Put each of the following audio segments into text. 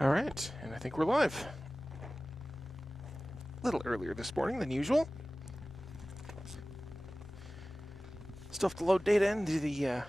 All right, and I think we're live. A little earlier this morning than usual. Still have to load data into the app.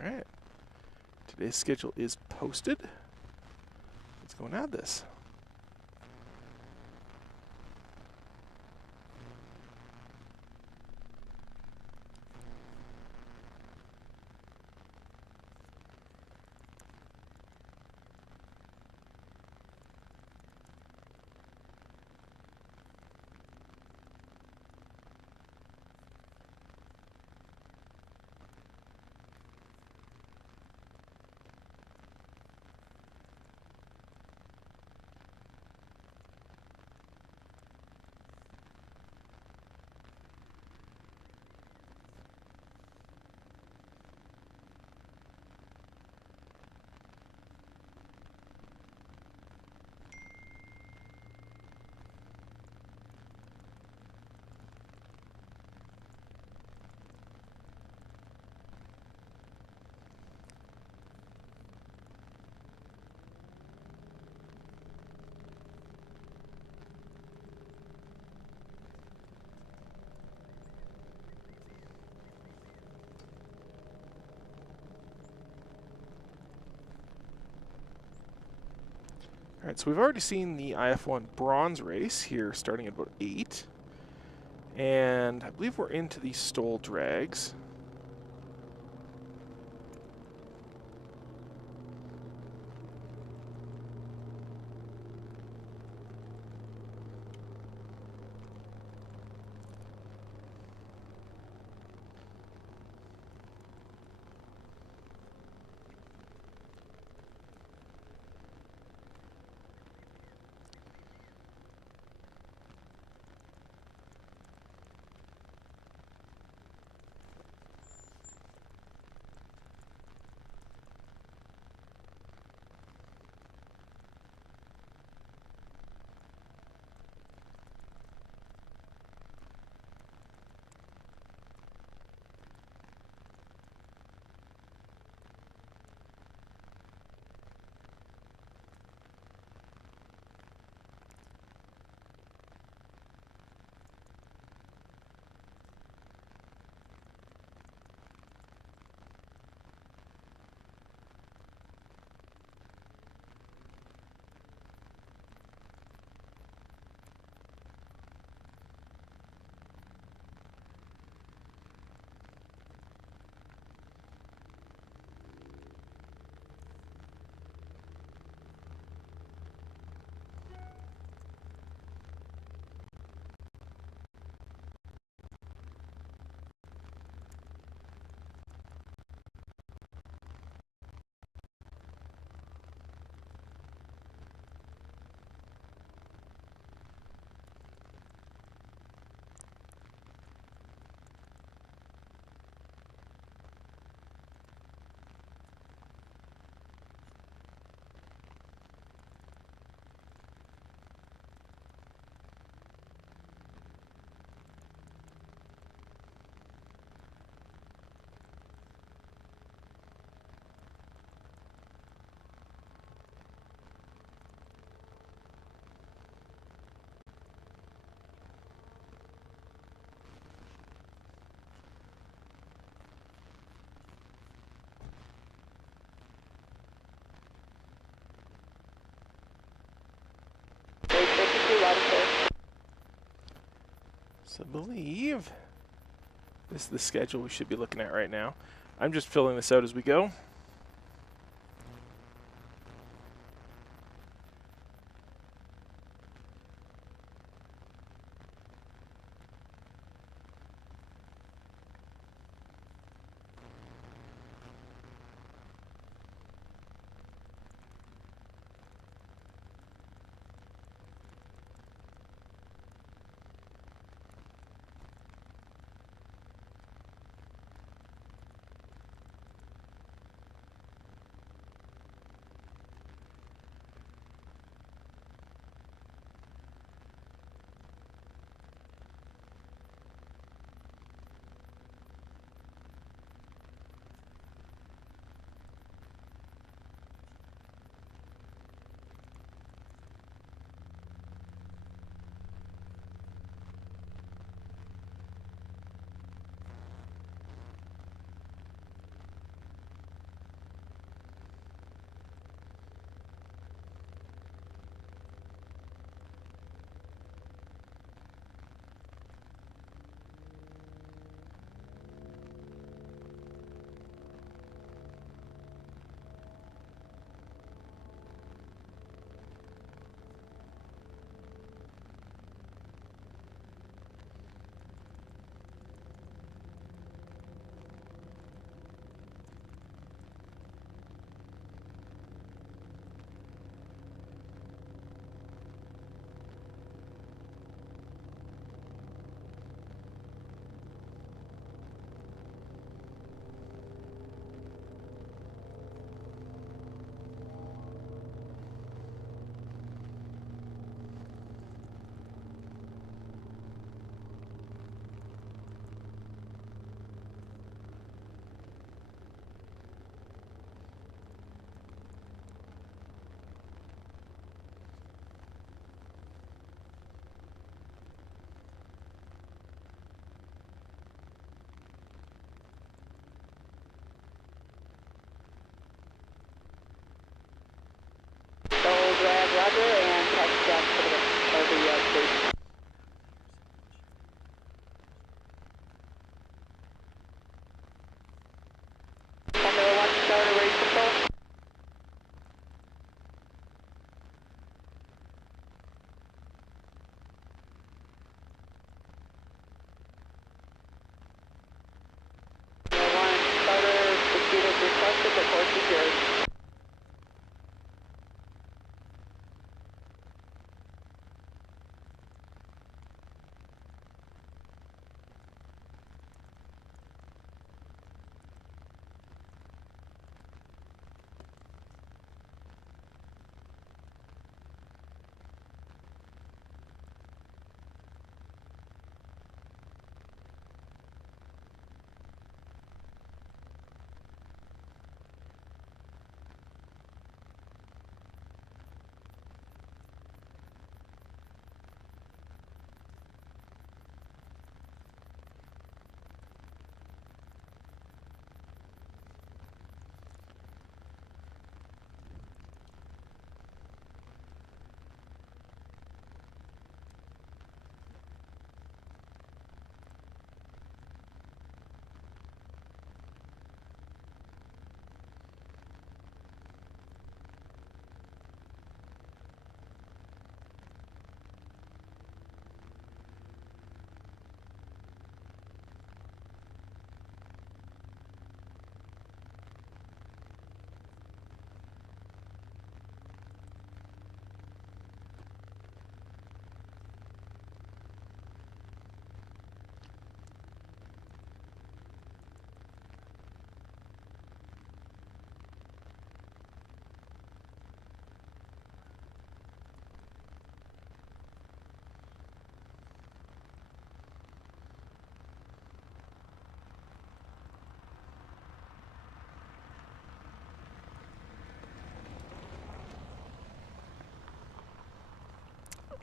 All right. Today's schedule is posted. Let's go and add this. All right, so we've already seen the IF1 bronze race here starting at about 8. And I believe we're into the stole drags. So I believe this is the schedule we should be looking at right now. I'm just filling this out as we go. Roger, and touchdown for the station. Number 1 starter race control. Number 1 starter, the speed is requested, the course is yours.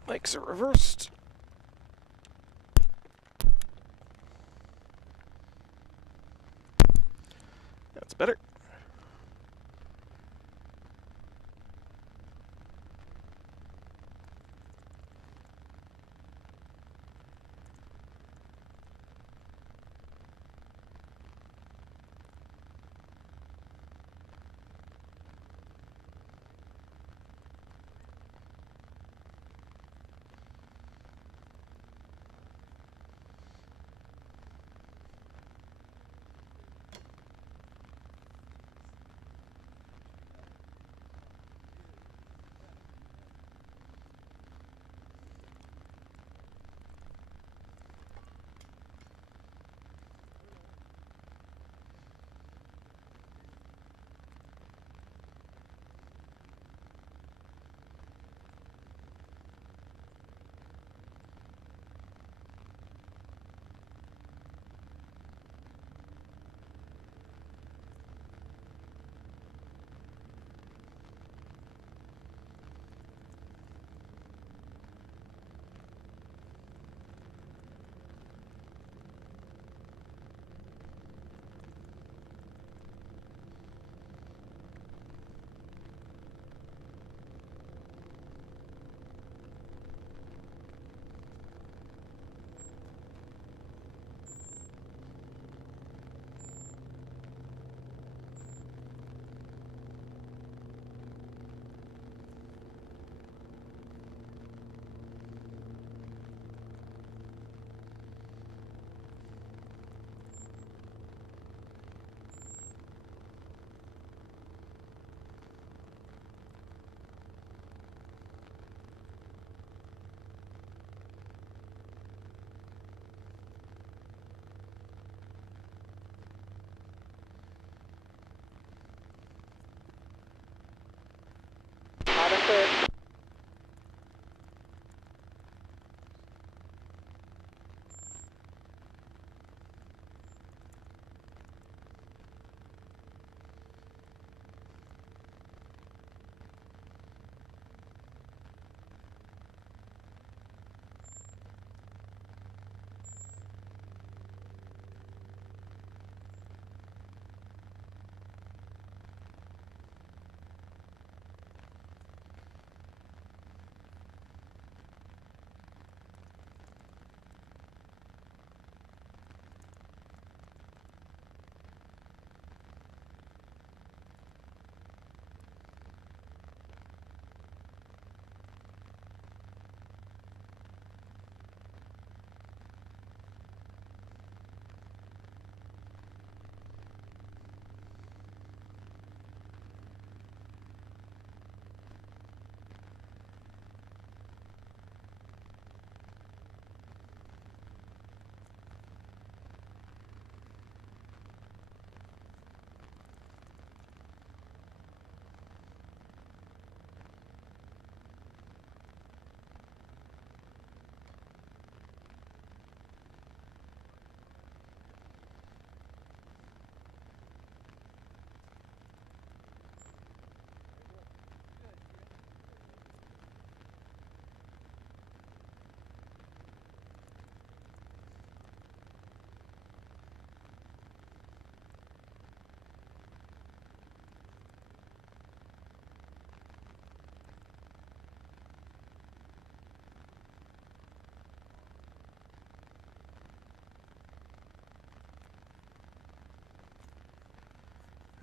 Mics are reversed. That's better.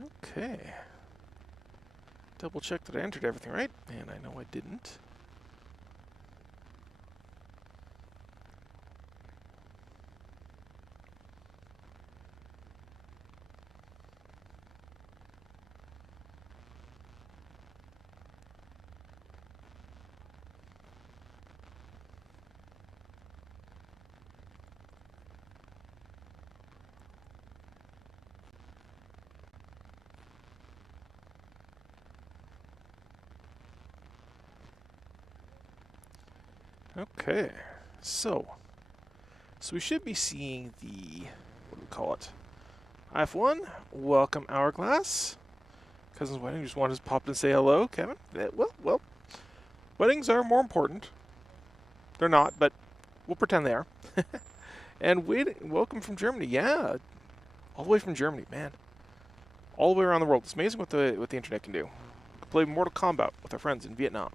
Okay. Double check that I entered everything right, and I know I didn't. Okay, so we should be seeing the, what do we call it? IF1, welcome Hourglass. Cousin's wedding, just wanted to pop and say hello, Kevin. Well, weddings are more important. They're not, but we'll pretend they are. And welcome from Germany, yeah, all the way from Germany, man. All the way around the world. It's amazing what the internet can do. We can play Mortal Kombat with our friends in Vietnam.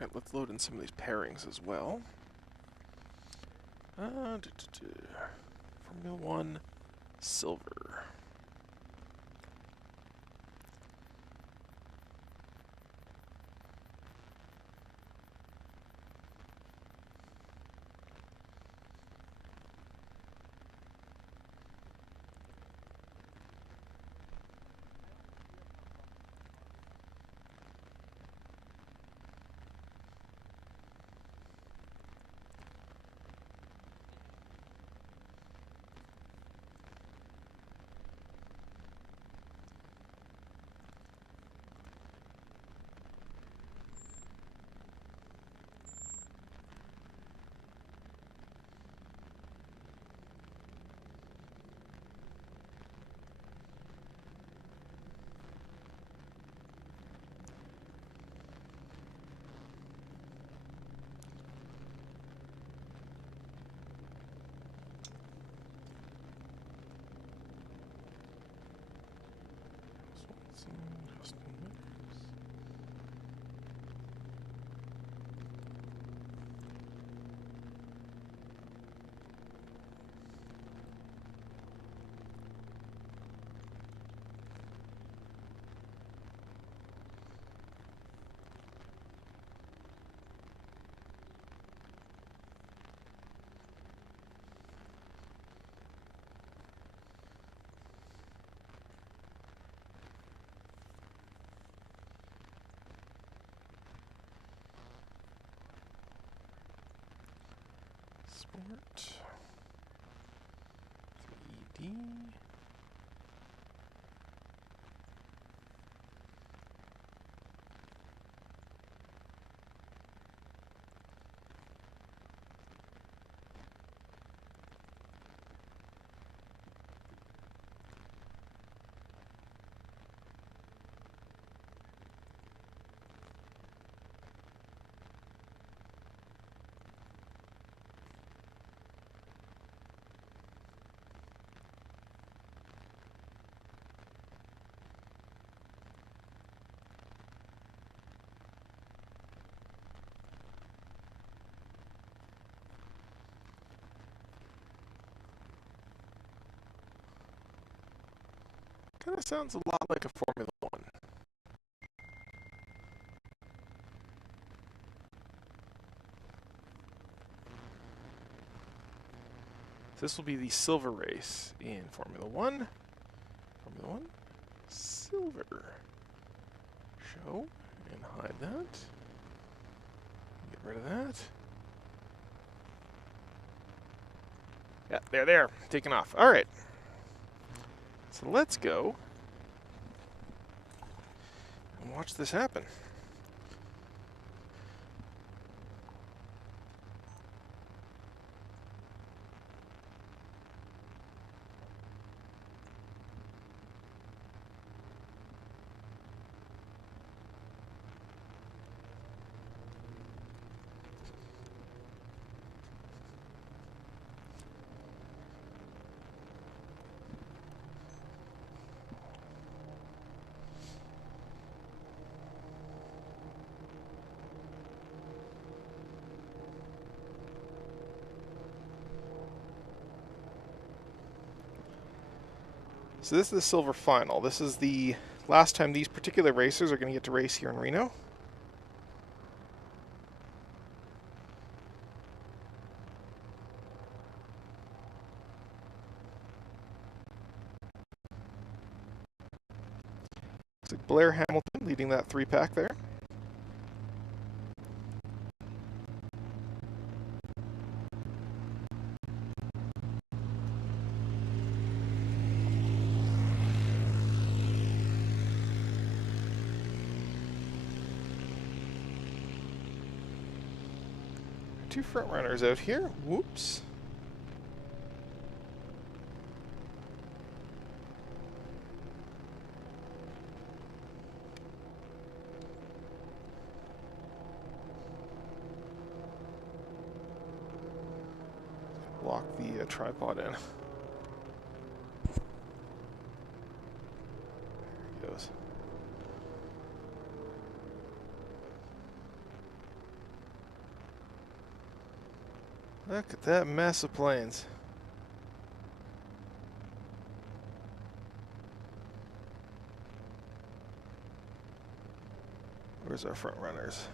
Alright, let's load in some of these pairings as well. Formula 1 Silver. Sport. 3D. Kind of sounds a lot like a Formula 1. This will be the silver race in Formula 1. Formula 1 silver. Show and hide that. Get rid of that. Yeah, there. Taking off. All right. So let's go and watch this happen. So this is the silver final. This is the last time these particular racers are going to get to race here in Reno. Looks like Blair Hamilton leading that 3-pack there. Two front runners out here. Whoops. Lock the tripod in. There he goes. Look at that mess of planes. Where's our front runners?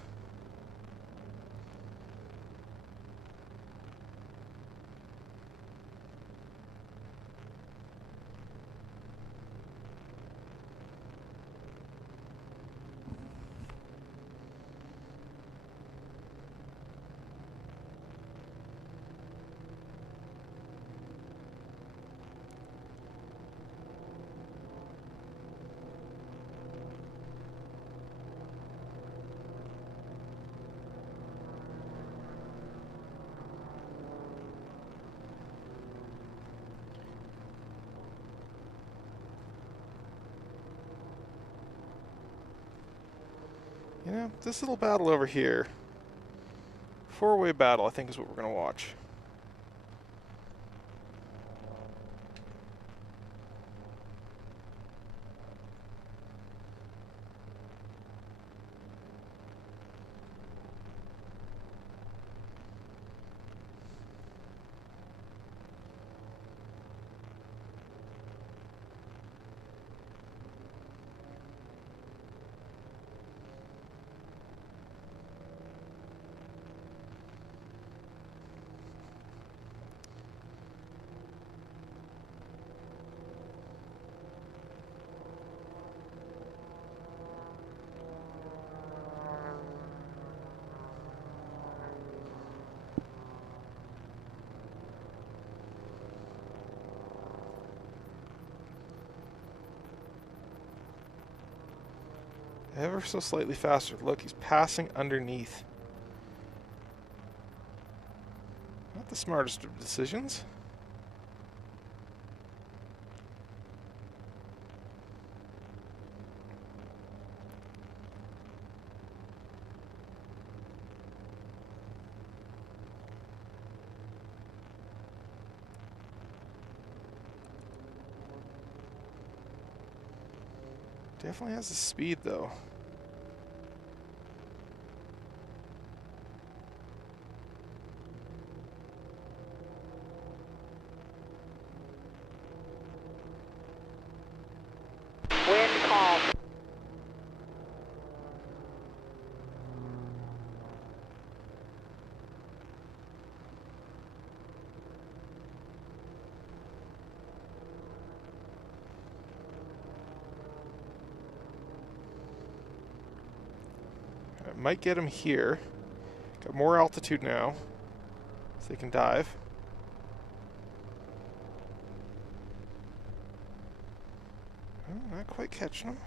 You know, this little battle over here, four-way battle, I think is what we're going to watch. Ever so slightly faster. Look, he's passing underneath. Not the smartest of decisions. Definitely has the speed, though. Wind calm. Might get him here. Got more altitude now, so they can dive. Oh, not quite catching him.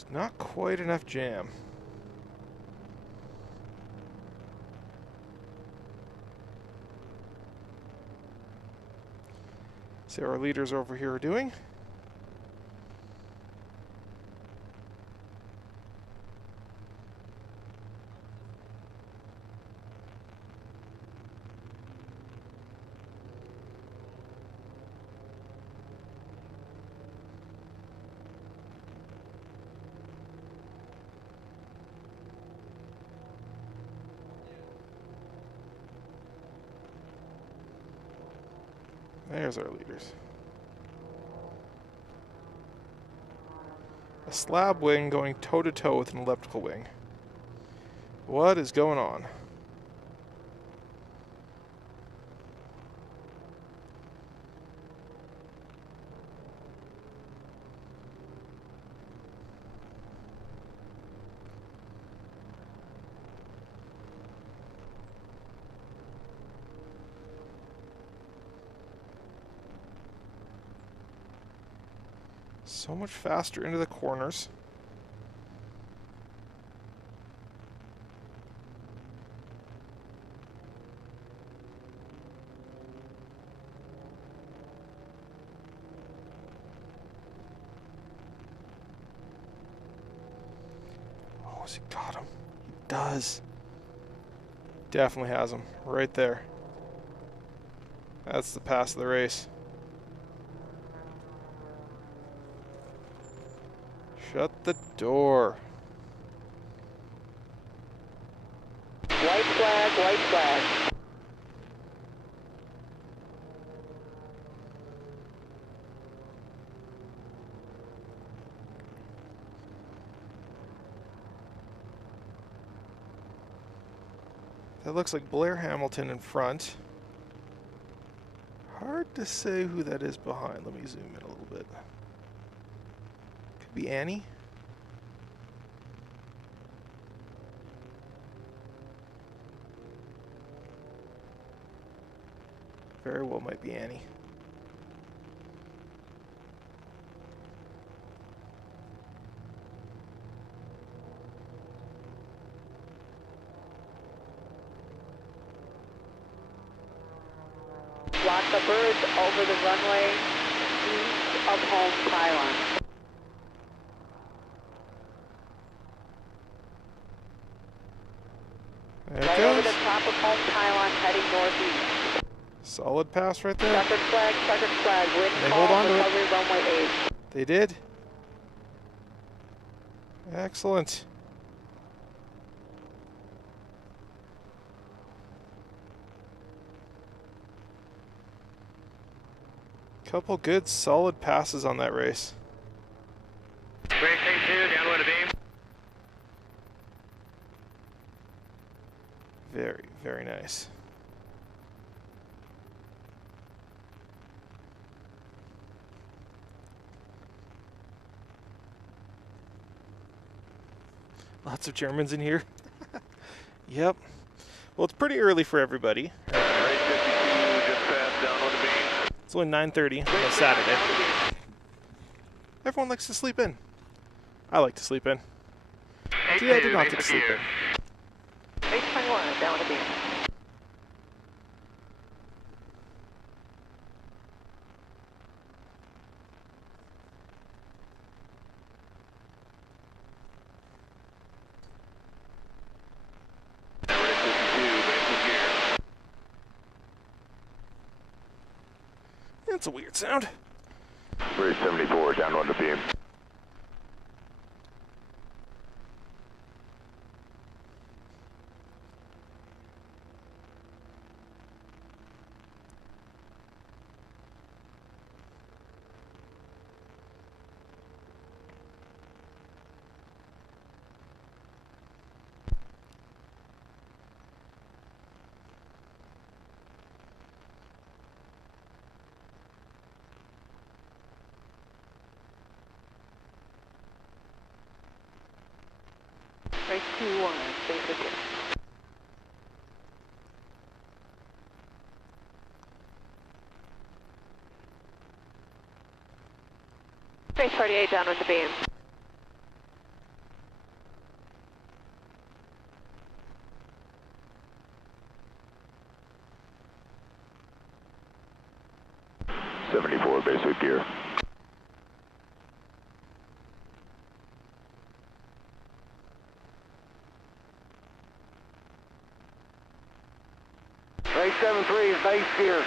It's not quite enough jam. See how our leaders over here are doing. There's our leaders. A slab wing going toe-to-toe with an elliptical wing. What is going on? So much faster into the corners. Oh, has he got him? He does. Definitely has him. Right there. That's the pass of the race. Shut the door. White flag, white flag. That looks like Blair Hamilton in front. Hard to say who that is behind. Let me zoom in a little bit. Could be Annie. Very well might be Annie. Block the birds over the runway east of home pylon. There it Right over goes. the top of home pylon, heading northeast. Solid pass right there. Checkered flag, wind They call, hold on to it. recovery runway 8. They did. Excellent. Couple good solid passes on that race. Race A2, downwind of beam. Very, very nice. Lots of Germans in here. Yep. Well, it's pretty early for everybody. Race 52, just passed downwind of beam. It's only 9:30 on a Saturday. Everyone likes to sleep in. I like to sleep in. Today I did not get to sleep in. Race 21, downwind of beam. Race 52, basic gear. That's a weird sound. Race 74, downwind of beam. Race 21, basic gear. Race 48, downwind of beam. 74 basic gear. Race 73 is base gear.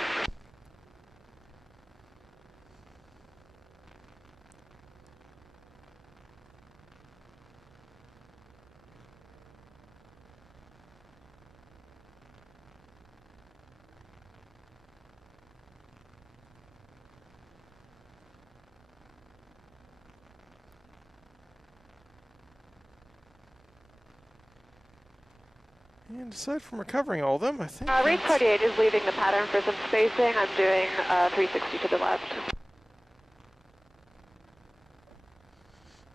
And aside from recovering all of them, I think Race that's- 48 is leaving the pattern for some spacing. I'm doing 360 to the left.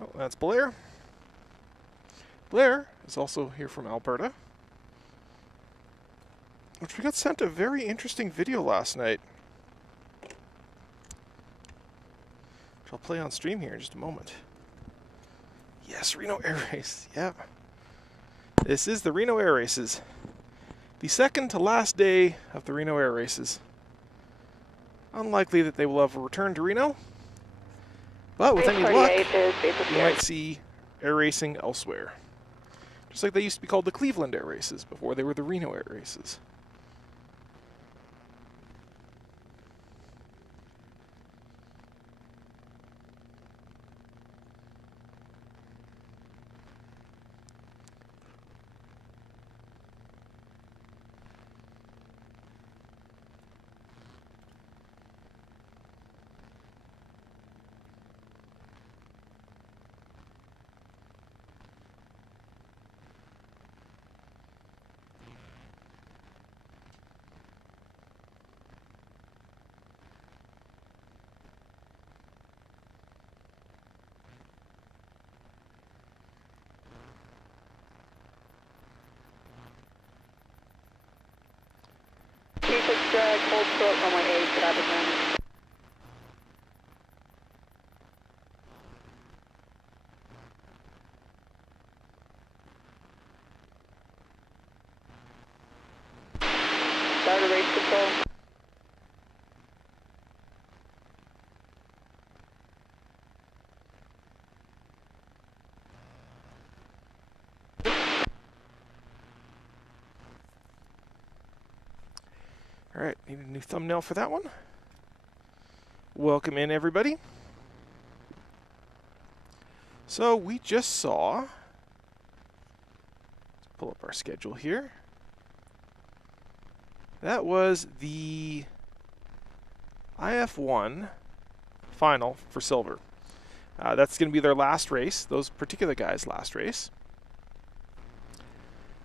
Oh, that's Blair. Blair is also here from Alberta, which we got sent a very interesting video last night, which I'll play on stream here in just a moment. Yes, Reno Air Race. Yep. This is the Reno Air Races. The second to last day of the Reno Air Races. Unlikely that they will ever return to Reno, but with Race any luck, 48 is basic we gear. might see air racing elsewhere. Just like they used to be called the Cleveland Air Races before they were the Reno Air Races. T6 drag, hold short, runway 8, traffic man. Start a race control. All right, need a new thumbnail for that one. Welcome in, everybody. So we just saw, let's pull up our schedule here. That was the IF1 final for silver. That's going to be their last race, those particular guys' last race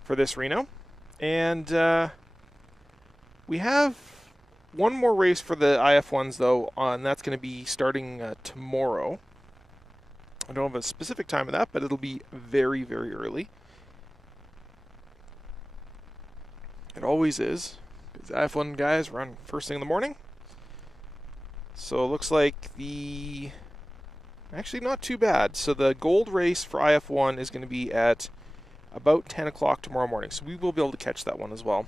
for this Reno. And we have one more race for the IF1s, though, and that's going to be starting tomorrow. I don't have a specific time of that, but it'll be very, very early. It always is, because IF1 guys run first thing in the morning. So it looks like actually not too bad. So the gold race for IF1 is going to be at about 10 o'clock tomorrow morning. So we will be able to catch that one as well.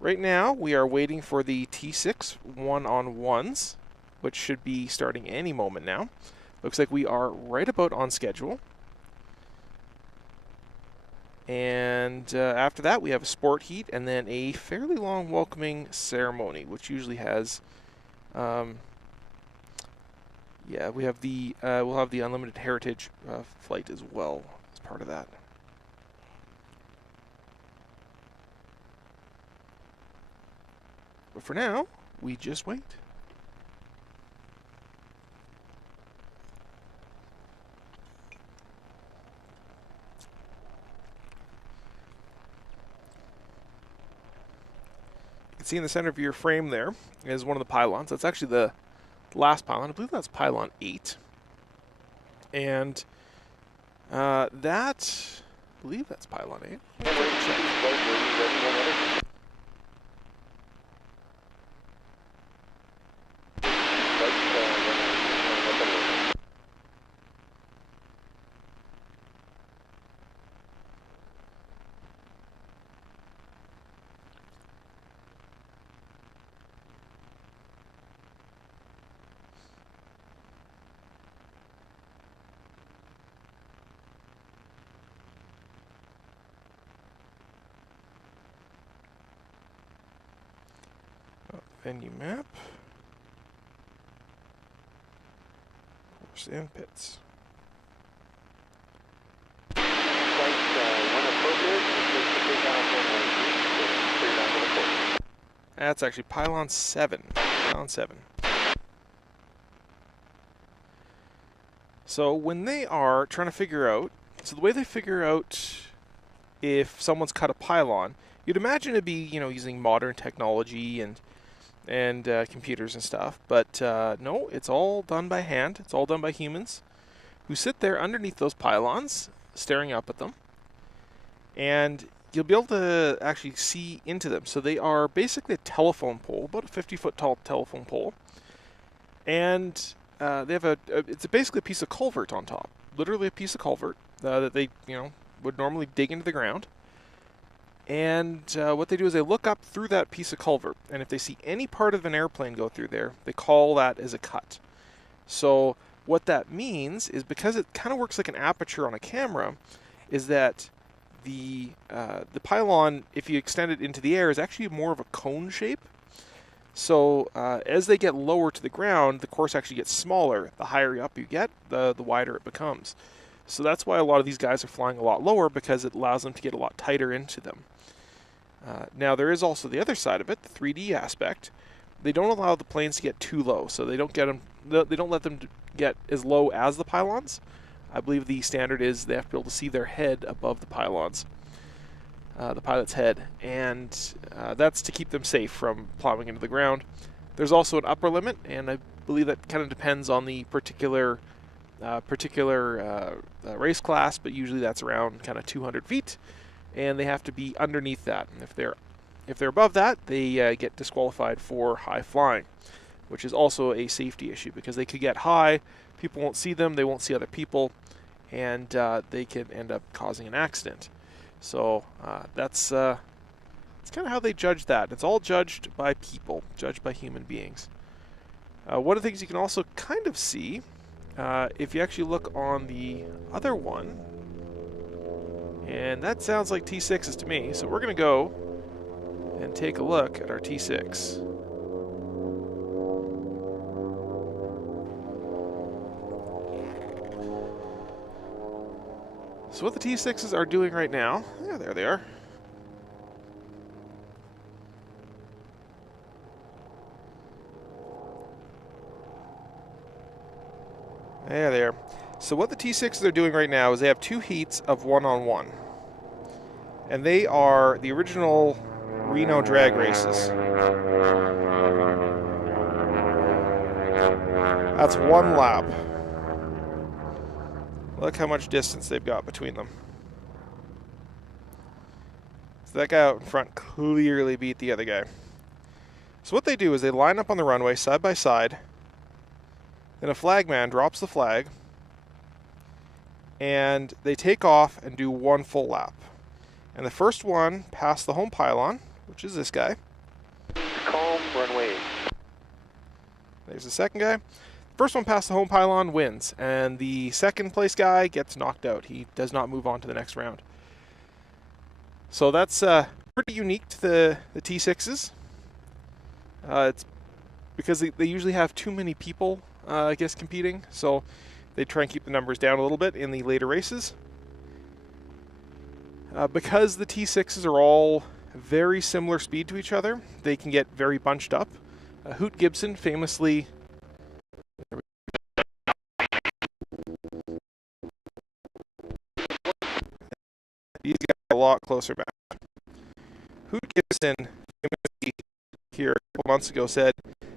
Right now, we are waiting for the T6 one-on-ones, which should be starting any moment now. Looks like we are right about on schedule. And after that, we have a sport heat and then a fairly long welcoming ceremony, which usually has, yeah, we have the we'll have the unlimited heritage flight as well as part of that. But for now, we just wait. You can see in the center of your frame there is one of the pylons. That's actually the last pylon. I believe that's pylon 8. And I believe that's pylon 8. Let me check. Venue map. Course and pits. Flight, when appropriate, just to take down runway 3, clear down to the course. That's actually pylon 7. Pylon 7. So when they are trying to figure out, so the way they figure out if someone's cut a pylon, you'd imagine it'd be, you know, using modern technology and computers and stuff, but no, it's all done by hand. It's all done by humans who sit there underneath those pylons, staring up at them, and you'll be able to actually see into them. So they are basically a telephone pole, about a 50-foot tall telephone pole, and they have it's basically a piece of culvert on top, literally a piece of culvert that they, you know, would normally dig into the ground. And what they do is they look up through that piece of culvert, and if they see any part of an airplane go through there, they call that as a cut. So what that means is, because it kind of works like an aperture on a camera, is that the pylon, if you extend it into the air, is actually more of a cone shape. So as they get lower to the ground, the course actually gets smaller. The higher up you get, the wider it becomes. So that's why a lot of these guys are flying a lot lower, because it allows them to get a lot tighter into them. Now there is also the other side of it, the 3D aspect. They don't allow the planes to get too low, so they don't get them. They don't let them get as low as the pylons. I believe the standard is they have to be able to see their head above the pylons, the pilot's head, and that's to keep them safe from plowing into the ground. There's also an upper limit, and I believe that kind of depends on the particular race class, but usually that's around kind of 200 feet, and they have to be underneath that. And if they're above that, they get disqualified for high flying, which is also a safety issue, because they could get high, people won't see them, they won't see other people, and they can end up causing an accident. So that's kind of how they judge that. It's all judged by people, judged by human beings. One of the things you can also kind of see, if you actually look on the other one, and that sounds like T6s to me, so we're going to go and take a look at our T6. So what the T6s are doing right now, yeah, there they are. There they are. So what the T6s are doing right now is they have 2 heats of 1-on-1. And they are the original Reno drag races. That's 1 lap. Look how much distance they've got between them. So that guy out in front clearly beat the other guy. So what they do is they line up on the runway side by side. Then a flagman drops the flag, and they take off and do 1 full lap. And the first one past the home pylon, which is this guy. Calm, runway. There's the second guy. First one past the home pylon wins, and the second place guy gets knocked out. He does not move on to the next round. So that's pretty unique to the T6s. It's because they usually have too many people, I guess, competing, so they try and keep the numbers down a little bit in the later races. Because the T6s are all very similar speed to each other, they can get very bunched up. Hoot Gibson famously... These guys are a lot closer back. Hoot Gibson famously here a couple months ago said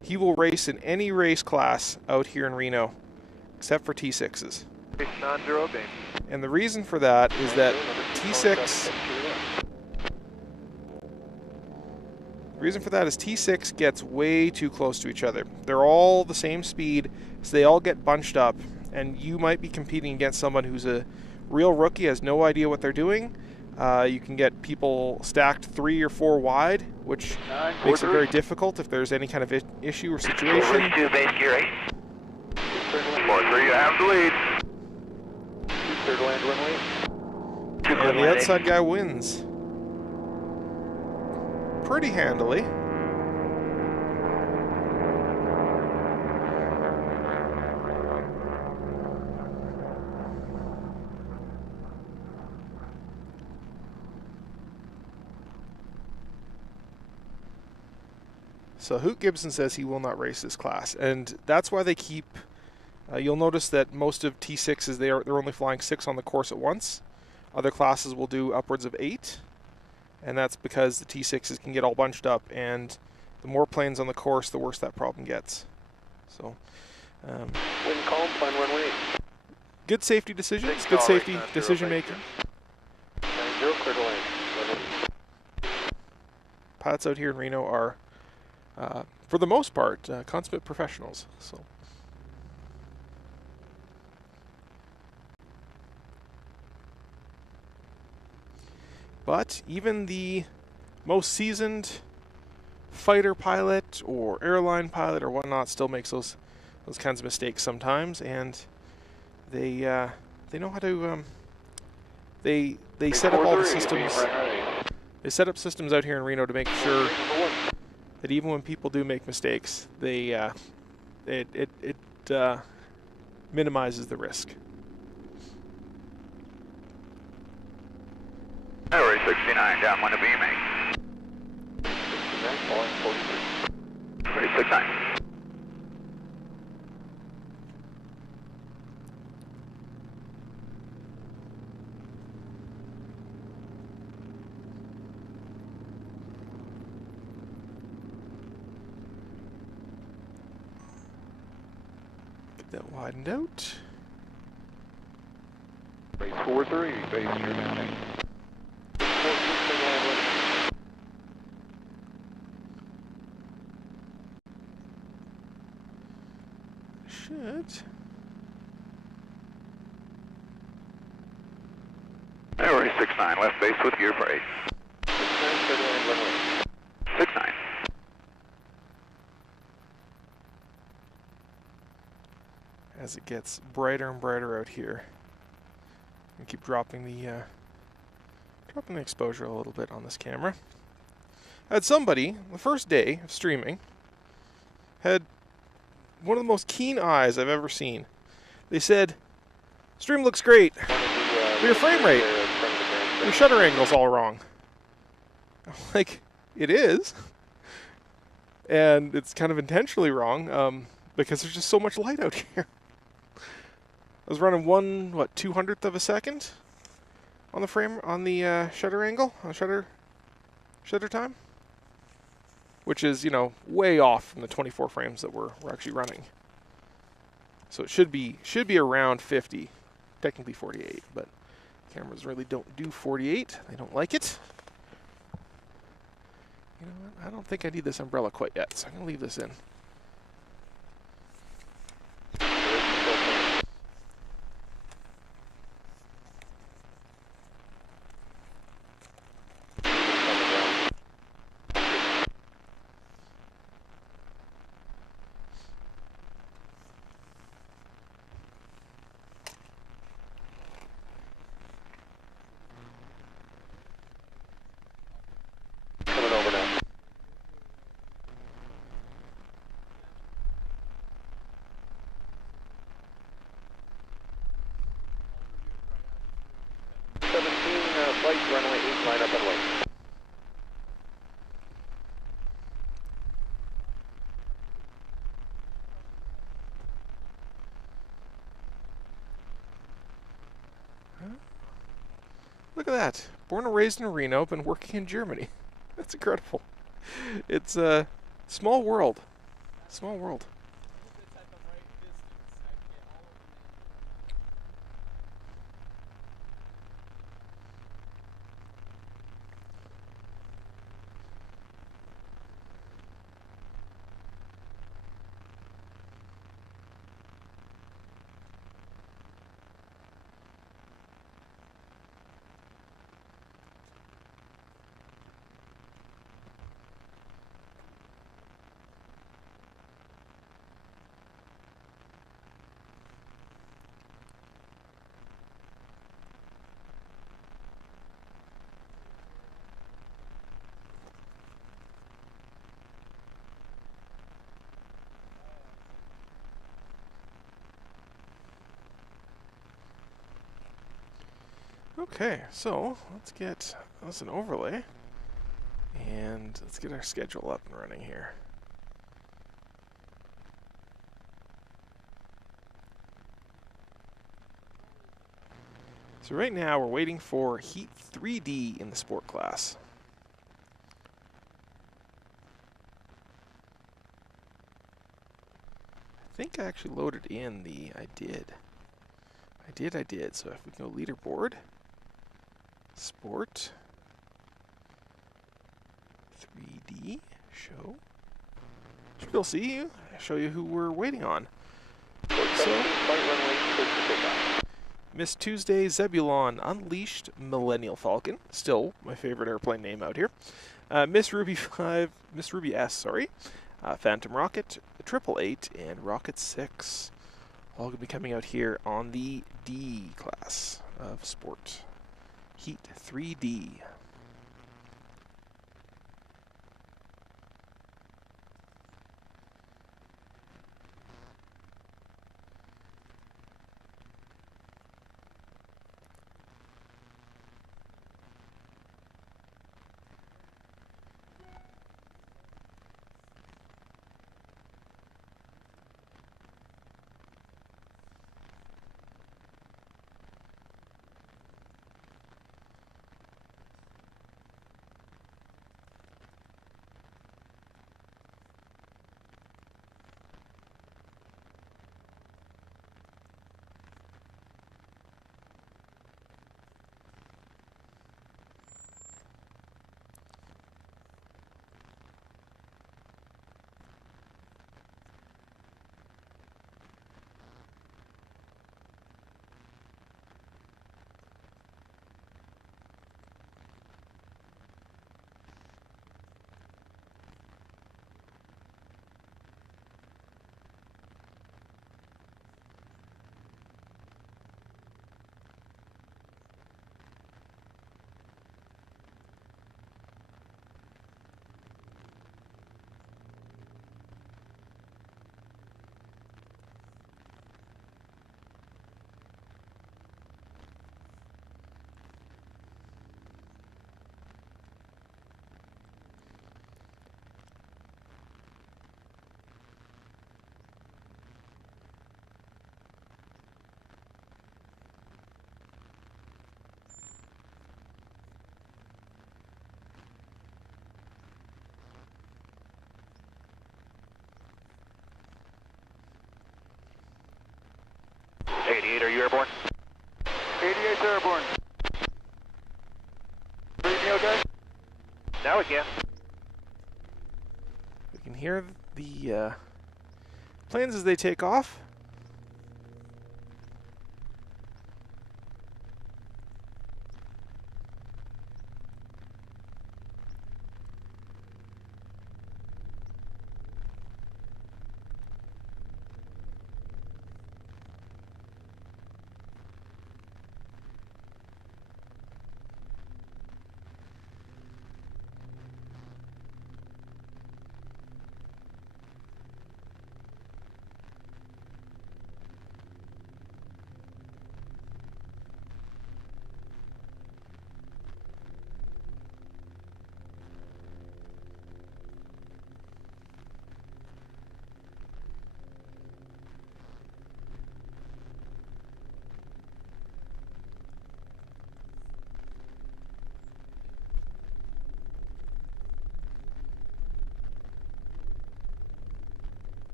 he will race in any race class out here in Reno, except for T6s. Non-zero base. And the reason for that is that T6 T6 gets way too close to each other. They're all the same speed, so they all get bunched up, and you might be competing against someone who's a real rookie, has no idea what they're doing. You can get people stacked 3 or 4 wide, which makes it very difficult if there's any kind of issue or situation. 2 base gear 8. 4-3, you have the lead. Third land runway. And the outside guy wins pretty handily. So Hoot Gibson says he will not race this class, and that's why they keep. You'll notice that most of T6s they're only flying 6 on the course at once. Other classes will do upwards of 8, and that's because the T6s can get all bunched up, and the more planes on the course, the worse that problem gets. So, Wind calm, plan runway. good safety decisions, Big good call, safety right, decision 0, making. 0, clear to land. Pilots out here in Reno are, for the most part, consummate professionals. So. But even the most seasoned fighter pilot or airline pilot or whatnot still makes those kinds of mistakes sometimes, and they know how to they set up all the systems. They set up systems out here in Reno to make sure that even when people do make mistakes, they it minimizes the risk. Airway 69, down 1 to beaming. 69, falling 43. Airway 69. Get that widened out. Base 43, base you're down 8. 4 land. Should. Airway 69, left base with gear for 8. 69, clear to land runway. 69. As it gets brighter and brighter out here, and keep dropping the exposure a little bit on this camera. I had somebody the first day of streaming had one of the most keen eyes I've ever seen. They said, "Stream looks great, but your frame rate, your shutter angle's all wrong." I'm like, it is, and it's kind of intentionally wrong because there's just so much light out here. I was running 200th of a second on the frame, on the shutter angle, on shutter time, which is, way off from the 24 frames that we're actually running. So it should be around 50, technically 48, but cameras really don't do 48. They don't like it. You know what? I don't think I need this umbrella quite yet, so I'm gonna leave this in. Coming over now. Flight runway 8, line up and wait. Look at that. Born and raised in Reno, been working in Germany. That's incredible. It's a small world. Small world. Okay, so let's get us an overlay, and let's get our schedule up and running here. So right now we're waiting for Heat 3D in the sport class. I think I actually loaded in I did. So if we go leaderboard, sport, 3D, show. Should be able to see you, show you who we're waiting on. So, Miss Tuesday, Zebulon, Unleashed, Millennial Falcon, still my favorite airplane name out here. Miss Ruby 5, Miss Ruby S, sorry. Phantom Rocket, 888, and Rocket 6. All going to be coming out here on the D class of sport. Heat 3D. Are you airborne? 88's airborne. Read me okay? Now we can. We can hear the planes as they take off.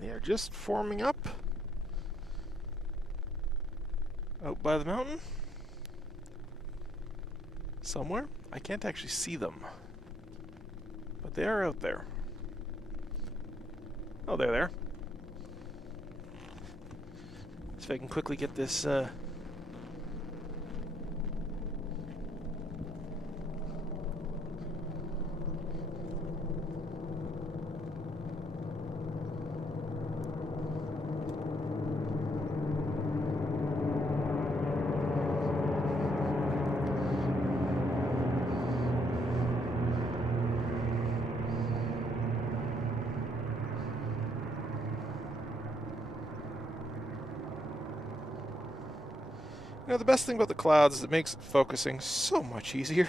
They are just forming up out by the mountain somewhere. I can't actually see them, but they are out there. Oh, they're there. See if I can quickly get this You know, the best thing about the clouds is it makes focusing so much easier.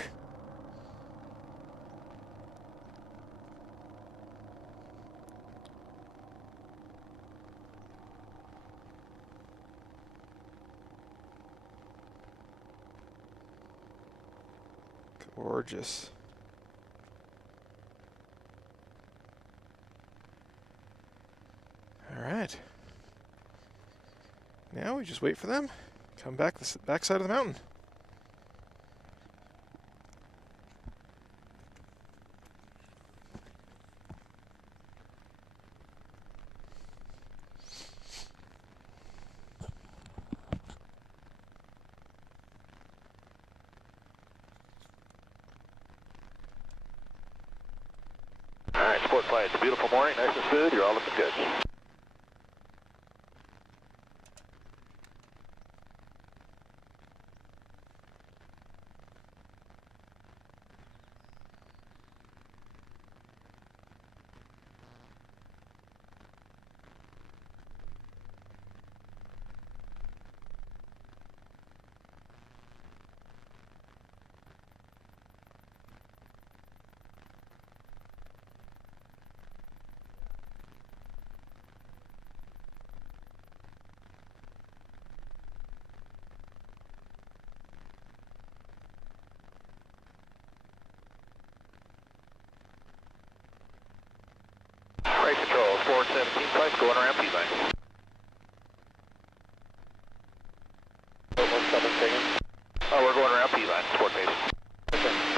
Gorgeous. All right. Now we just wait for them. Come back the back side of the mountain. All right, sport flight. It's a beautiful morning, nice and smooth. You're all looking good. Race control, 417 flights going around P-line. 17 seconds. Oh, we're going around P-line, sport base. Okay.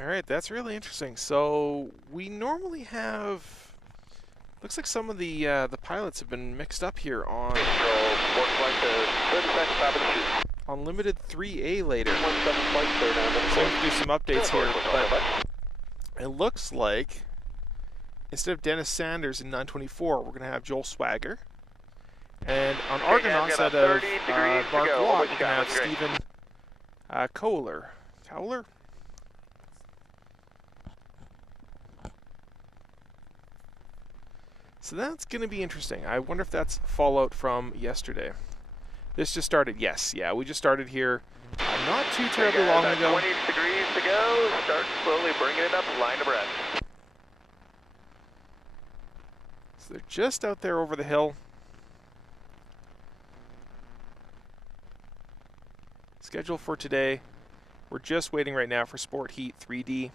All right, that's really interesting. So we normally have. Looks like some of the pilots have been mixed up here on Control, sport flight to 30 seconds, top of the chute. on limited 3A later. 17 flights, clear down to the So course. we'll do some updates here, but it looks like instead of Dennis Sanders in 924, we're going to have Joel Swagger. And on Okay, Argonauts guys, out got of 30 degrees to Bark go. Walk, What we're you going to got? have Looking great. Stephen Kohler. Cowler? So that's going to be interesting. I wonder if that's fallout from yesterday. This just started. Yes, yeah, we just started here not too terribly Okay, long guys, ago. 20 degrees to go. Start slowly bringing it up, line abreast. So they're just out there over the hill. Schedule for today. We're just waiting right now for Sport Heat 3D.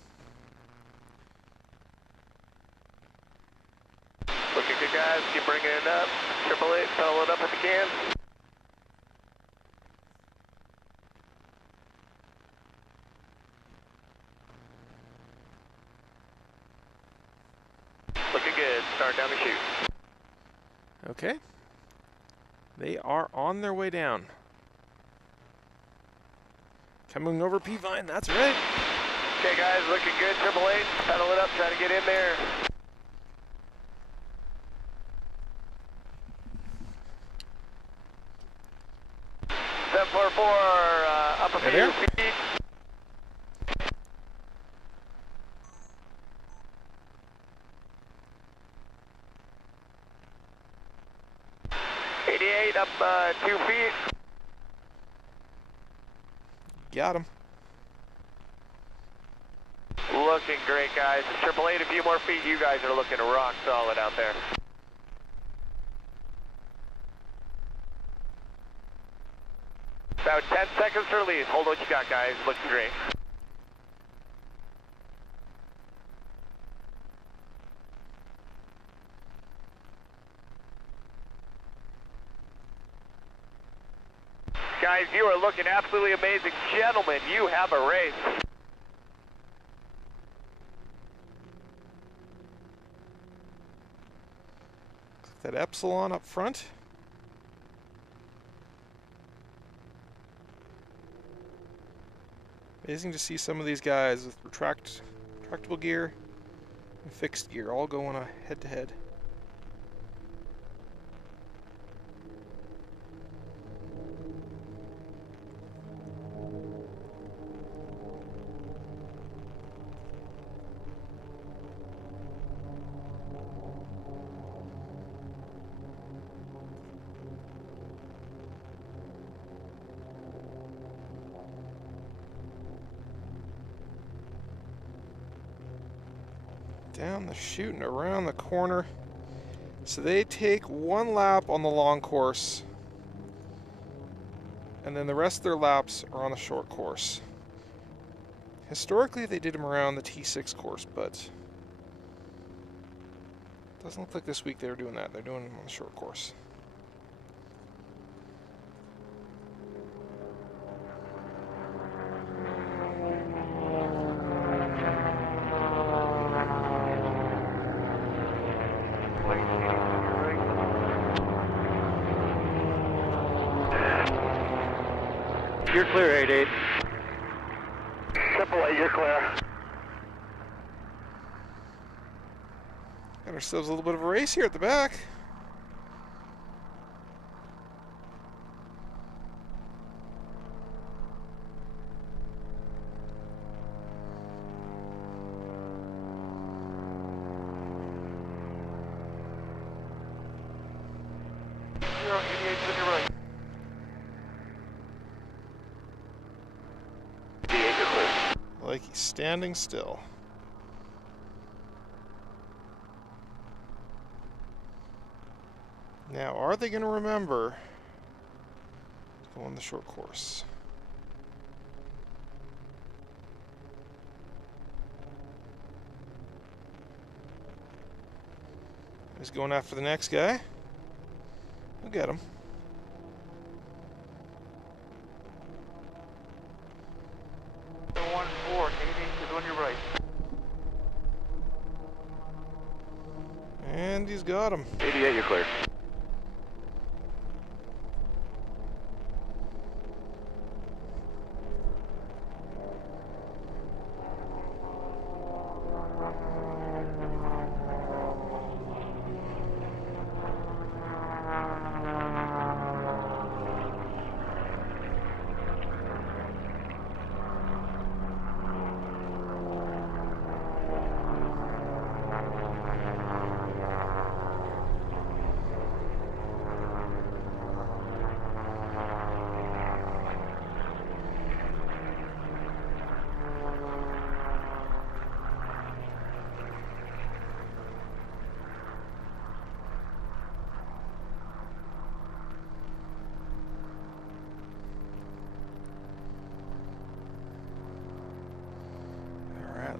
Looking good, guys. Keep bringing it up. 888, pedal it up if you can. Looking good. Start down the chute. Okay. They are on their way down. Coming over P-Vine, that's right. Okay, guys, looking good. 888, pedal it up, try to get in there. 744, up a There. few feet. Up 2 feet. Got him. Looking great, guys. 888, a few more feet. You guys are looking rock solid out there. About 10 seconds to release. Hold what you got, guys. Looking great. Guys, you are looking absolutely amazing. Gentlemen, you have a race. That Epsilon up front. Amazing to see some of these guys with retractable gear and fixed gear all going head to head. Down the chute and around the corner. So they take one lap on the long course, and then the rest of their laps are on the short course. Historically, they did them around the T6 course, but it doesn't look like this week they were doing that. They're doing them on the short course. You're clear, 88. 888, you're clear. Got ourselves a little bit of a race here at the back. You're on 88 to your right. 88, you're clear. Like he's standing still. Now, are they going to remember to go on the short course? He's going after the next guy. We'll get him. One four, 88 is on your right. And he's got him. 88, you're clear.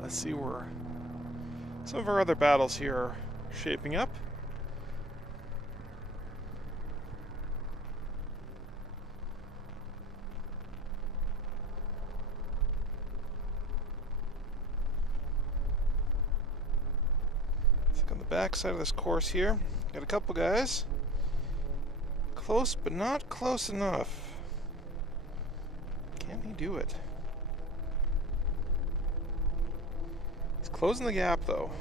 let's see where some of our other battles here are shaping up. Let's look on the back side of this course here. Got a couple guys. Close, but not close enough. Can he do it? He's closing the gap, though.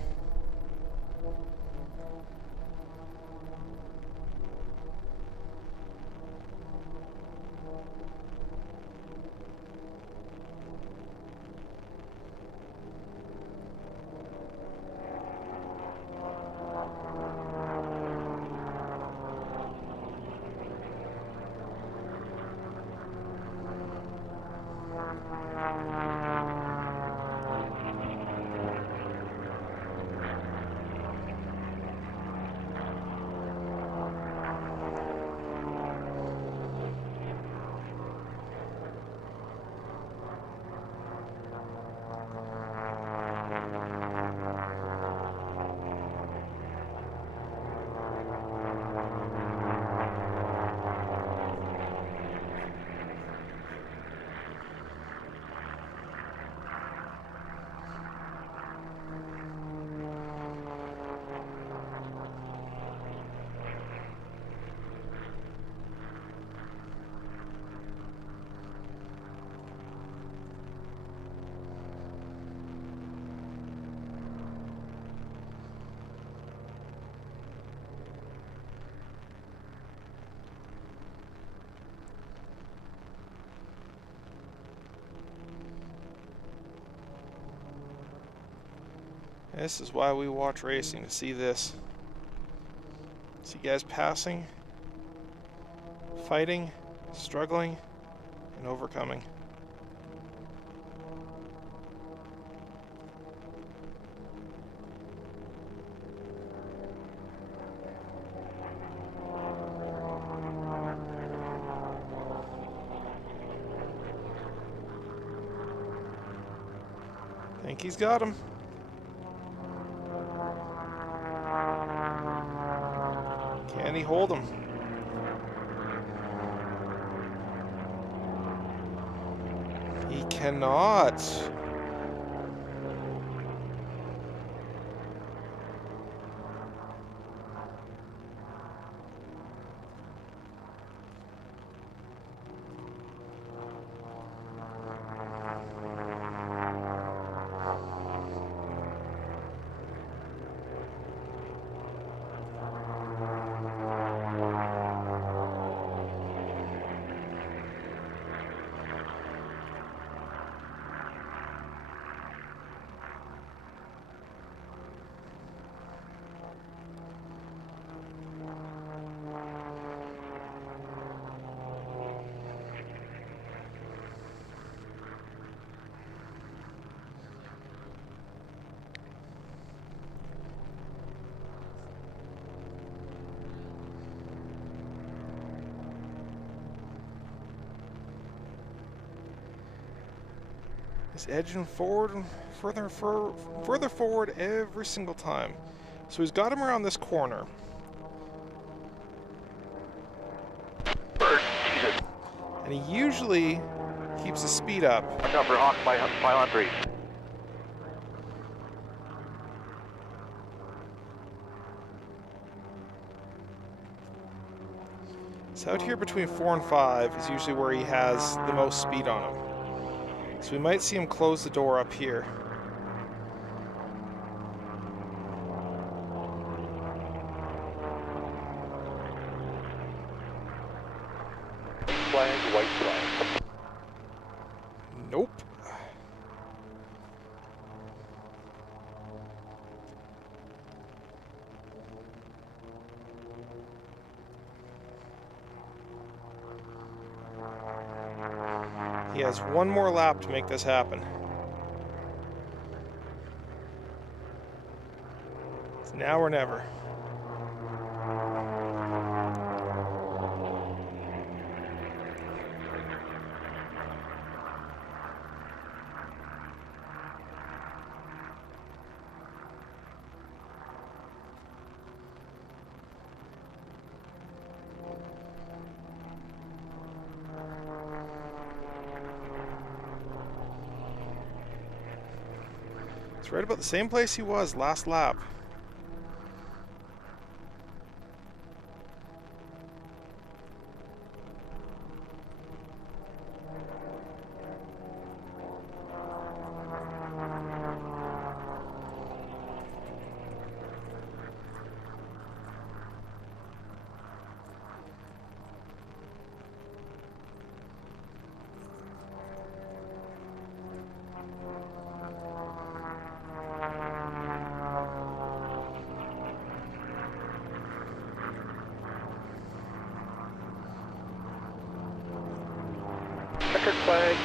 This is why we watch racing, to see this. See guys passing, fighting, struggling, and overcoming. I think he's got him. Can he hold him? He cannot. He's edging forward and further forward every single time. So he's got him around this corner. And he usually keeps the speed up. Watch out for Hawk by on 3. So out here between 4 and 5 is usually where he has the most speed on him. So we might see him close the door up here. Flag, white flag. Nope. He has one more lap to make this happen. It's now or never. It's right about the same place he was last lap.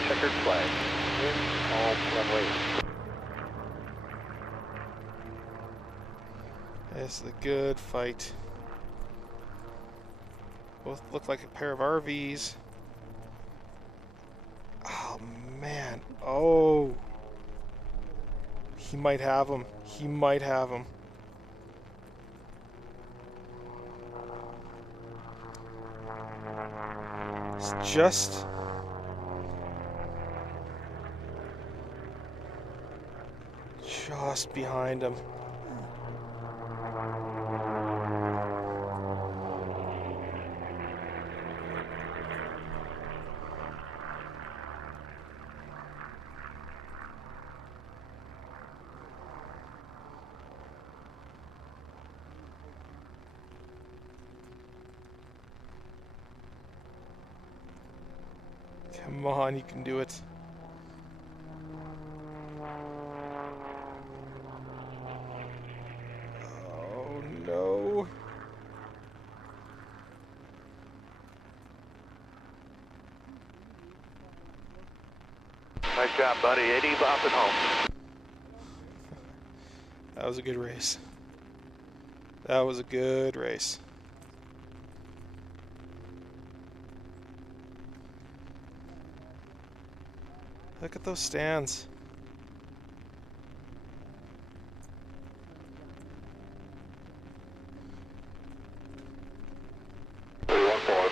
Checkered flag. In all runways. This is a good fight. Both look like a pair of RVs. Oh, man. Oh. He might have him. He might have him. It's just behind him. Come on, you can do it. Oh no. Nice job, buddy. 80 off and home. That was a good race. That was a good race. Look at those stands.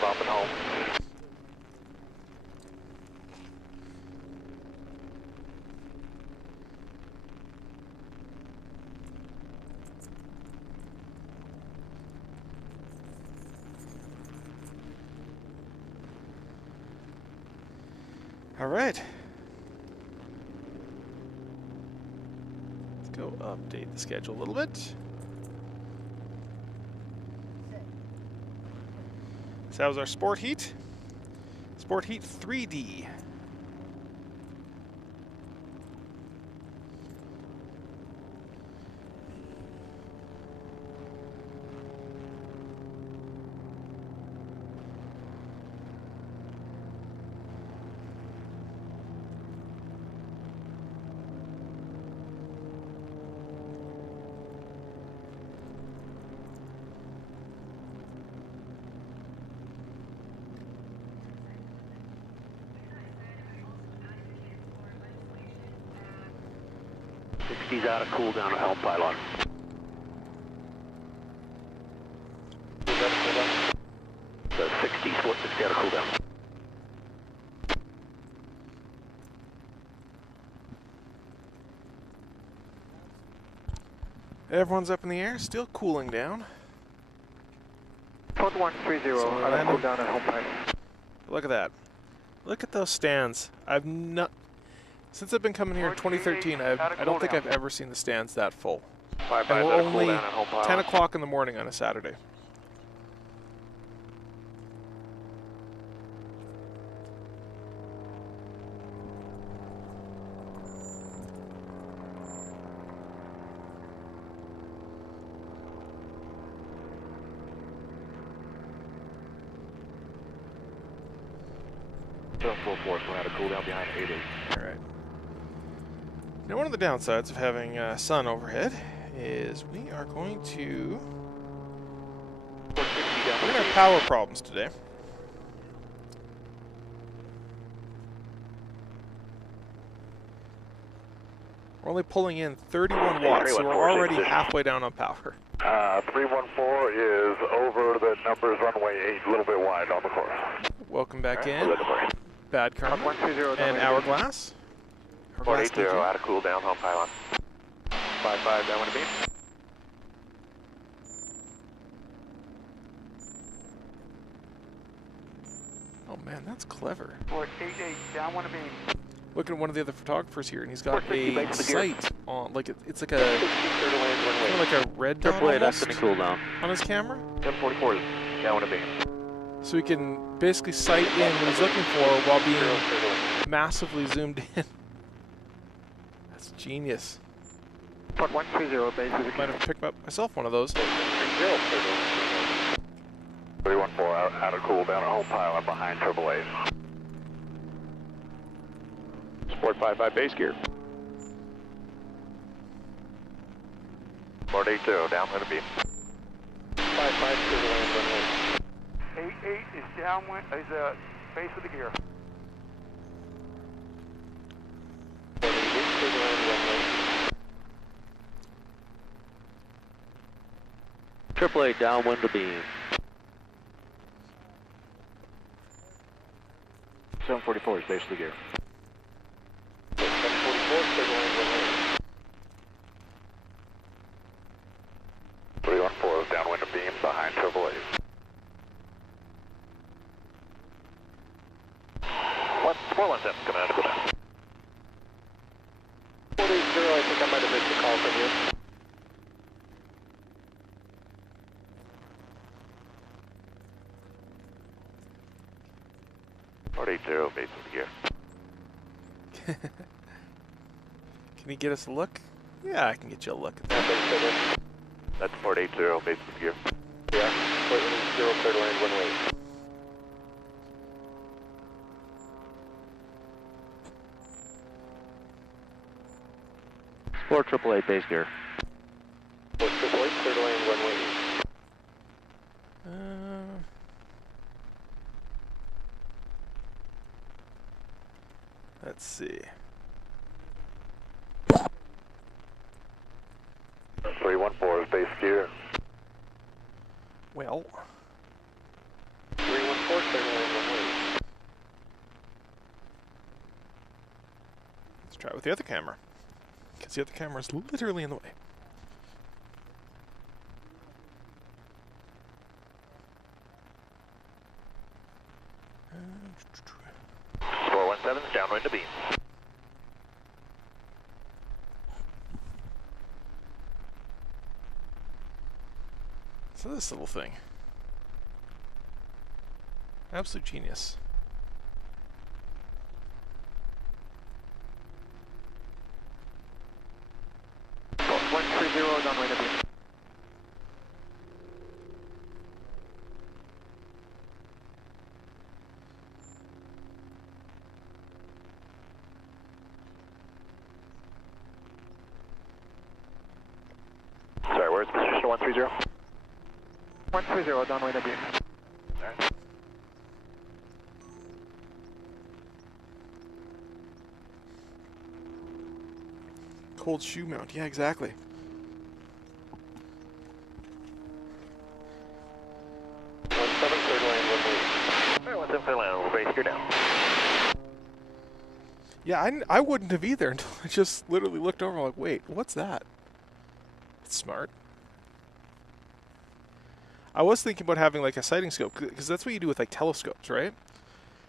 Off and home. All right. Let's go update the schedule a little bit. So that was our Sport Heat. Sport Heat 3D. He's out of cool down at helm pylon. The 60, sport 60 out of cool down. Everyone's up in the air, still cooling down. Code 130, So out of cool down at home pylon. Look at that. Look at those stands. Since I've been coming here in 2013, I don't think I've ever seen the stands that full. And we're only 10 o'clock in the morning on a Saturday. Full force, we're out of cool down behind 88. All right. Now, one of the downsides of having sun overhead is we are going to have power problems today. We're only pulling in 31 watts, so we're already halfway down on power. 314 is over the numbers runway 8, a little bit wide on the course. Welcome back in. Bad Karma and Hourglass. Sport 80 out of cool down, home pylon. 455, downwind of beam. Oh man, that's clever. 488, downwind of beam. Look at one of the other photographers here, and he's got 460 a back to the gear. sight on, like it's like a Clear to land, kind of runway. like a red dot AAA, that's almost the cool down. on his camera, 1044, downwind of beam. so he can basically sight in what he's looking for while being massively zoomed in. That's genius. 130, base is Might have to pick up myself one of those. 314 out of cool down at home pilot behind AAA. Sport 55, base gear. 482, downwind of beam. 55, clear to land, runway. 88 is downwind, is base of the gear. 488, clear to land, runway. AAA, downwind of beam. 744 is base of the gear. 744, clear to land, runway. 314 is downwind of beam behind AAA. 417, coming out of cool down. 480, I think I might have missed a call from you. Base of the gear. Can you get us a look? Yeah, I can get you a look. That's 480, base of the gear. Yeah, 480, clear to land, runway. Sport AAA, base gear. Sport AAA, clear to land, runway. Let's see. 314 is base gear. Well, 314, clear to land, runway. let's try it with the other camera. Because the other camera is literally in the way. Uh, 417 is downwind of beam. So this little thing. Absolute genius. Sport 130, downwind of beam. Sorry, where's position 130? 130, downwind of beam. Alright. Cold shoe mount. Yeah, exactly. 17, clear to land, runway. Alright, 17 clear land, we'll base gear down. Yeah, I wouldn't have either until I just literally looked over. I'm like, wait, what's that? It's smart. I was thinking about having like a sighting scope, because that's what you do with like telescopes, right?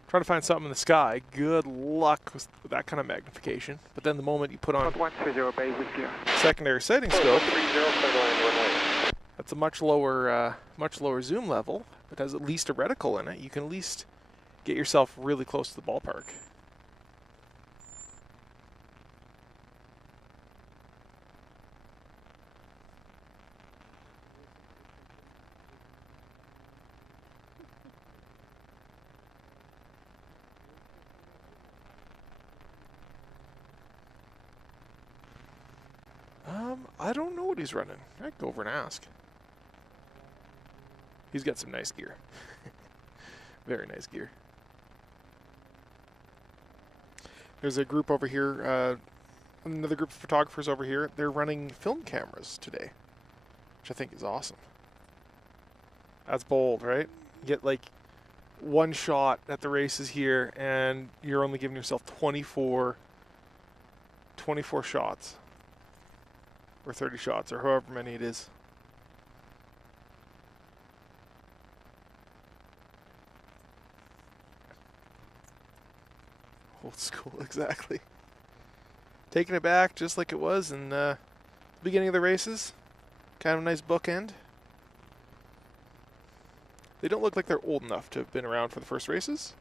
Try to find something in the sky. Good luck with that kind of magnification. But then the moment you put on 130, base is gear. secondary sighting scope, 130, clear to land, runway. that's a much lower zoom level. It has at least a reticle in it. You can at least get yourself really close to the ballpark. I don't know what he's running. I could go over and ask. He's got some nice gear. Very nice gear. There's a group over here, another group of photographers over here. They're running film cameras today, which I think is awesome. That's bold, right? You get like one shot at the races here, and you're only giving yourself 24 shots. or 30 shots, or however many it is. Old school, exactly. Taking it back just like it was in the beginning of the races. Kind of a nice bookend. They don't look like they're old enough to have been around for the first races.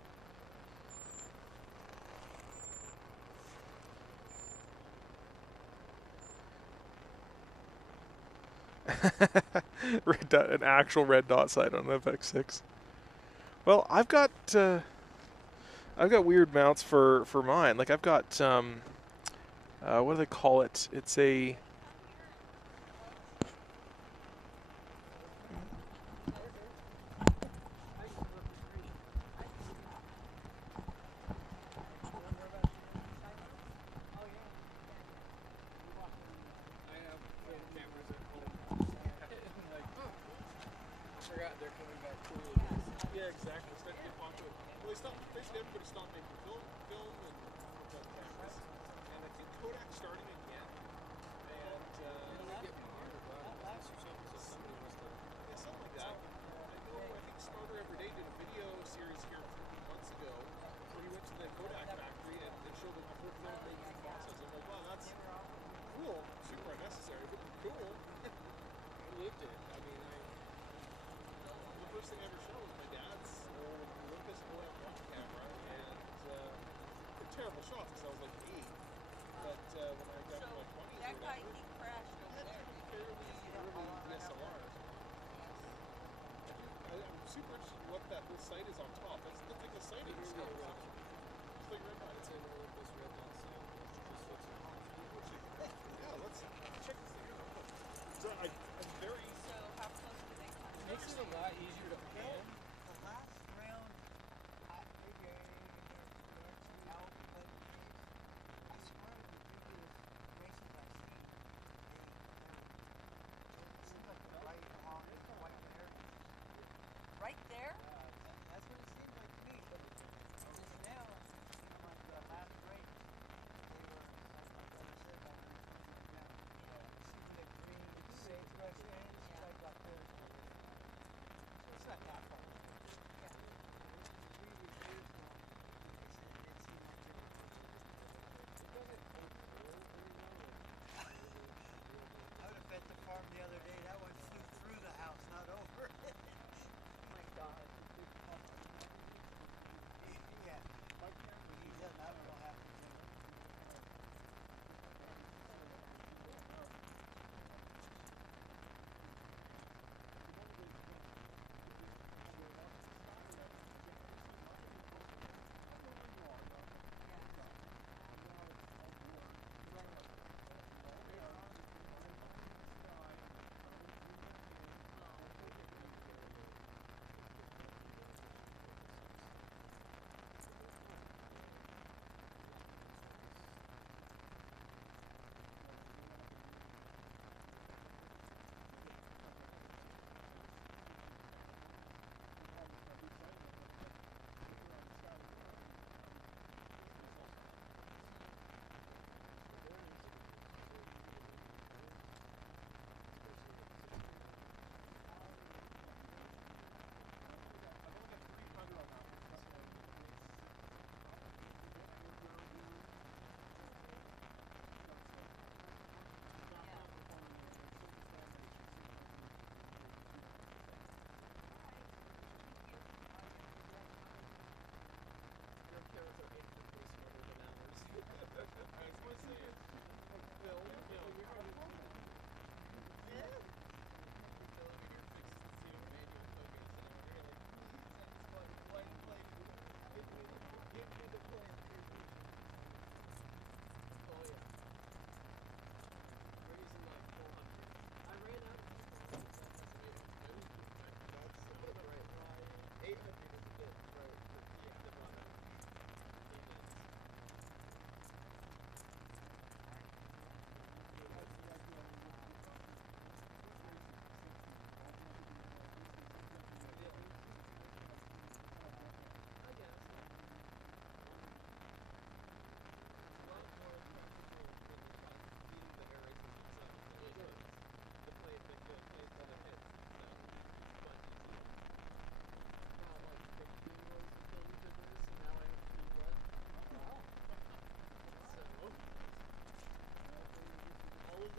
Red dot, an actual red dot sight on the FX6. Well, I've got weird mounts for mine. Like I've got what do they call it? It's a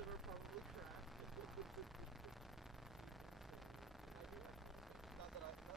them are probably crap. Not that I have.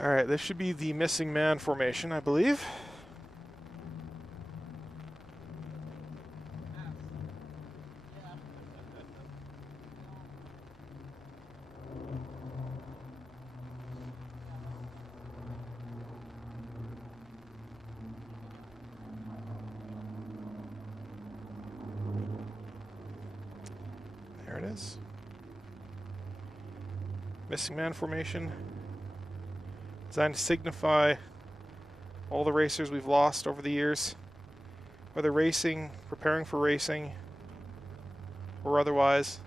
All right, this should be the missing man formation, I believe. There it is. Missing man formation. Designed to signify all the racers we've lost over the years, whether racing, preparing for racing, or otherwise.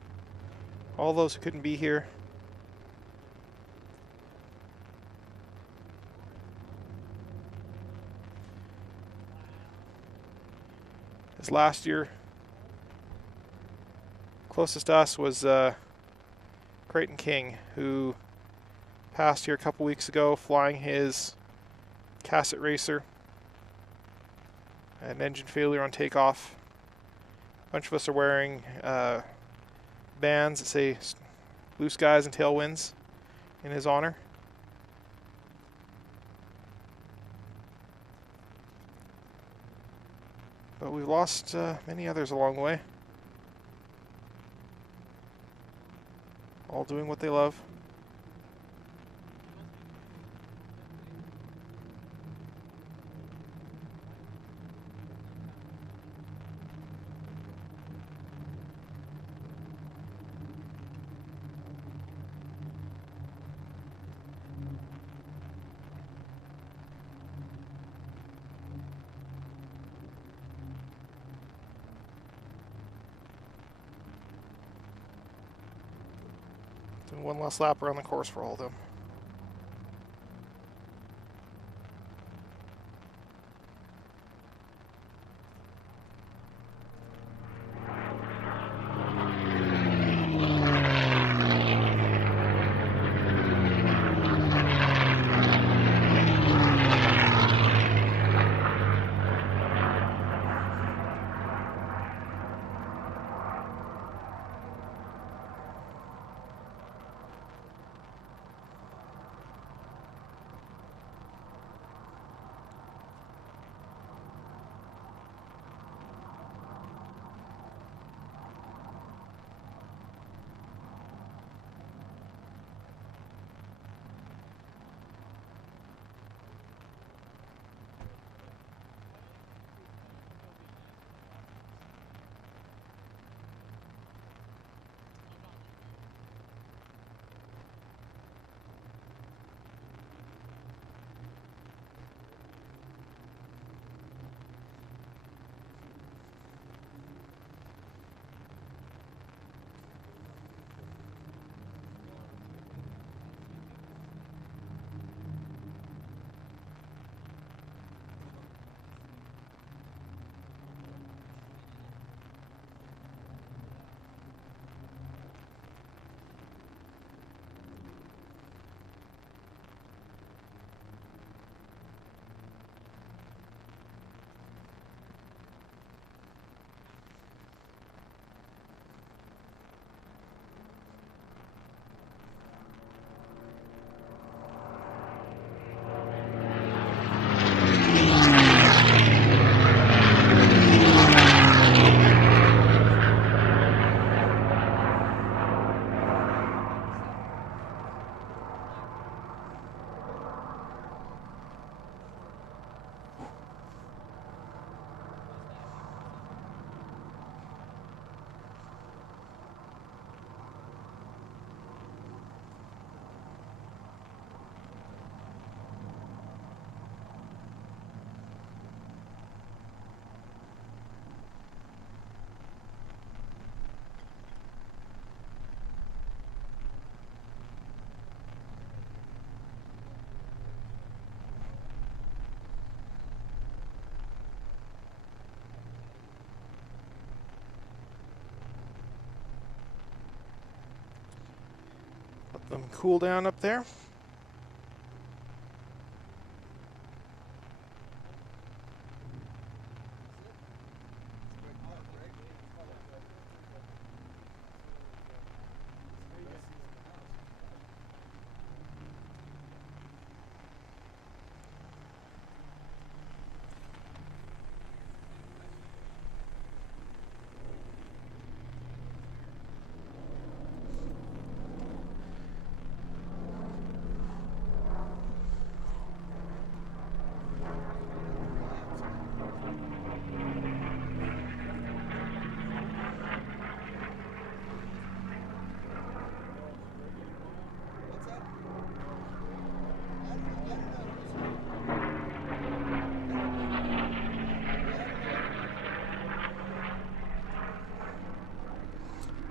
All those who couldn't be here. As last year, closest to us was Creighton King, who passed here a couple weeks ago flying his Cassett Racer. An engine failure on takeoff. A bunch of us are wearing bands that say blue skies and tailwinds in his honor. But we've lost many others along the way. All doing what they love. Doing one last lap around the course for all of them. them cool down up there.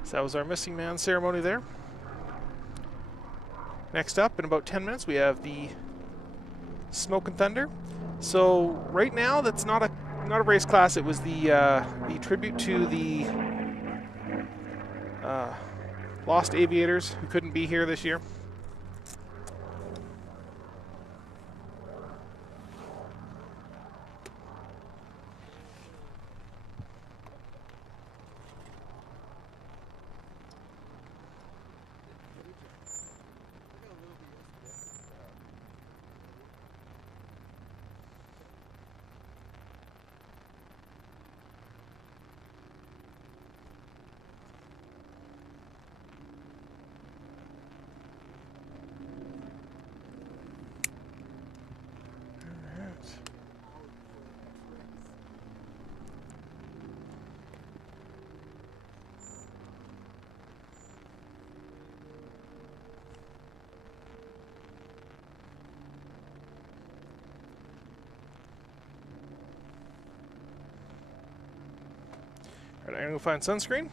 So that was our missing man ceremony there. Next up, in about 10 minutes, we have the Smoke and Thunder. So right now, that's not a race class. It was the tribute to the lost aviators who couldn't be here this year. All right, I'm gonna go find sunscreen.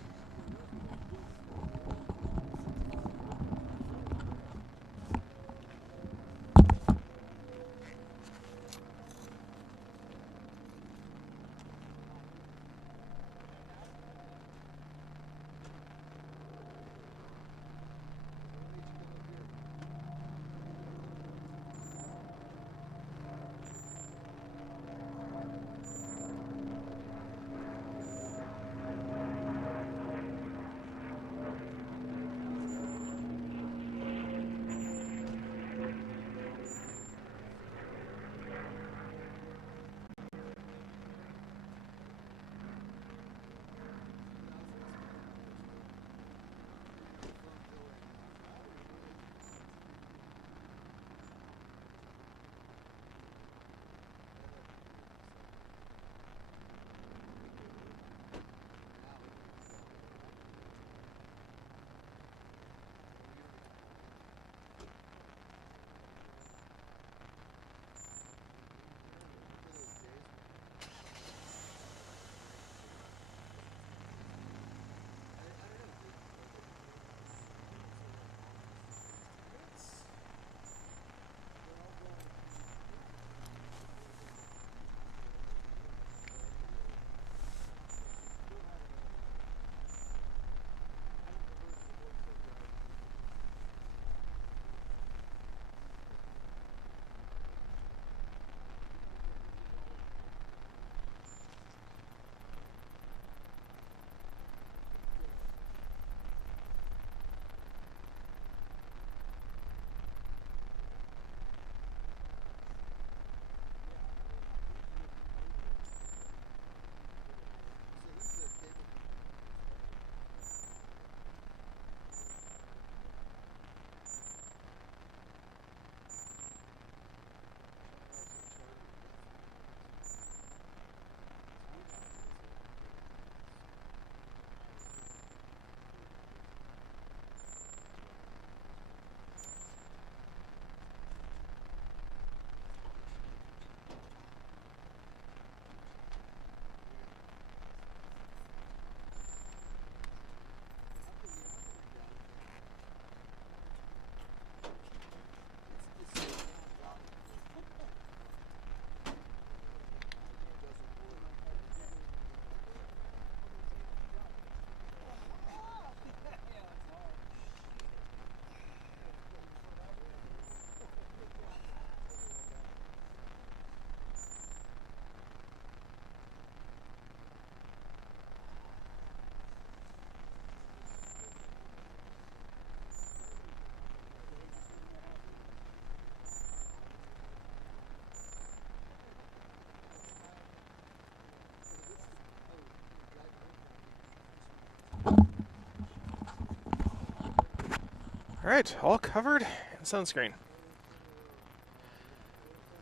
Alright, all covered in sunscreen.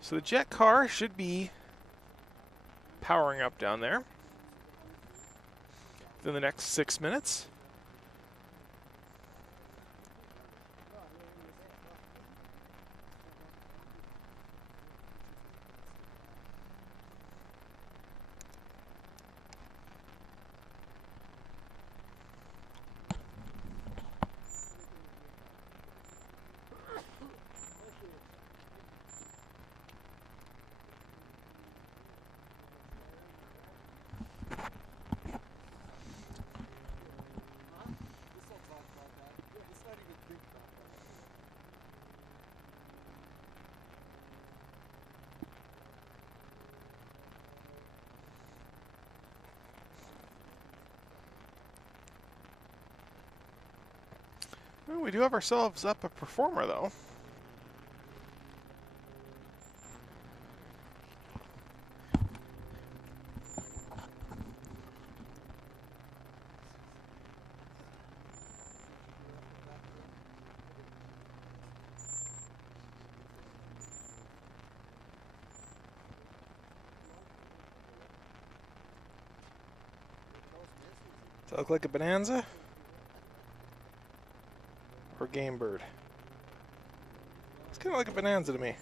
So the jet car should be powering up down there within the next 6 minutes. Well, we do have ourselves up a performer, though. Does that look like a Bonanza? Or Game Bird? It's kind of like a Bonanza to me.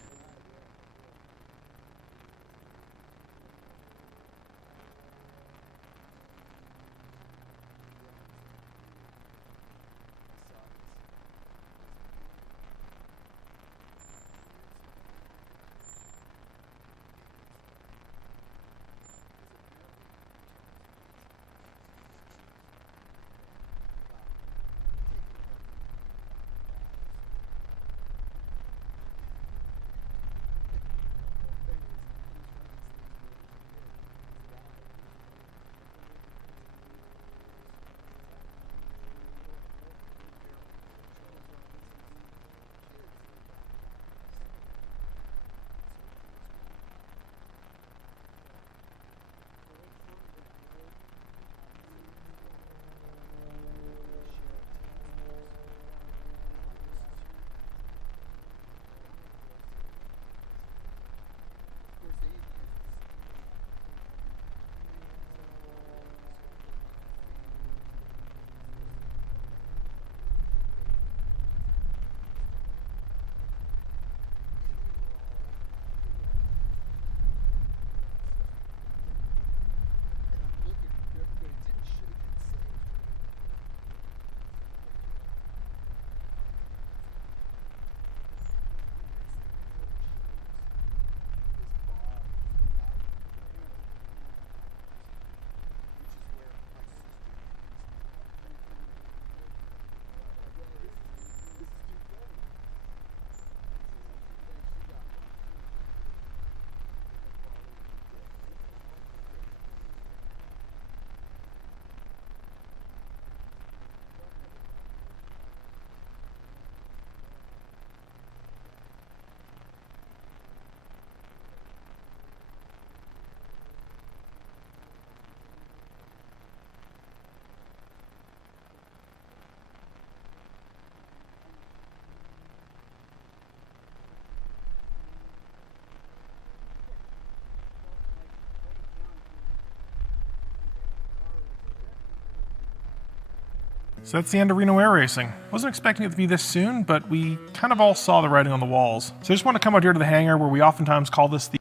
So that's the end of Reno Air Racing. Wasn't expecting it to be this soon, but we kind of all saw the writing on the walls. So I just want to come out here to the hangar where we oftentimes call this the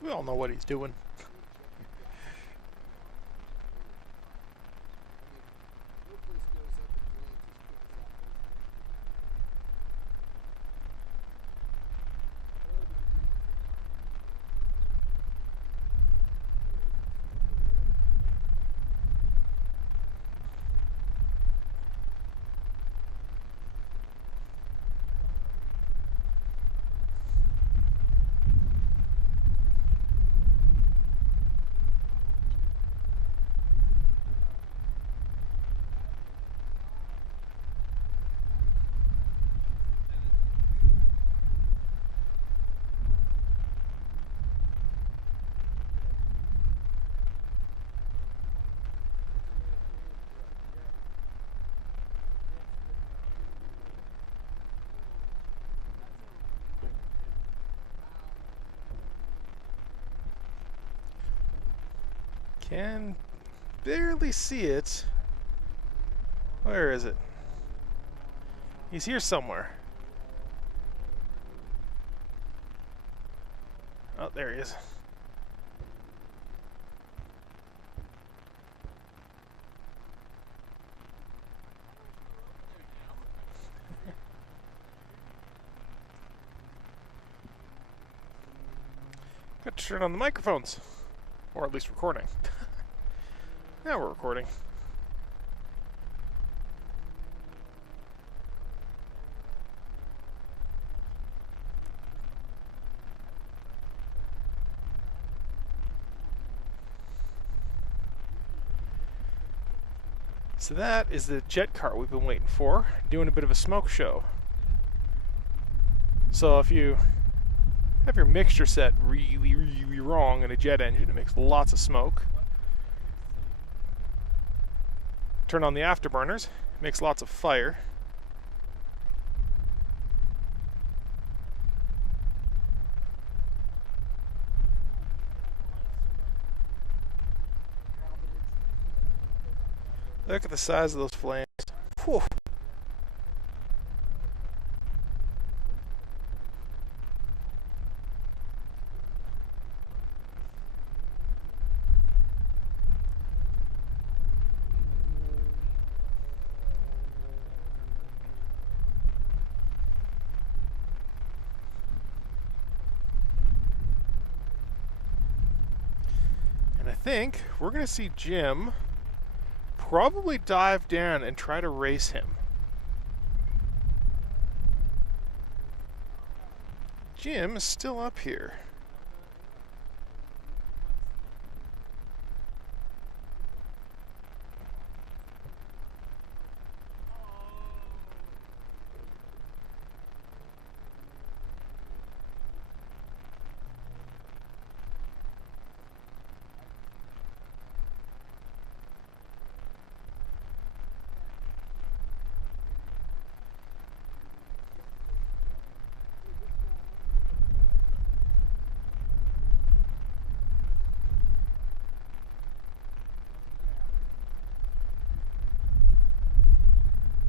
We all know what he's doing. Can barely see it. Where is it? He's here somewhere. Oh, there he is. Got to turn on the microphones. Or at least recording. Now we're recording. So that is the jet car we've been waiting for, doing a bit of a smoke show. So if you have your mixture set really, really wrong in a jet engine, it makes lots of smoke. Turn on the afterburners, it makes lots of fire. Look at the size of those flames. Whew. And I think we're going to see Jim probably dive down and try to race him. Jim is still up here.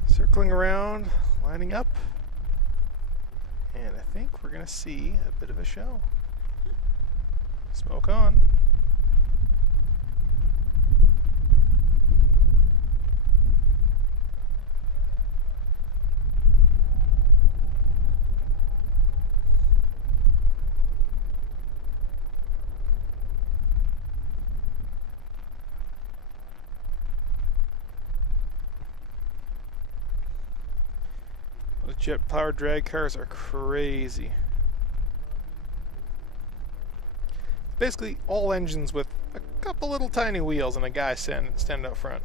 Circling around, lining up, and I think we're going to see a bit of a show. Smoke on. Those jet-powered drag cars are crazy. Basically, all engines with a couple little tiny wheels and a guy standing out front.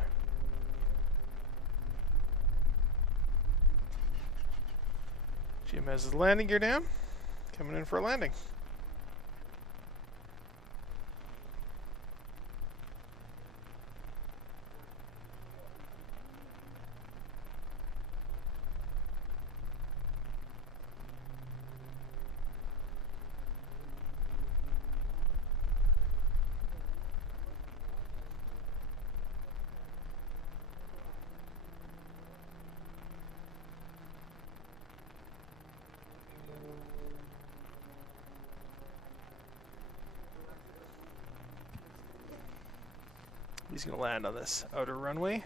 Jim has his landing gear down, coming in for a landing. He's going to land on this outer runway.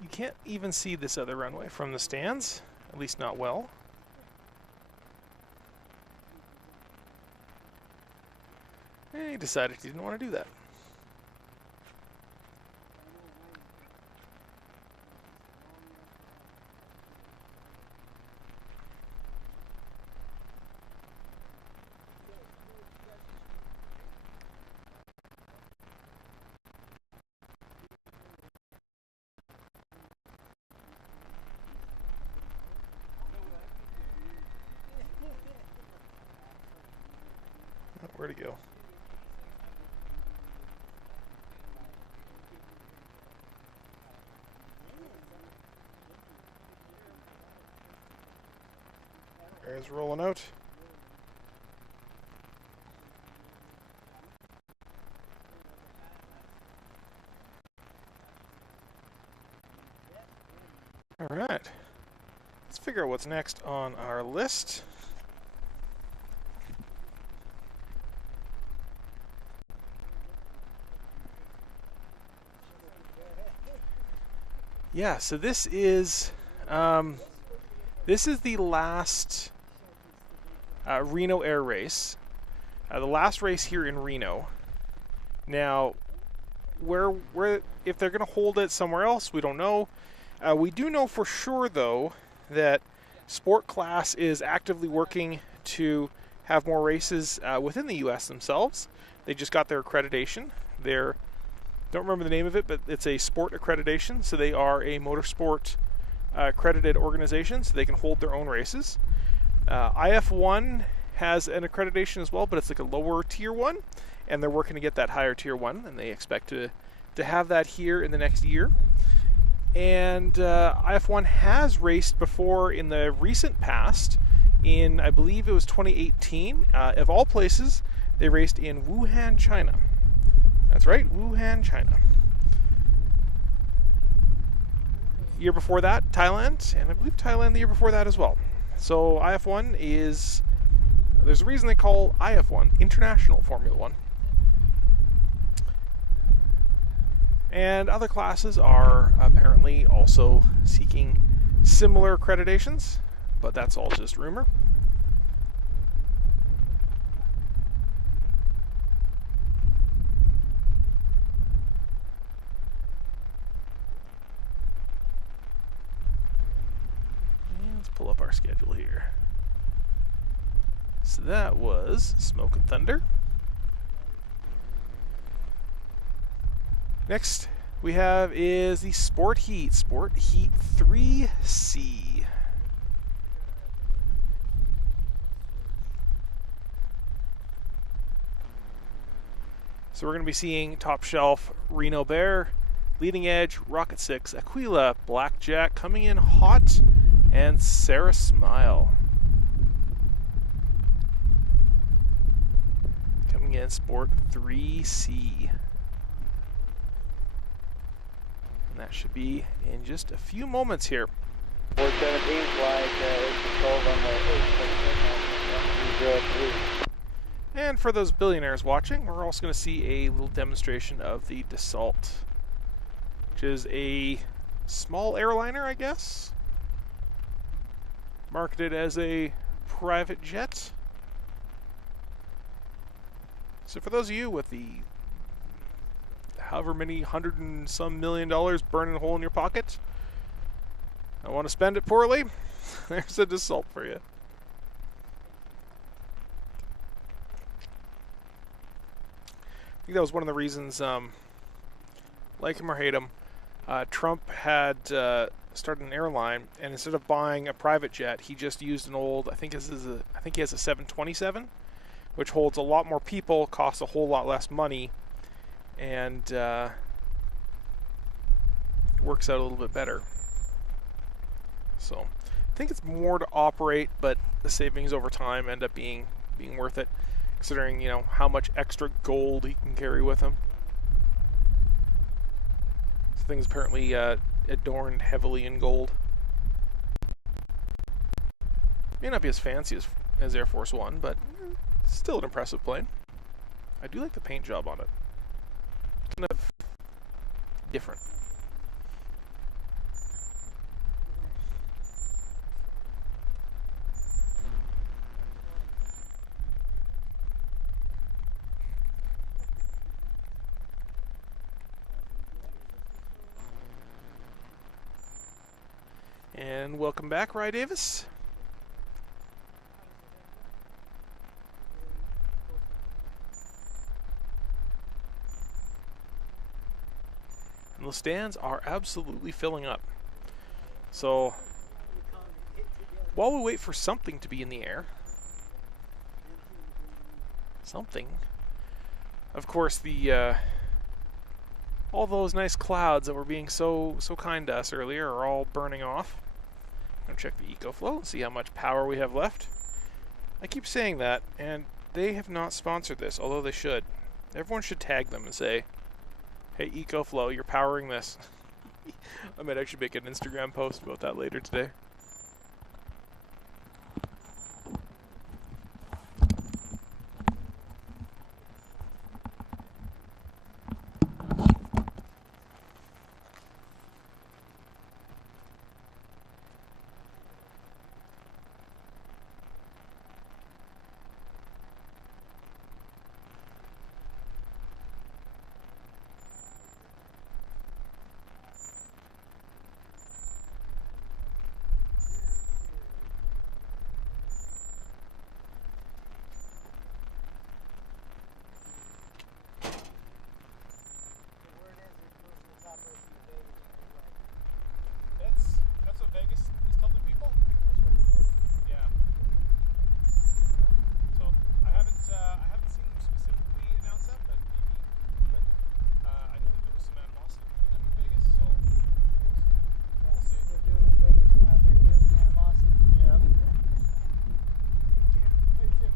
You can't even see this other runway from the stands, at least not well. And he decided he didn't want to do that. Where'd he go? Air's rolling out. All right. Let's figure out what's next on our list. Yeah, so this is the last Reno Air Race, the last race here in Reno. Now, where if they're going to hold it somewhere else, we don't know. We do know for sure, though, that Sport Class is actively working to have more races within the U.S. themselves. They just got their accreditation. Don't remember the name of it, but it's a sport accreditation, so they are a motorsport accredited organization, so they can hold their own races. IF1 has an accreditation as well, but it's like a lower tier one, and they're working to get that higher tier one, and they expect to have that here in the next year. And IF1 has raced before in the recent past, in I believe it was 2018. Of all places, they raced in Wuhan, China. That's right, Wuhan, China. Year before that, Thailand, and I believe Thailand the year before that as well. So IF1 is, there's a reason they call IF1 International Formula One. And other classes are apparently also seeking similar accreditations, but that's all just rumor. Pull up our schedule here. So that was Smoke and Thunder. Next we have is the Sport Heat 3C. So we're going to be seeing Top Shelf, Reno Bear, Leading Edge, Rocket 6, Aquila, Blackjack coming in hot, and Sarah Smile coming in Sport 3C. And that should be in just a few moments here. 417 flight 812 on the 8. And for those billionaires watching, we're also going to see a little demonstration of the Dassault, which is a small airliner, I guess. Marketed as a private jet. So for those of you with the however many $100 and some million burning a hole in your pocket, I want to spend it poorly, there's a Dassault for you. I think that was one of the reasons, like him or hate him, Trump had started an airline, and instead of buying a private jet, he just used an old, I think he has a 727, which holds a lot more people, costs a whole lot less money, and works out a little bit better. So I think it's more to operate, but the savings over time end up being worth it, considering, you know, how much extra gold he can carry with him. This thing's apparently adorned heavily in gold. May not be as fancy as Air Force One, but Still an impressive plane. I do like the paint job on it. Kind of different. And welcome back, Rye Davis. And the stands are absolutely filling up. So, while we wait for something to be in the air, of course, the all those nice clouds that were being so kind to us earlier are all burning off. I'm gonna check the EcoFlow, see how much power we have left. I keep saying that, and they have not sponsored this, although they should. Everyone should tag them and say, "Hey, EcoFlow, you're powering this." I might actually make an Instagram post about that later today. That's what Vegas is telling people? That's what we've heard. Yeah. So I haven't seen them specifically announce that, but maybe. But I know there was some animosity between them in Vegas, so we'll see. They're doing in Vegas and out here. Here's the animosity. Yeah. Hey, Jim.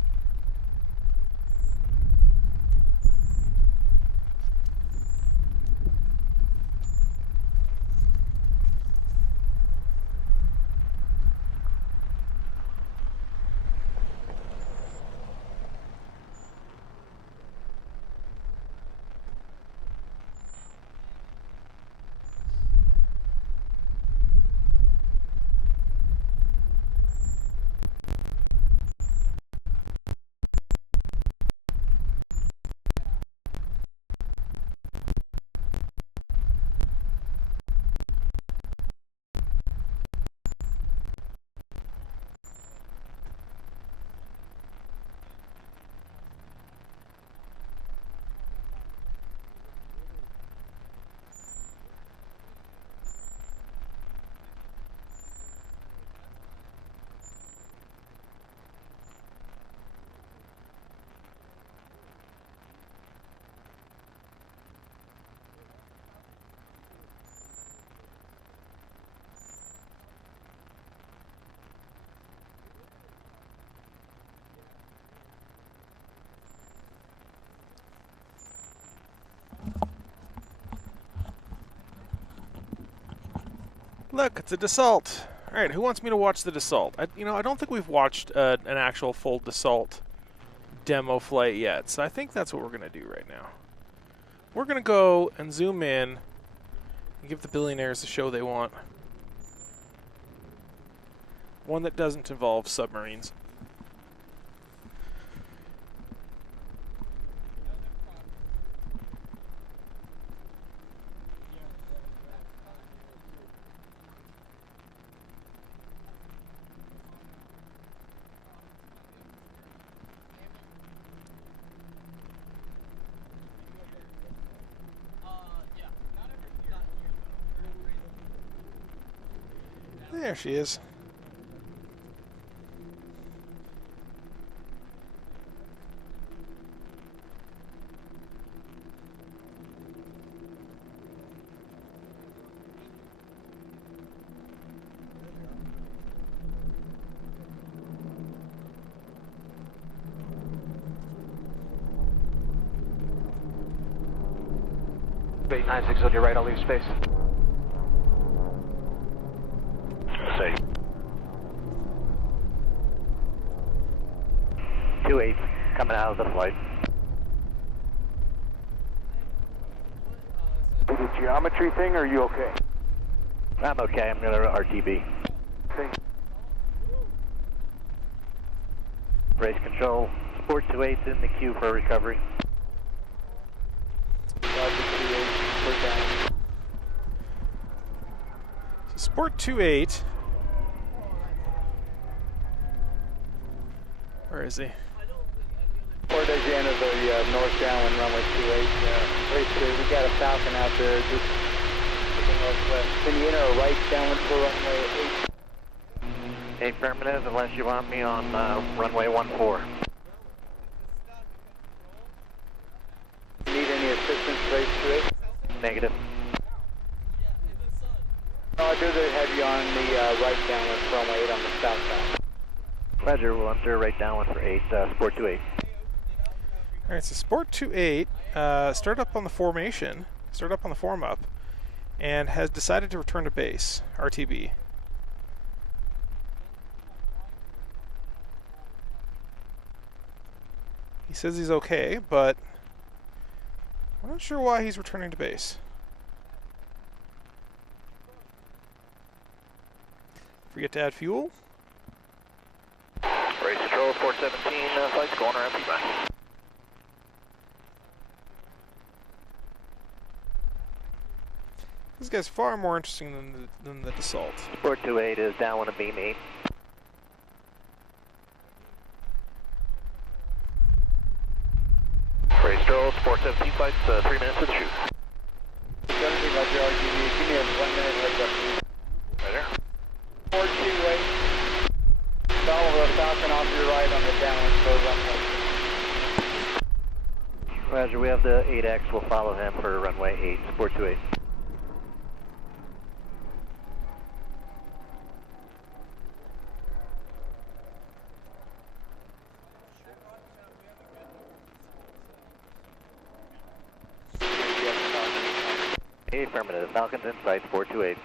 Look, it's a Dassault. All right, who wants me to watch the Dassault? I don't think we've watched an actual full Dassault demo flight yet, so I think that's what we're going to do right now. We're going to go and zoom in and give the billionaires the show they want. One that doesn't involve submarines. There she is. Bait 96 on your right, I'll leave space. Say. 28, coming How's the flight? Did a geometry thing, or are you okay? I'm okay. I'm going to RTB. Okay. Race control. Sport 28's in the queue for recovery. So Sport 28. Where is he? Port Adrian of the north downwind runway 28. Race 2, we got a Falcon out there just to the northwest. Can you enter a right downwind for runway 8? Affirmative, unless you want me on runway 14. Need any assistance, race 28? Negative. No, I do have you on the right downwind for runway 8 on the south side. Roger, we'll enter right downwind for 8, Sport 28. All right, so Sport 28 started up on the formation, started up on the form up, and has decided to return to base, RTB. He says he's okay, but we're not sure why he's returning to base. Forget to add fuel. Race control, 417, flight's going around P-Bus. This guy's far more interesting than the Dassault. Sport 28 is downwind of beam 8. Race control, Sport 17 flights, 3 minutes to the shoot. 17 Roger, RGB. Give me a 1 minute heads up, please. Right there. Sport 28. Follow the Falcon off your right on the downwind for runway. Roger, we have the 8X. We'll follow him for runway 8, Sport 28. Affirmative. Falcon's in sight, 428.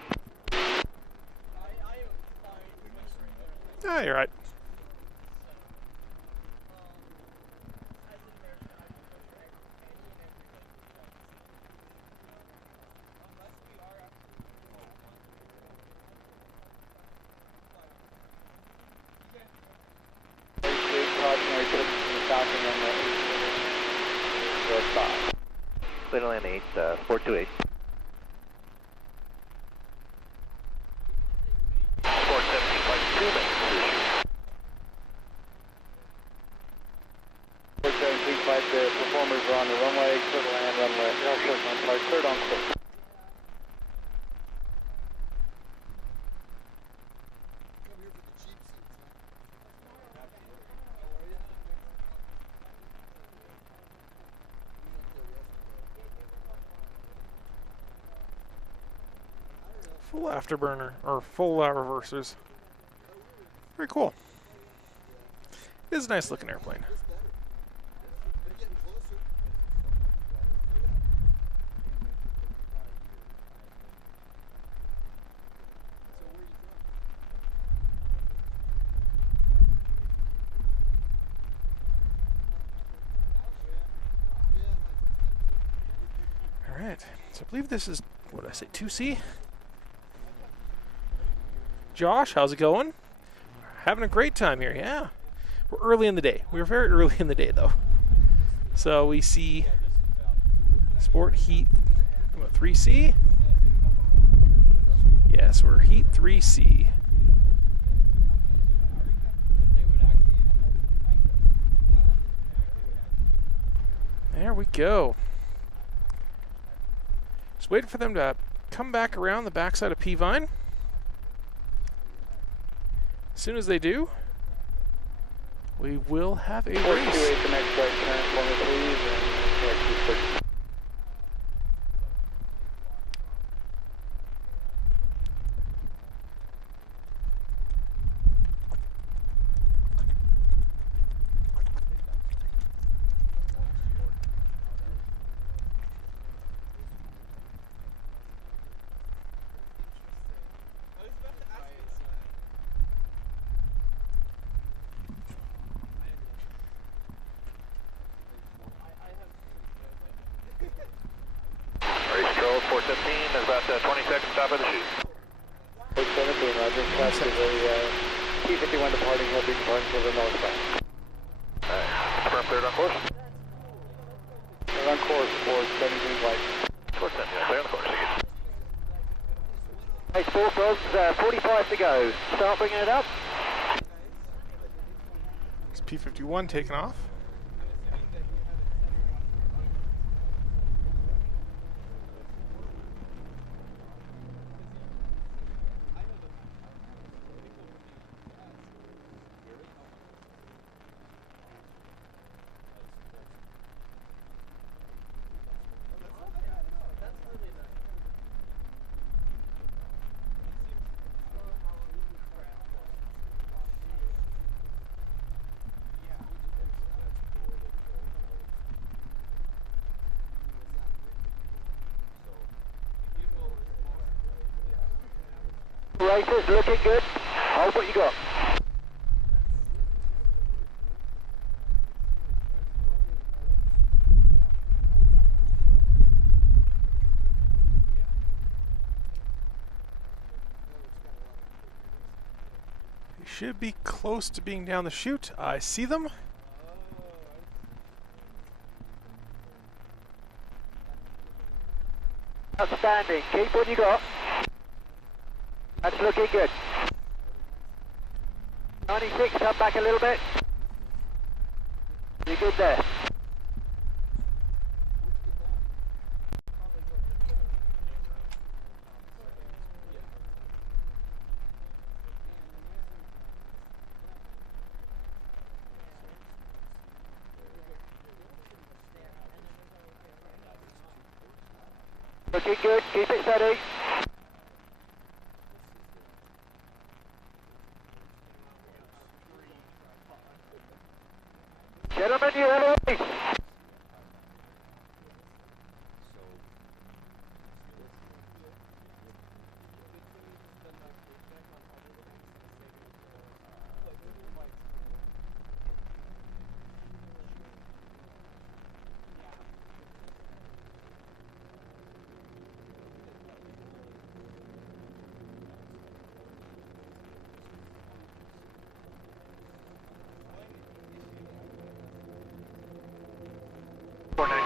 Ah, you're right. Cautionary tips from the Falcon runway 8. Little in 8, 428. Sport 17 flight 2 minutes to the shoot. Sport 17 flight, the performers are on the runway, clear to land runway, I'm sorry, cleared on course. Full afterburner, or full reversers. Very cool. It is a nice looking airplane. All right, so I believe this is, what did I say, 2C? Josh, how's it going? Having a great time here, yeah. We're early in the day. We were very early in the day, though. So we see Sport Heat 3C. Yes, we're Heat 3C. There we go. Just waiting for them to come back around the backside of P-Vine. As soon as they do, we will have a race. 428, the next right turn for me, please, and correct. Control, 417, there's about 20 seconds top of the chute. 417, Roger. Trust to the T-51 departing, heavy departing to the northbound. Alright, confirm cleared on course. We're on course for 17 right. 410, yeah, clear on the course, again. Hey, Sport Dogs, 45 to go. Start bringing it up. It's P-51 taking off. Racers looking good. Hold what you got. They should be close to being down the chute. I see them. Outstanding. Keep what you got. That's looking good. 96, come back a little bit. You're good there. Looking good, keep it steady. Gentlemen, you have a race.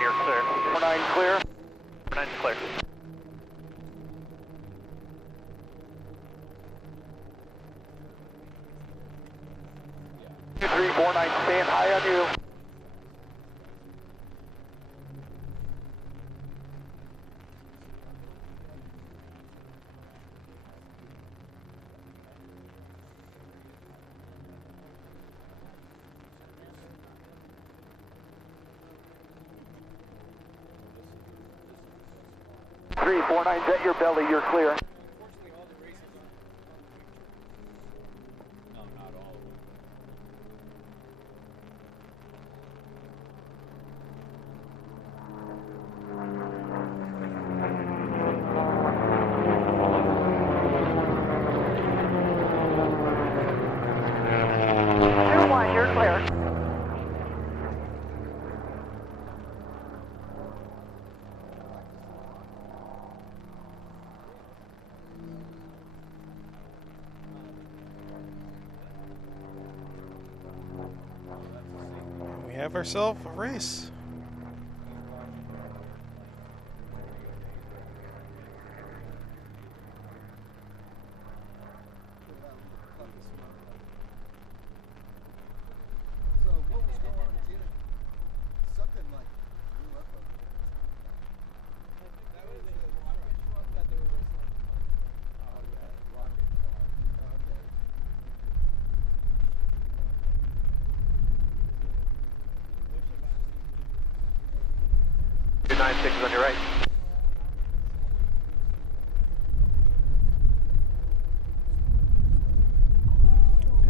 You're clear. 49 clear. 49 clear. Two, 3, 49, stand high on you. Three, 49's at your belly, you're clear. You're clear. We have ourselves a race. Two 96 on your right.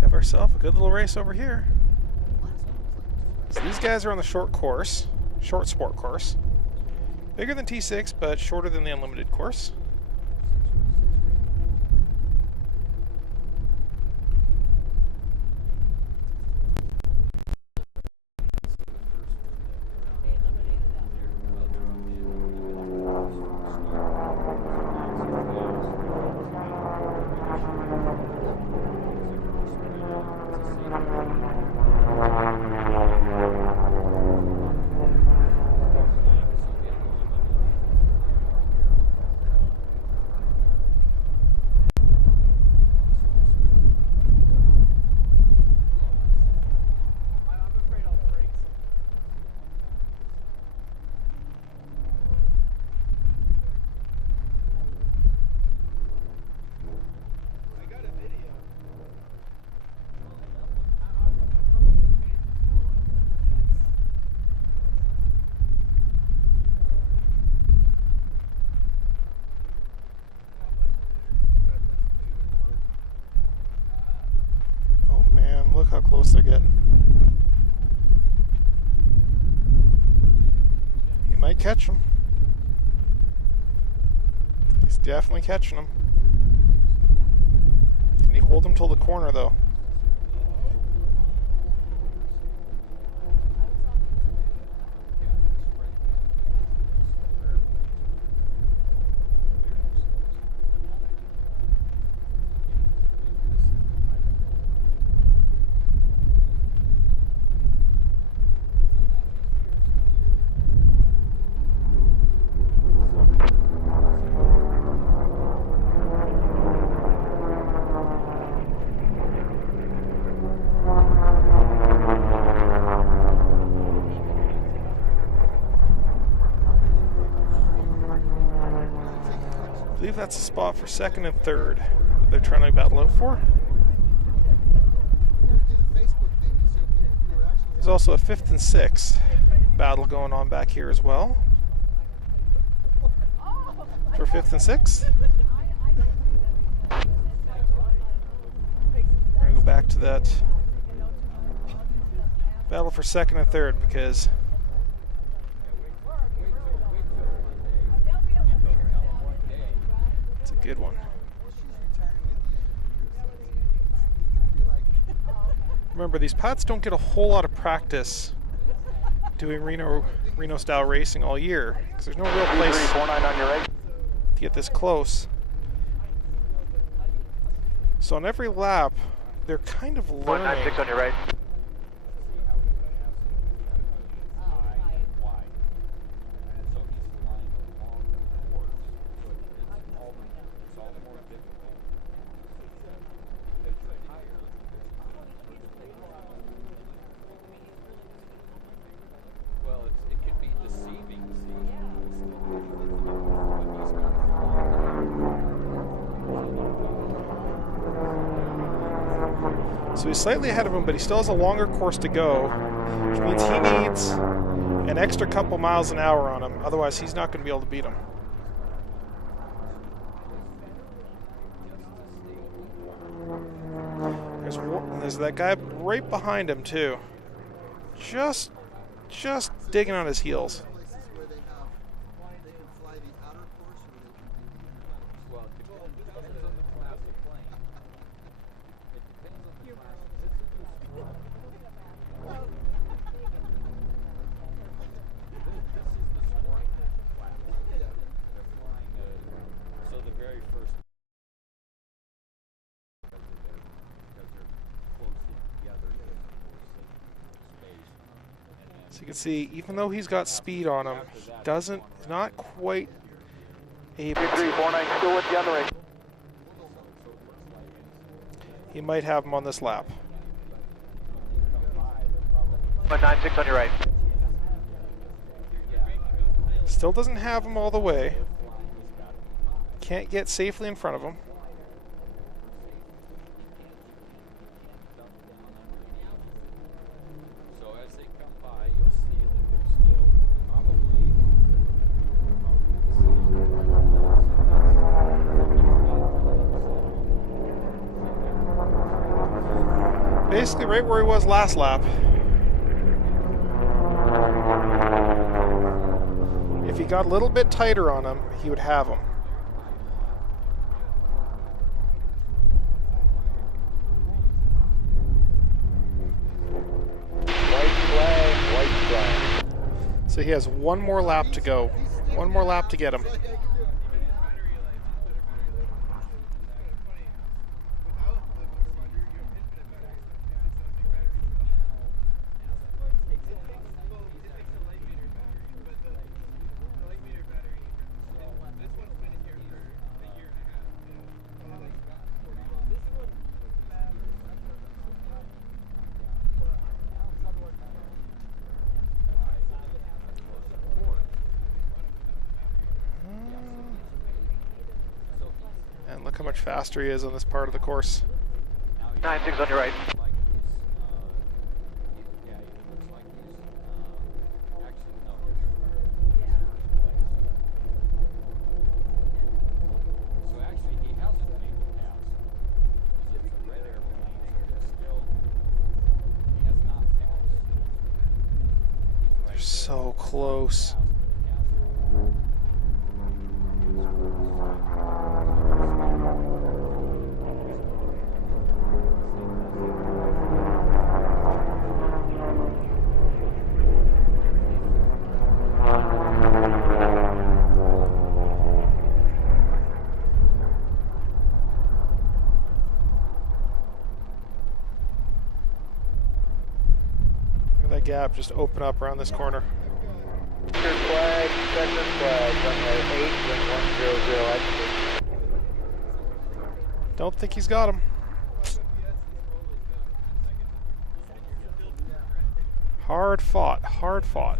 Have ourselves a good little race over here. So these guys are on the short course, short sport course. Bigger than T6, but shorter than the unlimited course. close they're getting. He might catch him. He's definitely catching him. Can he hold him till the corner, though? I believe that's a spot for second and third that they're trying to battle out for. There's also a fifth and sixth battle going on back here as well. For fifth and sixth. We're going to go back to that battle for second and third because it's a good one. Remember, these Pats don't get a whole lot of practice doing Reno style racing all year because there's no real place 349 on your right. to get this close. So on every lap, they're kind of learning. 196 on your right. So he's slightly ahead of him, but he still has a longer course to go, which means he needs an extra couple miles an hour on him. Otherwise, he's not going to be able to beat him. There's that guy right behind him, too. Just digging on his heels. So you can see, even though he's got speed on him, he's not quite able to. 349 still with you on the right. He might have him on this lap. 196 on your right. Still doesn't have him all the way. Can't get safely in front of him. Basically right where he was last lap. If he got a little bit tighter on him, he would have him. White flag. So he has one more lap to go. One more lap to get him. And look how much faster he is on this part of the course. 96 on your right. close. That gap just open up around this corner. Sector flag, runway 8, wind 100. Don't think he's got him. Hard fought, hard fought.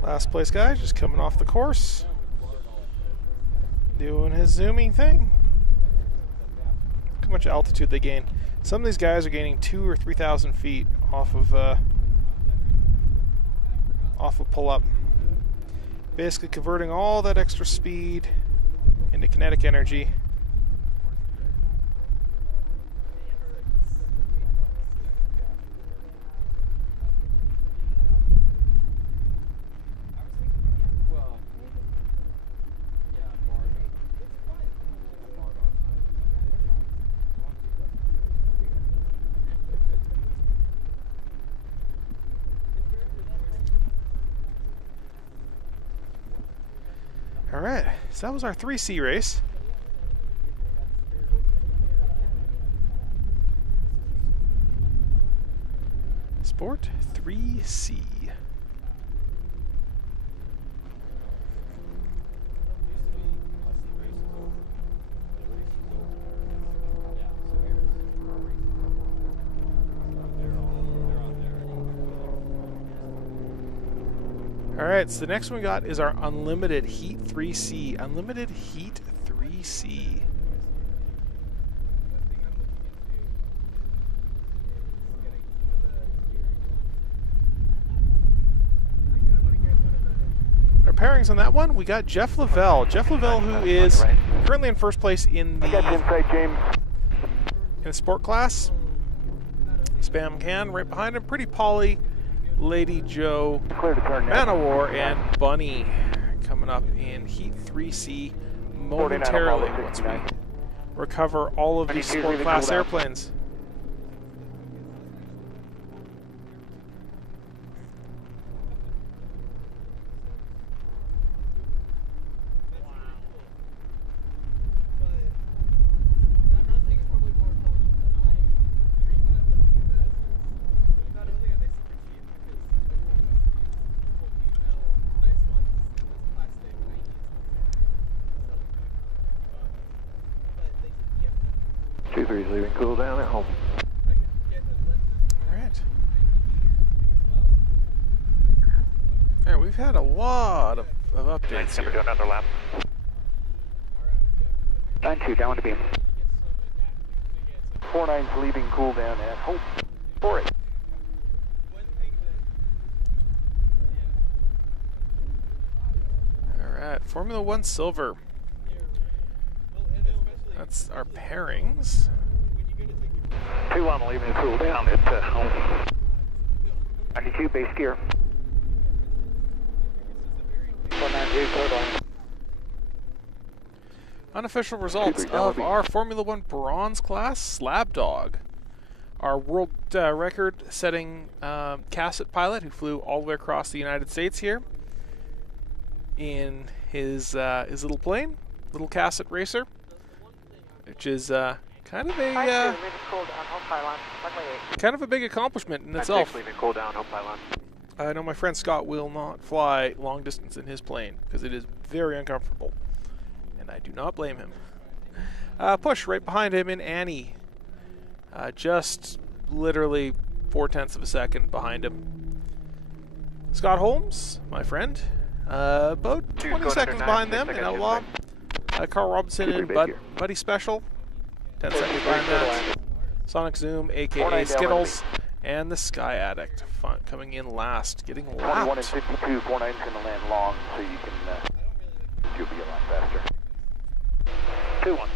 Last place guy just coming off the course, doing his zooming thing. Look how much altitude they gain. Some of these guys are gaining 2,000 or 3,000 feet off of pull-up. Basically converting all that extra speed into kinetic energy. All right, so that was our 3C race. Sport 3C. Alright, so the next one we got is our Unlimited Heat 3C. Unlimited Heat 3C. Our pairings on that one, we got Jeff Lavelle. Jeff Lavelle, who is currently in first place in the sport class. Spam Can right behind him. Pretty Polly, Lady Joe, Man of War, and Bunny coming up in Heat 3C momentarily once we recover all of these sport class airplanes. Leaving cool down at home. Alright. Alright, we've had a lot of updates here. Do another lap. 9-2, down to beam. 49's leaving cool down at home. For it. Alright, Formula One Silver. That's our pairings. 2-1 leaving cool down at home. 92 base gear. 492 total. Unofficial results of our Formula One Bronze class Slab Dog. Our world record-setting Cassett pilot who flew all the way across the United States here in his little plane, little Cassett racer, which is kind of a big accomplishment in itself. Cool down, home pylon. I know my friend Scott will not fly long distance in his plane because it is very uncomfortable, and I do not blame him. Push right behind him in Annie, just literally 0.4 of a second behind him. Scott Holmes, my friend, about 20 seconds behind them in Outlaw. Carl Robinson and Buddy Special, 10 seconds behind that. Sonic Zoom, aka Skittles, And the Sky Addict coming in last, getting 21 and lapped. 52, 49's going to land long, so you can, you'll be a lot faster. 2-1.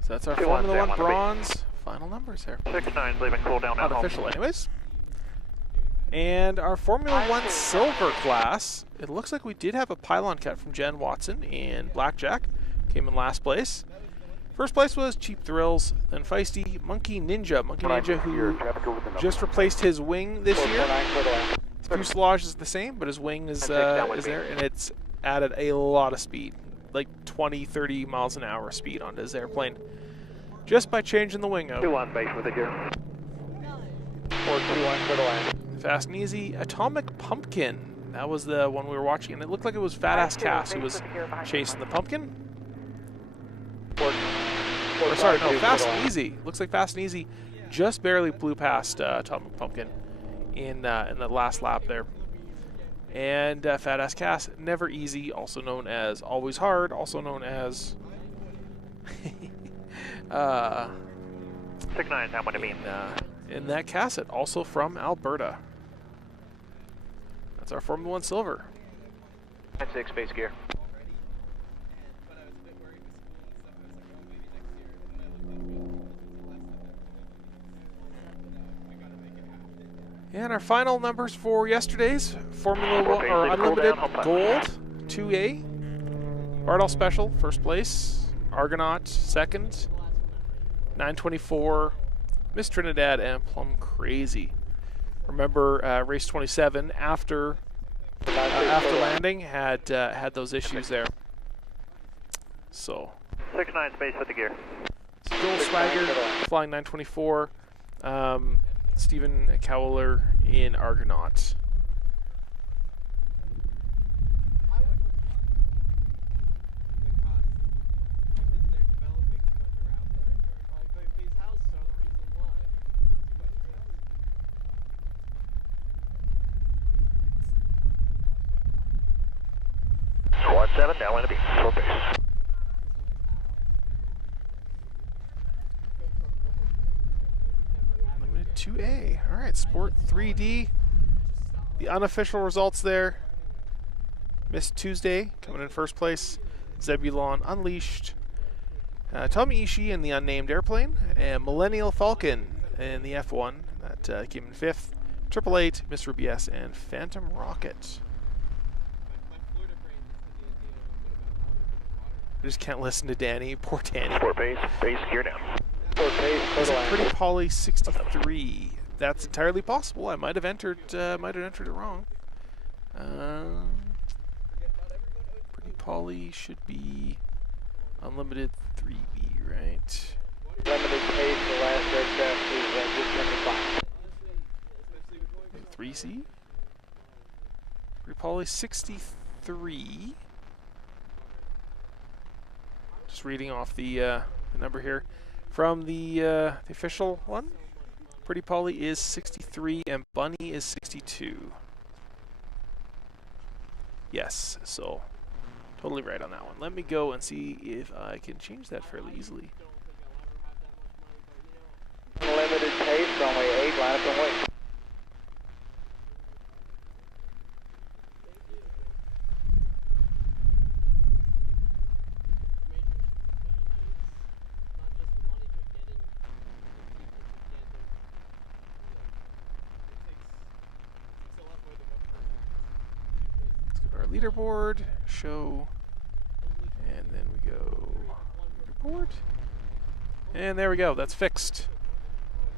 So that's our 2-1, Formula Sam, 1 wanna be. bronze final numbers here. 6-9's leaving cool down at home. Unofficial anyways. And our Formula 1 silver class, it looks like we did have a pylon cut from Jen Watson in Blackjack. Came in last place. First place was Cheap Thrills, then Feisty, Monkey Ninja. Monkey Ninja, who just replaced his wing this year. His fuselage is the same, but his wing is there, and it's added a lot of speed, like 20, 30 miles an hour speed onto his airplane, just by changing the wing out. 2-1 base with it here. 4-2-1 for the land. Fast and Easy, Atomic Pumpkin. That was the one we were watching, and it looked like it was Fat Ass Cass who was chasing the pumpkin. Or sorry, no, Fast and Easy. Looks like Fast and Easy just barely blew past Atomic Pumpkin in the last lap there. And Fat Ass Cass, Never Easy, also known as Always Hard, also known as 6-9's how many mean? in that Cassette, also from Alberta. That's our Formula 1 silver. 6 base gear. And our final numbers for yesterday's Formula 1 or Unlimited Gold 2A. Bardol Special, first place. Argonaut, second. 924, Miss Trinidad, and Plum Crazy. Remember, race 27 after landing had those issues there. So 6-9's base with the gear. Joel Swagger flying 924. Stephen Cowler in Argonaut. Squad 7, now in a beam. Full base. Limited 2A. All right, Sport 3D. The unofficial results there. Miss Tuesday coming in first place. Zebulon Unleashed. Tommy Ishii in the unnamed airplane. And Millennial Falcon in the F1. That came in fifth. 888, Miss Ruby S, and Phantom Rocket. I just can't listen to Danny. Poor Danny. 4 base gear down. 4 base, Is it Pretty Polly 63? That's entirely possible. I might have entered it wrong. Pretty Polly should be Unlimited 3B, right? Limited pace, the last aircraft is just number 5. 3C? Pretty Polly 63. Just reading off the number here. From the official one, Pretty Polly is 63 and Bunny is 62. Yes, so totally right on that one. Let me go and see if I can change that fairly easily. Limited pace, runway 8, line up and wait. Leaderboard, show, and then we go leaderboard, and there we go. That's fixed.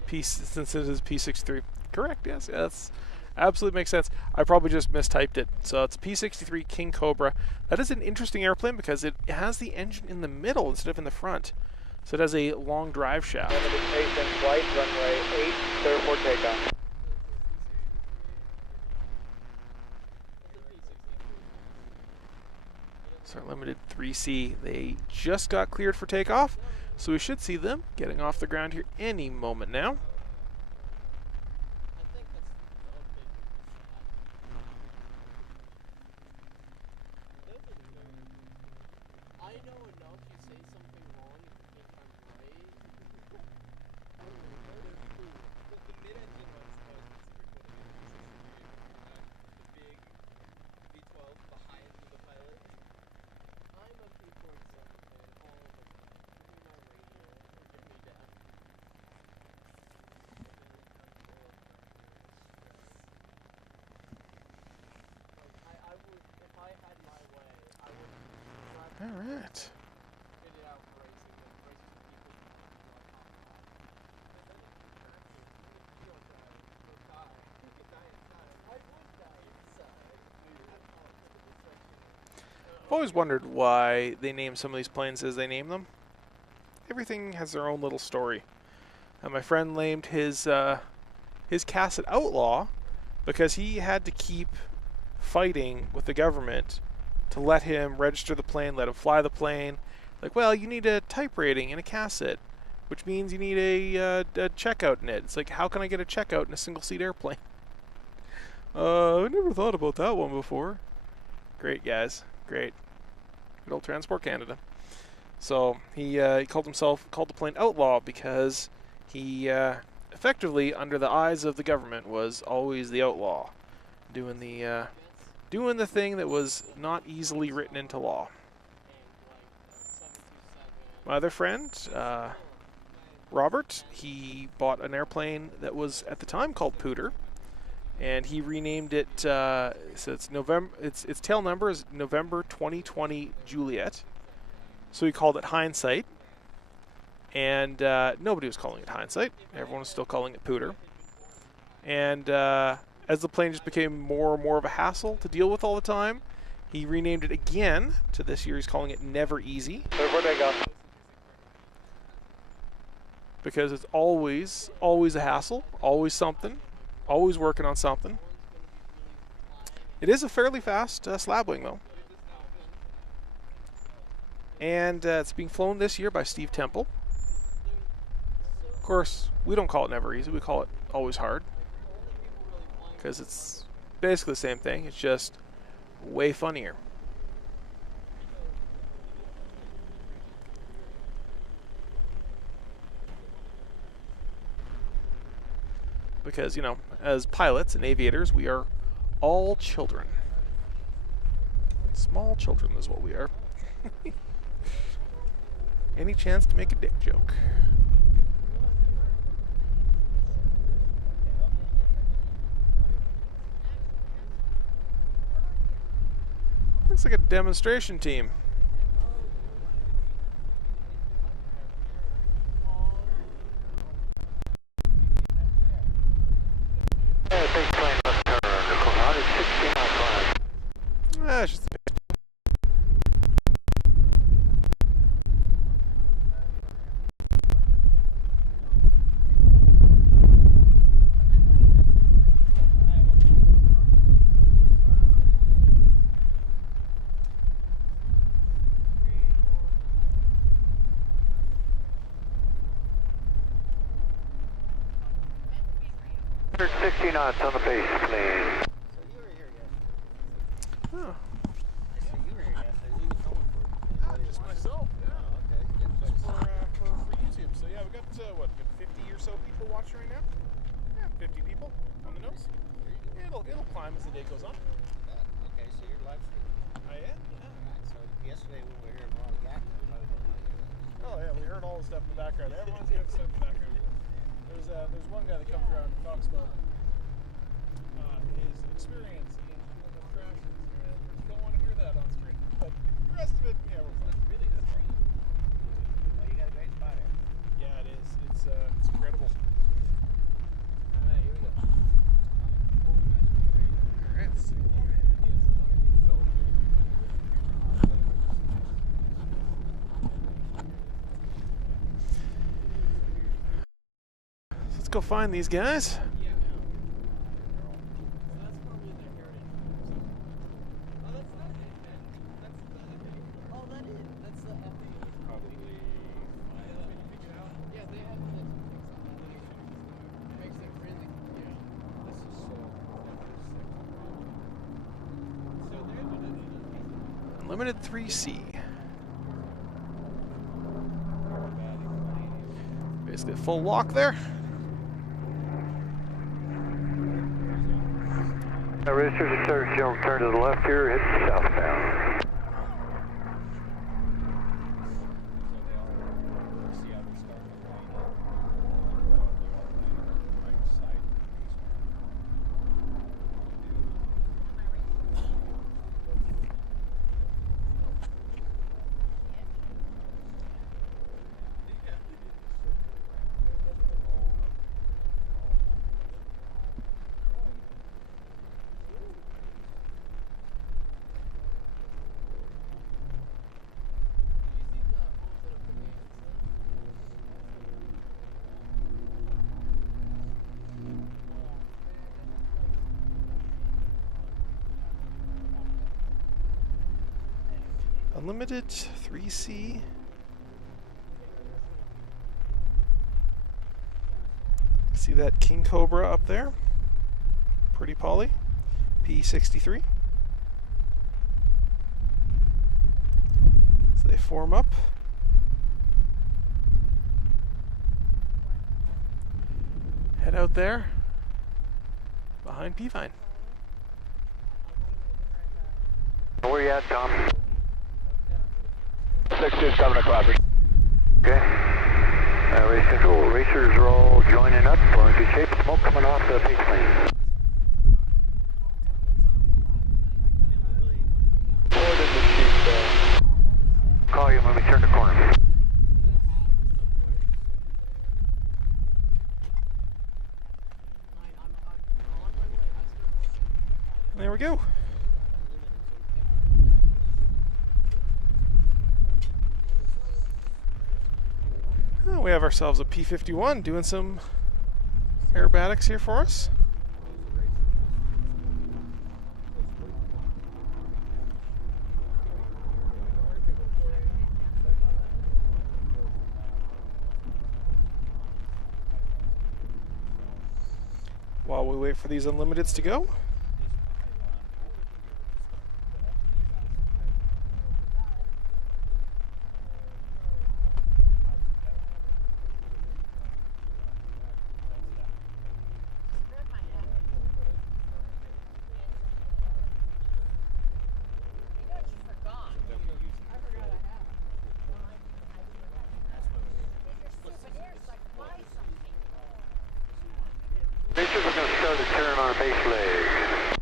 Since it is P63, correct? Yes, that's absolutely makes sense. I probably just mistyped it. So it's P63 King Cobra. That is an interesting airplane because it has the engine in the middle instead of in the front, so it has a long drive shaft. Limited pace in flight, runway 8, clear for takeoff. So our Limited 3C, they just got cleared for takeoff, so we should see them getting off the ground here any moment now. mid-engine ones, the big V12 behind the pilot. I'm a P47 fan all the time. Give me my radio or get me down. I would, if I had my way, I would All right. get it out for racing and race with people who are I've always wondered why they name some of these planes as they name them. Everything has their own little story. My friend named his Casset Outlaw because he had to keep fighting with the government to let him register the plane, let him fly the plane. Like, well, you need a type rating in a Casset, which means you need a checkout in it. It's like, how can I get a checkout in a single-seat airplane? I never thought about that one before. Great, guys. Great. Good old Transport Canada. So he called the plane Outlaw because he effectively, under the eyes of the government, was always the outlaw, doing the thing that was not easily written into law. My other friend, Robert, he bought an airplane that was at the time called Pooter, and he renamed it. So it's November. Its tail number is November 2020 Juliet. So he called it Hindsight, and nobody was calling it Hindsight. Everyone was still calling it Pooter. And as the plane just became more and more of a hassle to deal with all the time, he renamed it again to this year. He's calling it Never Easy. Where'd they go? Because it's always a hassle, always something, always working on something. It is a fairly fast slab wing, though. And it's being flown this year by Steve Temple. Of course, we don't call it Never Easy, we call it Always Hard. Because it's basically the same thing, it's just way funnier. Because, you know, as pilots and aviators, we are all children. Small children is what we are. Any chance to make a dick joke. Looks like a demonstration team. It's just knots on the base, please. oh, Just myself, yeah. Just for YouTube. So yeah, we've got what, 50 or so people watching right now? Yeah, 50 people on the nose. It'll climb as the day goes on. Okay, so you're live streaming. I am, yeah. Alright, so yesterday when we were here in Ron Gat, probably didn't want to hear that. Oh yeah, we heard all the stuff in the background. Everyone's hearing stuff in the background. There's one guy that comes around and talks about his experience in dealing with crashes. You don't want to hear that on screen. But the rest of it, yeah, we're fine. Really, that's fine. Well, you got a great spot here. Yeah, it is. It's incredible. Alright, here we go. let's go find these guys. Limited 3C. Basically a full lock there. Racers, start general turn to the left here, hit southbound. Unlimited 3C. See that King Cobra up there? Pretty poly. P63. So they form up. Head out there behind P-Vine. Where you at, Tom? 6-2 coming across. Okay. Race control. Racers are all joining up. We're in good shape. Smoke coming off the pace lane. Forward in the sheet. Call you when we turn the corner. There we go. Oh, we have ourselves a P51 doing some aerobatics here for us. While we wait for these unlimiteds to go. Racers are going to start a turn on our base leg.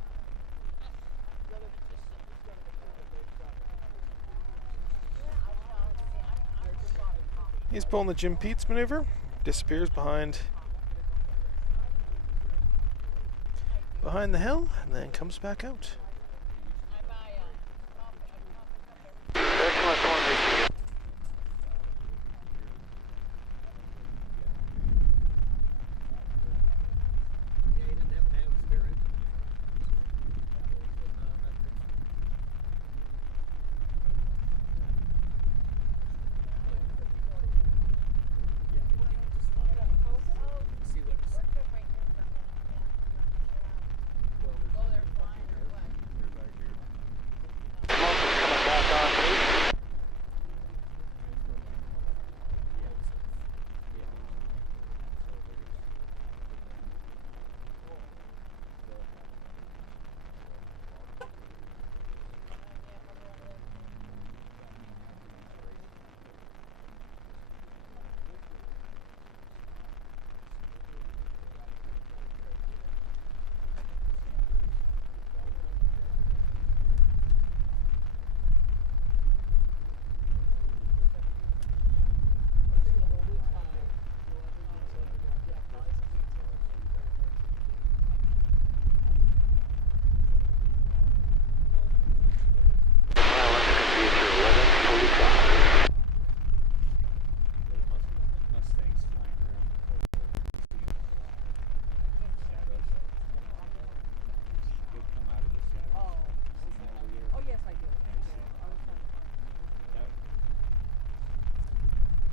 He's pulling the Jim Pete's maneuver, disappears behind the hill, and then comes back out. Excellent formation.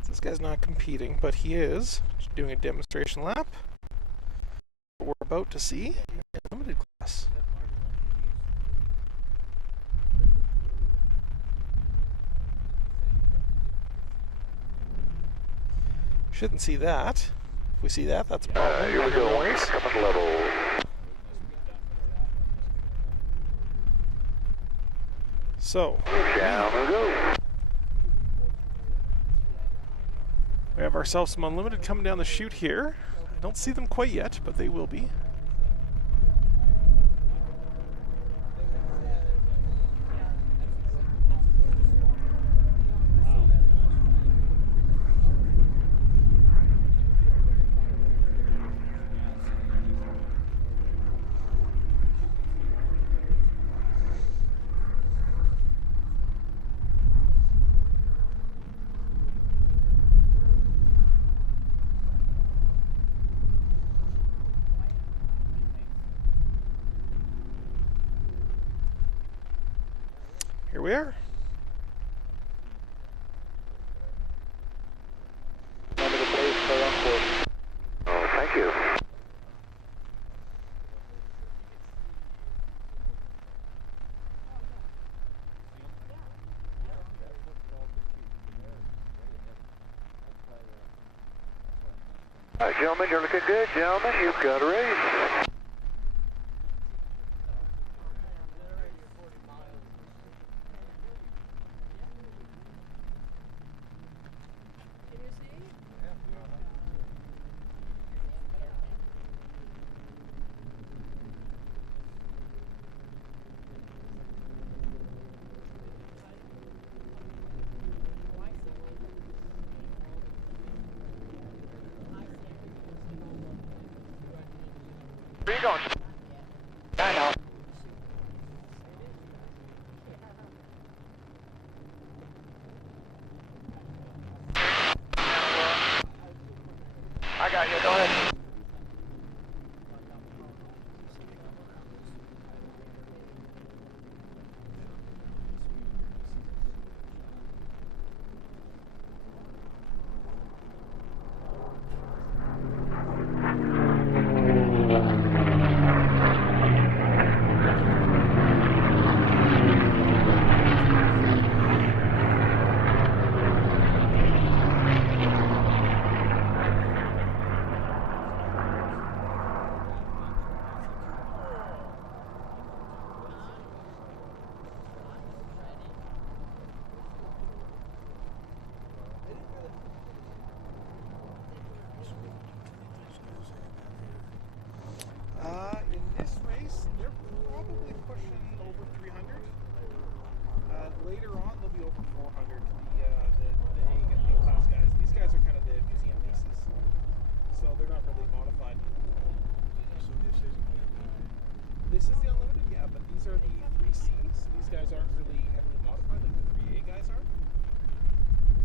This guy's not competing, but he is doing a demonstration lap. We're about to see in the limited class. Shouldn't see that. If we see that, that's a problem. Here we go. Coming level. So, Down we go. we have ourselves some Unlimited coming down the chute here. I don't see them quite yet, but they will be. Here we are. Number the place, clear on course. Oh, thank you. All right, gentlemen, you're looking good. Gentlemen, you've got a race. Where you going? I know. I got you. Go ahead. In this race, they're probably pushing over 300. Later on, they'll be over 400. The A and B class guys. These guys are kind of the museum pieces, so they're not really modified. So this is the Unlimited, yeah, but these are the 3Cs. These guys aren't really heavily modified like the 3A guys are.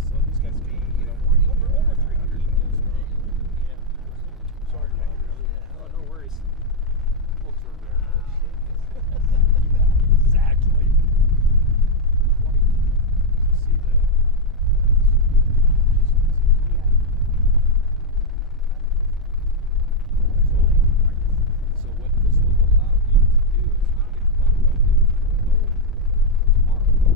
So these guys will be, over 300. Sorry, Bob. Oh, no worries. Exactly. See the. So what this will allow me to do is we can bump up into the goal tomorrow.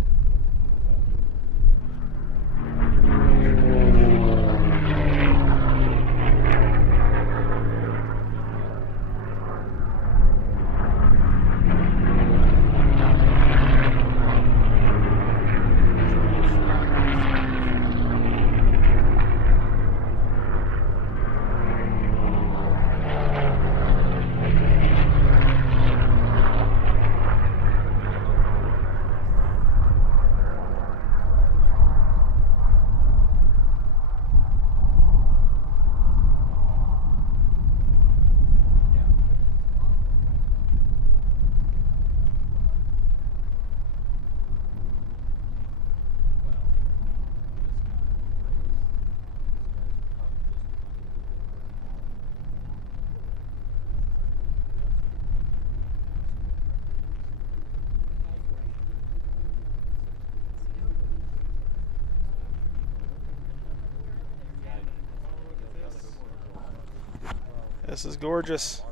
This is gorgeous.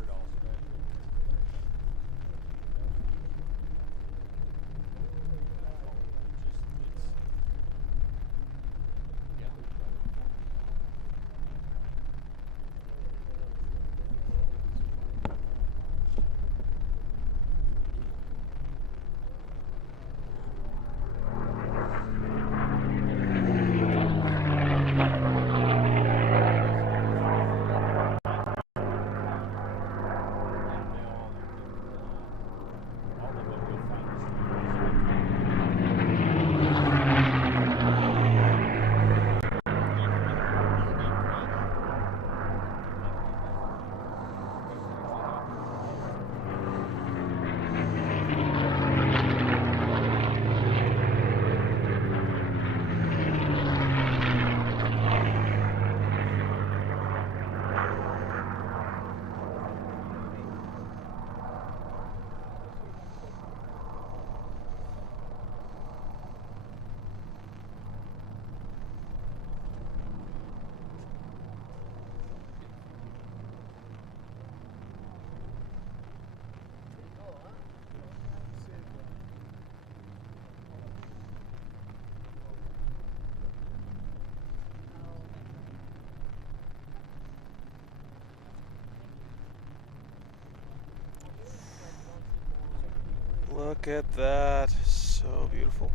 Look at that. So beautiful.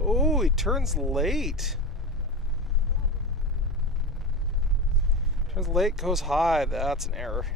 Oh, he turns late. Turns late, goes high. That's an error.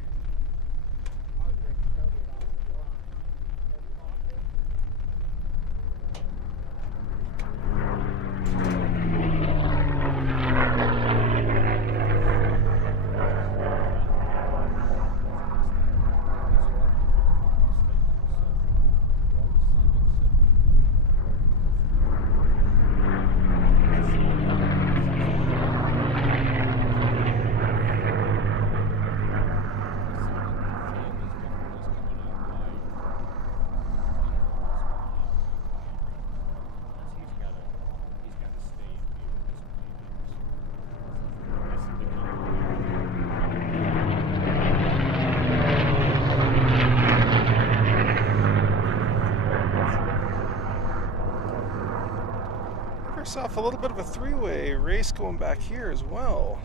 Off a little bit of a three-way race going back here as well.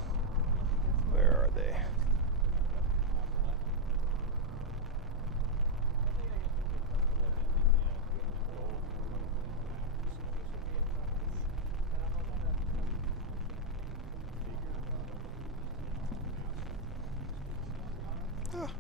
Where are they? Ah.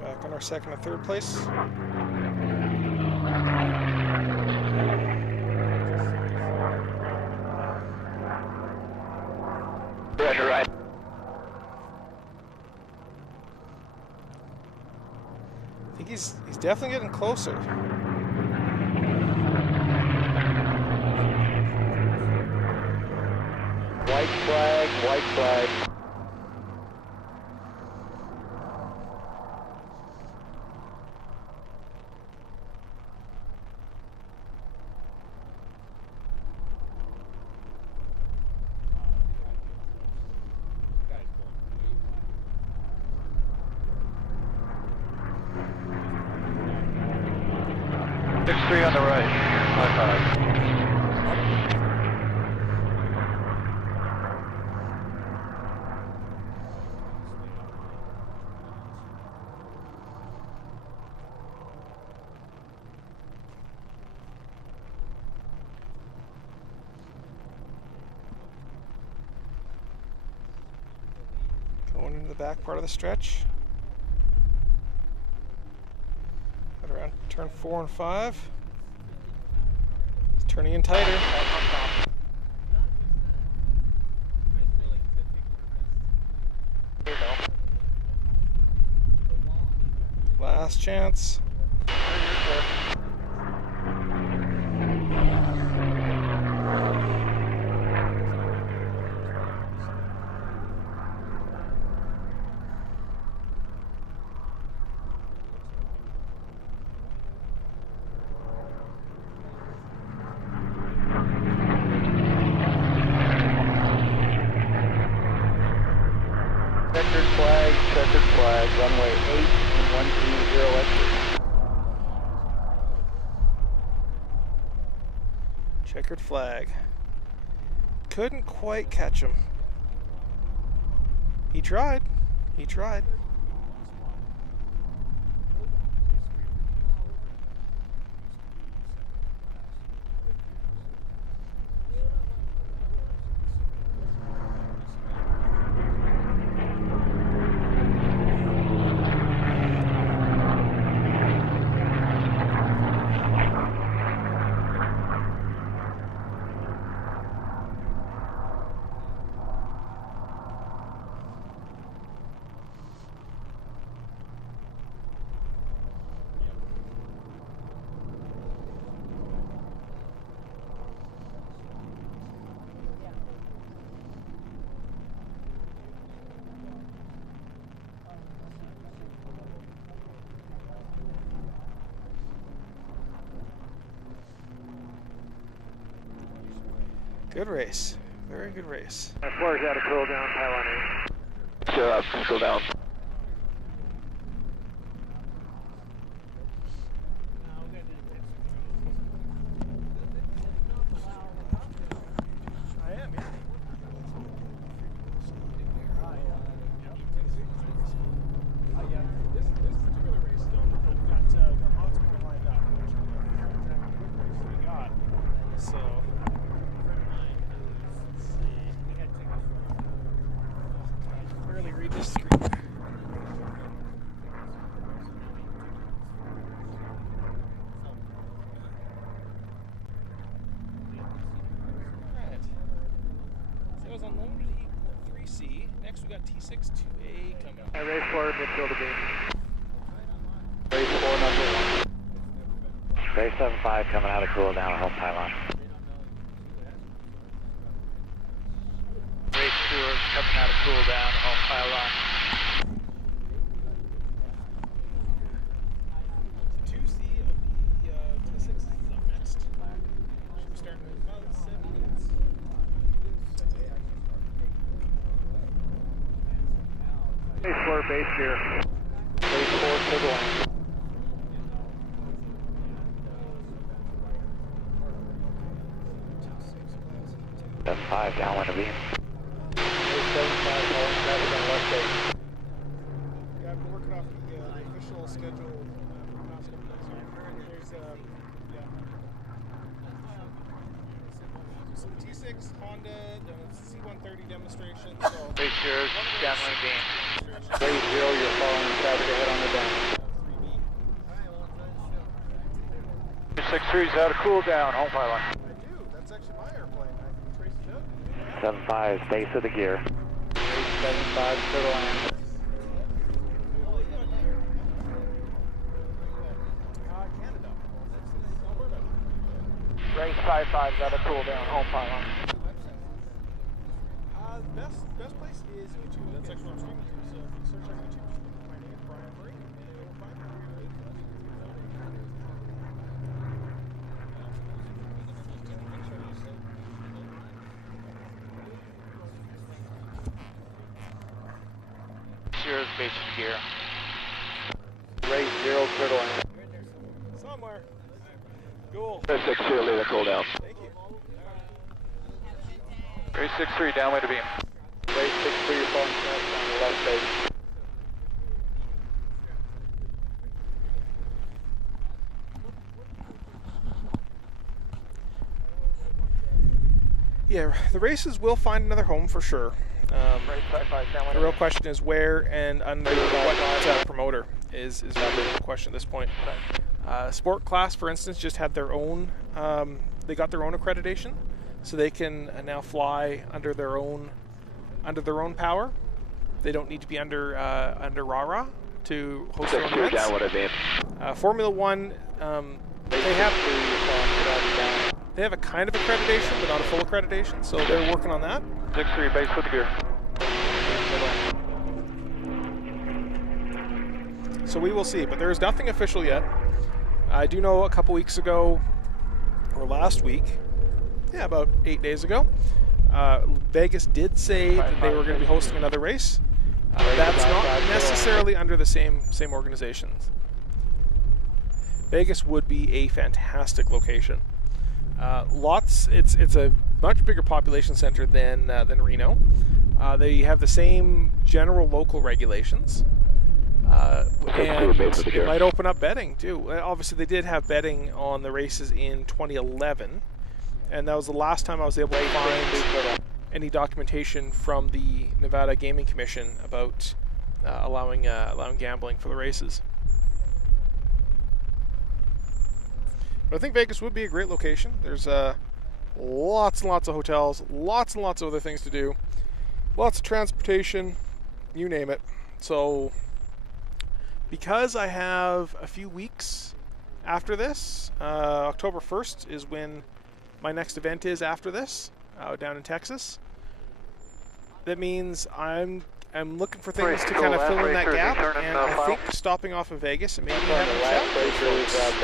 Back on our second and third place. Roger, right. I think he's definitely getting closer. White flag, white flag. Three on the right. High five. Going into the back part of the stretch. Right around turn 4 and 5. It's turning in tighter. Last chance. Checkered flag, runway 8 and 130 exit. Checkered flag. Couldn't quite catch him. He tried. He tried. Good race. Very good race. Floor's out of cool down, pylon 8. Still up, cool down. I am, yeah. This particular race, though, we've got lots more lined up. We got. So, let's see. I can barely read this screen. Alright. So that was unlimited heat 3C. Next we got T6 2A coming up. Race 4, midfield to B. Race 4, number 1. Race 75 coming out of cool down, home pylon. Race 2 coming out of cool down, home pylon. The 2C of the T6 is up next. Should be starting in about 7 minutes. Race 4, base gear. Race 4, to the line. That's 5, downwind of beam. Race 75, following traffic on left base. Yeah, I've been working off the official schedule past couple days here. There's, So the T6, Honda, then it's C130 demonstration. So Race 0, downwind beam. Race 0, you're following traffic ahead on the down. 6-3's out of cool down, home pylon. I do. That's actually my airplane. I can trace it out. 75, base of the gear. Race 75, to the land. Canada. Alberta. Race 55's out of cool down, home pylon. Best place is YouTube. That's actually what I'm streaming to. So if you search on YouTube, just look at my name, Brian Murray, and it will find me. Zero's base of gear. Race 0, clear to land. Somewhere. Cool. Race 6-2, leave it cool down. Thank you. Race 6-3, downwind to beam. Race 6-3, you're following traffic on the left base. Yeah, the races will find another home for sure. Race 55, downwind The real question is where and under what promoter is really the question at this point. Sport class, for instance, just had their own. They got their own accreditation, so they can now fly under their own power. They don't need to be under RARA to host their own 6-2, events. downwind of beam. Formula One, they have a kind of accreditation, but not a full accreditation, so they're working on that. 6-3, base with the gear. So we will see, but there is nothing official yet. I do know a couple weeks ago, or last week, yeah, about 8 days ago, Vegas did say that they were going to be hosting another race. That's not necessarily under the same organizations. Vegas would be a fantastic location. It's a much bigger population center than Reno. They have the same general local regulations. And it might open up betting too. Obviously, they did have betting on the races in 2011, and that was the last time I was able to find any documentation from the Nevada Gaming Commission about allowing gambling for the races. But I think Vegas would be a great location. There's lots and lots of hotels, lots and lots of other things to do, lots of transportation, you name it. So because I have a few weeks after this, October 1st is when my next event is after this, down in Texas. That means I'm I'm looking for things to kind of fill in that gap, and I think stopping off in Vegas and maybe having a chat with those folks. The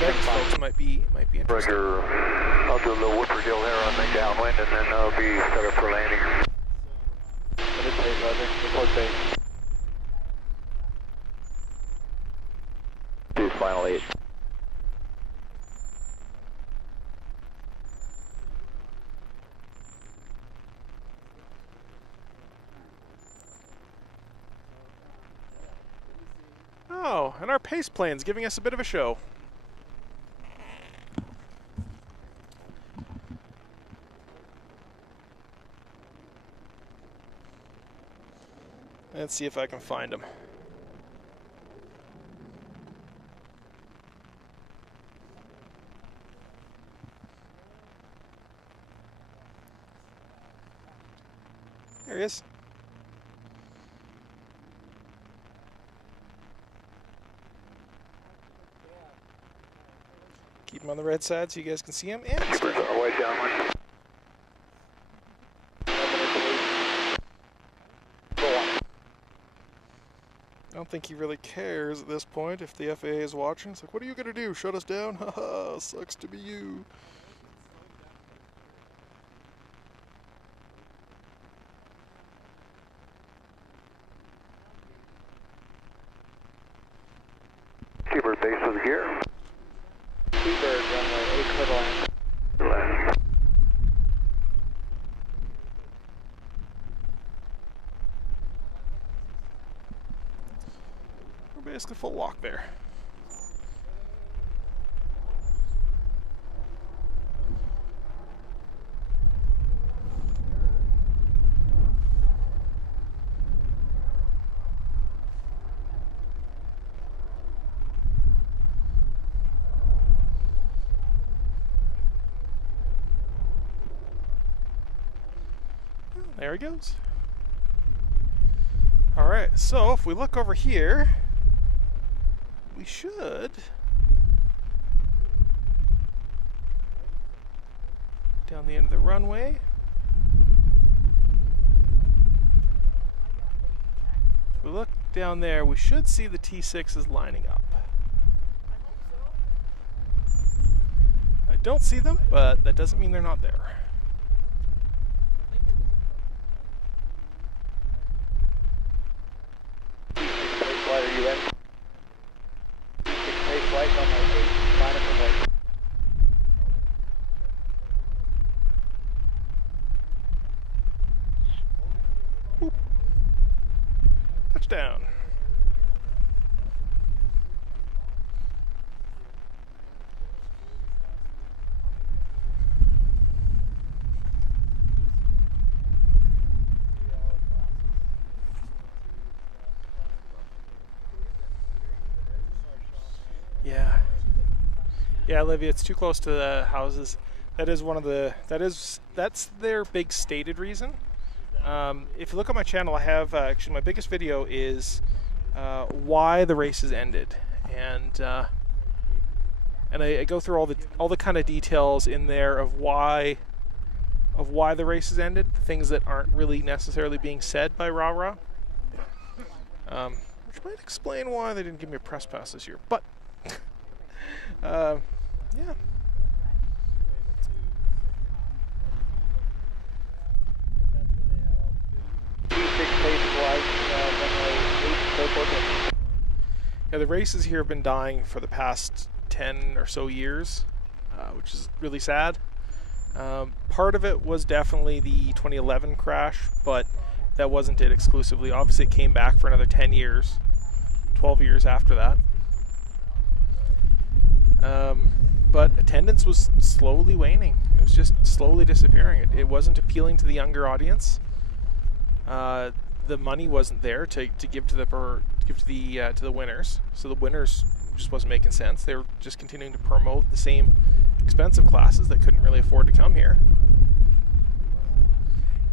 Vegas folks might be interesting. Roger. I'll do a little whippersgill there on the downwind, and then I'll be set up for landing. Report base. Do final 8. Oh, and our pace plane's giving us a bit of a show. Let's see if I can find him. There he is. Keep him on the red side so you guys can see him. And Keepers are way downwind. I don't think he really cares at this point if the FAA is watching. It's like, what are you going to do? Shut us down? Haha, sucks to be you. Keeper base of the gear. Seabird, runway 8 clear to land. Landing. We're basically full lock there. There he goes. All right, so if we look over here, we should down the end of the runway. If we look down there, we should see the T6s lining up. I don't see them, but that doesn't mean they're not there. Flight, are you in? 6 flight, runway 8, line up and wait. Boop. Touchdown. Yeah. Yeah, Olivia, it's too close to the houses. That is one of the, that's their big stated reason. If you look at my channel, I have, actually my biggest video is why the races ended. And I go through all the kind of details in there of why the races ended, things that aren't really necessarily being said by Rah-Rah. Which might explain why they didn't give me a press pass this year, but yeah. Yeah, the races here have been dying for the past 10 or so years, which is really sad. Part of it was definitely the 2011 crash, but that wasn't it exclusively. Obviously it came back for another 10 years, 12 years after that. But attendance was slowly waning. It was just slowly disappearing. It wasn't appealing to the younger audience. The money wasn't there to give to the winners. So the winners just wasn't making sense. They were just continuing to promote the same expensive classes that couldn't really afford to come here.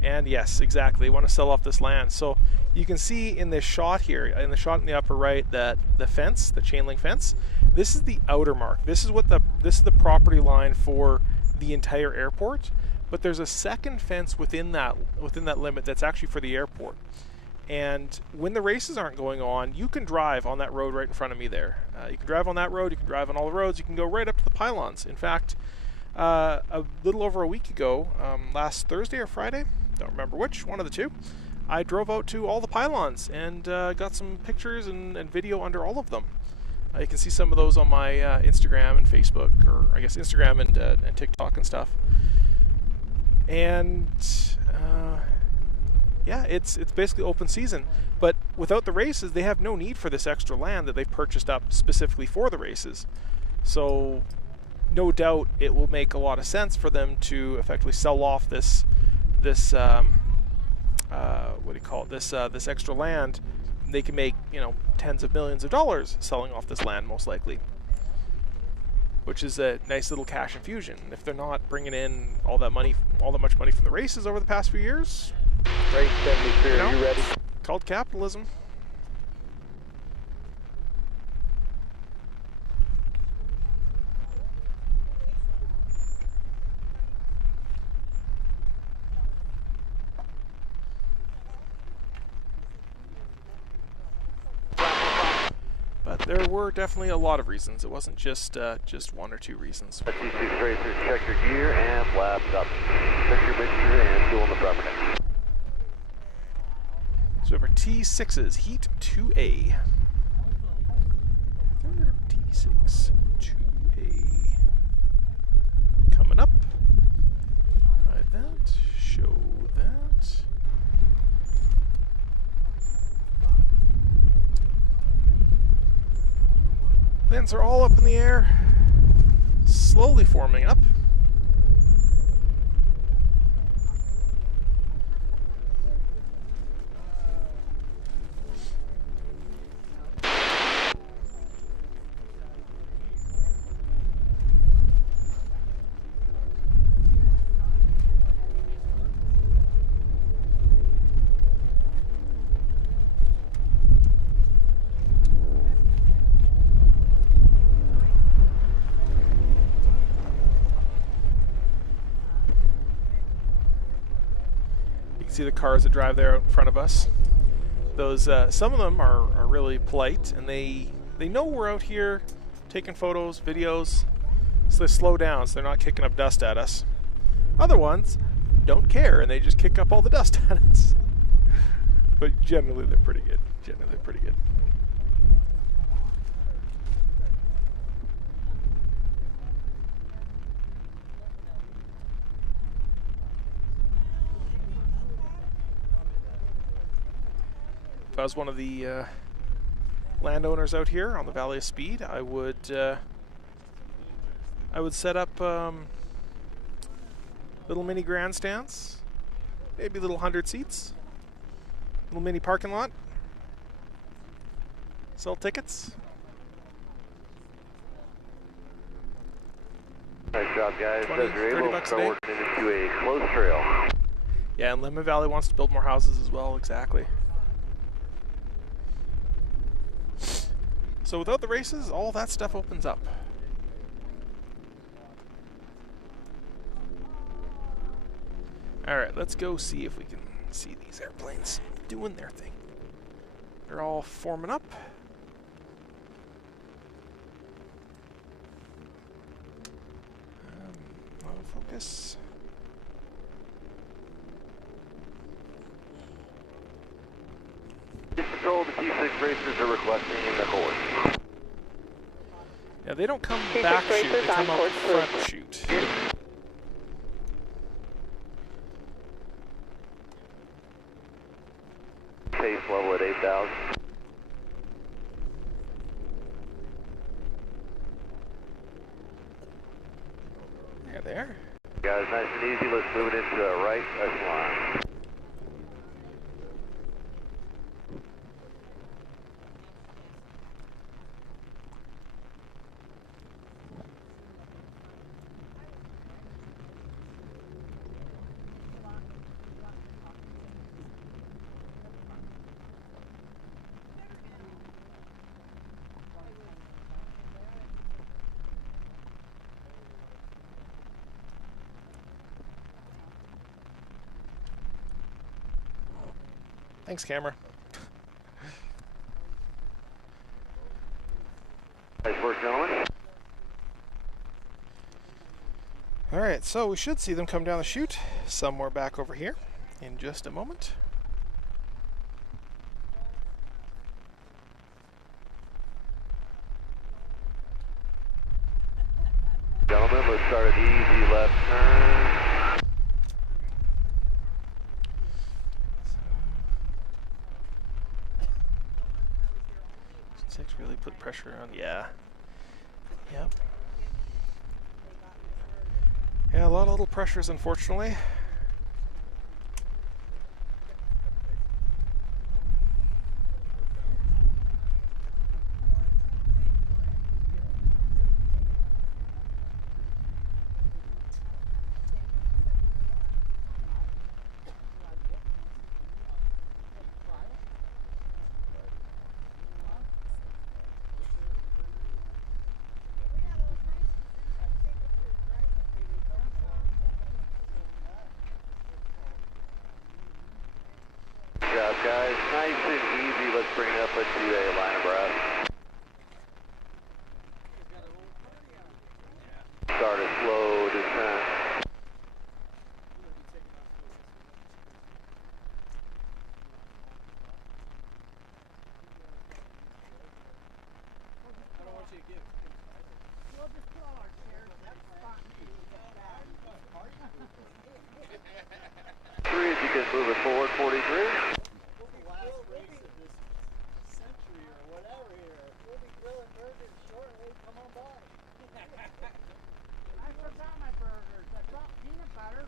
And yes, exactly, they want to sell off this land. So you can see in this shot here, in the shot in the upper right, that the fence, the chain link fence, this is the outer mark. This is the property line for the entire airport. But there's a second fence within that limit that's actually for the airport. And when the races aren't going on, you can drive on that road right in front of me there. You can drive on that road, you can drive on all the roads, you can go right up to the pylons. In fact, a little over a week ago, last Thursday or Friday, don't remember which, one of the two, I drove out to all the pylons and got some pictures and video under all of them. You can see some of those on my Instagram and Facebook, or I guess Instagram and TikTok and stuff. And yeah, it's basically open season. But without the races, they have no need for this extra land that they've purchased up specifically for the races. So no doubt it will make a lot of sense for them to effectively sell off this what do you call it? This extra land. They can make, you know, tens of millions of dollars selling off this land, most likely, which is a nice little cash infusion. If they're not bringing in all that much money from the races over the past few years, Race 73, you know, are you ready? called capitalism. But there were definitely a lot of reasons. It wasn't just one or two reasons. T6 Racers, check your gear and flaps up. Check your mixture and fuel on the property. So we have our T6s, Heat 2A. Third T6 2A. Coming up. Hide that. Show that. Planes are all up in the air, slowly forming up. See the cars that drive there out in front of us. Those some of them are really polite, and they know we're out here taking photos, videos, so they slow down so they're not kicking up dust at us. Other ones don't care, and they just kick up all the dust at us. But generally they're pretty good. Generally they're pretty good. If I was one of the landowners out here on the Valley of Speed, I would set up little mini grandstands, maybe little 100 seats, little mini parking lot, sell tickets. Nice job, guys. 20, As you're 30 able, bucks a start day. working into a close trail. Yeah, and Lemon Valley wants to build more houses as well, exactly. So without the races, all that stuff opens up. Alright, let's go see if we can see these airplanes doing their thing. They're all forming up. Focus. Control, the T6 Racers are requesting the course. Yeah, they don't come T6 back shoot, they Racers come on out course front clear. shoot. Pace level at 8,000. Yeah, there. Guys, nice and easy. Let's move it into the right echelon. Thanks, camera. Alright, so we should see them come down the chute somewhere back over here in just a moment. Gentlemen, let's start an easy left turn. Six really put pressure on. Yeah. Yep. Yeah, a lot of little pressures, unfortunately. Good job, guys. Nice and easy. Let's bring it up into a line abreast. Start a slow descent. Three, if you can move it forward, 43. I forgot my burgers. I brought peanut butter.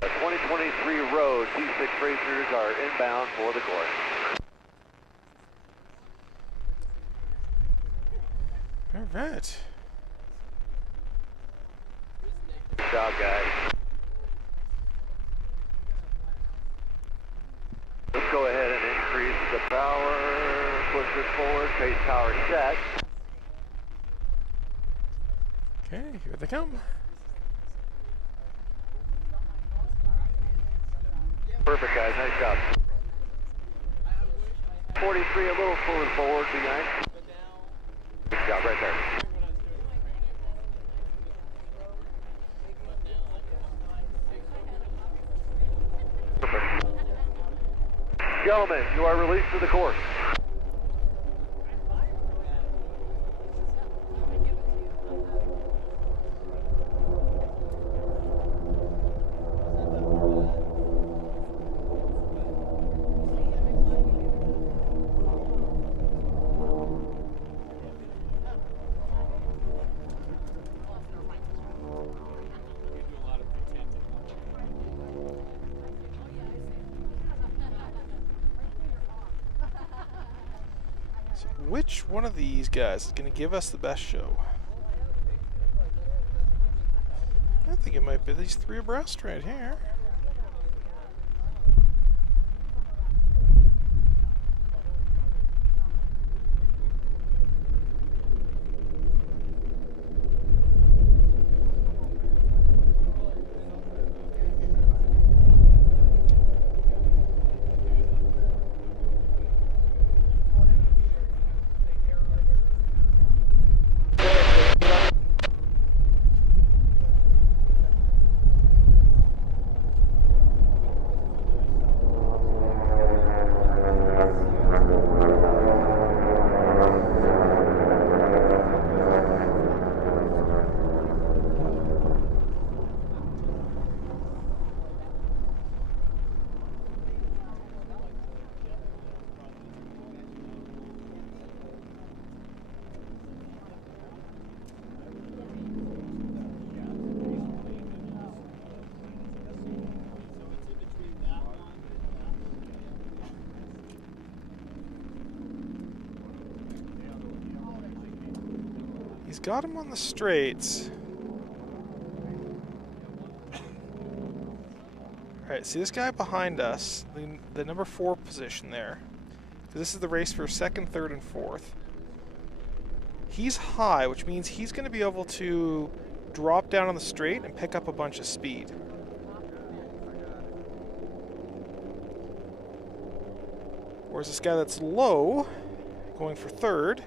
2023 road, T6 racers are inbound for the course. All right. Good job, guys. Let's go ahead and increase the power, push it forward, pace power set. Okay, here they come. Perfect, guys. Nice job. 43, a little forward behind. Good job right there. Perfect. Gentlemen, you are released to the course. So which one of these guys is going to give us the best show? I think it might be these three abreast right here. He's got him on the straights. Alright, see this guy behind us, the number 4 position there. This is the race for 2nd, 3rd, and 4th. He's high, which means he's going to be able to drop down on the straight and pick up a bunch of speed. Whereas this guy that's low going for third.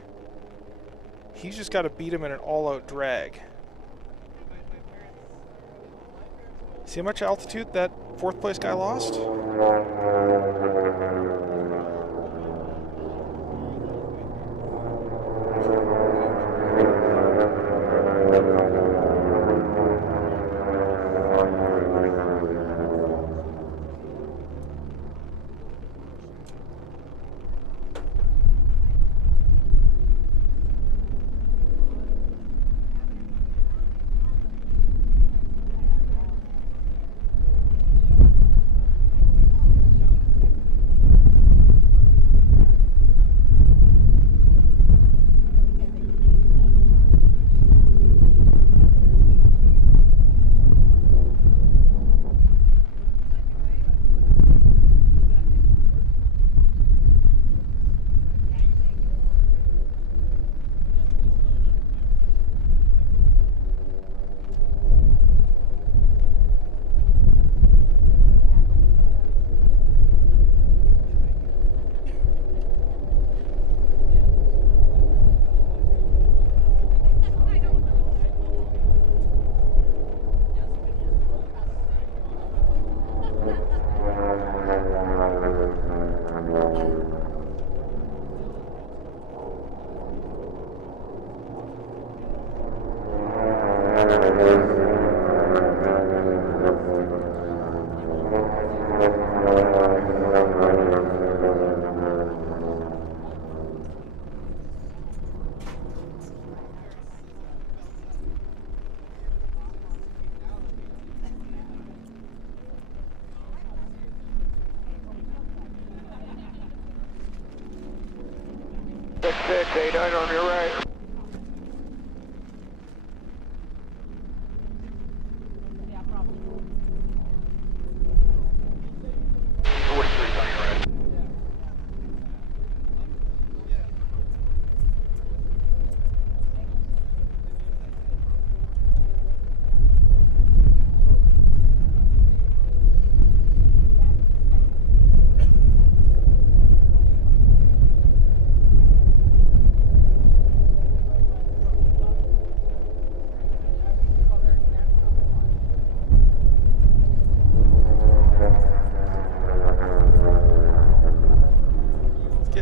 He's just got to beat him in an all-out drag. See how much altitude that fourth place guy lost? Six, 89 on your right.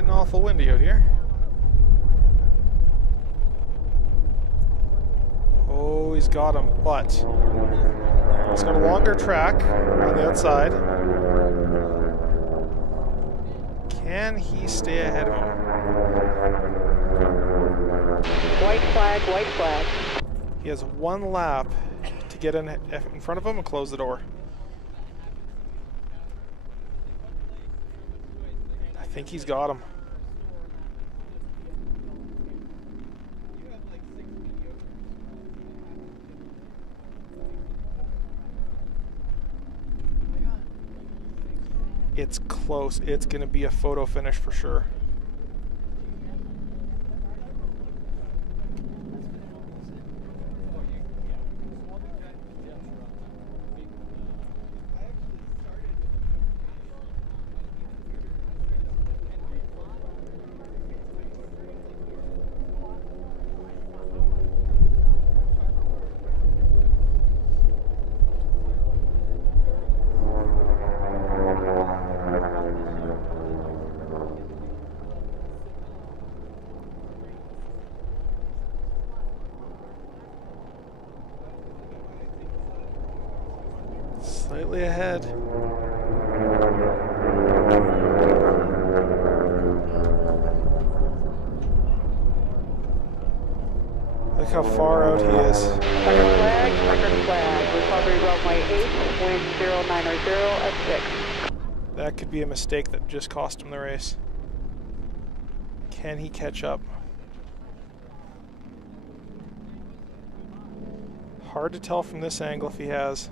Awful windy out here. Oh, he's got him, but he's got a longer track on the outside. Can he stay ahead of him? White flag, white flag. He has one lap to get in front of him and close the door. I think he's got him. It's close. It's going to be a photo finish for sure. Slightly ahead. Look how far out he is. Record flag, recovery runway 8, wind 0900 at 6. That could be a mistake that just cost him the race. Can he catch up? Hard to tell from this angle if he has.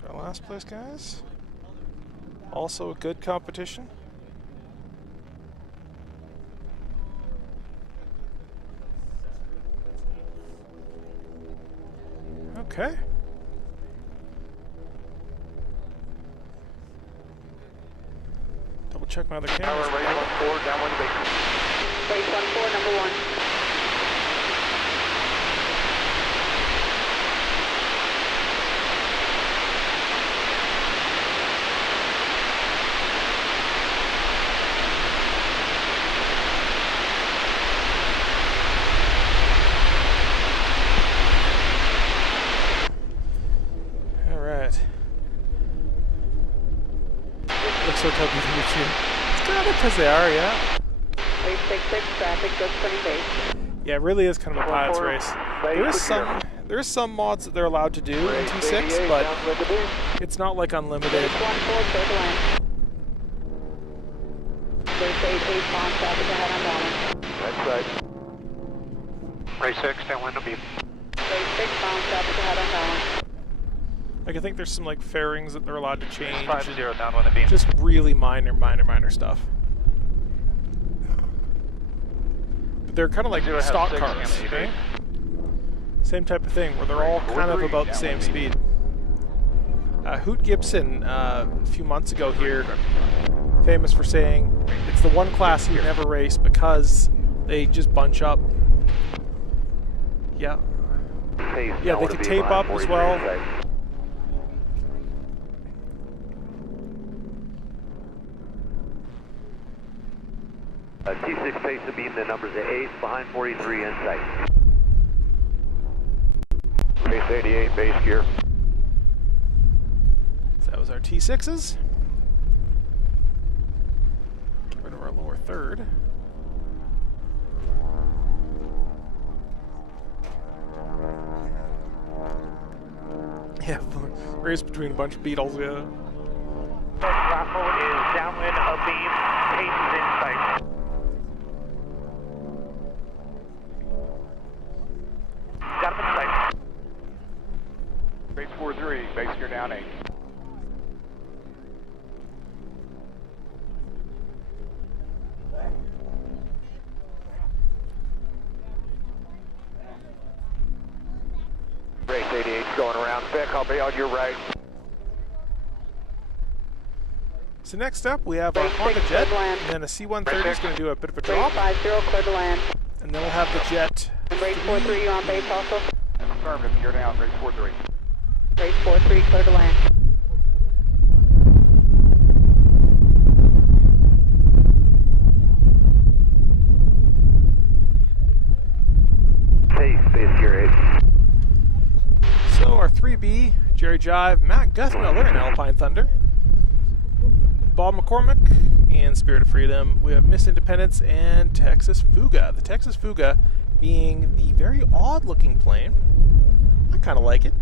So our last place, guys. Also a good competition. Okay. Double check my other cameras. Race 14, downwind base. Race 14, number 1. All right. Looks so tough to too. It's kind of because they are, yeah. Race 66, traffic just turning base. Yeah, it really is kind of a pilot's race. There is some mods that they're allowed to do in T6, but it's not like unlimited. Race 14, clear to land. Race 88, bound traffic ahead on downwind. That's right. Race 6, downwind of beam. Race 6, bound traffic ahead on downwind. Like, I think there's some like fairings that they're allowed to change. 50, downwind of beam. Just really minor stuff. But they're kind of like stock cars, right? Same type of thing, where they're all kind of about the same speed. Hoot Gibson, a few months ago here, famous for saying it's the one class he'd never race because they just bunch up. Yeah. Yeah, they could tape up as well. T6 pace to beam, the numbers are 8 behind 43 in sight. Race 88, base gear. So that was our T6s. Get rid of our lower third. Yeah, race between a bunch of beetles, yeah. Raffle is downwind of beam, pace is in sight. Got him in sight. Race 43, base gear down 8. Race 88 going around. Vic, I'll be on your right. So next up, we have our Honda Jet, and then a C-130 is going to do a bit of a drop, Race 50, clear to land. and then we'll have the Jet. And race 43, you on base also? Affirmative, you're down, race 43. Race 43, clear to land. Pace, base gear 8. So our 3B, Jerry Jive, Matt Guthmiller, and Alpine Thunder. Bob McCormick and Spirit of Freedom. We have Miss Independence and Texas Fuga. The Texas Fuga being the very odd looking plane. I kind of like it.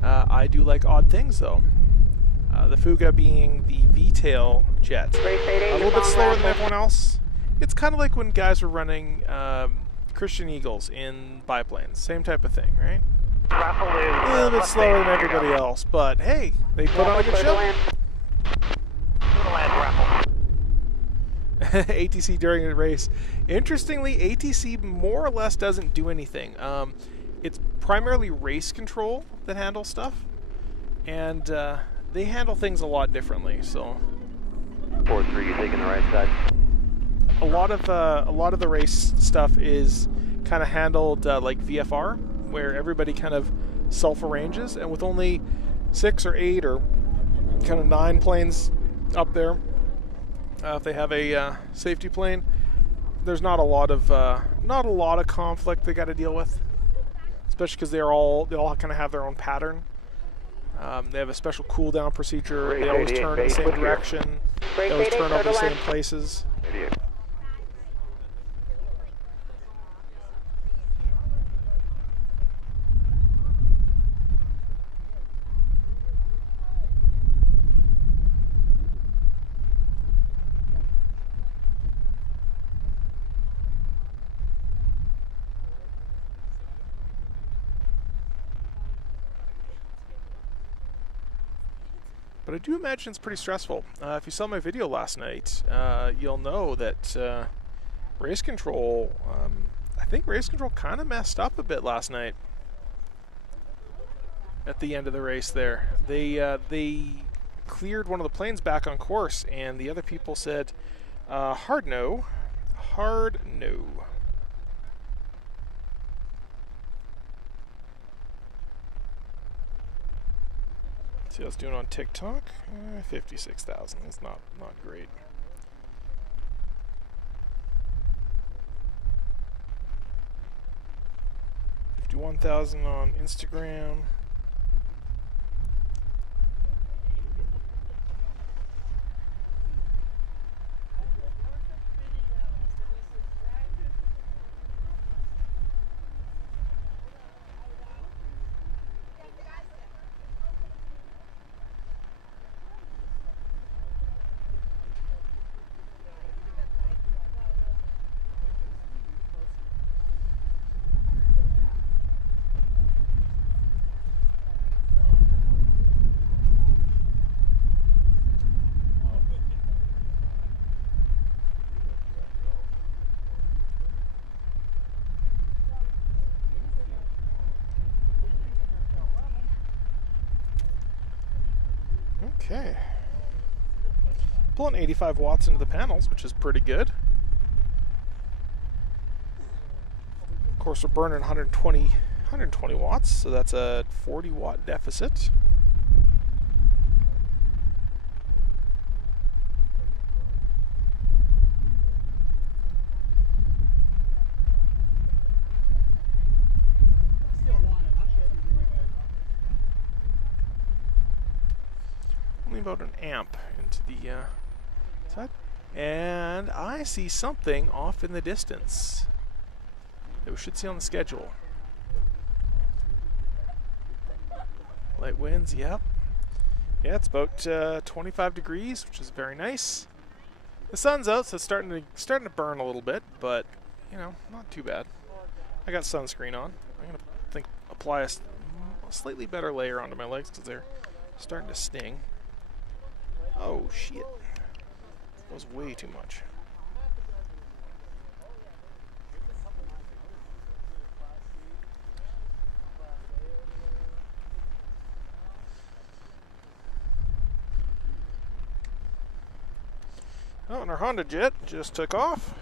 I do like odd things though. The Fuga being the V-tail jet. Race 88, A little bit long slower than Raffle. everyone else. It's kind of like when guys were running Christian Eagles in biplanes. Same type of thing, right? Raffle is A little bit slower than everybody else, but hey, they put on a good Clear to show. land. ATC during the race. Interestingly, ATC more or less doesn't do anything. It's primarily race control that handles stuff, and they handle things a lot differently. So 4-3, you taking the right side. a lot of the race stuff is kind of handled like VFR, where everybody kind of self-arranges, and with only 6 or 8 or kind of 9 planes up there. If they have a safety plane, there's not a lot of conflict they got to deal with, especially because they all kind of have their own pattern. They have a special cool down procedure. Race They always 88 turn in the base same with gear. direction. Race They always 88, turn clear over to the same land. places. 88. But I do imagine it's pretty stressful. If you saw my video last night, you'll know that race control, I think race control kind of messed up a bit last night. at the end of the race there. They cleared one of the planes back on course, and the other people said, hard no. Hard no. See how it's doing on TikTok? 56,000. It's not great. $51,000 on Instagram. Okay. Pulling 85 watts into the panels, which is pretty good. Of course, we're burning 120 watts, so that's a 40 watt deficit. Only about an amp into the side. And I see something off in the distance that we should see on the schedule. Light winds, yep. Yeah, it's about 25 degrees, which is very nice. The sun's out, so it's starting to burn a little bit, but you know, not too bad. I got sunscreen on. I'm gonna apply a slightly better layer onto my legs because they're starting to sting. Oh shit! That was way too much. Oh, and our Honda Jet just took off.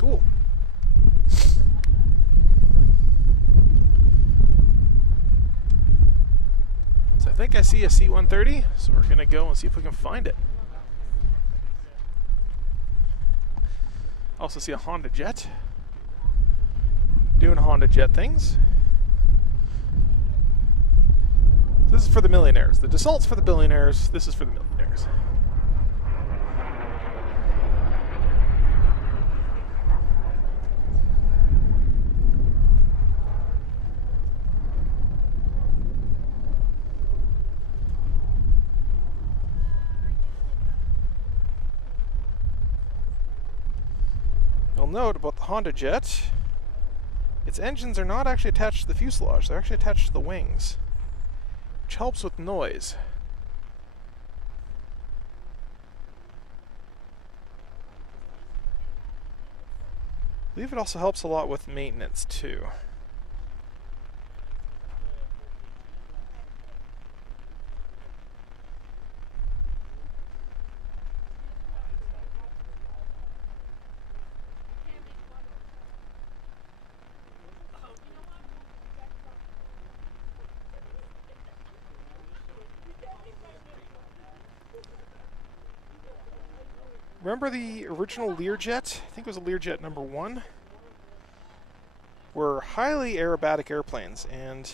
Cool. So I think I see a C-130, so we're gonna go and see if we can find it. Also see a Honda Jet. Doing Honda Jet things. This is for the millionaires. The Dassault's for the billionaires. This is for the millionaires. You'll note about the Honda Jet, its engines are not actually attached to the fuselage, they're actually attached to the wings, which helps with noise. I believe it also helps a lot with maintenance too. Remember the original Learjet? I think it was a Learjet number 1. Were highly aerobatic airplanes, and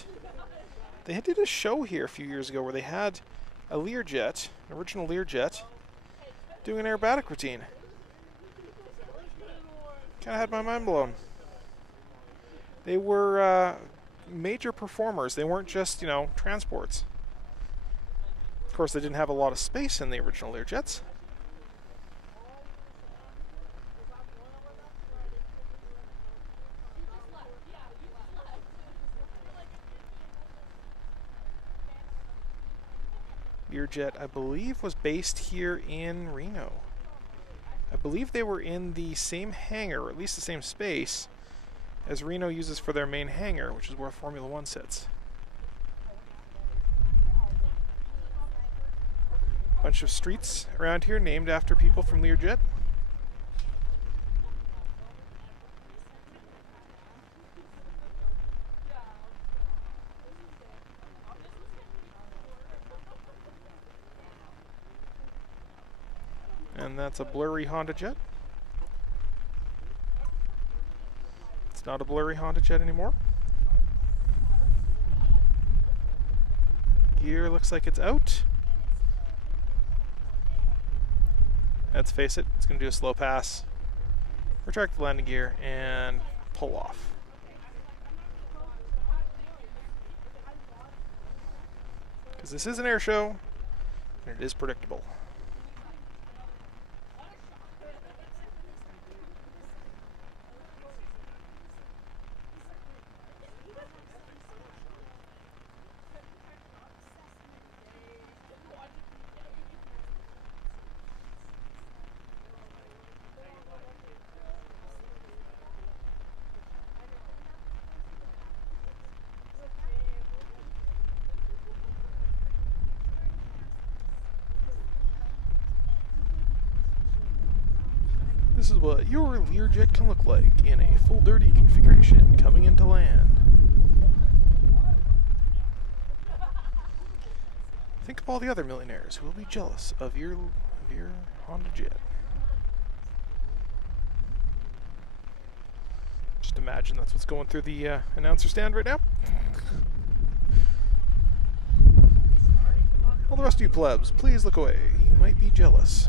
they did a show here a few years ago where they had a Learjet, an original Learjet, doing an aerobatic routine. Kind of had my mind blown. They were major performers. They weren't just, you know, transports. Of course, they didn't have a lot of space in the original Learjets. Learjet, I believe, was based here in Reno. I believe they were in the same hangar, or at least the same space, as Reno uses for their main hangar, which is where Formula One sits. Bunch of streets around here named after people from Learjet. And that's a blurry Honda Jet. It's not a blurry Honda Jet anymore. Gear looks like it's out. Let's face it, it's going to do a slow pass, retract the landing gear, and pull off. Because this is an air show, and it is predictable. This is what your Learjet can look like in a full dirty configuration coming into land. Think of all the other millionaires who will be jealous of your Honda Jet. Just imagine that's what's going through the announcer stand right now. All the rest of you plebs, please look away. You might be jealous.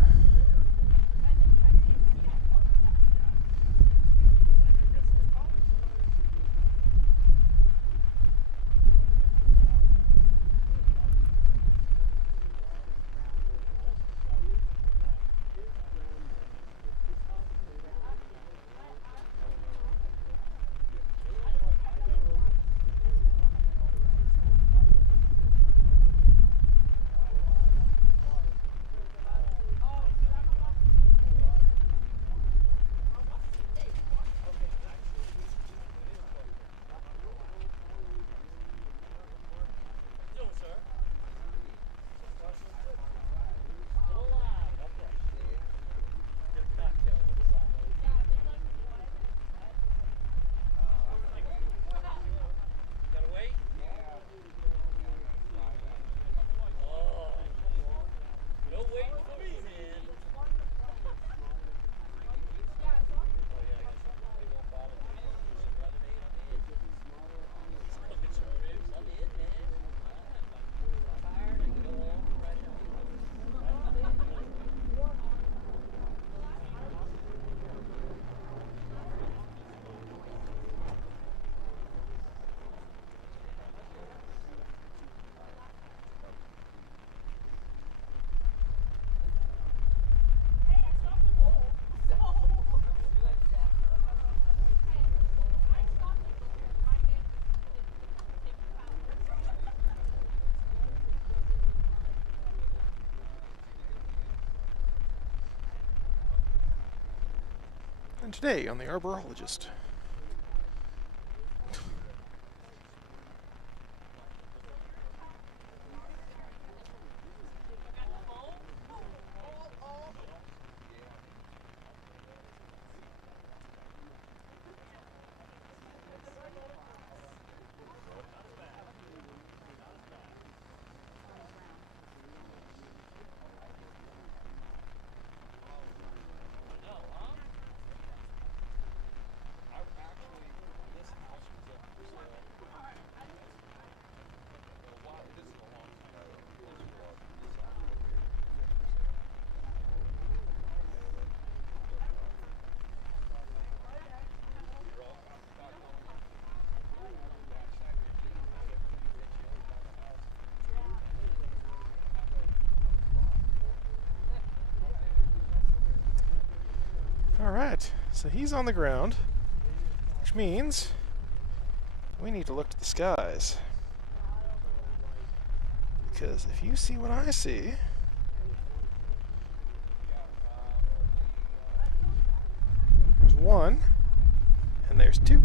And today on The Arborologist. Alright, so he's on the ground, which means we need to look to the skies. because if you see what I see, there's one, and there's two.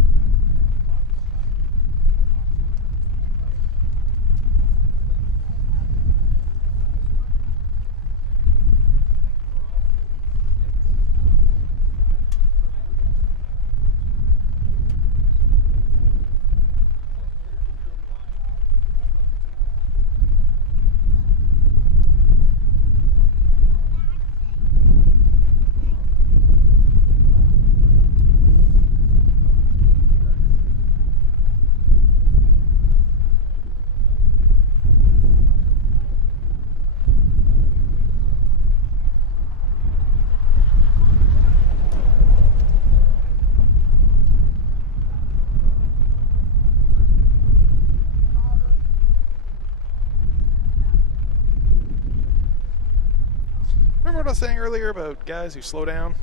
Remember what I was saying earlier about guys who slow down?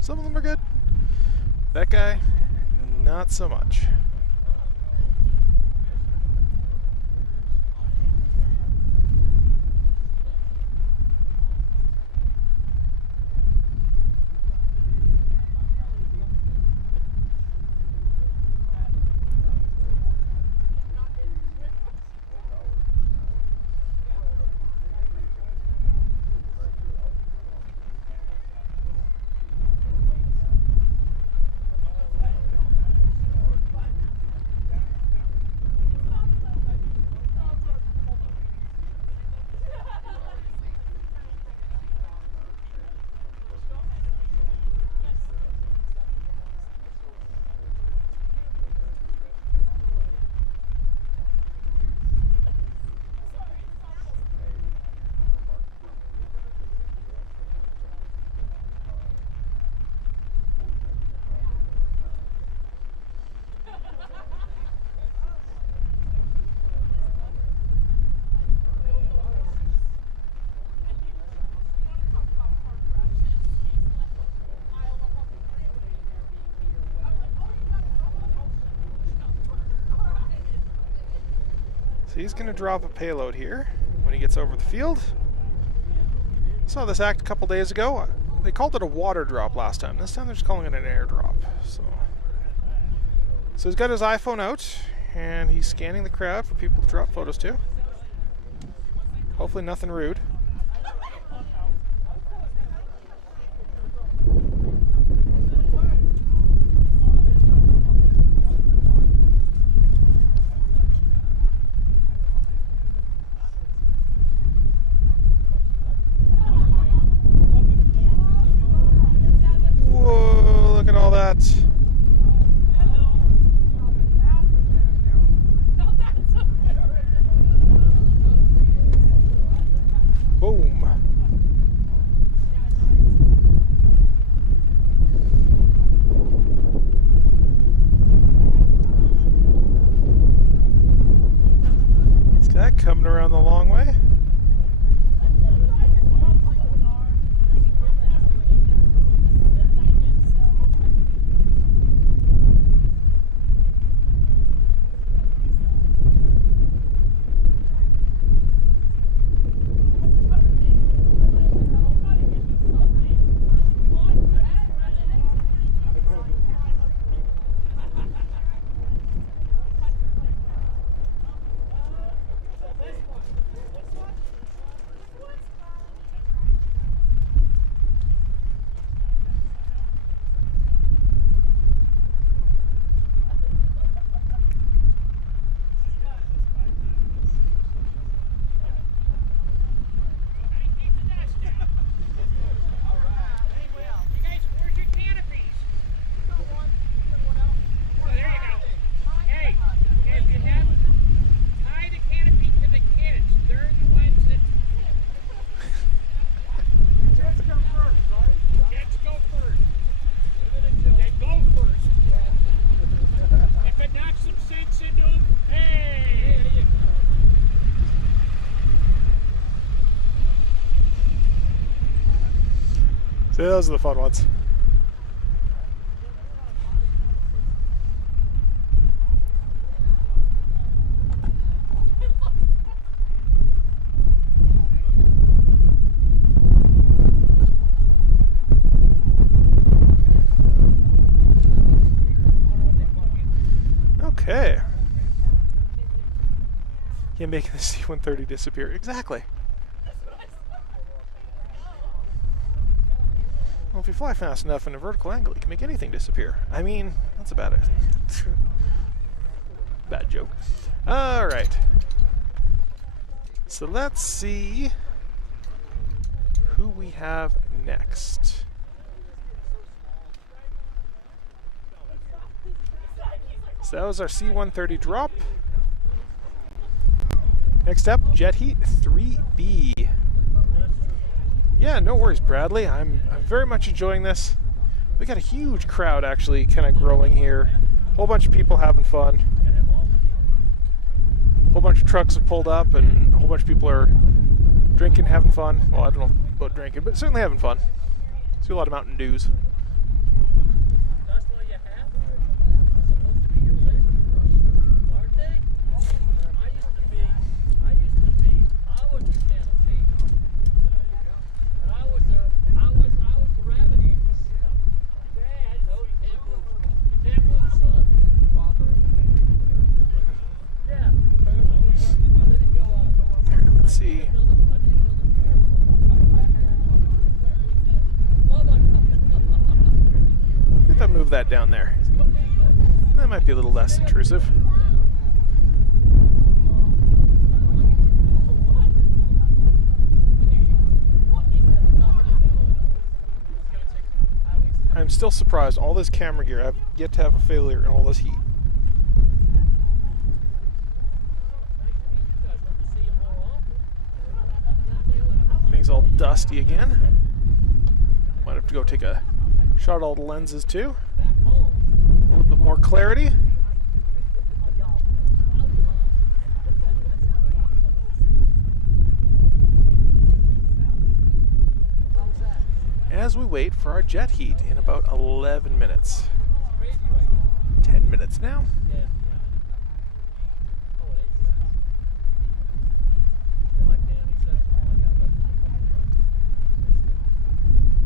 Some of them are good. That guy, not so much. So he's going to drop a payload here when he gets over the field. Saw this act a couple days ago. They called it a water drop last time. This time they're just calling it an airdrop. So he's got his iPhone out and he's scanning the crowd for people to drop photos to. Hopefully nothing rude. Whoa, look at all that. Boom. Is that coming around the long way? See, those are the fun ones. and making the C-130 disappear. Exactly. Well, if you fly fast enough in a vertical angle, you can make anything disappear. I mean, that's a bad idea. Bad joke. All right. So let's see who we have next. So that was our C-130 drop. Next up, Jet Heat 3B. Yeah, no worries, Bradley. I'm very much enjoying this. We got a huge crowd actually kind of growing here. Whole bunch of people having fun. Whole bunch of trucks have pulled up and a whole bunch of people are drinking, having fun. Well, I don't know about drinking, but certainly having fun. See a lot of Mountain Dews. That's why you have them. They're supposed to be your labor force, aren't they? I was the channel chief. And I was the rabbit eater. Dad, no, you can't move. You can't move, son. Yeah. Let it go up. Let's see. If I move that down there, that might be a little less intrusive. I'm still surprised. All this camera gear, I've yet to have a failure in all this heat. Things all dusty again. Might have to go take a shot at all the lenses too. A little bit more clarity. As we wait for our jet heat in about 11 minutes. 10 minutes now.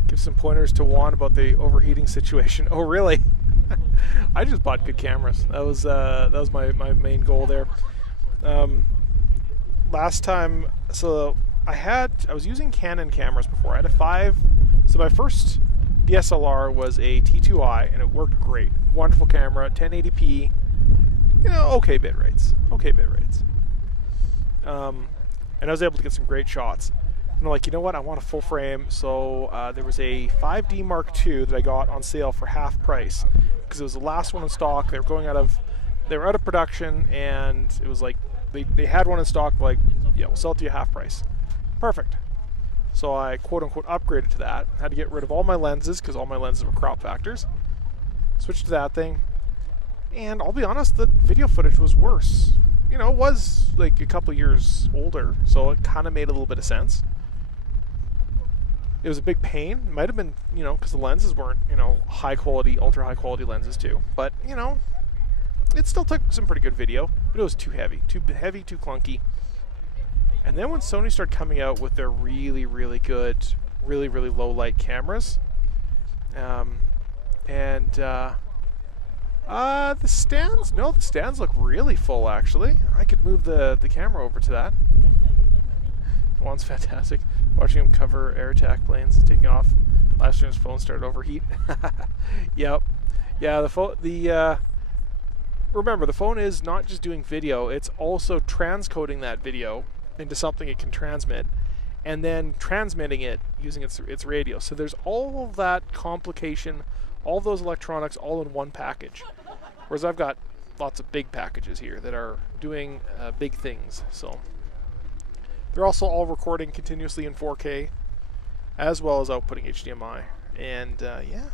Give some pointers to Juan about the overheating situation. Oh, really? I just bought good cameras. That was my main goal there. Last time, so I was using Canon cameras before. I had a 5. So my first DSLR was a T2i, and it worked great. Wonderful camera, 1080p. You know, okay bit rates. And I was able to get some great shots. And I'm like, you know what? I want a full frame. So there was a 5D Mark II that I got on sale for half price because it was the last one in stock. They were out of production, and it was like they had one in stock. Like, yeah, we'll sell it to you half price. Perfect. So I quote unquote upgraded to that. Had to get rid of all my lenses because all my lenses were crop factors. Switched to that thing, and I'll be honest, the video footage was worse. You know, it was like a couple years older, so it kind of made a little bit of sense. It was a big pain. It might have been, you know, because the lenses weren't, you know, high quality, ultra high quality lenses too. But, you know, it still took some pretty good video, but it was too heavy, too clunky. And then when Sony started coming out with their really, really good, really, really low light cameras, the stands look really full actually. I could move the camera over to that. Juan's fantastic. Watching him cover air attack planes taking off. Last year's phone started overheat. Yep. Yeah, remember, the phone is not just doing video, it's also transcoding that video into something it can transmit, and then transmitting it using its radio. So there's all of that complication, all those electronics all in one package. Whereas I've got lots of big packages here that are doing big things. So they're also all recording continuously in 4K, as well as outputting HDMI. And yeah.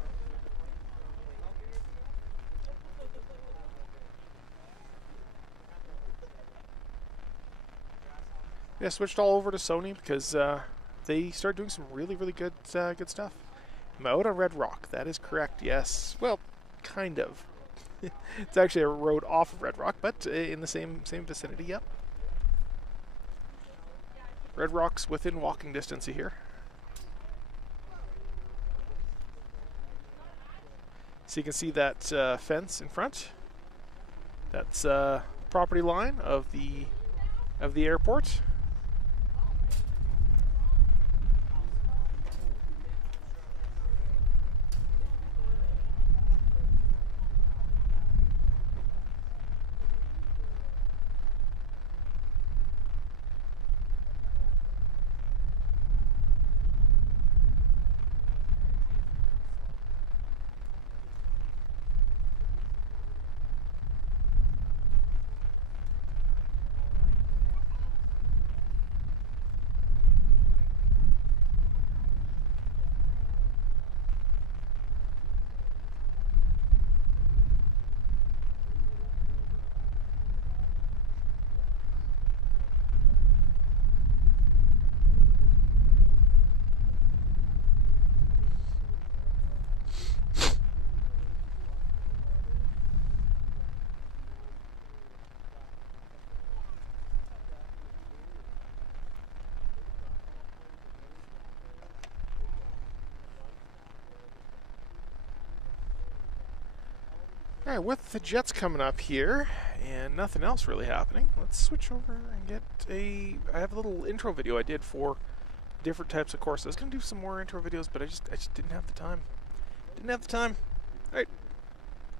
Yeah, switched all over to Sony because they started doing some really, really good stuff. Am I out on Red Rock? That is correct, yes. Well, kind of. It's actually a road off of Red Rock, but in the same vicinity, yep. Red Rock's within walking distance of here. So you can see that fence in front. That's property line of the of the airport. All right, with the jets coming up here and nothing else really happening, let's switch over and get I have a little intro video I did for different types of courses. I was going to do some more intro videos, but I just didn't have the time. Didn't have the time. All right,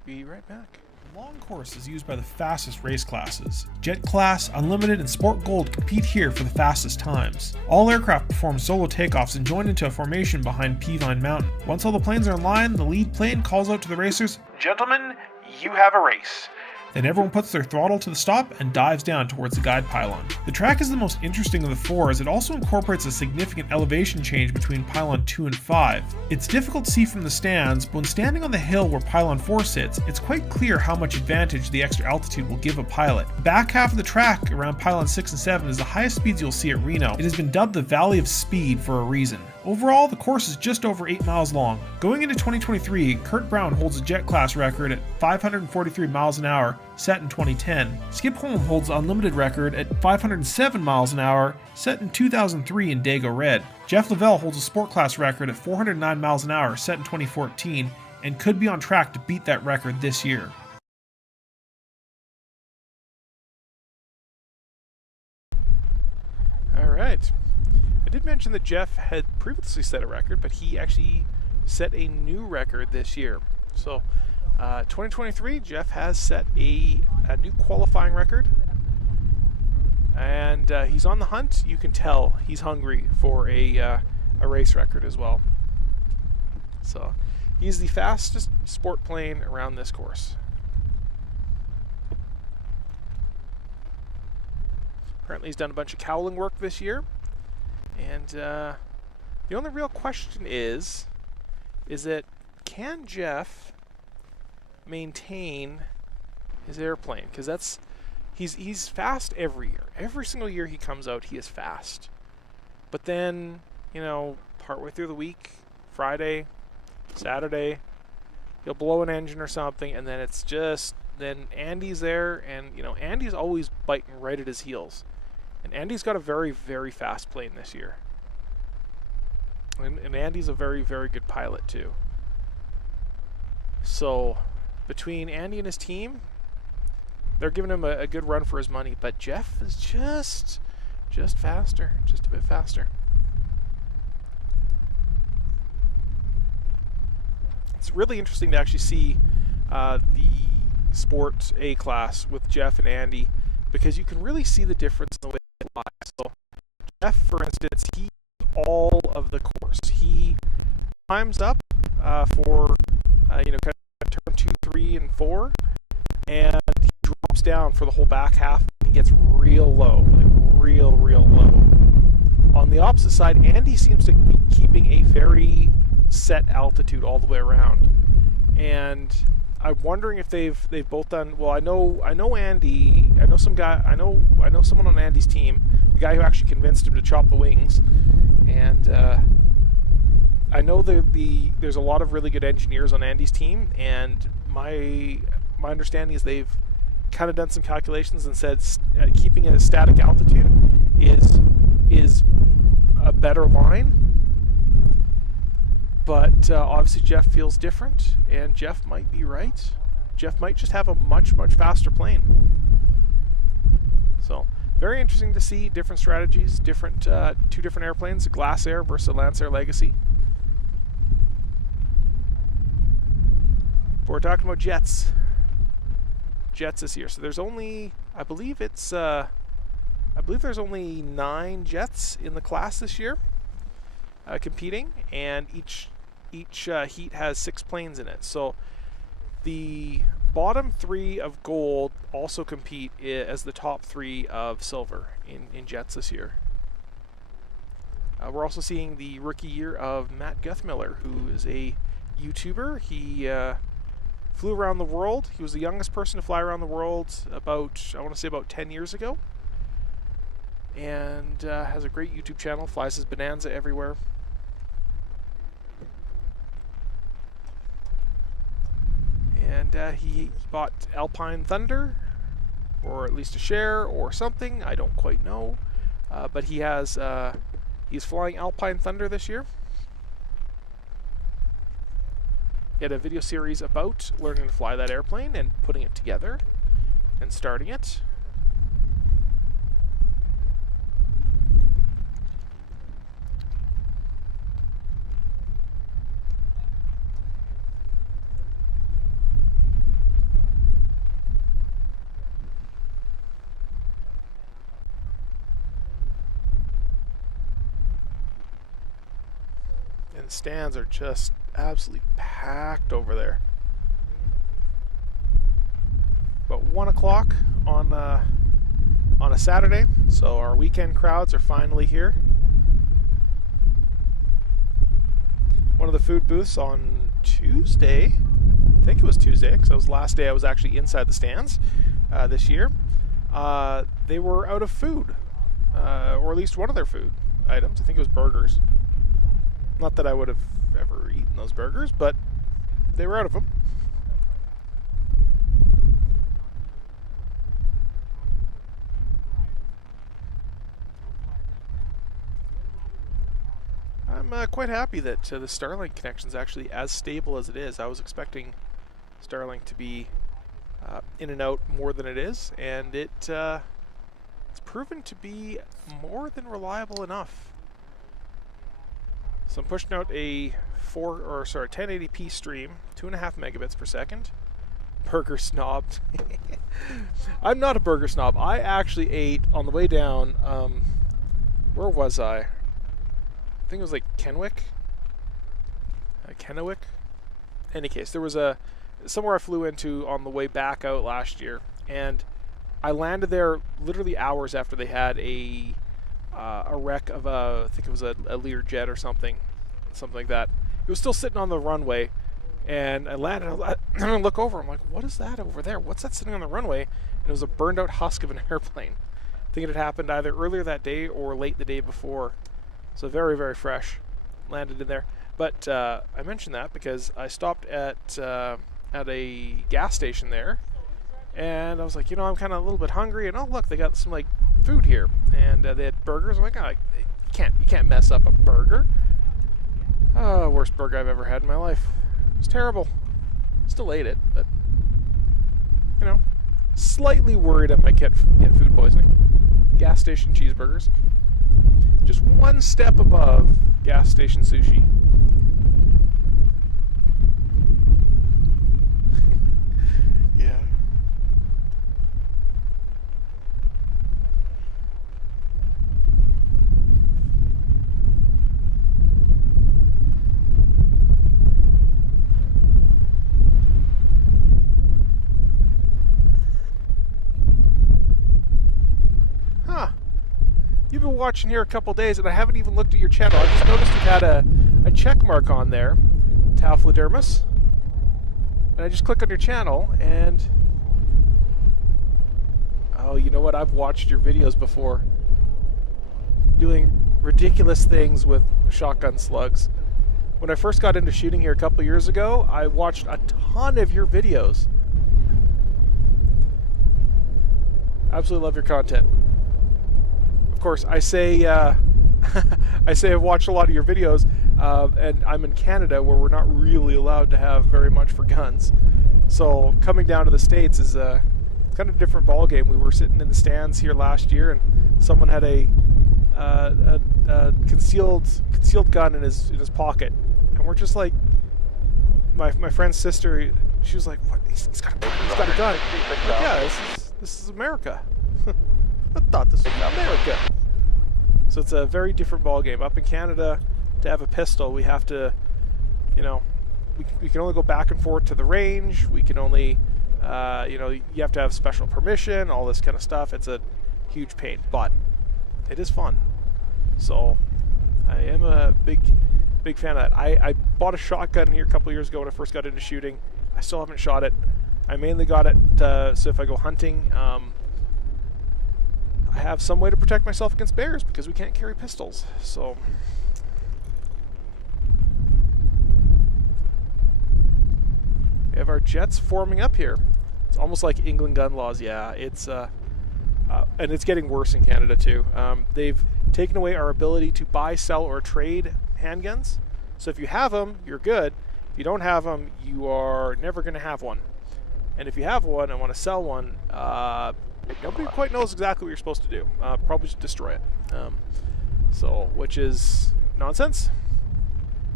be right back. The long course is used by the fastest race classes. Jet Class, Unlimited, and Sport Gold compete here for the fastest times. All aircraft perform solo takeoffs and join into a formation behind Peavine Mountain. Once all the planes are in line, the lead plane calls out to the racers, "Gentlemen, you have a race." Then everyone puts their throttle to the stop and dives down towards the guide pylon. The track is the most interesting of the four as it also incorporates a significant elevation change between pylon 2 and 5. It's difficult to see from the stands, but when standing on the hill where pylon 4 sits, it's quite clear how much advantage the extra altitude will give a pilot. The back half of the track around pylon 6 and 7 is the highest speeds you'll see at Reno. It has been dubbed the Valley of Speed for a reason. Overall, the course is just over 8 miles long. Going into 2023, Kurt Brown holds a jet class record at 543 miles an hour, set in 2010. Skip Holm holds the unlimited record at 507 miles an hour, set in 2003 in Dago Red. Jeff Lavelle holds a sport class record at 409 miles an hour, set in 2014, and could be on track to beat that record this year. All right. I did mention that Jeff had previously set a record, but he actually set a new record this year. So 2023, Jeff has set a new qualifying record, and he's on the hunt. You can tell he's hungry for a race record as well. So he's the fastest sport plane around this course. Apparently he's done a bunch of cowling work this year. And the only real question is that can Jeff maintain his airplane? Because he's fast every year. Every single year he comes out, he is fast. But then, partway through the week, Friday, Saturday, he'll blow an engine or something, and then then Andy's there, and Andy's always biting right at his heels. And Andy's got a very, very fast plane this year. And Andy's a very, very good pilot too. So between Andy and his team, they're giving him a good run for his money. But Jeff is just faster, just a bit faster. It's really interesting to actually see the Sport A class with Jeff and Andy, because you can really see the difference in the way they fly. So Jeff, for instance, he all of the course. He climbs up for kind of turn 2, 3, and 4, and he drops down for the whole back half, and he gets real low, like real low. On the opposite side, Andy seems to be keeping a very set altitude all the way around, and I'm wondering if they've both done well. I know Andy. I know someone on Andy's team, the guy who actually convinced him to chop the wings, and I know there's a lot of really good engineers on Andy's team, and my understanding is they've kind of done some calculations and said keeping it at a static altitude is a better line. But obviously Jeff feels different, and Jeff might be right. Jeff might just have a much faster plane. So very interesting to see different strategies, different two different airplanes, a Glass Air versus a Lance Air Legacy. But we're talking about jets. Jets this year. So there's only, I believe there's only 9 jets in the class this year competing, and each heat has 6 planes in it. So the bottom 3 of gold also compete as the top 3 of silver in jets this year. We're also seeing the rookie year of Matt Guthmiller, who is a YouTuber. He flew around the world. He was the youngest person to fly around the world about 10 years ago. And has a great YouTube channel, flies his Bonanza everywhere. And he bought Alpine Thunder, or at least a share or something. I don't quite know, but he's flying Alpine Thunder this year. He had a video series about learning to fly that airplane and putting it together and starting it. The stands are just absolutely packed over there. About 1 o'clock on a Saturday, so our weekend crowds are finally here. One of the food booths on Tuesday, I think it was Tuesday, because that was the last day I was actually inside the stands this year. They were out of food, or at least one of their food items. I think it was burgers. Not that I would have ever eaten those burgers, but they were out of them. I'm quite happy that the Starlink connection is actually as stable as it is. I was expecting Starlink to be in and out more than it is, and it's proven to be more than reliable enough. So I'm pushing out a 1080p stream, 2.5 megabits per second. Burger snob. I'm not a burger snob. I actually ate on the way down. Where was I? I think it was like Kennewick. Kennewick. In any case, there was somewhere I flew into on the way back out last year, and I landed there literally hours after they had a wreck of I think it was a Learjet or something like that. It was still sitting on the runway, and I landed. I look over. I'm like, what is that over there? What's that sitting on the runway? And it was a burned out husk of an airplane. I think it had happened either earlier that day or late the day before. So very, very fresh. Landed in there. But I mentioned that because I stopped at a gas station there, and I was like, I'm kind of a little bit hungry, and oh look, they got some like food here, and they had burgers. I'm like, oh, you can't mess up a burger. Oh, worst burger I've ever had in my life. It was terrible. Still ate it, but slightly worried I might get food poisoning. Gas station cheeseburgers, just one step above gas station sushi. Yeah. You've been watching here a couple days, and I haven't even looked at your channel. I just noticed you had a check mark on there, Taphlodermus. And I just click on your channel, and oh, you know what? I've watched your videos before, doing ridiculous things with shotgun slugs. When I first got into shooting here a couple years ago, I watched a ton of your videos. Absolutely love your content. Of course, I say I've watched a lot of your videos, and I'm in Canada where we're not really allowed to have very much for guns. So coming down to the States is kind kind of a different ball game. We were sitting in the stands here last year, and someone had a concealed gun in his pocket, and we're just like, my friend's sister, she was like, "What? He's got a gun." I'm like, yeah, this is America. I thought this was America. So it's a very different ball game. Up in Canada, to have a pistol, we have to, you know, we can only go back and forth to the range. We can only, you know, you have to have special permission, all this kind of stuff. It's a huge pain, but it is fun. So I am a big fan of that. I bought a shotgun here a couple of years ago when I first got into shooting. I still haven't shot it. I mainly got it so if I go hunting, I have some way to protect myself against bears because we can't carry pistols. So we have our jets forming up here. It's almost like England gun laws. Yeah, it's and it's getting worse in Canada too. They've taken away our ability to buy, sell, or trade handguns. So if you have them, you're good. If you don't have them, you are never going to have one. And if you have one and want to sell one, nobody quite knows exactly what you're supposed to do. Probably just destroy it. So, which is nonsense.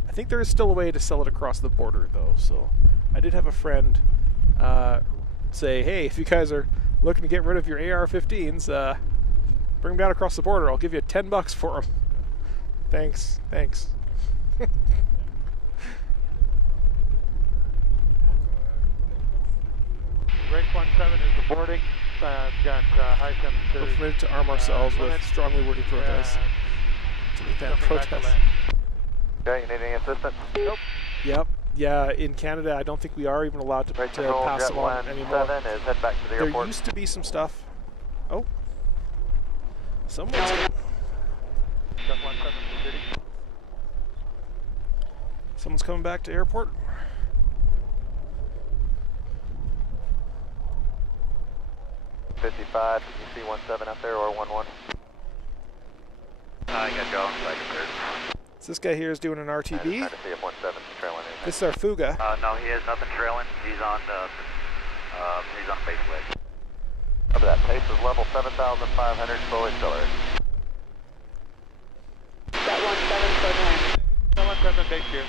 I think there is still a way to sell it across the border, though. So I did have a friend say, hey, if you guys are looking to get rid of your AR-15s, bring them down across the border. I'll give you $10 for them. Thanks. Race 17 is boarding. Got high temps to... We're permitted to arm ourselves with strongly worded protests. To meet that protest. Okay, you need any assistance? Nope. Yep. Yeah, in Canada, I don't think we are even allowed to pass them on anymore. Is head back to the There airport. used to be some stuff. Oh. Someone's... Got 17 city. Someone's coming back to airport. $55, you see 17 out there or 11? I got you on second, third. So this guy here is doing an RTB. Trying to see if 17 trailing anything. This is our Fuga. No, he has nothing trailing. He's on base leg. Remember that pace is level 7,500, slow accelerate. That 17 clear to land. 17 base here.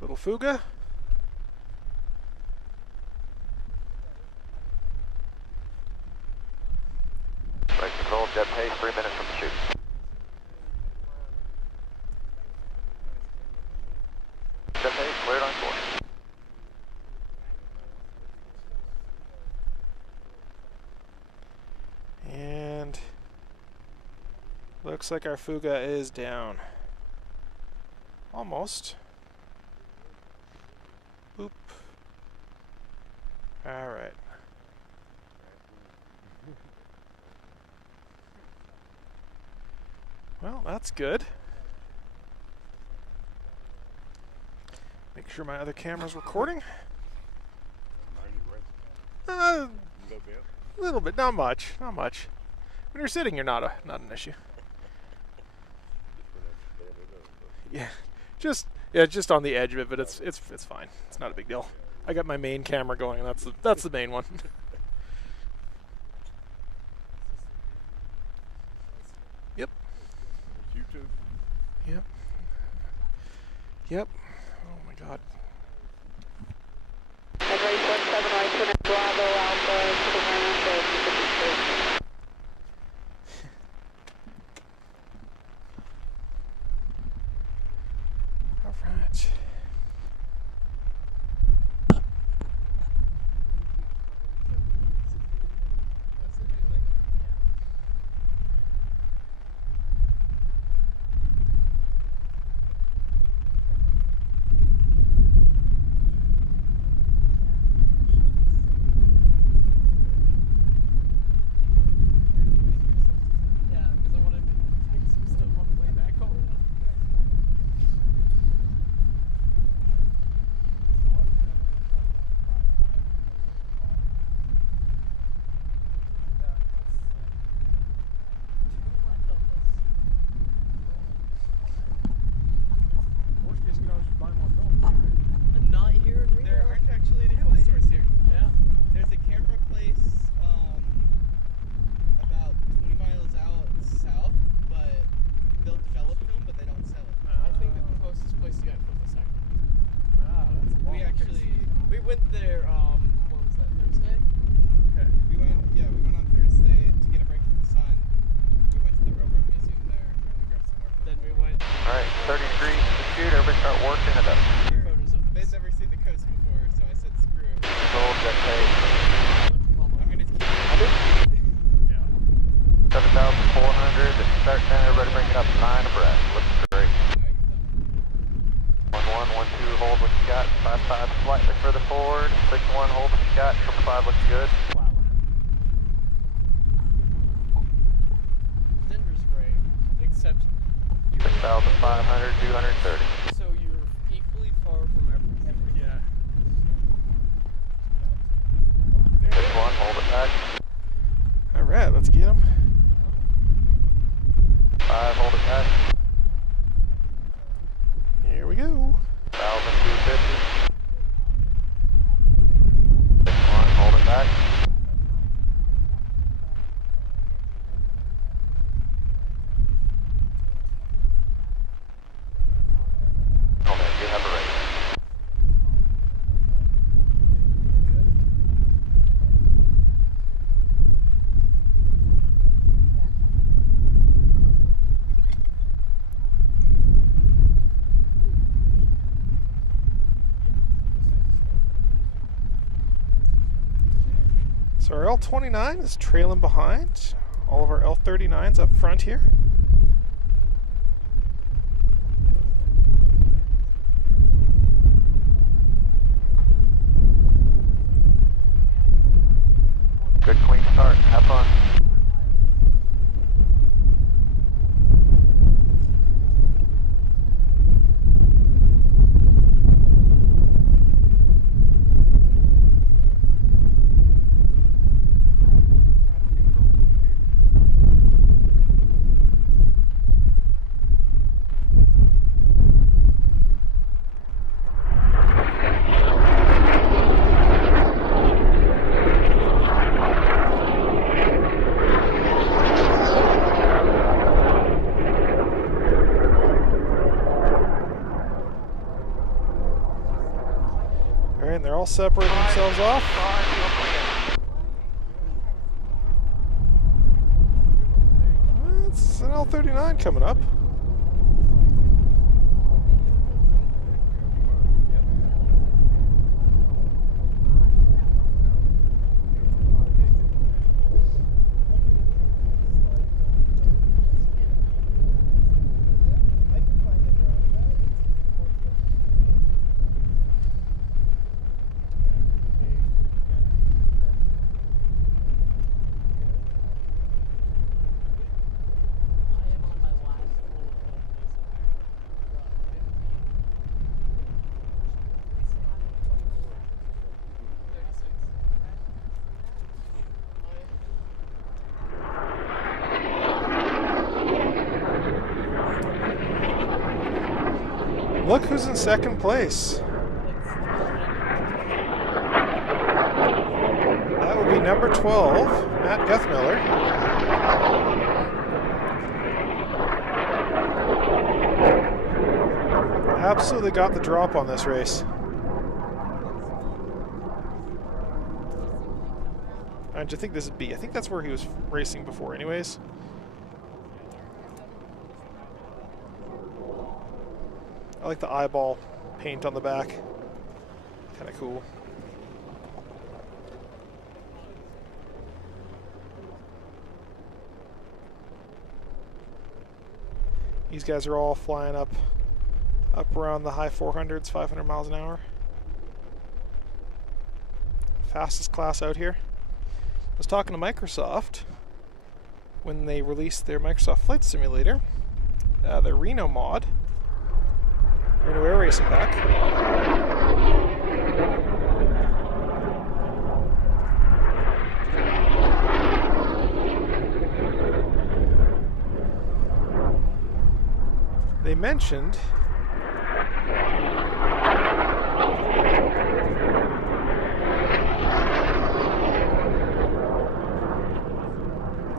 Little Fuga. Right control, jet pace, 3 minutes from the shoot. Jet pace, cleared on course. And looks like our Fuga is down. Almost. Boop. All right. Well, that's good. Make sure my other camera's recording. A little bit, not much. When you're sitting, you're not an issue. Yeah, just on the edge of it, but it's fine. It's not a big deal. I got my main camera going, and that's the main one. Yep. YouTube. Yep. Oh my God. And race 17 right to Bravo Alpha to the ground at 52. All right. went there, what was that, Thursday? Okay. We went on Thursday to get a break from the sun. We went to the Railroad Museum there and we grabbed some more food. Then we went. Alright, 30 degrees to the chute. Everybody start working it up. Photos of They'd never seen the coast before, so I said screw it. Gold jet pace. I'm gonna keep Yeah. 7,400. Start 10. Everybody bring it up 9 abreast. Looks great. 11, 12, hold what you got. 55 slightly further forward. 61, hold what you got. 555 looks good. Denver's great, except 6,500, 230. so you're equally far from everything. Yeah. 61, hold it back. All right, let's get him. 5, hold it back. Here we go. 1,250. 61, hold it back. Oh man, you have a race. So our L29 is trailing behind. All of our L39s up front here. Good clean start. Have fun. All right, and they're all separating themselves off. It's an L39 coming up. Look who's in second place. That would be number 12, Matt Guthmiller. Absolutely got the drop on this race. And I think this is B. I think that's where he was racing before anyways. I like the eyeball paint on the back. Kind of cool. These guys are all flying up around the high 400s, 500 miles an hour. Fastest class out here. I was talking to Microsoft when they released their Microsoft Flight Simulator, their Reno mod. Reno Air Racing pack. They mentioned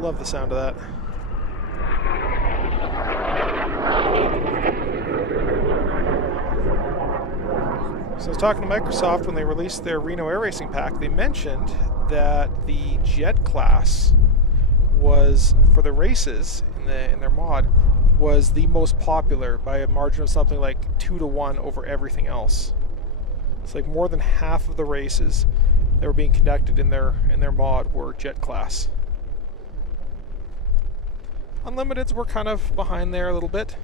love the sound of that. So I was talking to Microsoft when they released their Reno Air Racing pack. They mentioned that the Jet class was, for the races in their mod, was the most popular by a margin of something like 2-to-1 over everything else. It's like more than half of the races that were being conducted in their mod were Jet class. Unlimiteds were kind of behind there a little bit,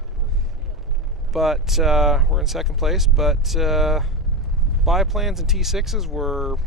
but we're in second place. But biplanes and T6s were.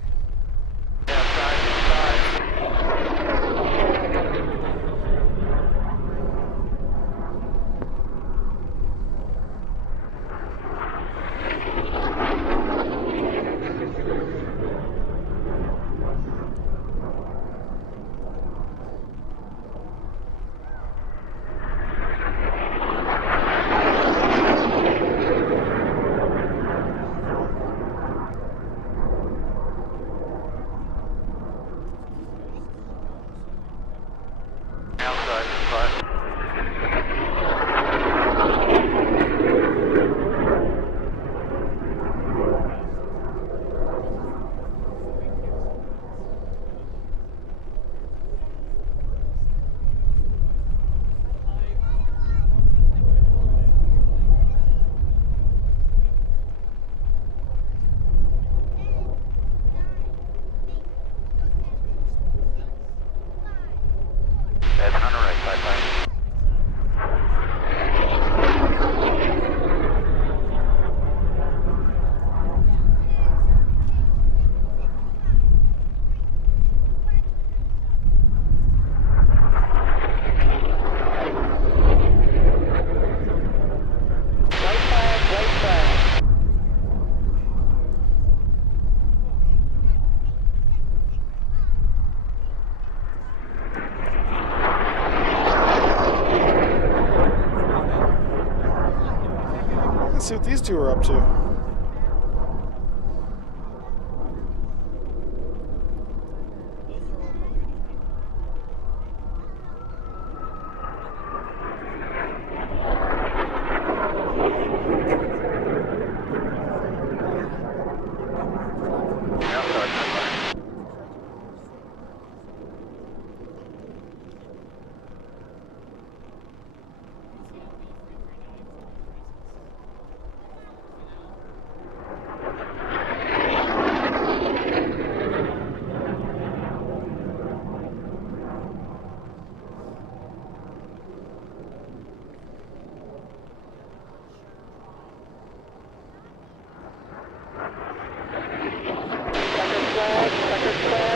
Let's see what these two are up to.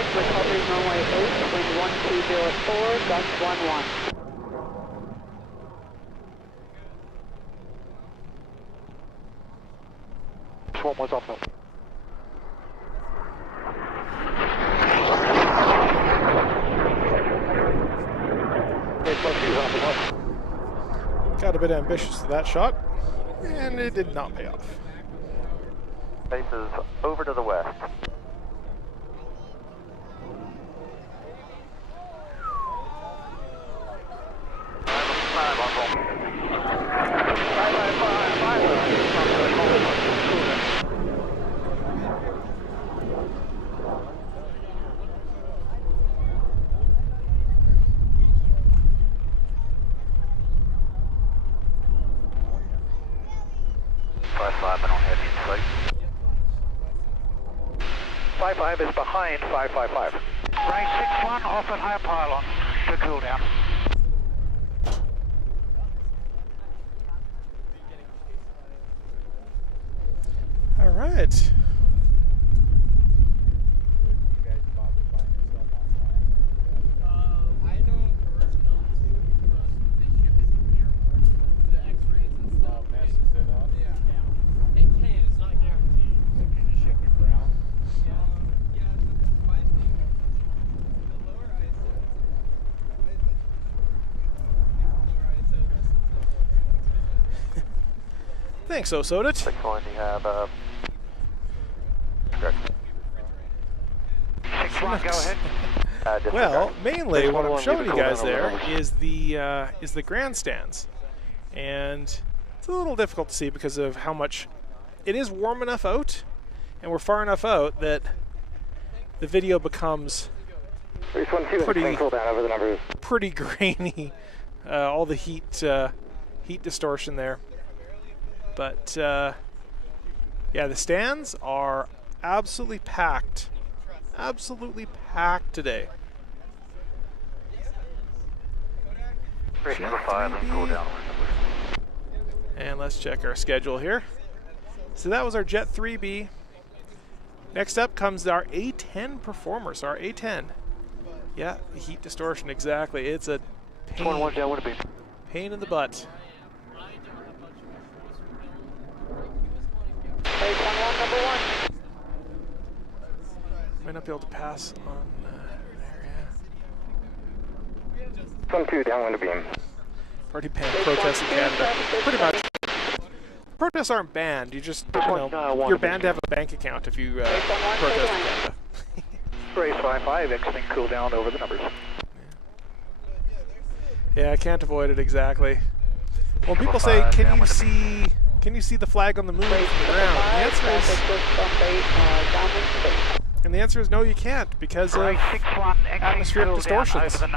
Recovery runway 8, wind 1204, gust 11. Swarm was off. Got a bit ambitious to that shot, and it did not pay off. Faces over to the west. Five is behind 555. Right 61 off at high pylon to cool down. All right. I don't urge not to because they ship it from the airport, the x-rays and stuff. Messes it up. Yeah. It can, it's not guaranteed. Can you ship it ground? Yeah, I think the lower ISO, I think the lower ISO vessels Thanks, Osodit. 61, you have correct. 61, go ahead. Well, mainly what I'm showing you guys there is the grandstands, and it's a little difficult to see because of how much it is warm enough out, and we're far enough out that the video becomes pretty, cool down over the numbers. pretty grainy. All the heat distortion there. But yeah, the stands are absolutely packed. Absolutely packed today. Race number 5, let's cool down. And let's check our schedule here. So that was our Jet 3B. Next up comes our A10 performer. So our A10. Yeah, heat distortion, exactly. It's a pain, pain in the butt. Might not be able to pass on there, yeah. From 2 downwind of beam. Already banned protests in Canada. Pretty much. Protests aren't banned. You just, you know, you're banned to have a bank account if you protest in Canada. Race 5-5, X-Wing cool down over the numbers. Yeah, I can't avoid it exactly. When people say, can you see the flag on the moon from the ground? And the answer is no, you can't, because of atmospheric distortions. No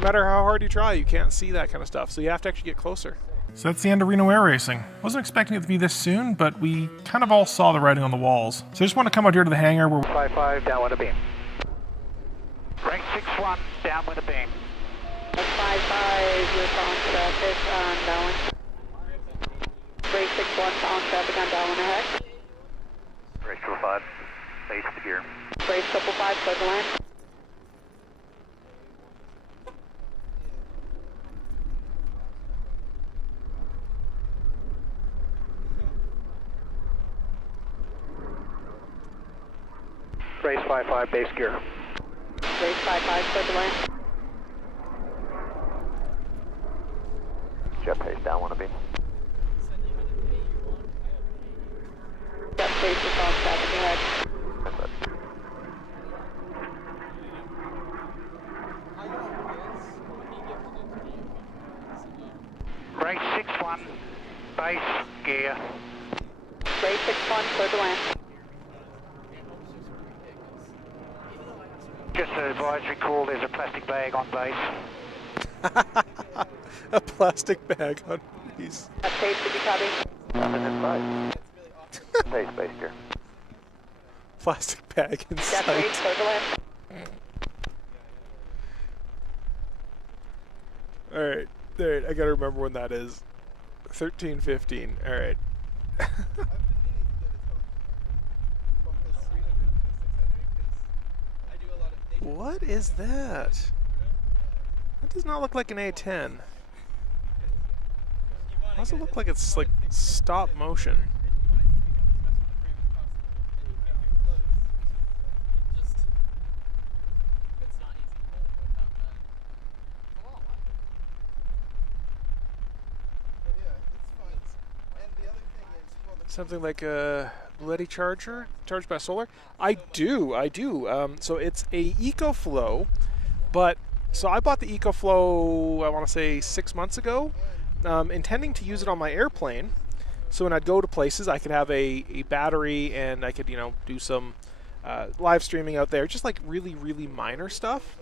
matter how hard you try, you can't see that kind of stuff, so you have to actually get closer. So that's the end of Reno Air Racing. Wasn't expecting it to be this soon, but we kind of all saw the writing on the walls. So I just want to come out here to the hangar where 5-5, downwind of beam. Rank 6-1, downwind of beam. 5-5, you're following traffic on downwind. Race 6-1, following traffic on downwind ahead. Race 5, base to gear. Race 5-5, clear to land. Race 5-5, base gear. Race 5-5, clear to land. Jet pace downwind of beam. Jet pace is on traffic ahead. Race 6-1, base gear. Race 6-1, clear to land. Just an advisory call, there's a plastic bag on base. A plastic bag on these. Jet pace to be copy. Base gear. Plastic bag in Jet sight. pace, clear to land. Alright, I gotta remember when that is. 13:15, alright. What is that? That does not look like an A10. Why does it look like it's like stop motion? Something like a Bloody Charger charged by solar? I do. So it's a EcoFlow, but so I bought the EcoFlow, I want to say 6 months ago, intending to use it on my airplane. So when I'd go to places, I could have a battery and I could, you know, do some live streaming out there, just like really, really minor stuff.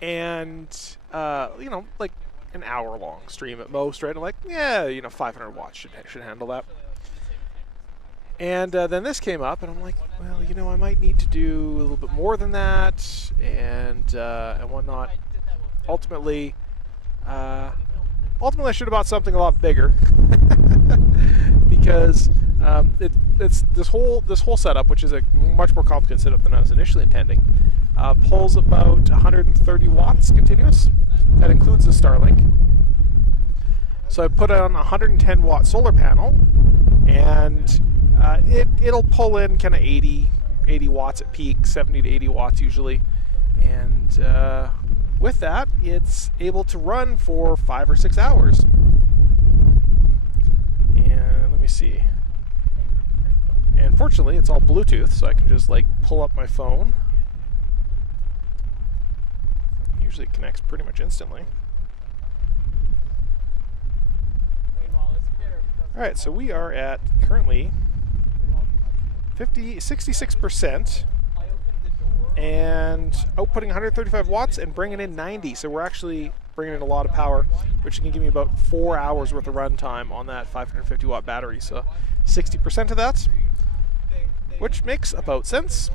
And, you know, like an hour-long stream at most, right? I'm like, yeah, you know, 500 watts should handle that. And then this came up, and I'm like, well, you know, I might need to do a little bit more than that, and whatnot. Ultimately, I should have bought something a lot bigger, because it's this whole setup, which is a much more complicated setup than I was initially intending, pulls about 130 watts continuous. That includes the Starlink. So I put on a 110 watt solar panel, and it'll pull in kind of 80 watts at peak, 70 to 80 watts usually, and with that it's able to run for 5 or 6 hours. And let me see, and fortunately it's all Bluetooth, so I can just like pull up my phone. Usually it connects pretty much instantly. Alright, so we are at currently 66%, and outputting 135 watts and bringing in 90. So we're actually bringing in a lot of power, which can give me about 4 hours worth of run time on that 550 watt battery. So 60% of that, which makes about sense.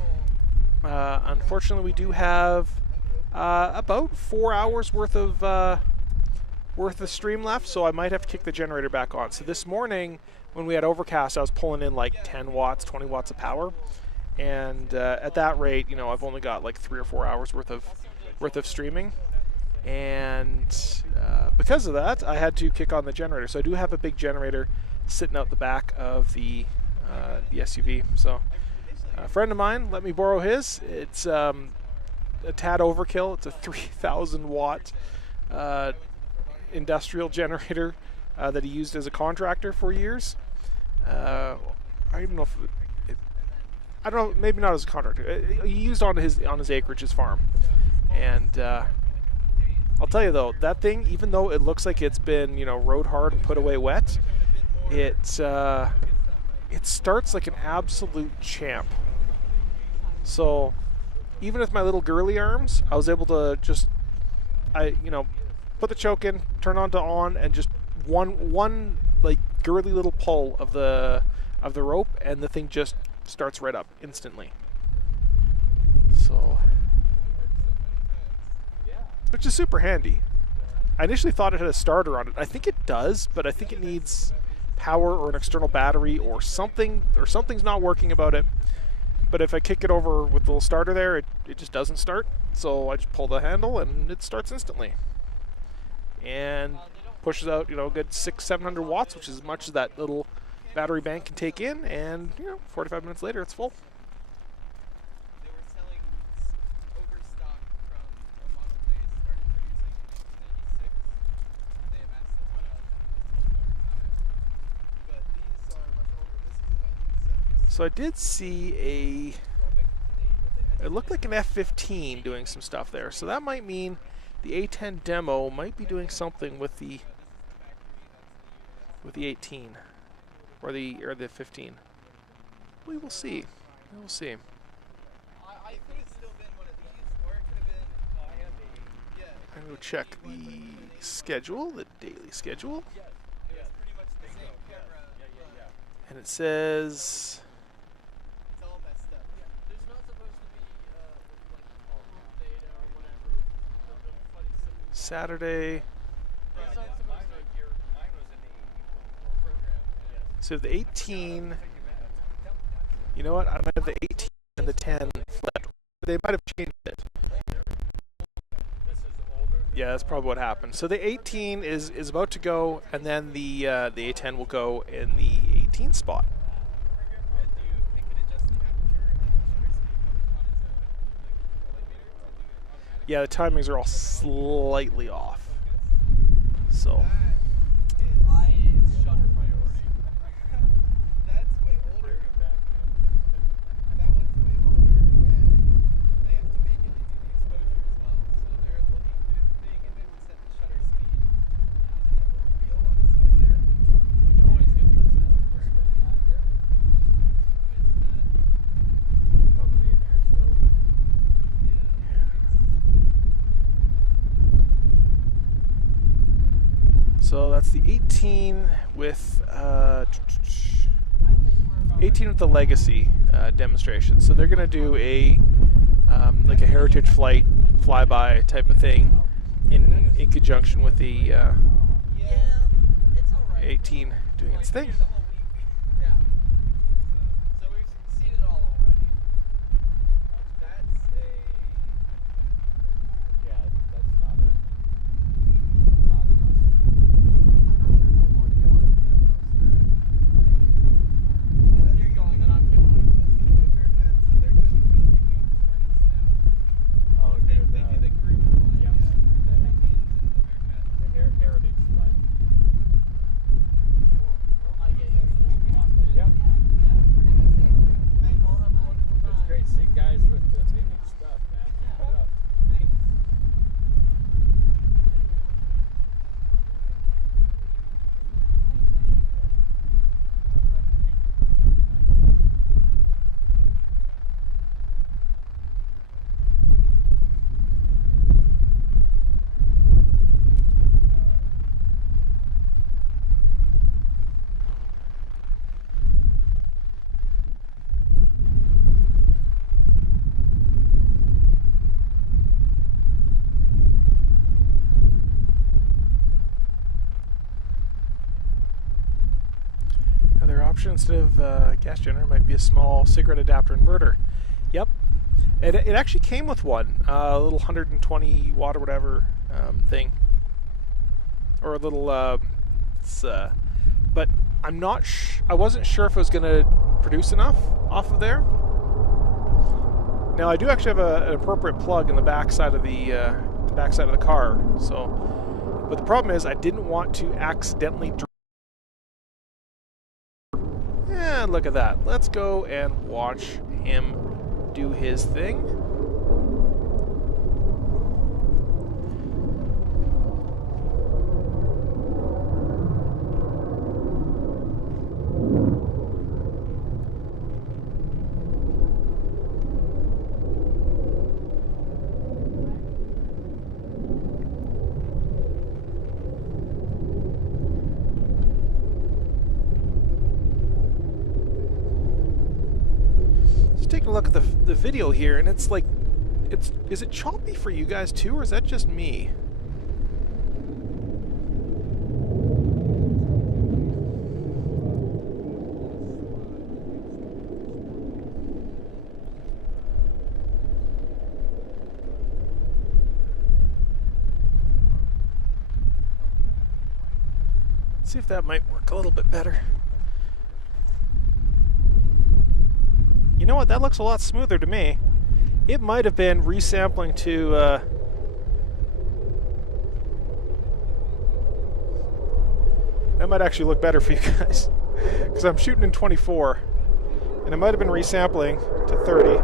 Unfortunately, we do have about 4 hours worth of stream left, so I might have to kick the generator back on. So this morning, when we had overcast, I was pulling in like 10 watts, 20 watts of power, and at that rate, you know, I've only got like 3 or 4 hours worth of streaming, and because of that, I had to kick on the generator. So I do have a big generator sitting out the back of the SUV. So a friend of mine let me borrow his. It's a tad overkill. It's a 3,000 watt industrial generator that he used as a contractor for years. I don't even know if I don't know, maybe not as a contractor. He used on his acreage, his farm, and I'll tell you though, that thing, even though it looks like it's been, you know, rode hard and put away wet, it starts like an absolute champ. So even with my little girly arms, I was able to just, put the choke in, turn on to on, and just one like girly little pull of the rope, and the thing just starts right up instantly. So, which is super handy. I initially thought it had a starter on it. I think it does, but I think it needs power or an external battery or something, or something's not working about it. But if I kick it over with the little starter there, it just doesn't start. So I just pull the handle and it starts instantly. And pushes out, you know, a good 600-700 watts, which is as much as that little battery bank can take in, and 45 minutes later it's full. They were selling overstock from a model they started producing in 1996. They amassed a ton of them, but these are much older. This is a 1976. So I did see it looked like an F-15 doing some stuff there. So that might mean the A10 demo might be doing something with the 18 or the 15. We will see. We will see. I could have still been one of these, or it could have been. I'm going to check the schedule, the daily schedule. It was pretty much the same camera. And it says It's all messed up. There's not supposed to be data or whatever. Saturday. There's not supposed to be. Mine was in the program. So the 18. You know what? I might have the 18 and the 10 flipped. They might have changed it. Yeah, that's probably what happened. So the 18 is about to go, and then the A10 will go in the 18 spot. Yeah, the timings are all slightly off. So. So that's the 18 with 18 with the Legacy demonstration. So they're going to do a like a heritage flight flyby type of thing in conjunction with the 18 doing its thing. So we've seen it all already. That's a. Yeah, that's not a. You're going, then I'm going. That's going to be a Bearcat, so they're going to be really picking up the Hornets now. Oh, They there's do the group one, yep. the 19s and the Bearcat. the heritage flight. Yep. It's great to see guys with vintage stuff, man. Keep it up. option instead of gas generator might be a small cigarette adapter inverter. Yep. It actually came with one, a little 120 watt or whatever thing, or a little. But I'm not. I wasn't sure if it was going to produce enough off of there. Now I do actually have an appropriate plug in the back side of the car. So, but the problem is I didn't want to accidentally. Yeah, look at that. Let's go and watch him do his thing. Taking a look at the video here, and it's like, is it choppy for you guys too, or is that just me? Let's see if that might work a little bit better. You know what? That looks a lot smoother to me. It might have been resampling to. That might actually look better for you guys, because I'm shooting in 24, and it might have been resampling to 30.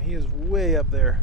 He is way up there.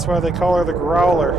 That's why they call her the Growler.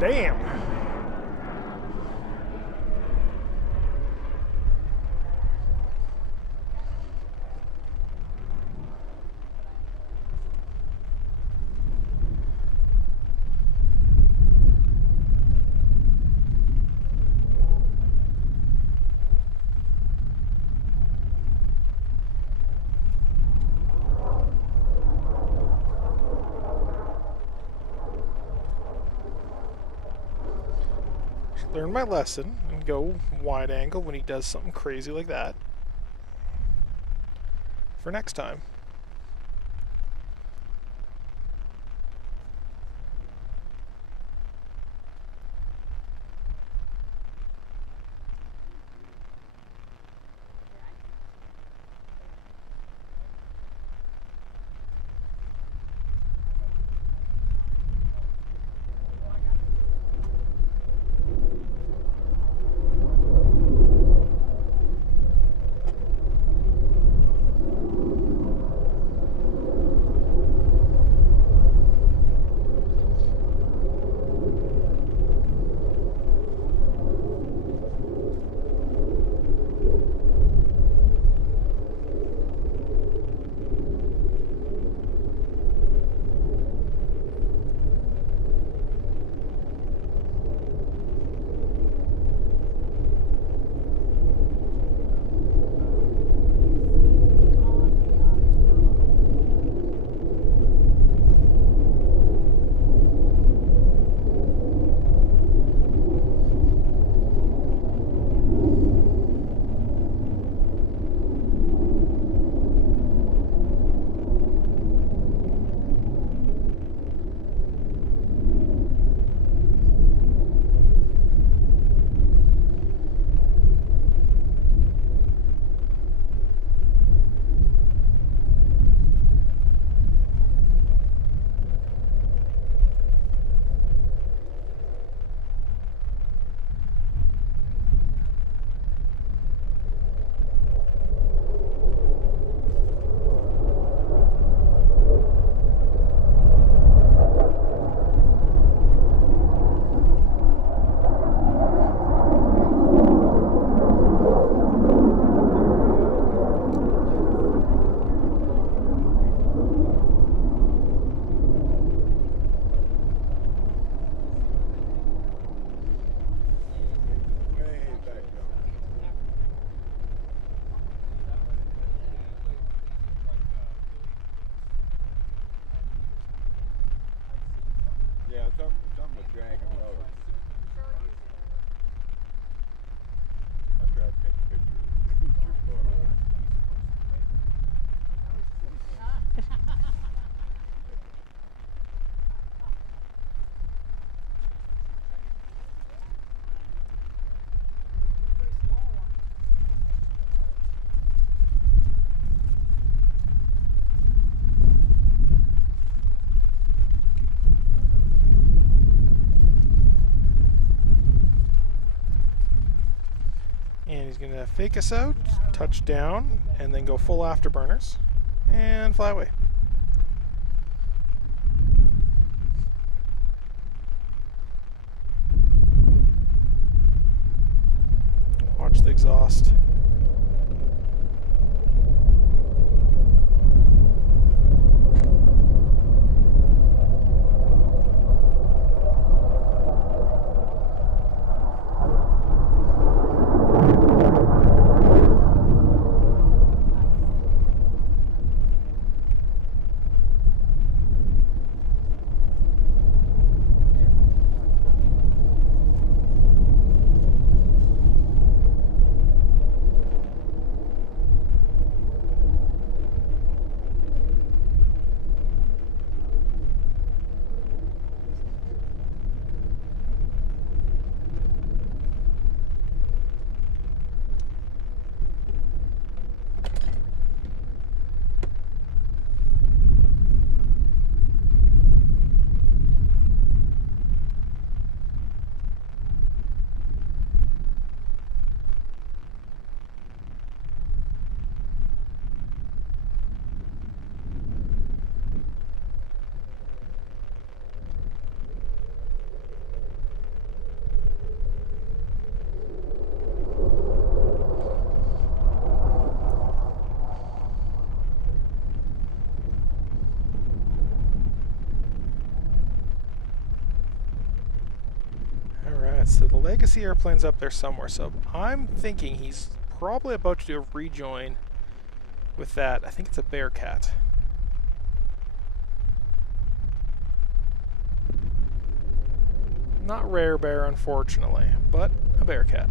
Damn. Learn my lesson and go wide angle when he does something crazy like that for next time. gonna fake us out, touch down, and then go full afterburners, and fly away. Watch the exhaust. So the Legacy airplane's up there somewhere, so I'm thinking he's probably about to do a rejoin with that. I think it's a Bearcat. Not Rare Bear, unfortunately, but a Bearcat.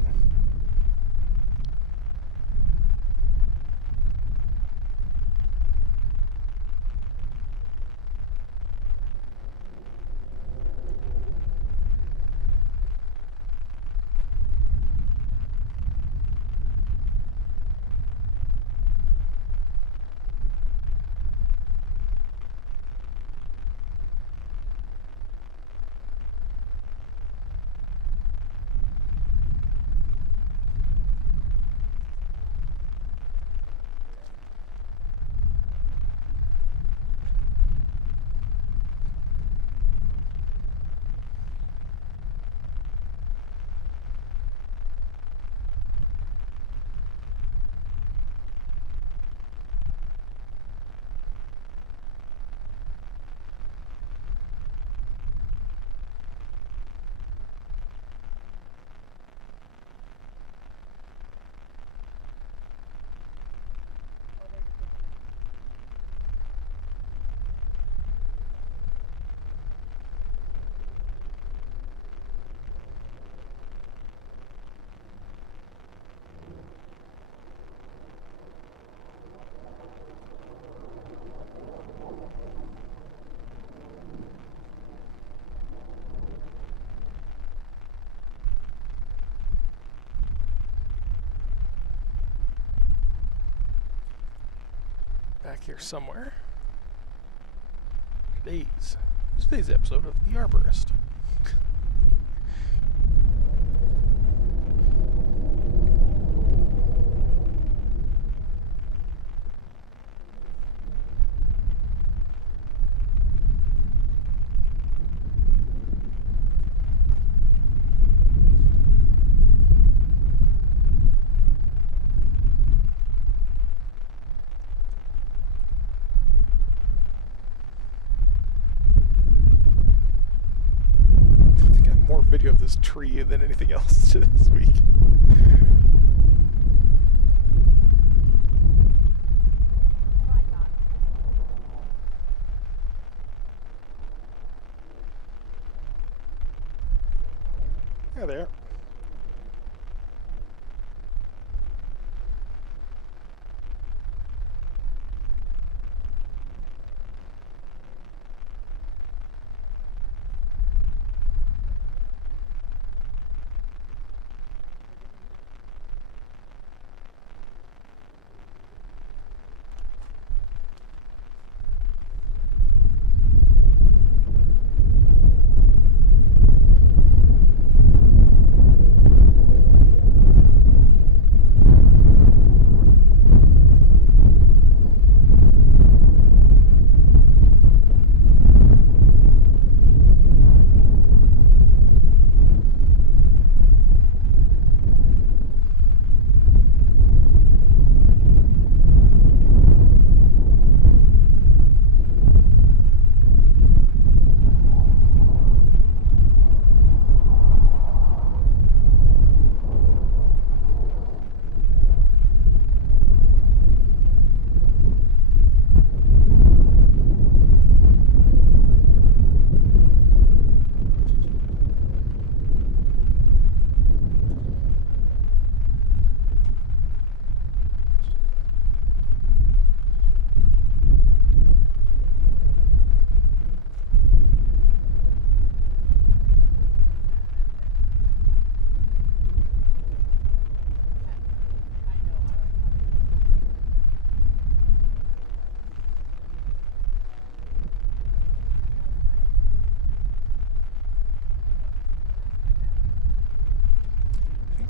Back here somewhere. Today's episode of The Arborist. Video of this tree than anything else to this week. Yeah, there.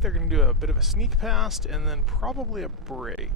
they're going to do a bit of a sneak past and then probably a break.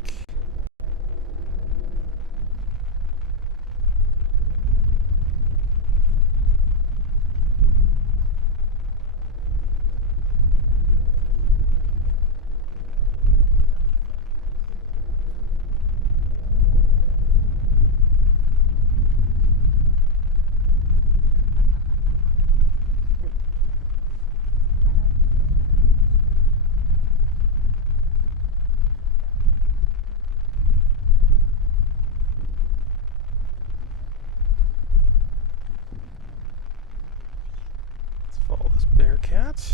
Follow this Bearcat.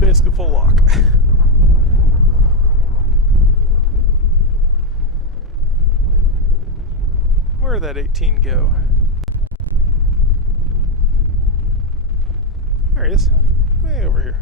Basically full lock. Where'd that 18 go? There he is. Way over here.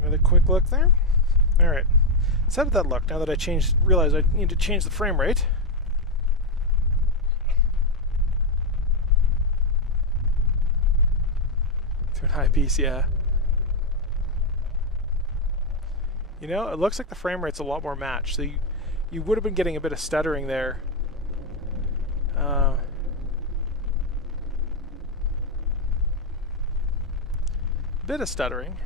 Another quick look there. All right. So how did that look? Now that I realized I need to change the frame rate. To an eyepiece, yeah. You know, it looks like the frame rate's a lot more matched. So you would have been getting a bit of stuttering there. Bit of stuttering.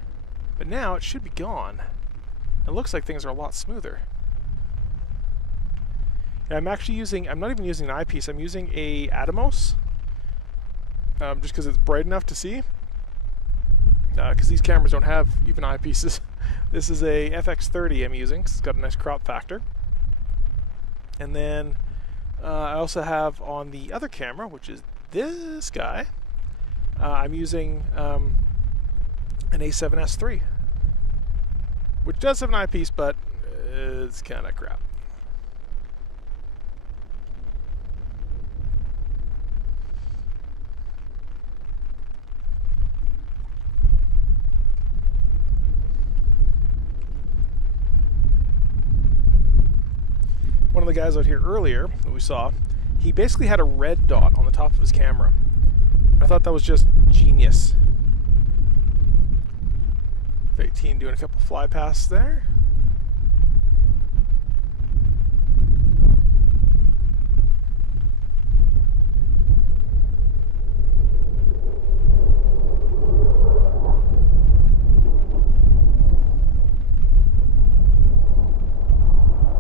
But now it should be gone. It looks like things are a lot smoother. Yeah, I'm not even using an eyepiece, I'm using a Atomos. Just because it's bright enough to see. Because these cameras don't have even eyepieces. This is a FX30 I'm using, 'cause it's got a nice crop factor. And then I also have on the other camera, which is this guy, I'm using an A7S3, which does have an eyepiece, but it's kind of crap. One of the guys out here earlier that we saw, he basically had a red dot on the top of his camera. I thought that was just genius. 18 doing a couple fly pasts there.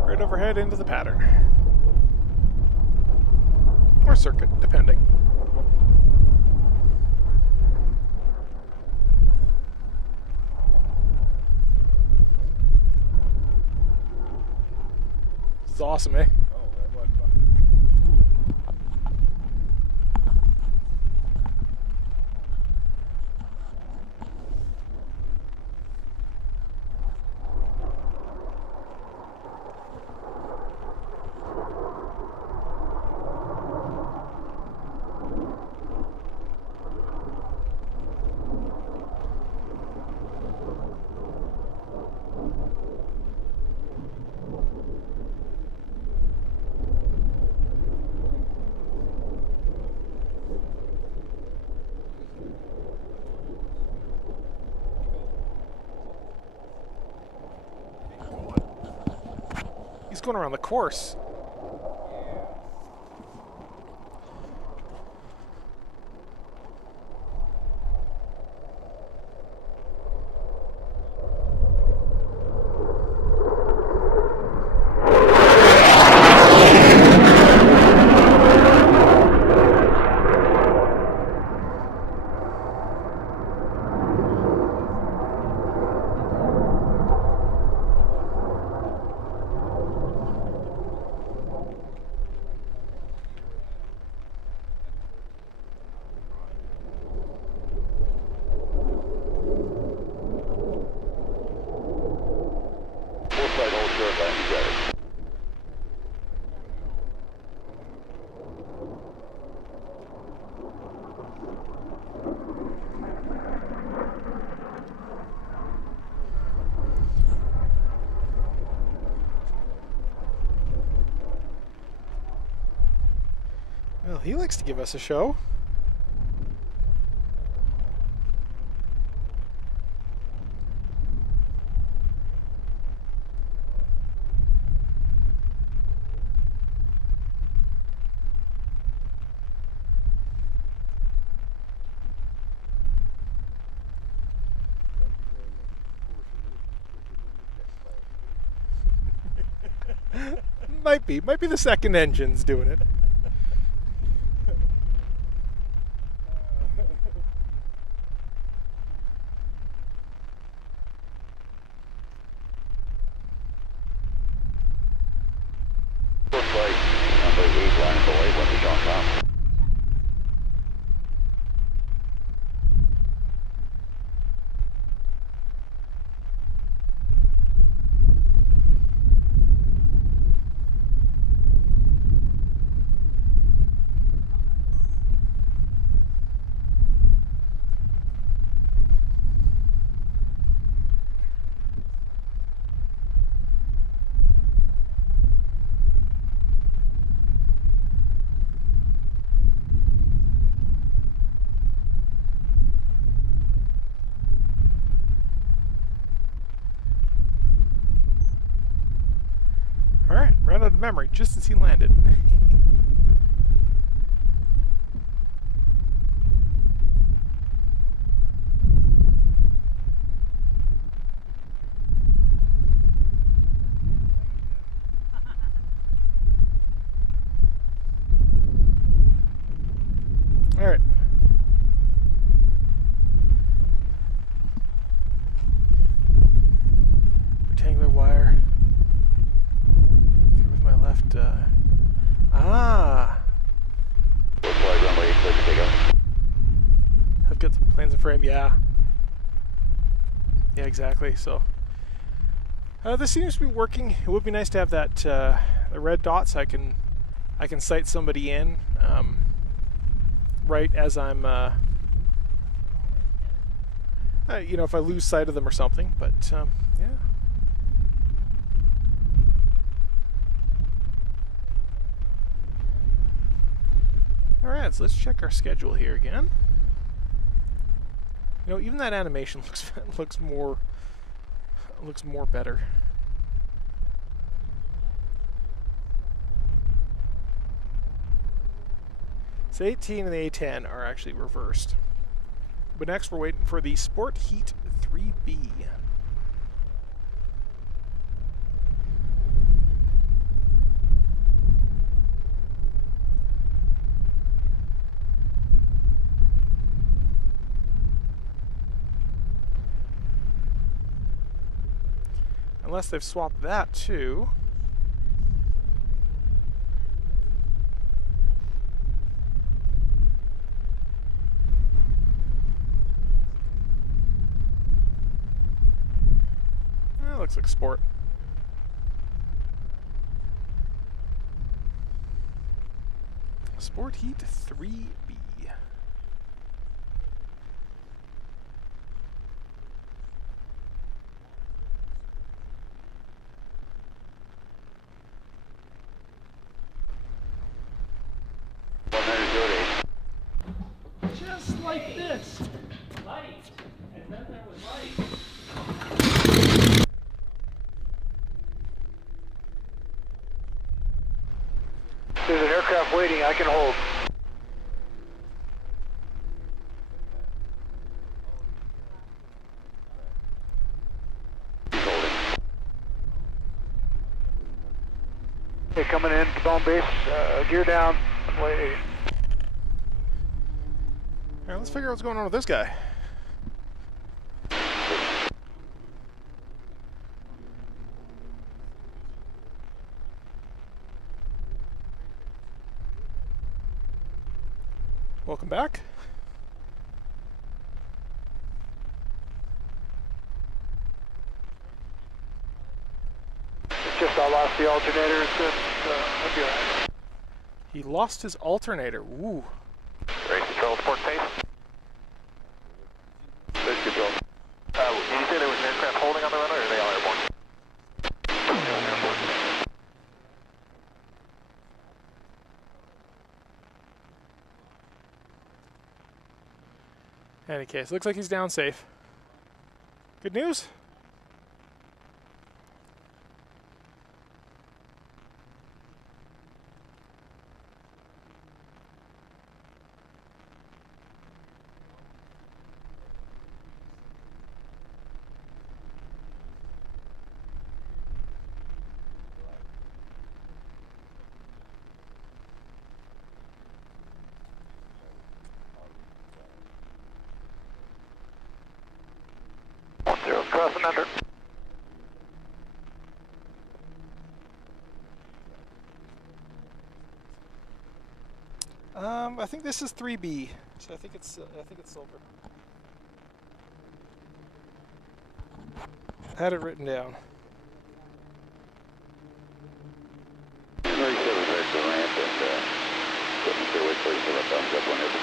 Right overhead into the pattern. Or circuit, depending. It's awesome, eh? going around the course. Well, he likes to give us a show. Might be the second engine's doing it. Alright, ran out of memory just as he landed. Alright. Rectangular wire. Through with my left, I've got the planes in frame, yeah. Yeah, exactly, so. This seems to be working. It would be nice to have that, the red dots. I can sight somebody in, right as I'm, you know, if I lose sight of them or something, but, yeah. Alright, so let's check our schedule here again. You know, even that animation looks more better. So 18 and the A10 are actually reversed. But next we're waiting for the Sport Heat 3B. Unless they've swapped that too. That looks like Sport. Sport Heat 3B. Just like this. Light. And then there was light. Waiting, I can hold. Okay, coming in to bone base, gear down, runway 8. Alright, let's figure out what's going on with this guy. Welcome back. It's just I lost the alternator, so I'll be alright. He lost his alternator. Ooh. Race control, port pace. Race control. Did you say there was an aircraft holding on the runway, or are they all airborne? In any case, looks like he's down safe. Good news. Zero, cross and under. I think this is 3B. So I think it's silver. Had it written down. 37 right to ramp and getting clear with 37 thumbs up whenever.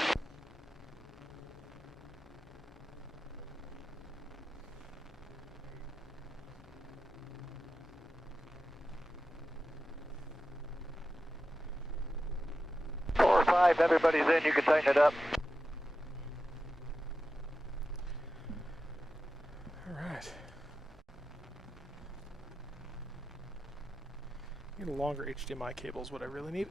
Everybody's in, you can tighten it up. Alright. Need a longer HDMI cable is what I really need.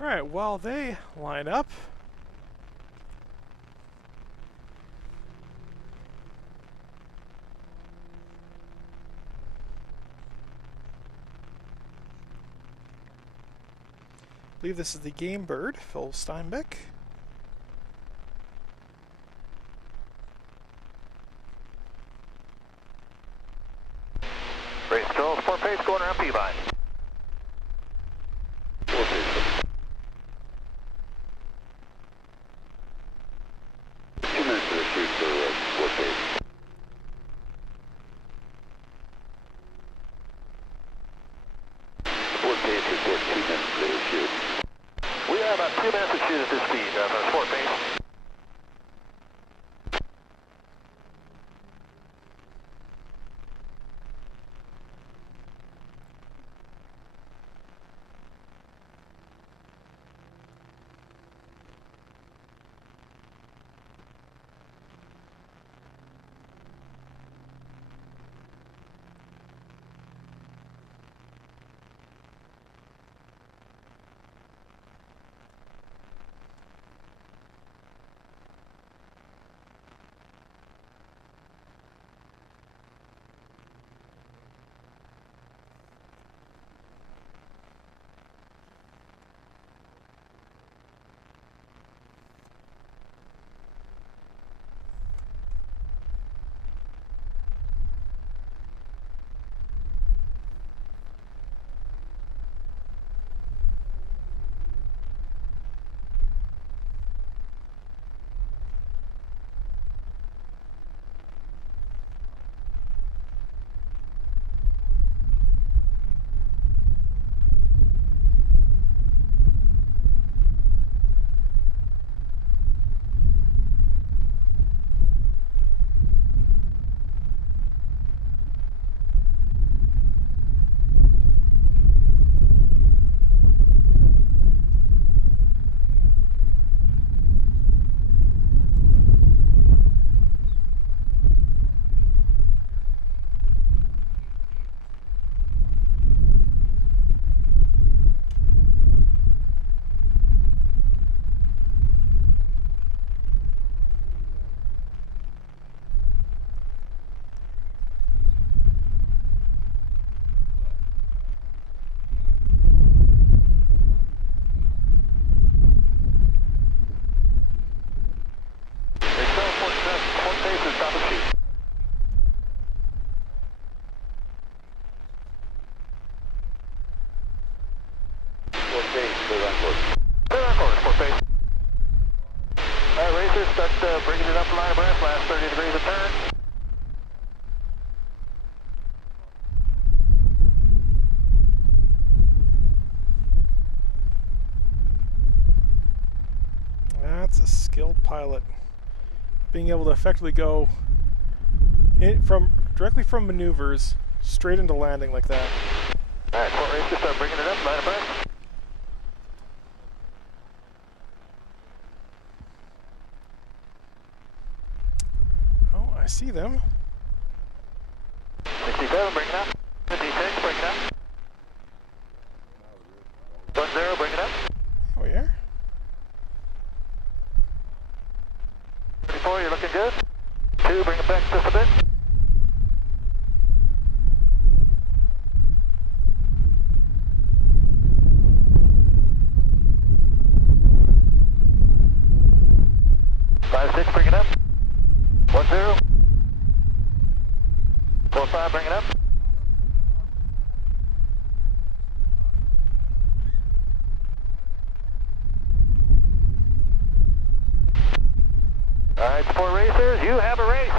Alright, while they line up, I believe this is the game bird, Phil Steinbeck. Race control, port pace, going around P-line. We have about 2 minutes to shoot at this speed for sport pace. Racers, top of the sheet. Fourth base, clear on course. Clear on course, fourth base. All right, Racers, start bringing it up line abreast, last 30 degrees of turn. That's a skilled pilot. Being able to effectively go directly from maneuvers straight into landing like that. All right, Fort Racers, start bringing it up, line abreast. Oh, I see them. 67, bring it up. 56, bring it up. 10, bring it up. There we are. 34, you're looking good. 2, bring it back just a bit. Five, 6, bring it up. 10. 4, 5, bring it up. All right, Sport Racers, you have a race.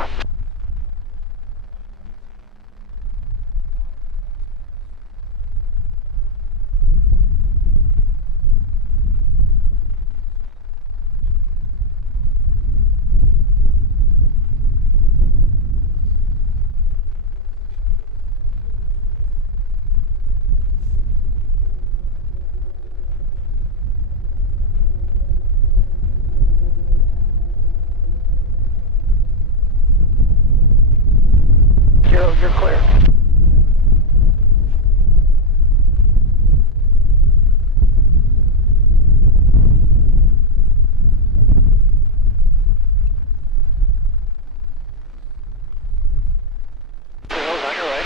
You're clear. Zero's on your right.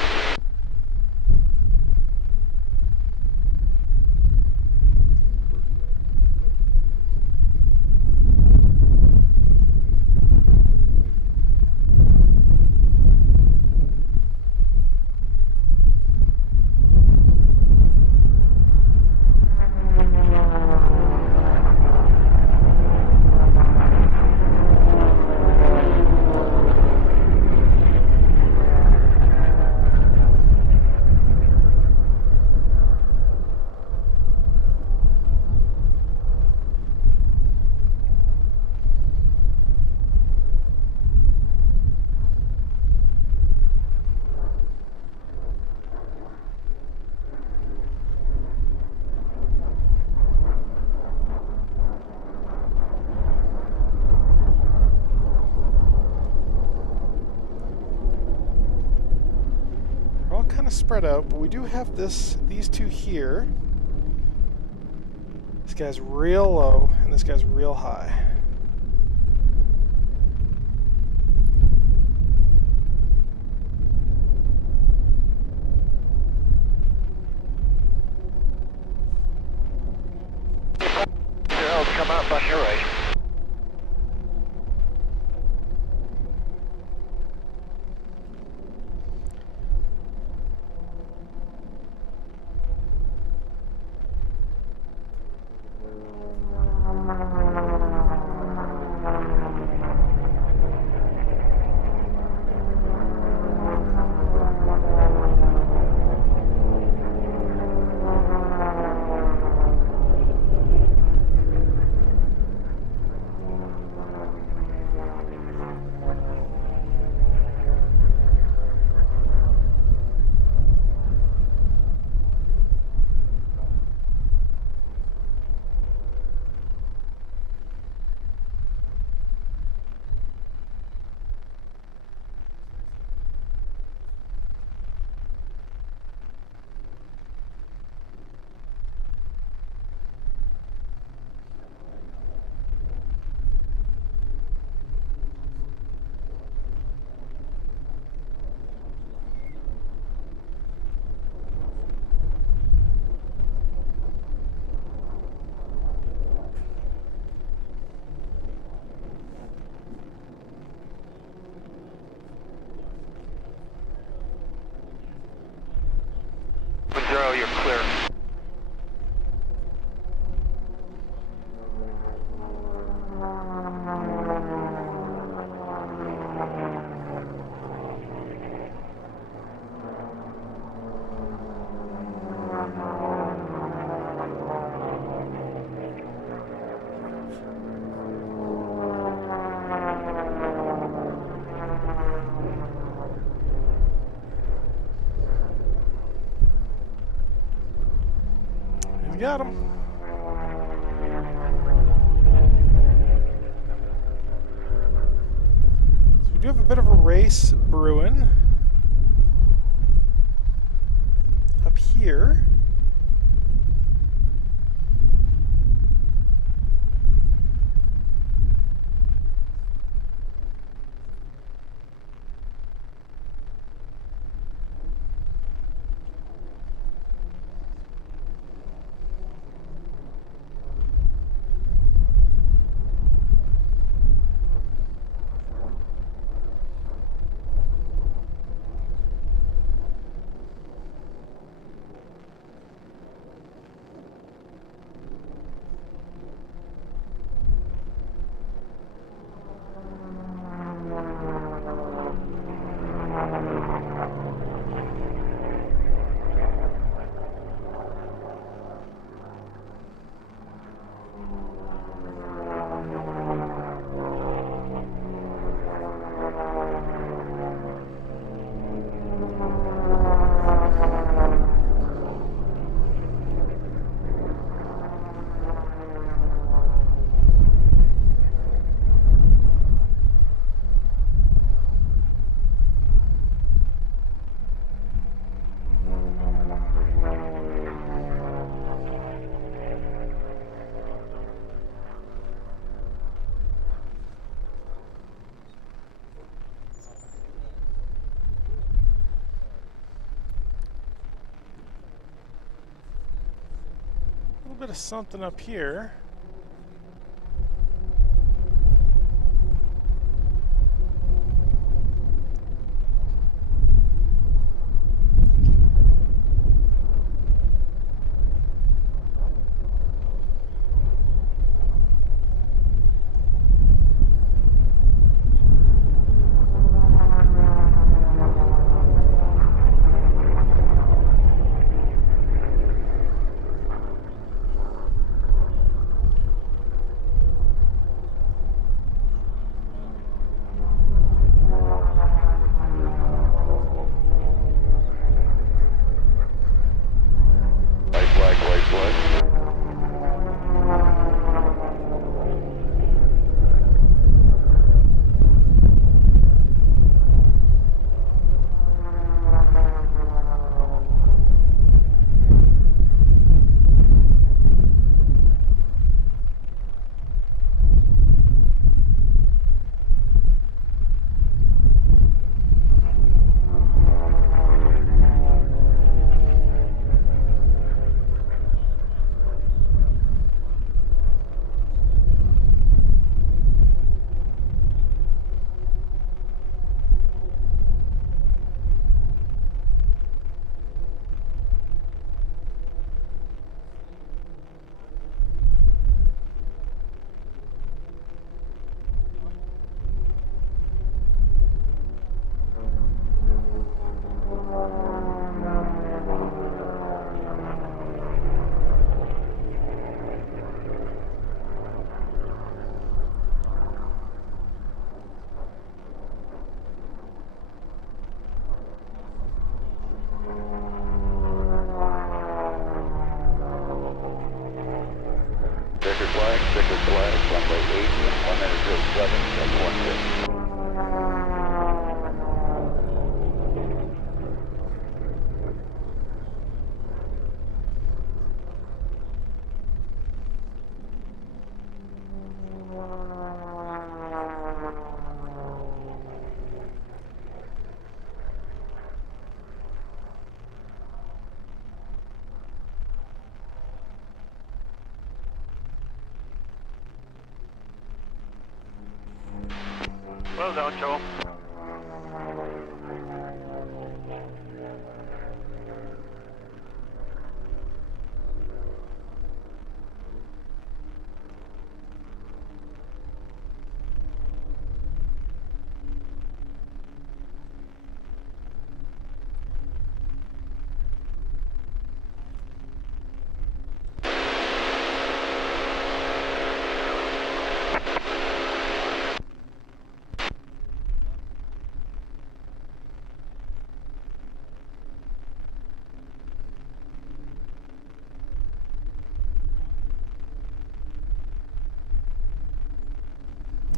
We're all kind of spread out, but we do have these two here. This guy's real low, and this guy's real high. Zero's coming up on your right. He's got him. So we do have a bit of a race brewing up here. A little bit of something up here. Sticker flag, runway 8, 1 minute 07, that's 16. Well done, Joe.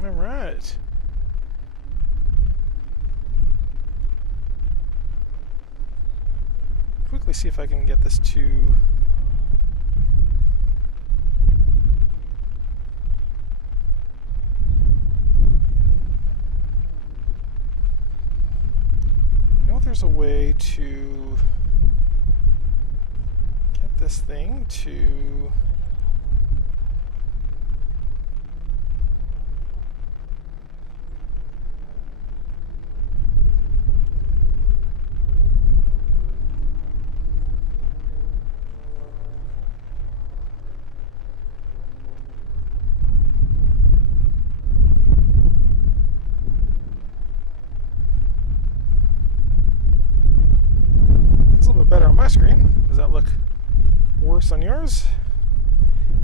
All right. Quickly see if I can get this to. I know there's a way to get this thing to. It's a little bit better on my screen. Does that look worse on yours?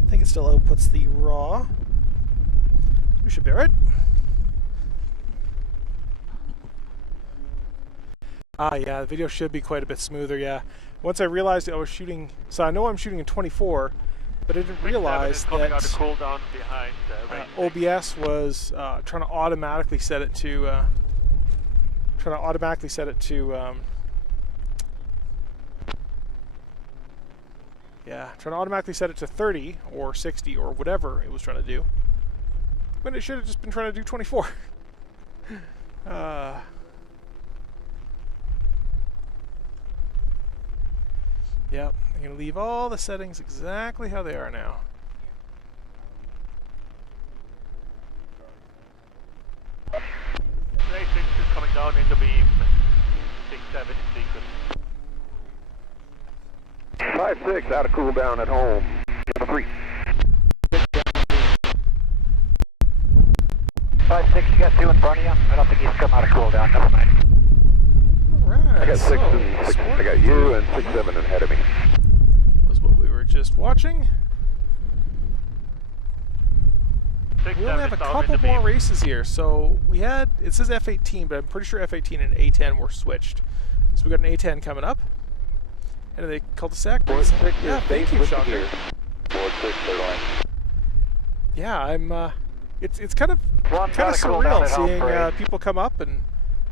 I think it still outputs the raw. We should be alright. Ah, yeah, the video should be quite a bit smoother, yeah. Once I realized I was shooting, so I know I'm shooting in 24, but I didn't realize that OBS was trying to automatically set it to, yeah, trying to automatically set it to 30 or 60 or whatever it was trying to do. When it should have just been trying to do 24. Yep, I'm going to leave all the settings exactly how they are now. Ray 6 is coming down into beam 6-7 in sequence. 5-6 out of cool down at home. Number 3. 5-6, you got 2 in front of you. I don't think he's come out of cool down. Never mind. Alright, I got 6 and 6. I got you and 6-7 ahead of me. Was what we were just watching. 6-7 We only have a is down couple into more beam. races here. So we had, it says F18, but I'm pretty sure F18 and A10 were switched. So we got an A10 coming up. And they cul-de-sac racing. Yeah, thank you, Shocker. 4-6, third line. Yeah, I'm. It's kind of One's got a cool surreal down at home seeing parade. people come up and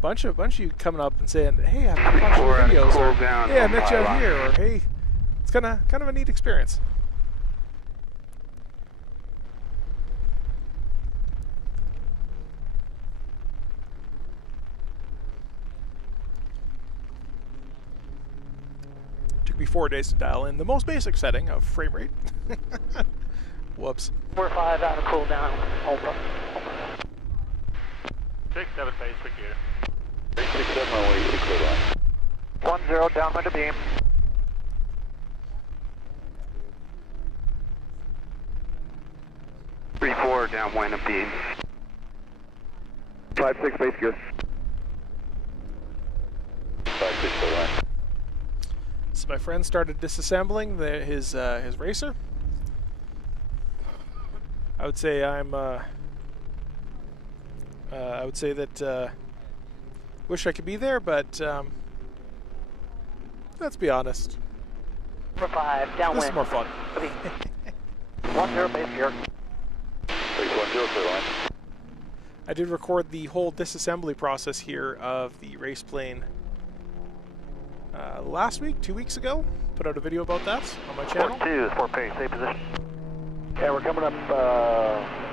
bunch of you coming up and saying, "Hey, I've been watching your videos," or "Hey, I met you out here," or "Hey," it's kind of a neat experience. Took me 4 days to dial in the most basic setting of frame rate. Whoops. We're 5 out of cool down. Home run. 6-7 phase for gear. 6-7 runway 6, third line. 1-0 downwind to beam. Three 4 downwind of beam. 5-6 base gear. 5-6 third line. So my friend started disassembling his racer. I would say I'm. I would say that wish I could be there, but let's be honest. We're 5 downwind. This is more fun. 1-0 base gear. 6-1-0 third line. I did record the whole disassembly process here of the race plane last week, 2 weeks ago. Put out a video about that on my channel. 4-2 is 4 pace. Same position. Yeah, we're coming up.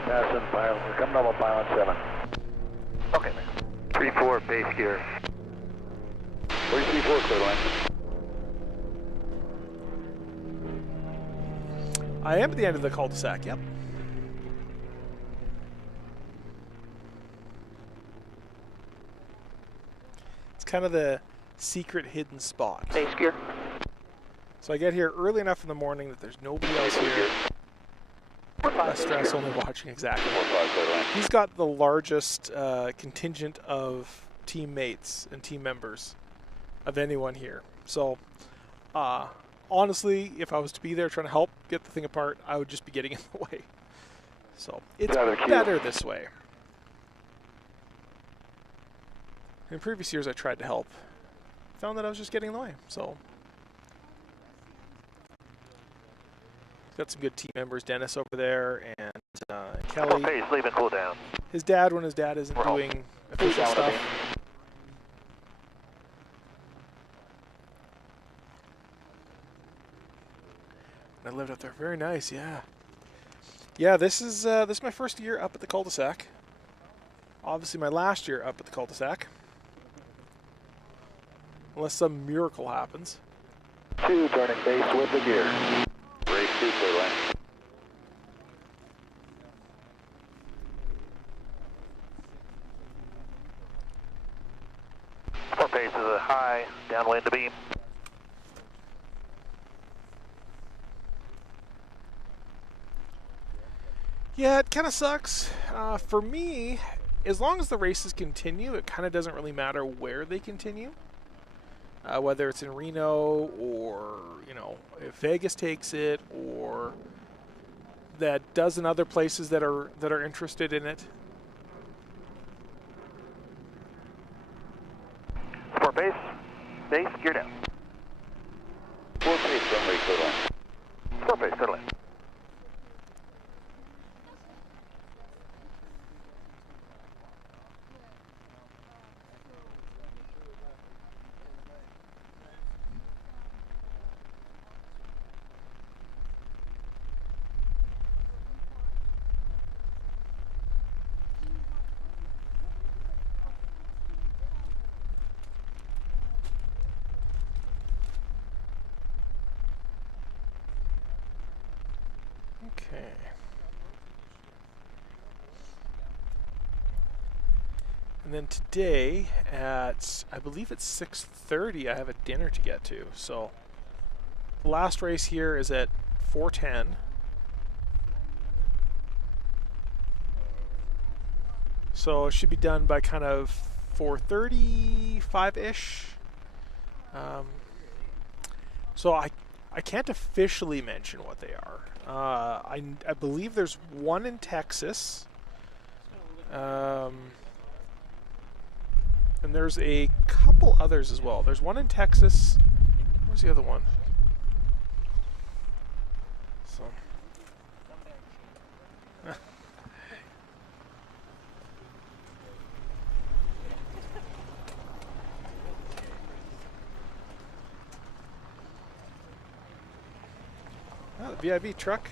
Madison pilot. We're coming up on pilot 7. Okay. 3-4 base gear. 3-4 clear line. I am at the end of the cul-de-sac, yep. It's kind of the secret hidden spot. Base gear. So I get here early enough in the morning that there's nobody else here. Stress only watching, exactly. 4-5 clear line. He's got the largest contingent of teammates and team members of anyone here. So, honestly, if I was to be there trying to help get the thing apart, I would just be getting in the way. So, it's better this way. In previous years, I tried to help. Found that I was just getting in the way. So, Got some good team members, Dennis over there, and Full Kelly. pace, leave and cool down. His dad, when his dad isn't We're home. doing official down with stuff. I lived up there. Very nice, yeah. Yeah, this is my first year up at the cul-de-sac. Obviously my last year up at the cul-de-sac. Unless some miracle happens. 2 turning base with the gear. Race 2 clear line. Full pace is a high, downwind to beam. Yeah, it kind of sucks. For me, as long as the races continue, it kind of doesn't really matter where they continue. Whether it's in Reno or, you know, if Vegas takes it or that dozen other places that are interested in it. Sport base, gear down. Full pace, runway clear line. Sport base, clear line. Okay. And then today at, I believe it's 6:30, I have a dinner to get to. So the last race here is at 4:10. So it should be done by kind of 4:35-ish. So I can't officially mention what they are. I believe there's one in Texas. And there's a couple others as well. There's one in Texas. Where's the other one? So. Oh, the VIB truck.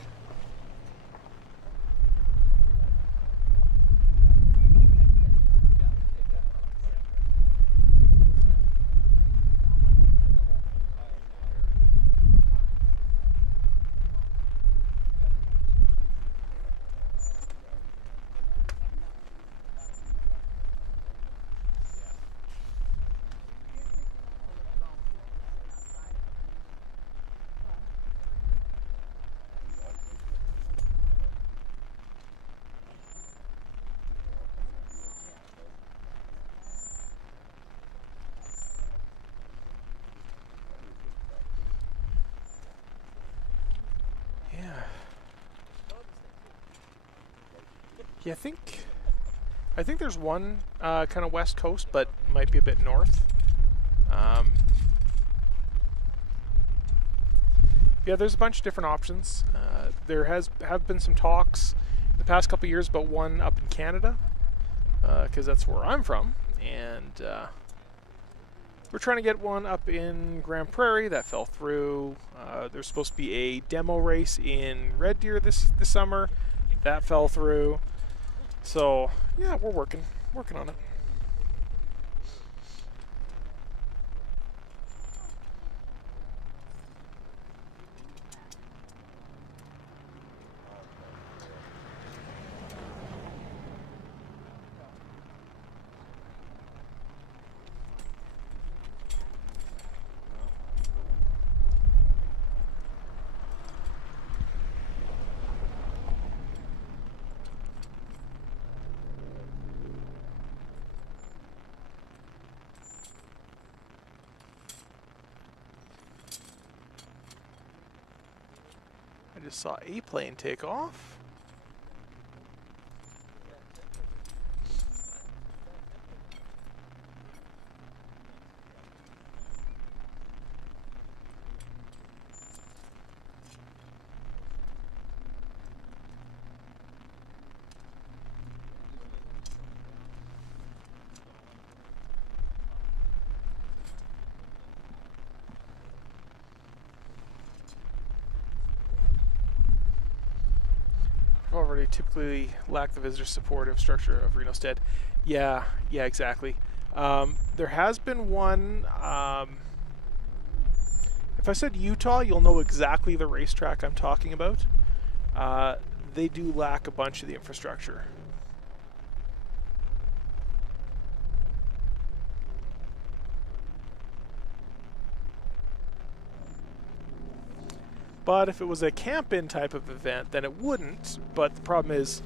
Yeah, I think there's one kind of west coast, but might be a bit north. Yeah, there's a bunch of different options. There have been some talks the past couple of years about one up in Canada, because that's where I'm from, and we're trying to get one up in Grand Prairie. That fell through. There's supposed to be a demo race in Red Deer this summer. That fell through. So yeah, we're working on it. I just saw a plane take off. or they typically lack the visitor supportive structure of Reno Stead. Yeah, exactly. There has been one. If I said Utah, you'll know exactly the racetrack I'm talking about. They do lack a bunch of the infrastructure. But if it was a camp-in type of event, then it wouldn't. But the problem is,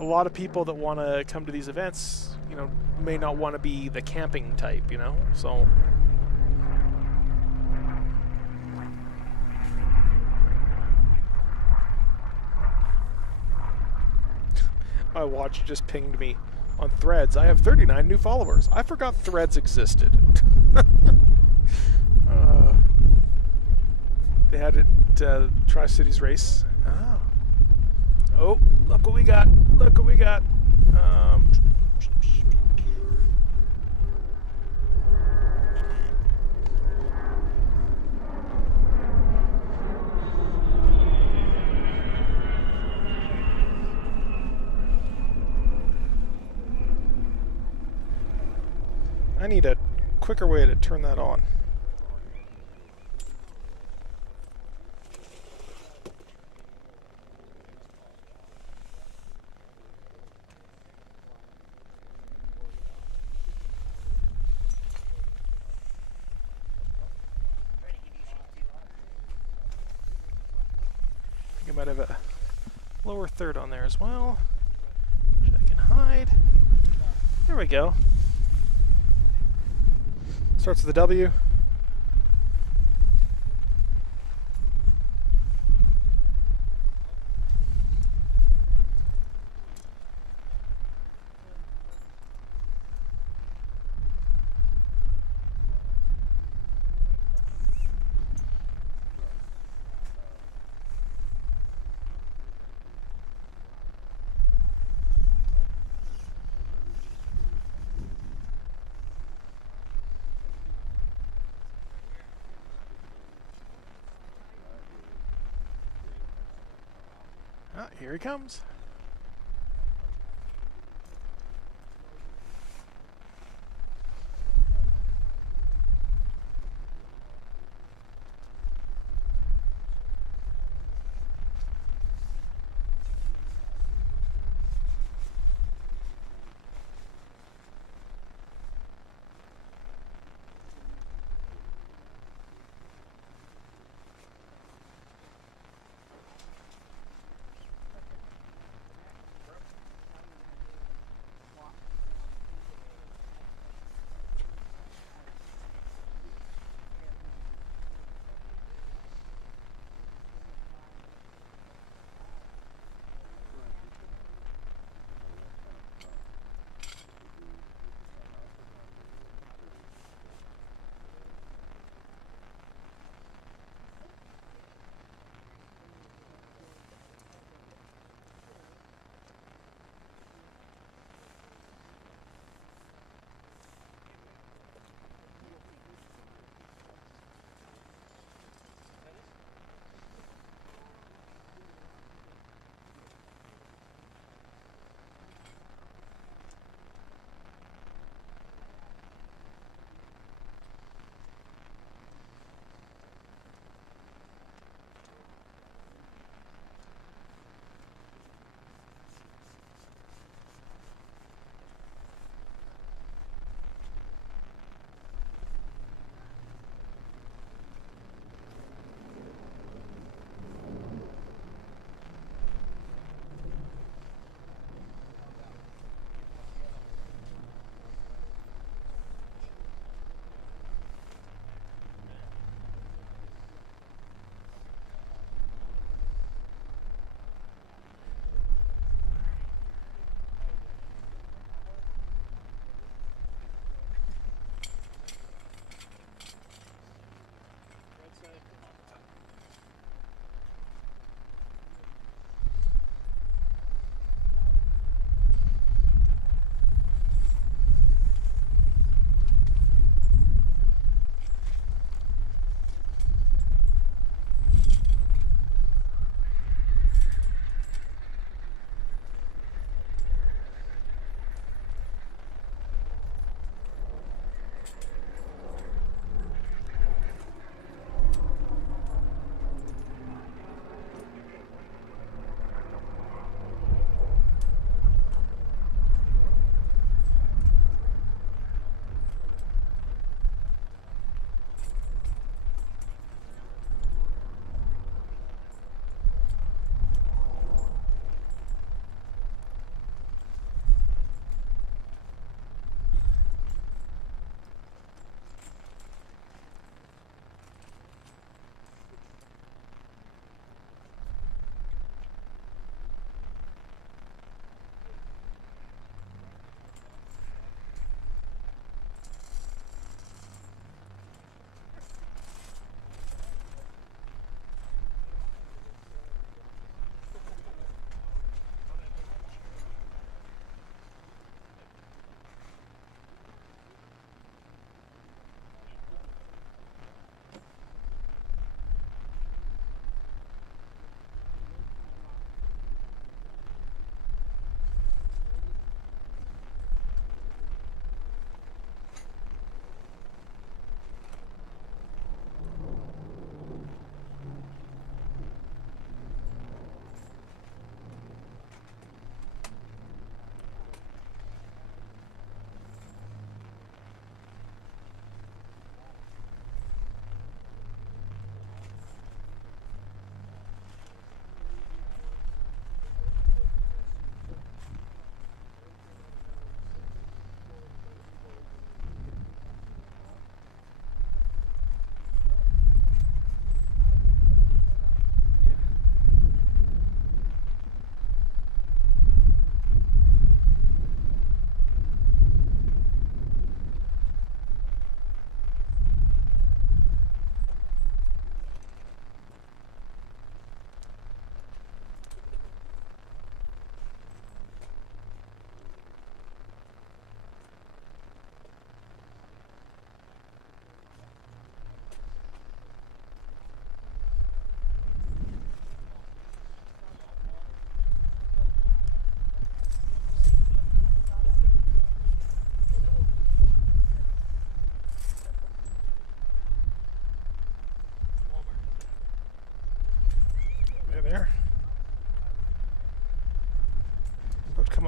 a lot of people that want to come to these events, you know, may not want to be the camping type, you know? So my watch just pinged me on Threads. I have 39 new followers. I forgot Threads existed. They had it Tri-Cities race. Oh, look what we got. Look what we got. I need a quicker way to turn that on. I might have a lower third on there as well, which I can hide. There we go. Starts with a W. Ah, here he comes.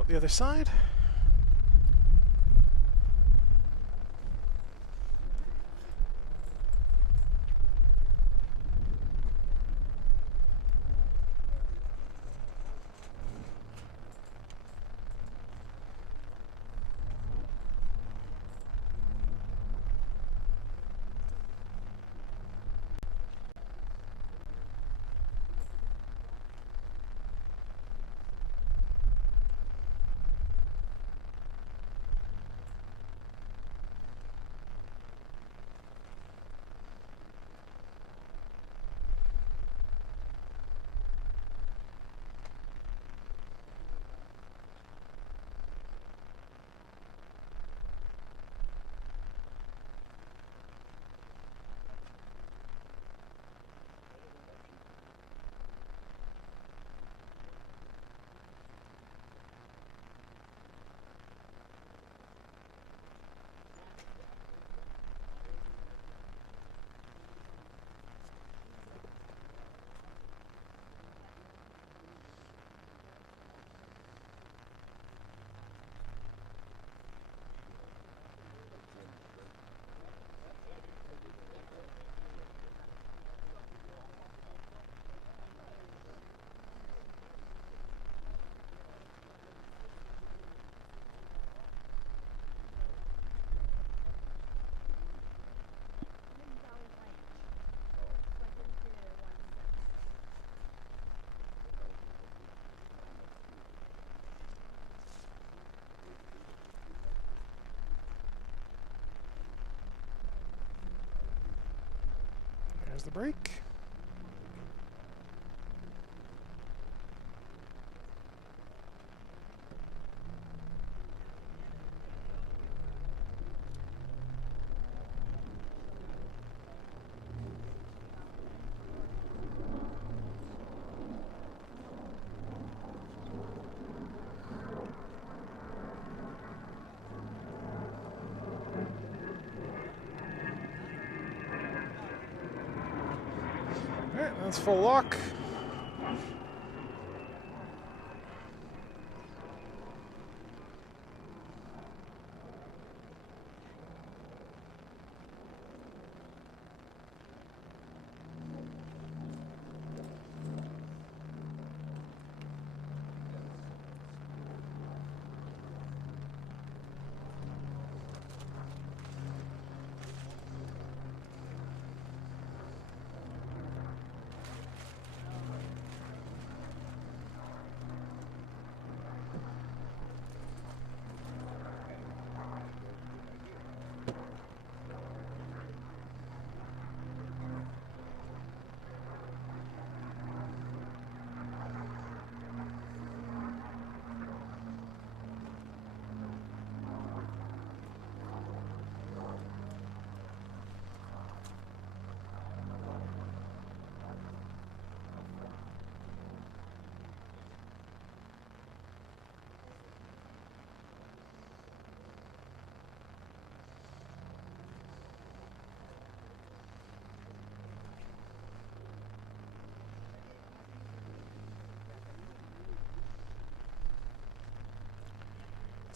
the other side. There's the brake. Alright, that's full lock.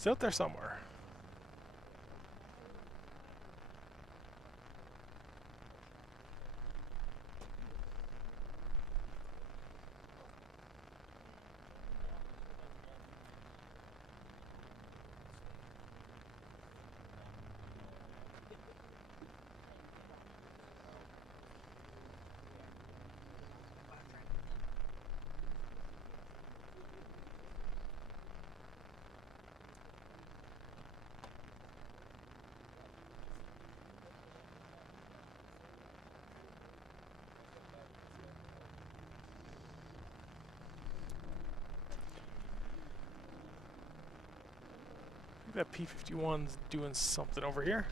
It's out there somewhere. That P-51's doing something over here.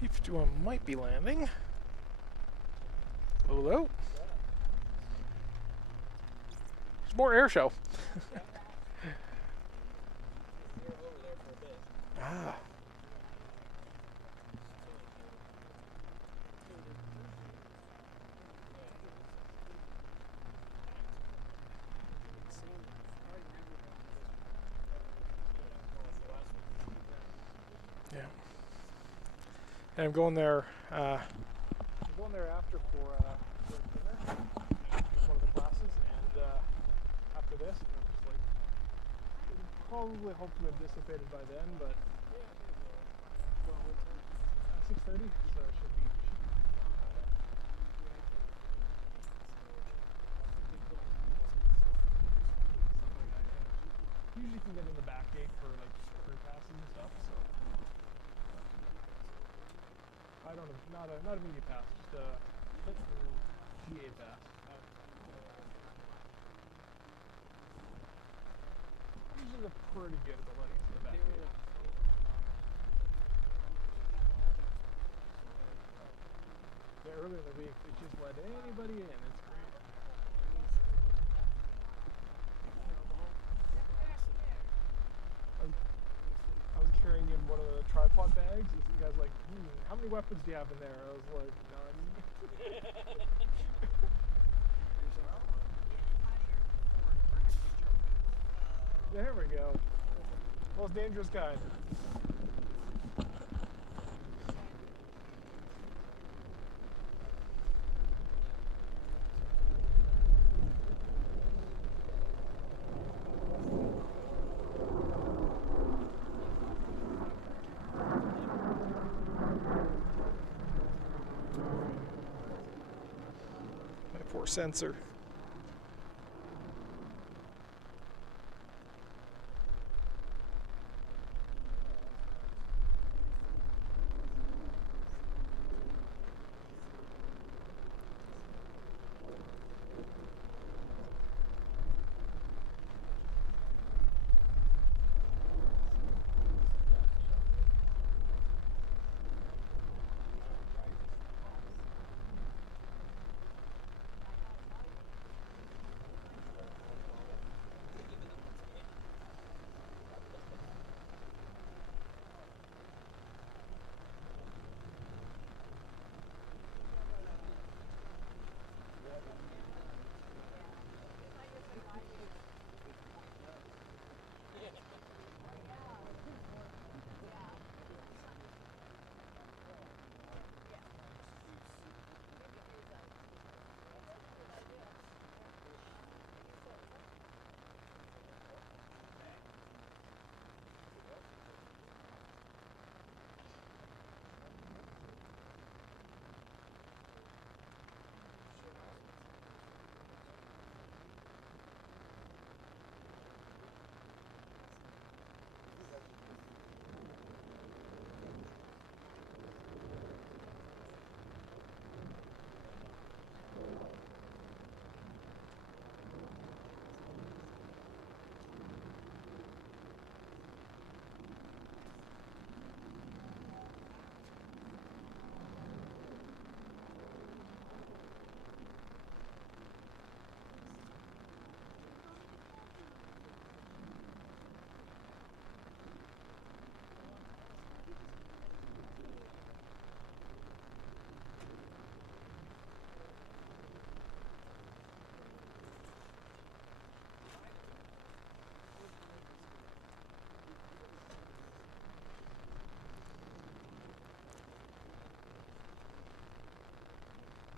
B-51 might be landing. Hello? There's more air show. Ah. Yeah. And I'm going there. I'm going there after for dinner. One of the classes, and after this, and I'm just like, probably hope to have dissipated by then, but 6:30, so it should be. Usually can get in the back gate for like crew passes and stuff, so I don't know, not a media pass, just a GA pass. Usually they're pretty good about letting us in the back gate. Yeah, earlier in the week, they just let anybody in. It's great. I was carrying in one of the tripod bags, and the guy's like, how many weapons do you have in there? I was like, none. There we go. Most dangerous kind. My poor sensor.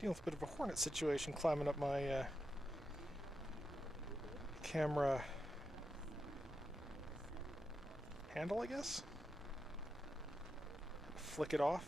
Dealing with a bit of a hornet situation climbing up my camera handle, I guess. Flick it off.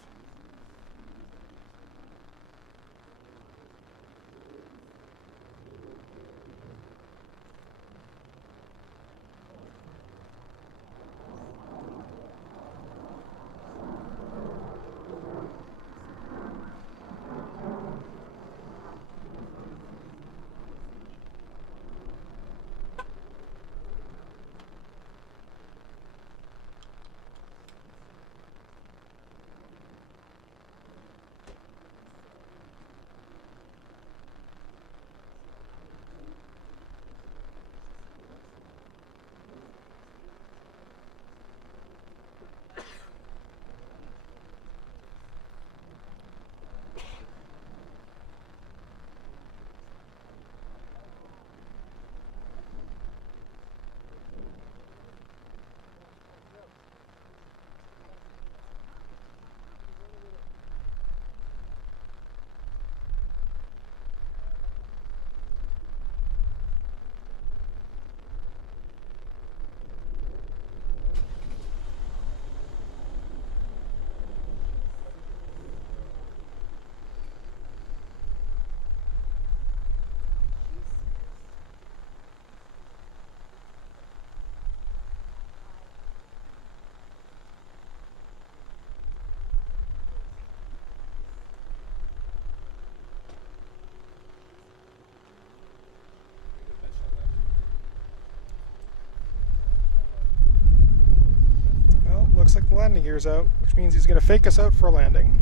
looks like the landing gear's out, which means he's going to fake us out for a landing.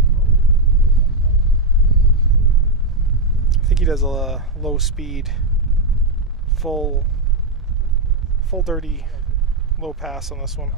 I think he does a low speed, full dirty, low pass on this one.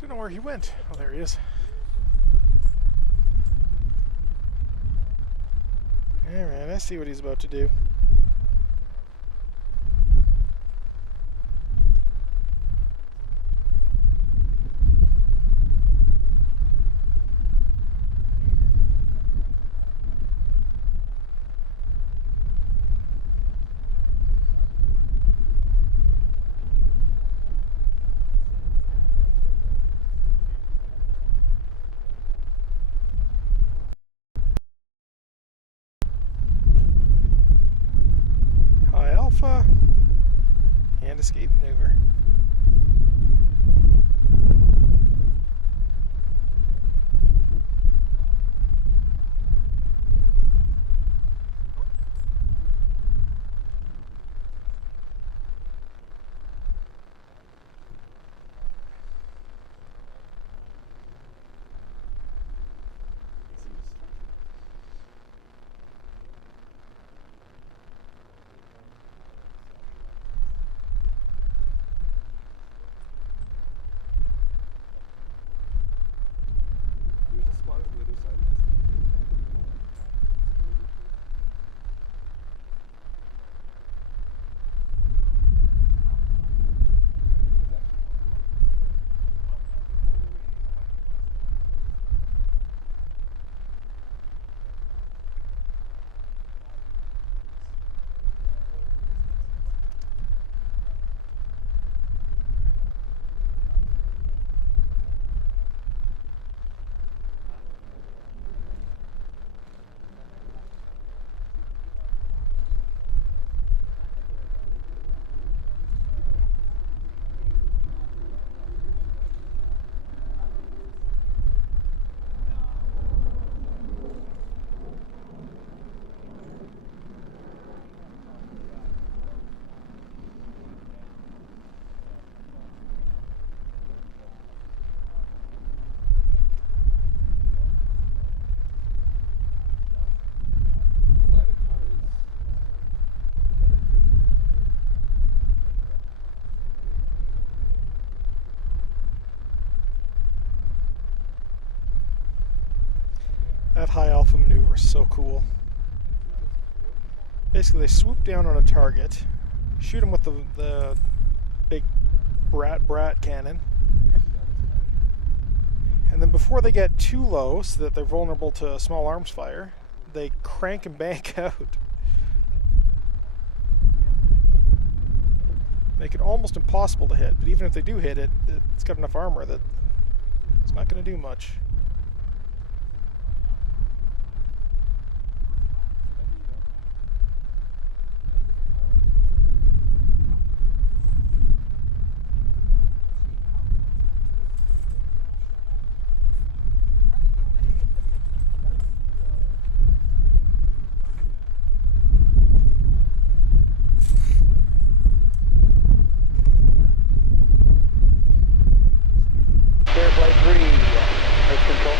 Don't know where he went. Oh, there he is. Alright, I see what he's about to do. High alpha and escape maneuver. That high alpha maneuver is so cool. Basically, they swoop down on a target, shoot him with the big brat cannon, And then before they get too low so that they're vulnerable to small arms fire, they crank and bank out. Make it almost impossible to hit, but even if they do hit it, it's got enough armor that it's not going to do much. Clear flight 3, Earth control.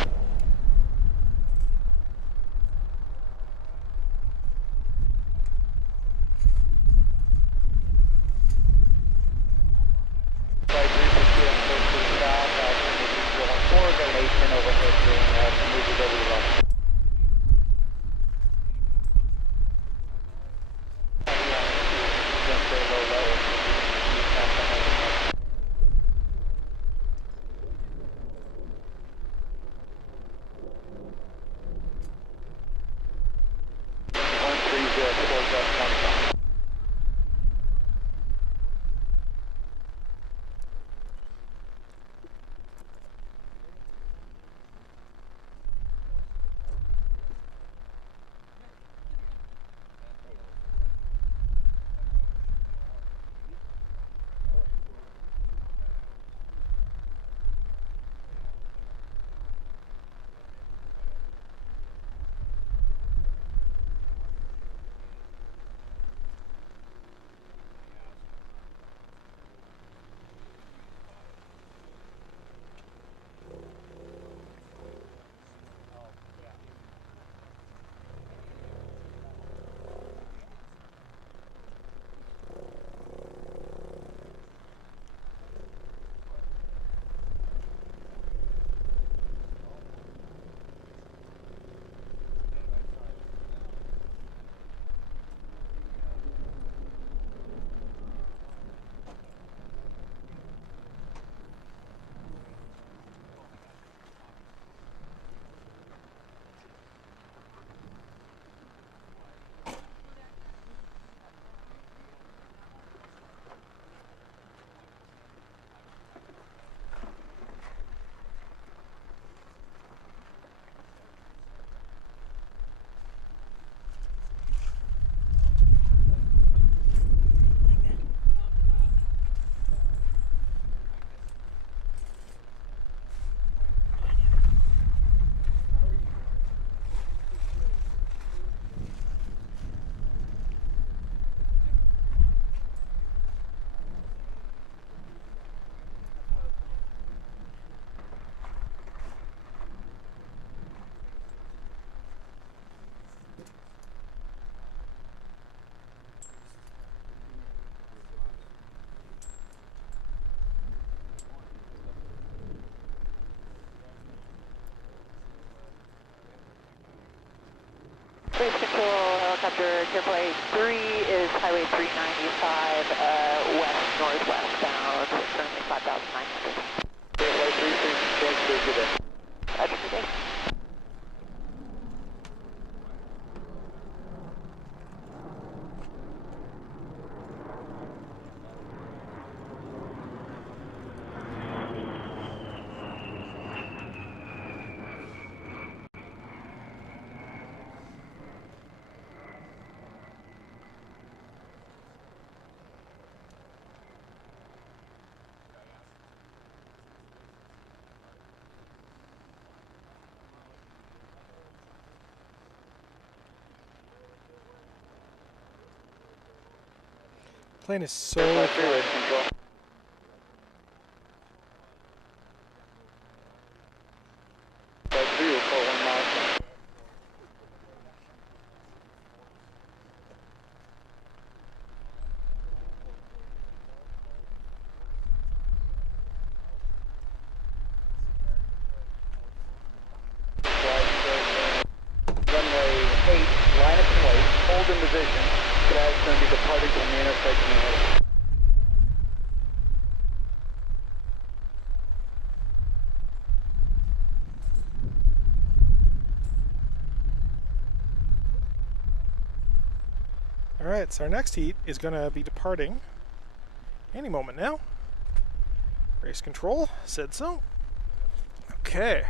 Flight 3 pursuing course to the south, turn to 4, got an 810 overhead being moved over the runway. Very low level. Base control, helicopter, Clearflight 3 is Highway 395, west-northwest bound, currently 5,900. Clearflight 3, change to good day. Roger, good day. Plane is so Clearflight 3, fun. Earth control. Flight 3 will call 1 mile. Runway 8, line up and wait, hold in position. That's going to be departing from the intersect. Alright, so our next heat is going to be departing any moment now. Race control said so. Okay.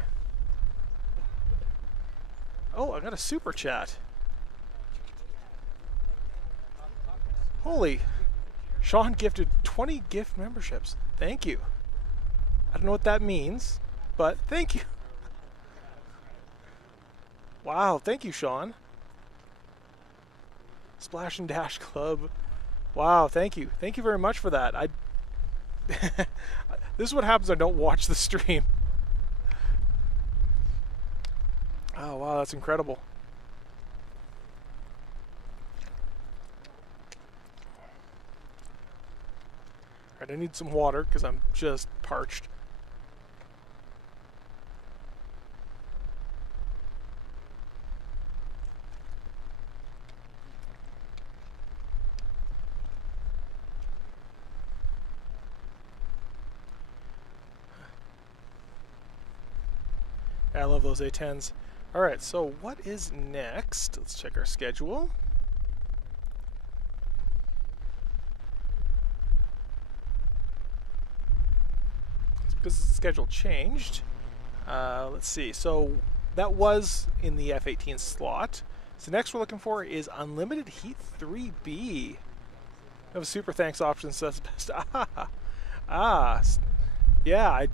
Oh, I got a super chat. Holy. Sean gifted 20 gift memberships. Thank you. I don't know what that means, but thank you. Wow, thank you, Sean. Splash and Dash Club. Wow, thank you. Thank you very much for that. This is what happens when I don't watch the stream. Oh, wow, that's incredible. Alright, I need some water because I'm just parched. I love those A10s. Alright, so what is next? Let's check our schedule. It's because the schedule changed. Let's see. So that was in the F18 slot. So next we're looking for is Unlimited Heat 3B. We have a super thanks option, so that's best. Yeah,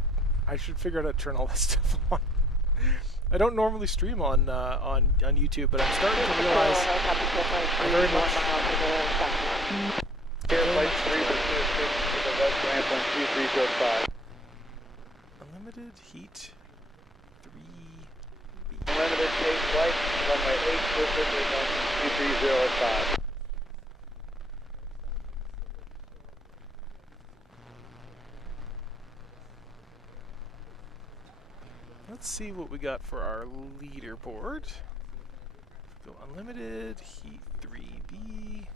I should figure out how to turn all that stuff on. I don't normally stream on YouTube, but I'm starting to realize I very much. Flight 326 to the west ramp on 2305. Unlimited Heat 3B. Unlimited take flight, runway 8 Clifford, on 2305. Let's see what we got for our leaderboard. Go Unlimited Heat 3B.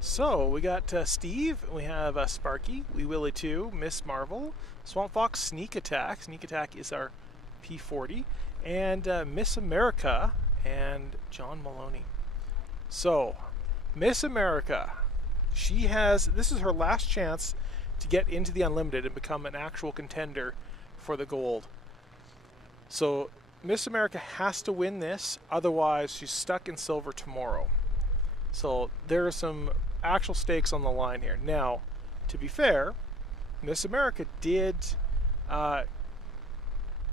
So we got Steve, we have Sparky, Wee Willie 2, Miss Marvel, Swamp Fox, Sneak Attack. Sneak Attack is our P40, and Miss America and John Maloney. So, Miss America, this is her last chance to get into the Unlimited and become an actual contender for the gold. So, Miss America has to win this, otherwise she's stuck in silver tomorrow. So, there are some actual stakes on the line here. Now, to be fair, Miss America did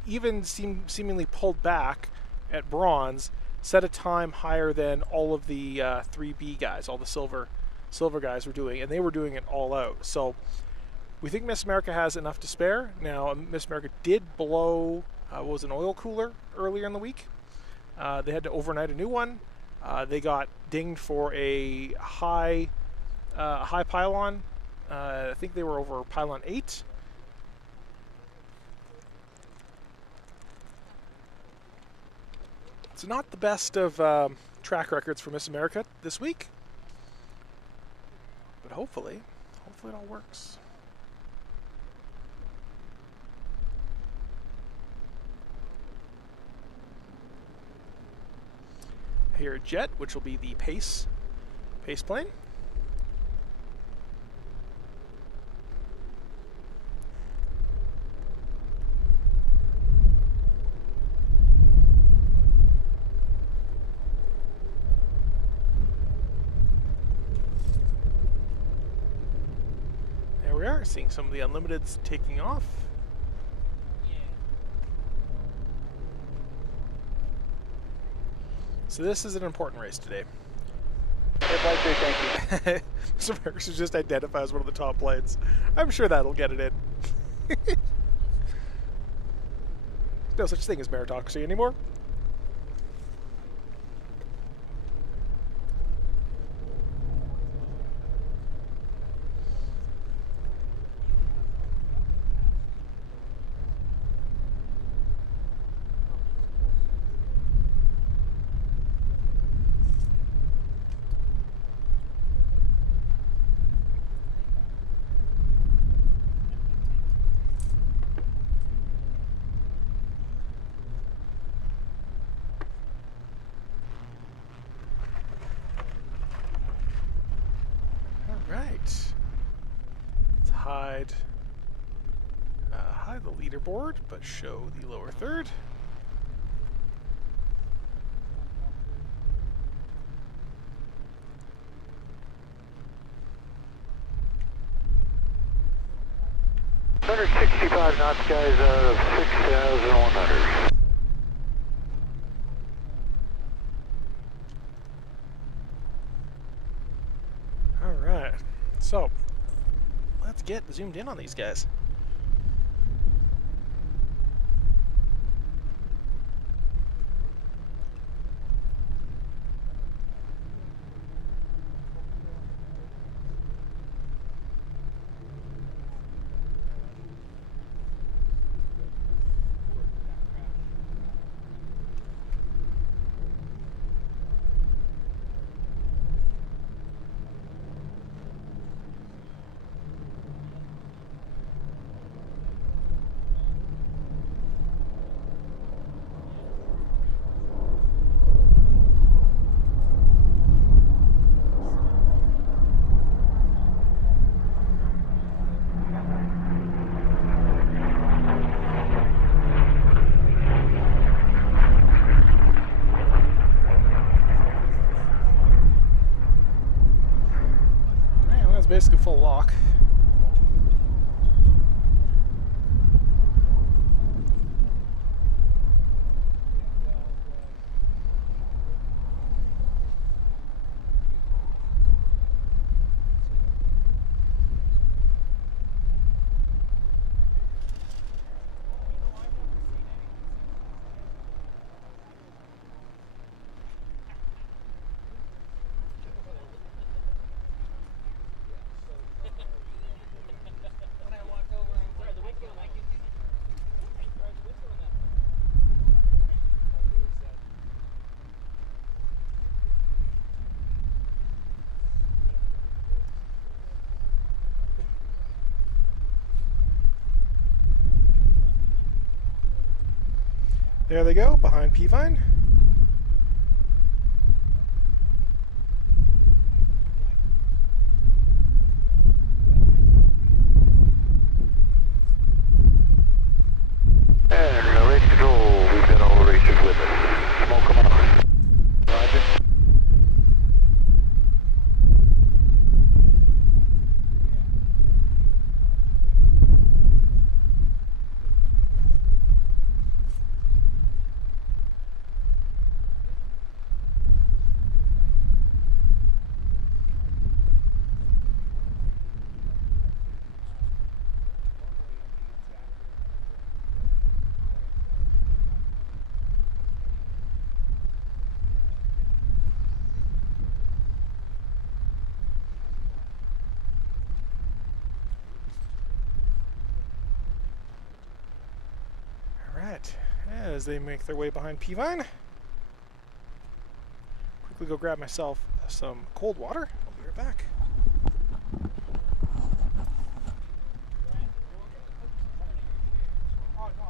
even seemingly pulled back at bronze, set a time higher than all of the 3B guys, all the silver guys were doing, and they were doing it all out. So we think Miss America has enough to spare. Now, Miss America did blow what was an oil cooler earlier in the week. They had to overnight a new one. They got dinged for a high pylon. I think they were over pylon 8. It's not the best of track records for Miss America this week, but hopefully it all works. Here, Jet, which will be the pace plane. There we are, seeing some of the Unlimiteds taking off. So this is an important race today. Thank you. Mr. Merckx just identified as one of the top planes. I'm sure that'll get it in. No such thing as meritocracy anymore. hide the leaderboard, but show the lower third. $165 knots, guys, out of 6,100. All right, so let's get zoomed in on these guys. Basically full lock. There they go, behind P-Vine. And race control, we've got all the racers with us. Smoke coming on. Roger. Alright, as they make their way behind P-Vine, quickly go grab myself some cold water. I'll be right back.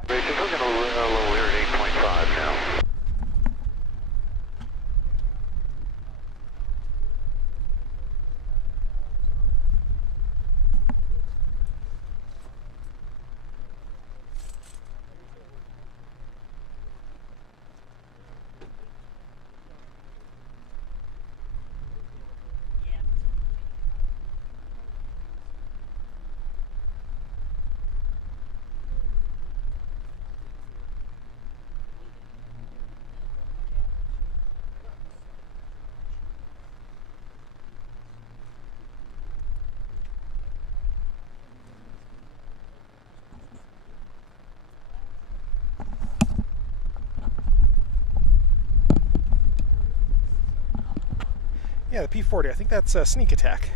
Racers, we're going to level here at 8.5 now. Yeah, the P40, I think that's a sneak attack.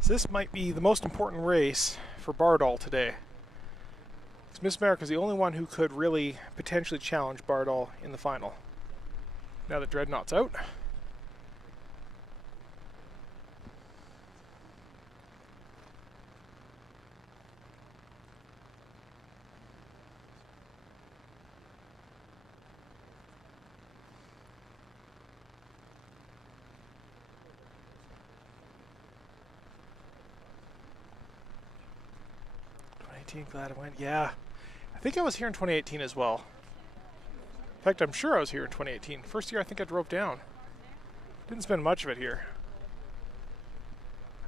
So this might be the most important race for Bardal today. Miss America is the only one who could really potentially challenge Bardal in the final. Now that Dreadnought's out. 2018, glad I went. Yeah, I think I was here in 2018 as well. In fact, I'm sure I was here in 2018. First year I think I drove down. Didn't spend much of it here.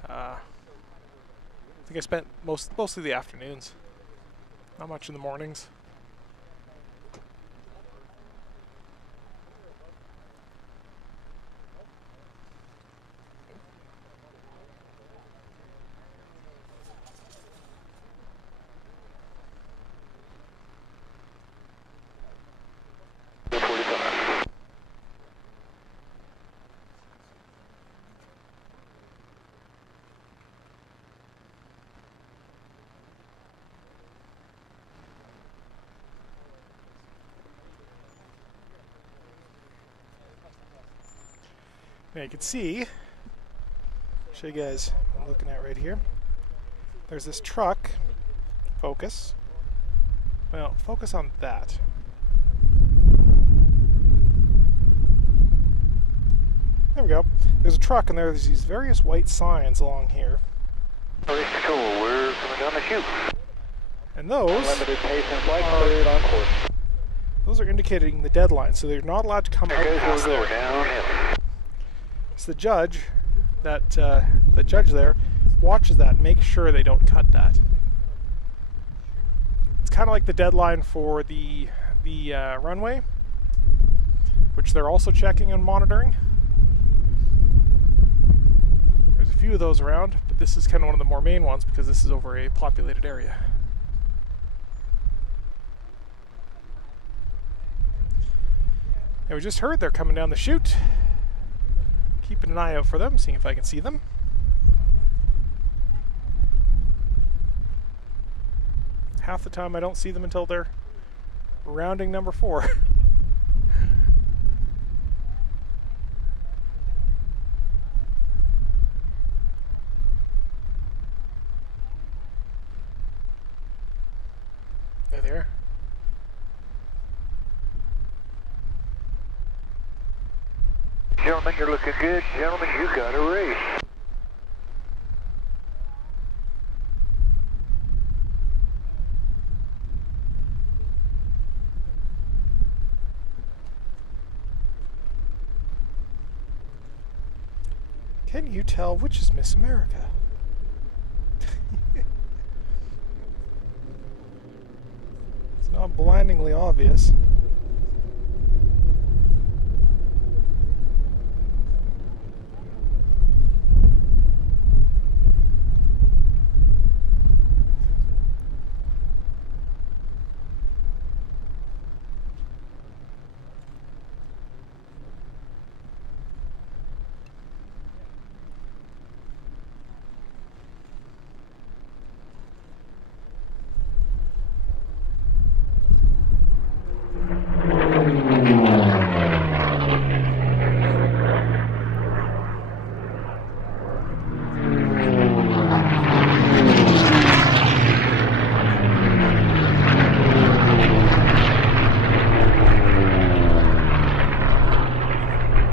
I think I spent mostly the afternoons. Not much in the mornings. Now you can see, show you guys what I'm looking at right here. There's this truck, focus. Well, focus on that. There we go. There's a truck and there's these various white signs along here. Race control, we're coming down the chute. And those Limited pace and flight cleared on course. those are indicating the deadline, so they're not allowed to come out past We're there. downhill. So the judge, the judge there, watches that, makes sure they don't cut that. It's kind of like the deadline for the runway, which they're also checking and monitoring. There's a few of those around, but this is kind of one of the more main ones because this is over a populated area. And we just heard they're coming down the chute. Keeping an eye out for them, seeing if I can see them. Half the time I don't see them until they're rounding number 4. There they are. Gentlemen, you're looking good. Gentlemen, you got a race. Can you tell which is Miss America? It's not blindingly obvious.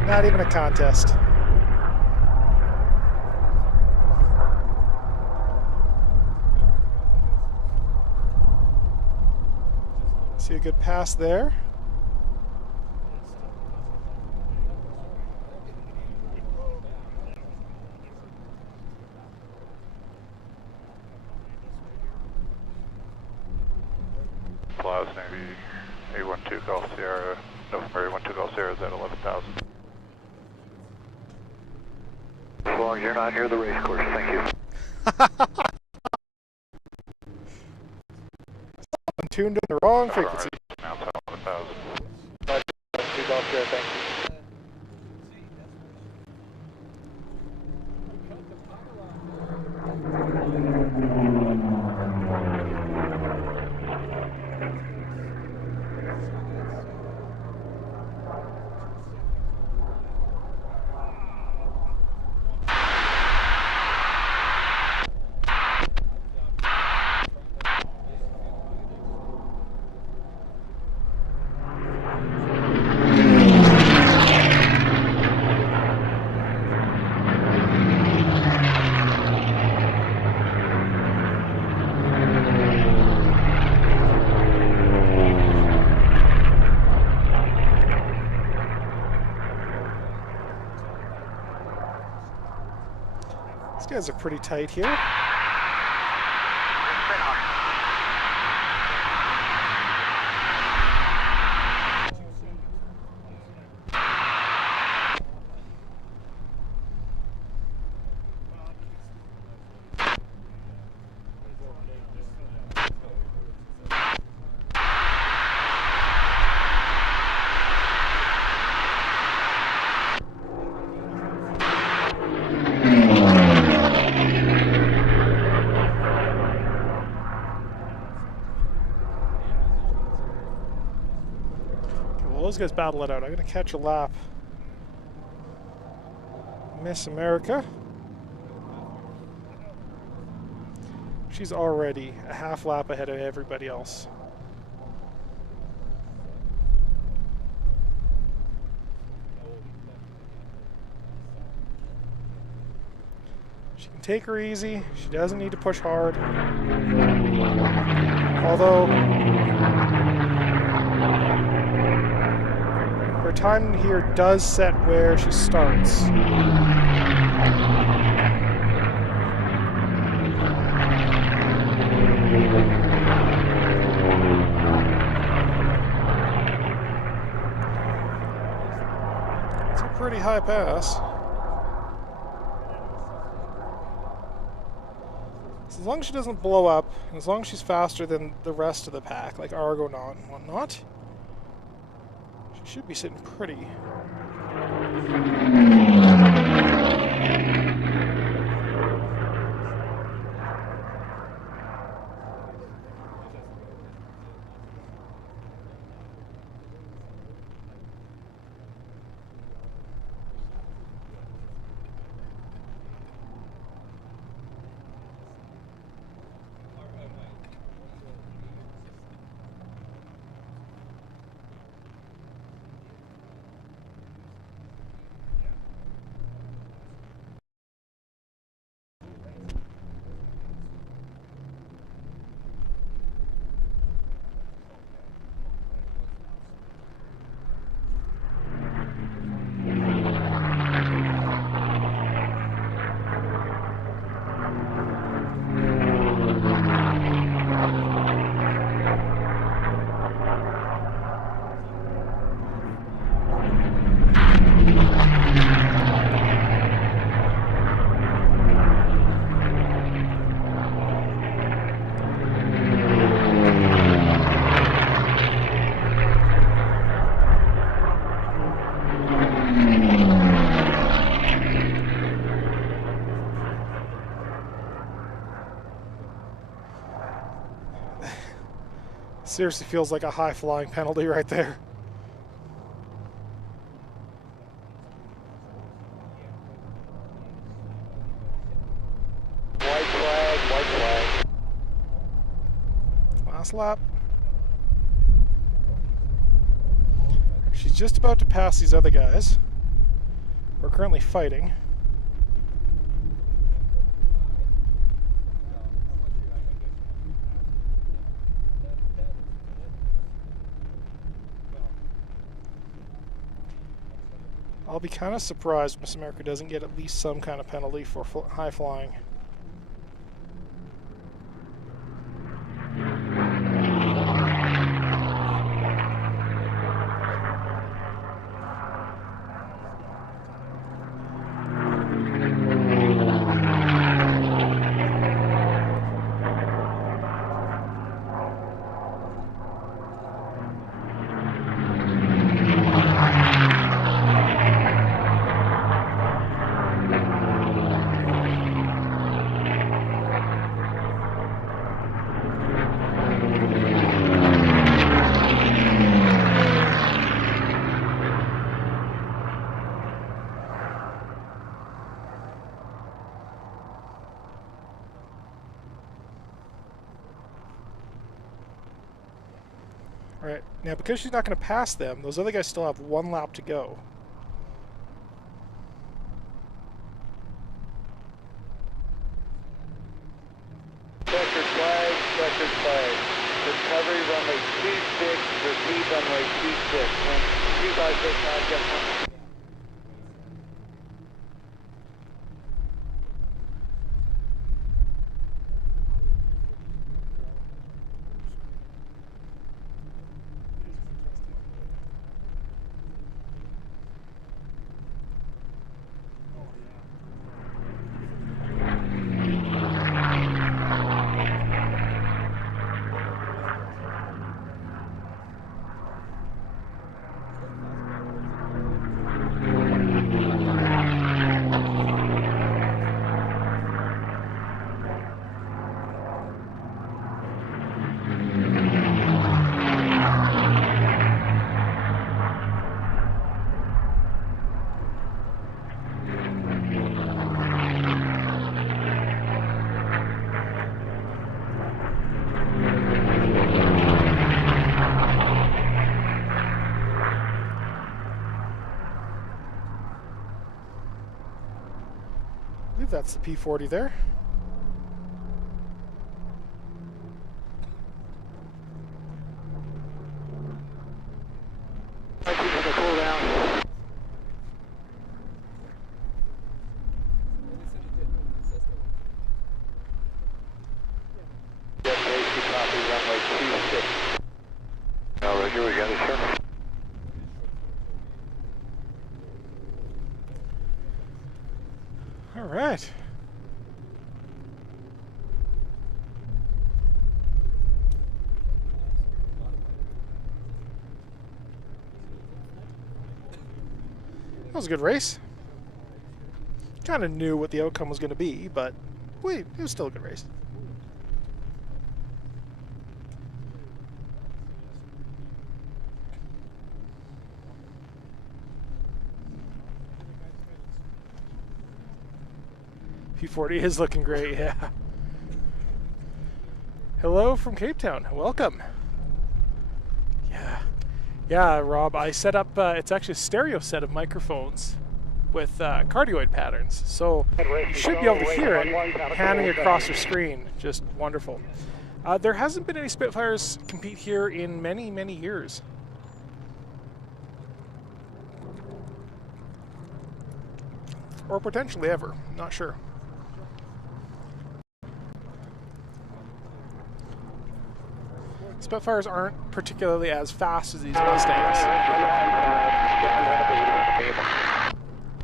Not even a contest. See a good pass there. Plaza Navy 812 Golf Sierra, November 812 Golf Sierra is at 11,000. As long as you're not near the race course, thank you. I'm tuned in the wrong frequency. Now it's at 11,000. 2 Golf Sierra, thank you. guys are pretty tight here. Those guys battle it out. I'm going to catch a lap. Miss America. She's already a half lap ahead of everybody else. She can take her easy. She doesn't need to push hard. Although her time here does set where she starts. It's a pretty high pass. As long as she doesn't blow up, and as long as she's faster than the rest of the pack, like Argonaut and whatnot, she should be sitting pretty. Seriously feels like a high flying penalty right there. White flag, white flag. Last lap. She's just about to pass these other guys. We're currently fighting. I'll be kind of surprised Miss America doesn't get at least some kind of penalty for high flying. Alright, now because she's not going to pass them, those other guys still have one lap to go. Checkered flag, checkered flag. Recovery runway 26, repeat runway 26. Wind 2569, get one. That's the P40 there. I think it's a cool down. Jet AC copy, runway 26. Roger, we got it, sir. All right. That was a good race. Kind of knew what the outcome was going to be, but wait, it was still a good race. P40 is looking great, yeah. Hello from Cape Town. Welcome. Yeah, Rob, I set up, it's actually a stereo set of microphones with cardioid patterns. So you should be able to hear it panning across your screen. Just wonderful. There hasn't been any Spitfires compete here in many, many years. Or potentially ever, not sure. Spitfires aren't particularly as fast as these Mustangs.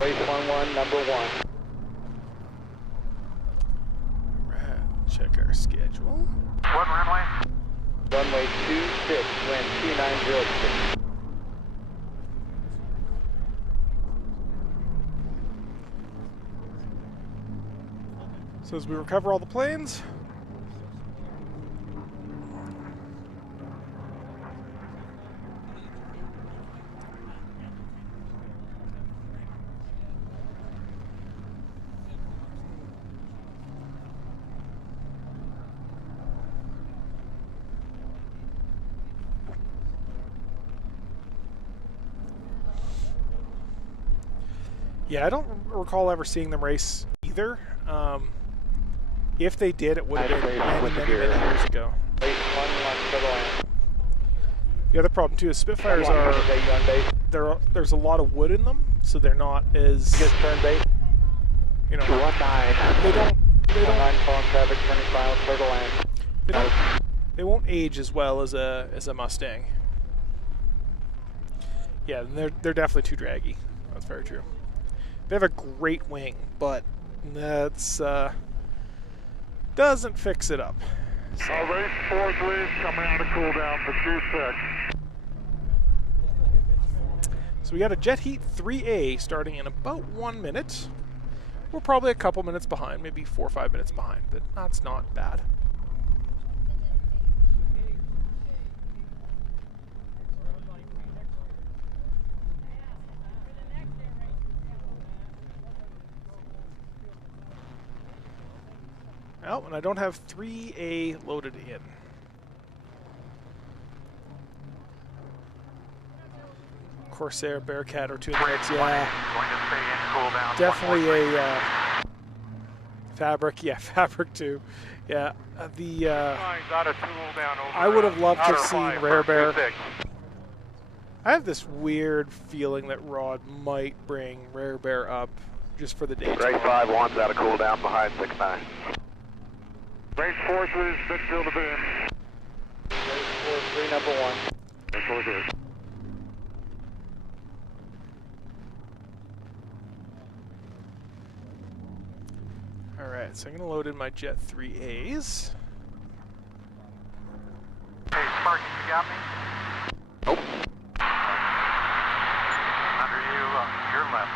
Race 11, number 1. Right, check our schedule. What runway? Runway 26, wind 2906. So as we recover all the planes, yeah, I don't recall ever seeing them race either. If they did, it would have been many years ago. Race 11, for the land. The other problem too is Spitfires are there's a lot of wood in them, so they're not as Just turn base. you know 19. they don't 19 calling traffic, turning final, clear to land. they won't age as well as a Mustang. Yeah, they're definitely too draggy. That's very true. They have a great wing, but that's doesn't fix it up. So. Race 4, please, coming out of cool down for 26. So we got a Jet Heat 3A starting in about 1 minute. We're probably a couple minutes behind, maybe 4 or 5 minutes behind, but that's not bad. Oh, and I don't have 3A loaded in. Corsair, Bearcat, or 2 in the mix, yeah. Going to stay in cool down. Definitely a Fabric, yeah, Fabric 2. Yeah, I would have loved to have seen Rare Bear. I have this weird feeling that Rod might bring Rare Bear up just for the day. Race 5-1's out of cool down behind 6-9. Race 4-3 is midfield to boom. Race 4-3, number 1. Race 4-3. Alright, so I'm going to load in my Jet 3As. Hey, Sparky, you got me? Nope. Under you, your left.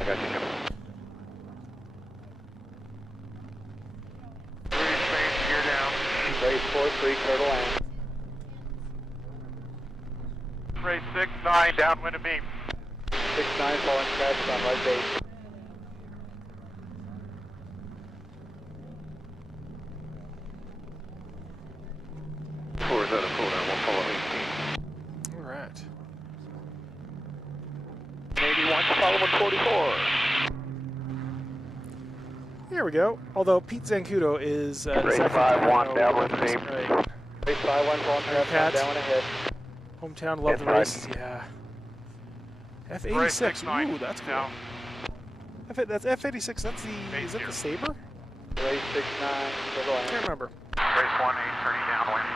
I got you coming. Gear down. Race 4-3, clear to land. Race 6-9, downwind of beam. 6-9, falling traffic on right base. Four is out of cool down, we'll follow 18. Alright. 81, follow 144. we go. Although Pete Zancudo is Race second 5-1, now, downwind team. right. Race 5-1, falling traffic, Cat. downwind ahead. Hometown love the Inside. races, yeah. F86, ooh, that's cool. That's F86, that's the, is that the Sabre? Race 6-9, circle I can't line. remember. Race 1-8, turning downwind.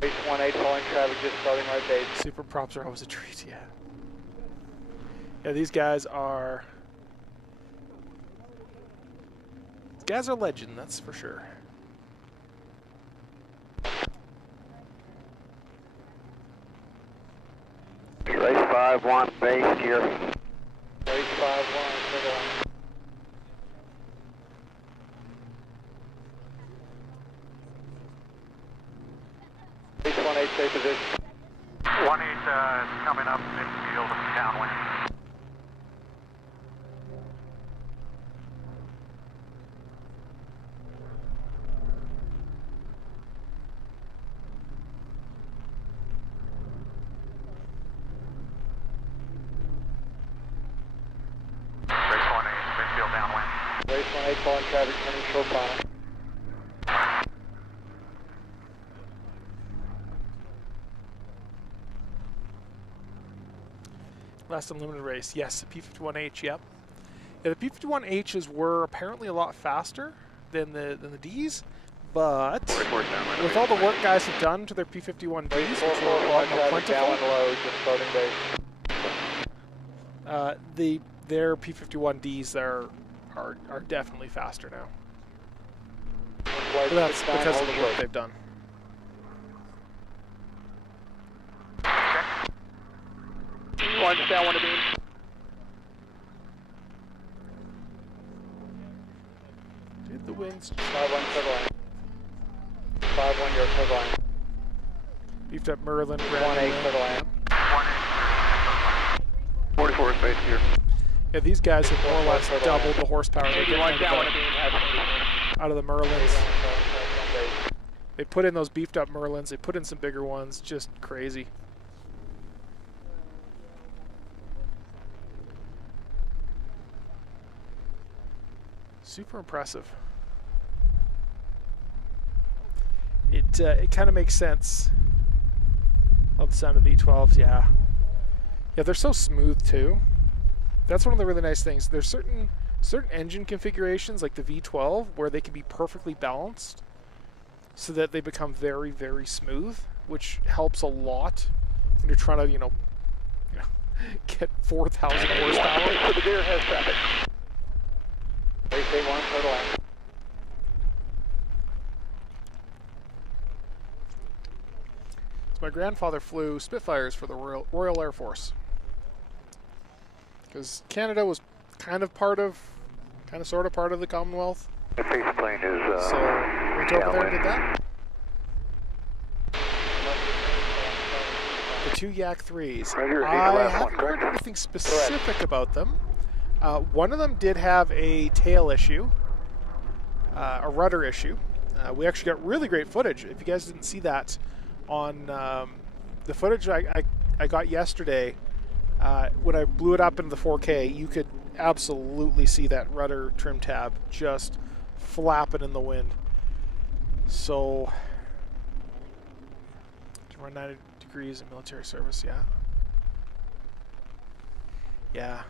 Race 1-8, falling traffic, just starting right base. Super props are always a treat, yeah. Yeah, these guys are legend, that's for sure. Race 5-1, base gear. Race 5-1, circle line. Race 1-8, stay position. 1-8 is coming up midfield downwind. Race 1-8, midfield downwind. Race 1-8, falling traffic, turning short final. Last unlimited race, yes, the P51H, yep. Yeah, the P51Hs were apparently a lot faster than the Ds, but with all the work guys have done to their P51Ds, Race which 4-4, were a lot falling more traffic, plentiful, downwind low, just starting base. their P51Ds are definitely faster now. Flight But that's 6-9, because of hold the the work short. they've done. One, downwind to beam. Dude, the winds 5-1, circle line. 5-1, your circle line. beefed up Merlin. 1-8, circle line. 44 space gear. Yeah, these guys have more or less Circle doubled line. the horsepower they're getting out of the Merlins. They put in those beefed up Merlins, they put in some bigger ones, just crazy. Super impressive. It kind of makes sense. Love the sound of V12s, yeah. Yeah, they're so smooth too. That's one of the really nice things. There's certain engine configurations like the V12 where they can be perfectly balanced so that they become very, very smooth, which helps a lot when you're trying to, get 4,000 horsepower. To the deer has traffic. Race 8-1, circle line. So my grandfather flew Spitfires for the Royal Air Force. Because Canada was kind of sort of part of the Commonwealth. The face plane is So went over there and did that. The two Yak 3s. Roger, I last haven't one, heard correct? anything specific about them. One of them did have a tail issue, a rudder issue. We actually got really great footage. If you guys didn't see that on the footage I got yesterday, when I blew it up into the 4K, you could absolutely see that rudder trim tab just flapping in the wind. So, to run 90 degrees in military service, yeah. Yeah.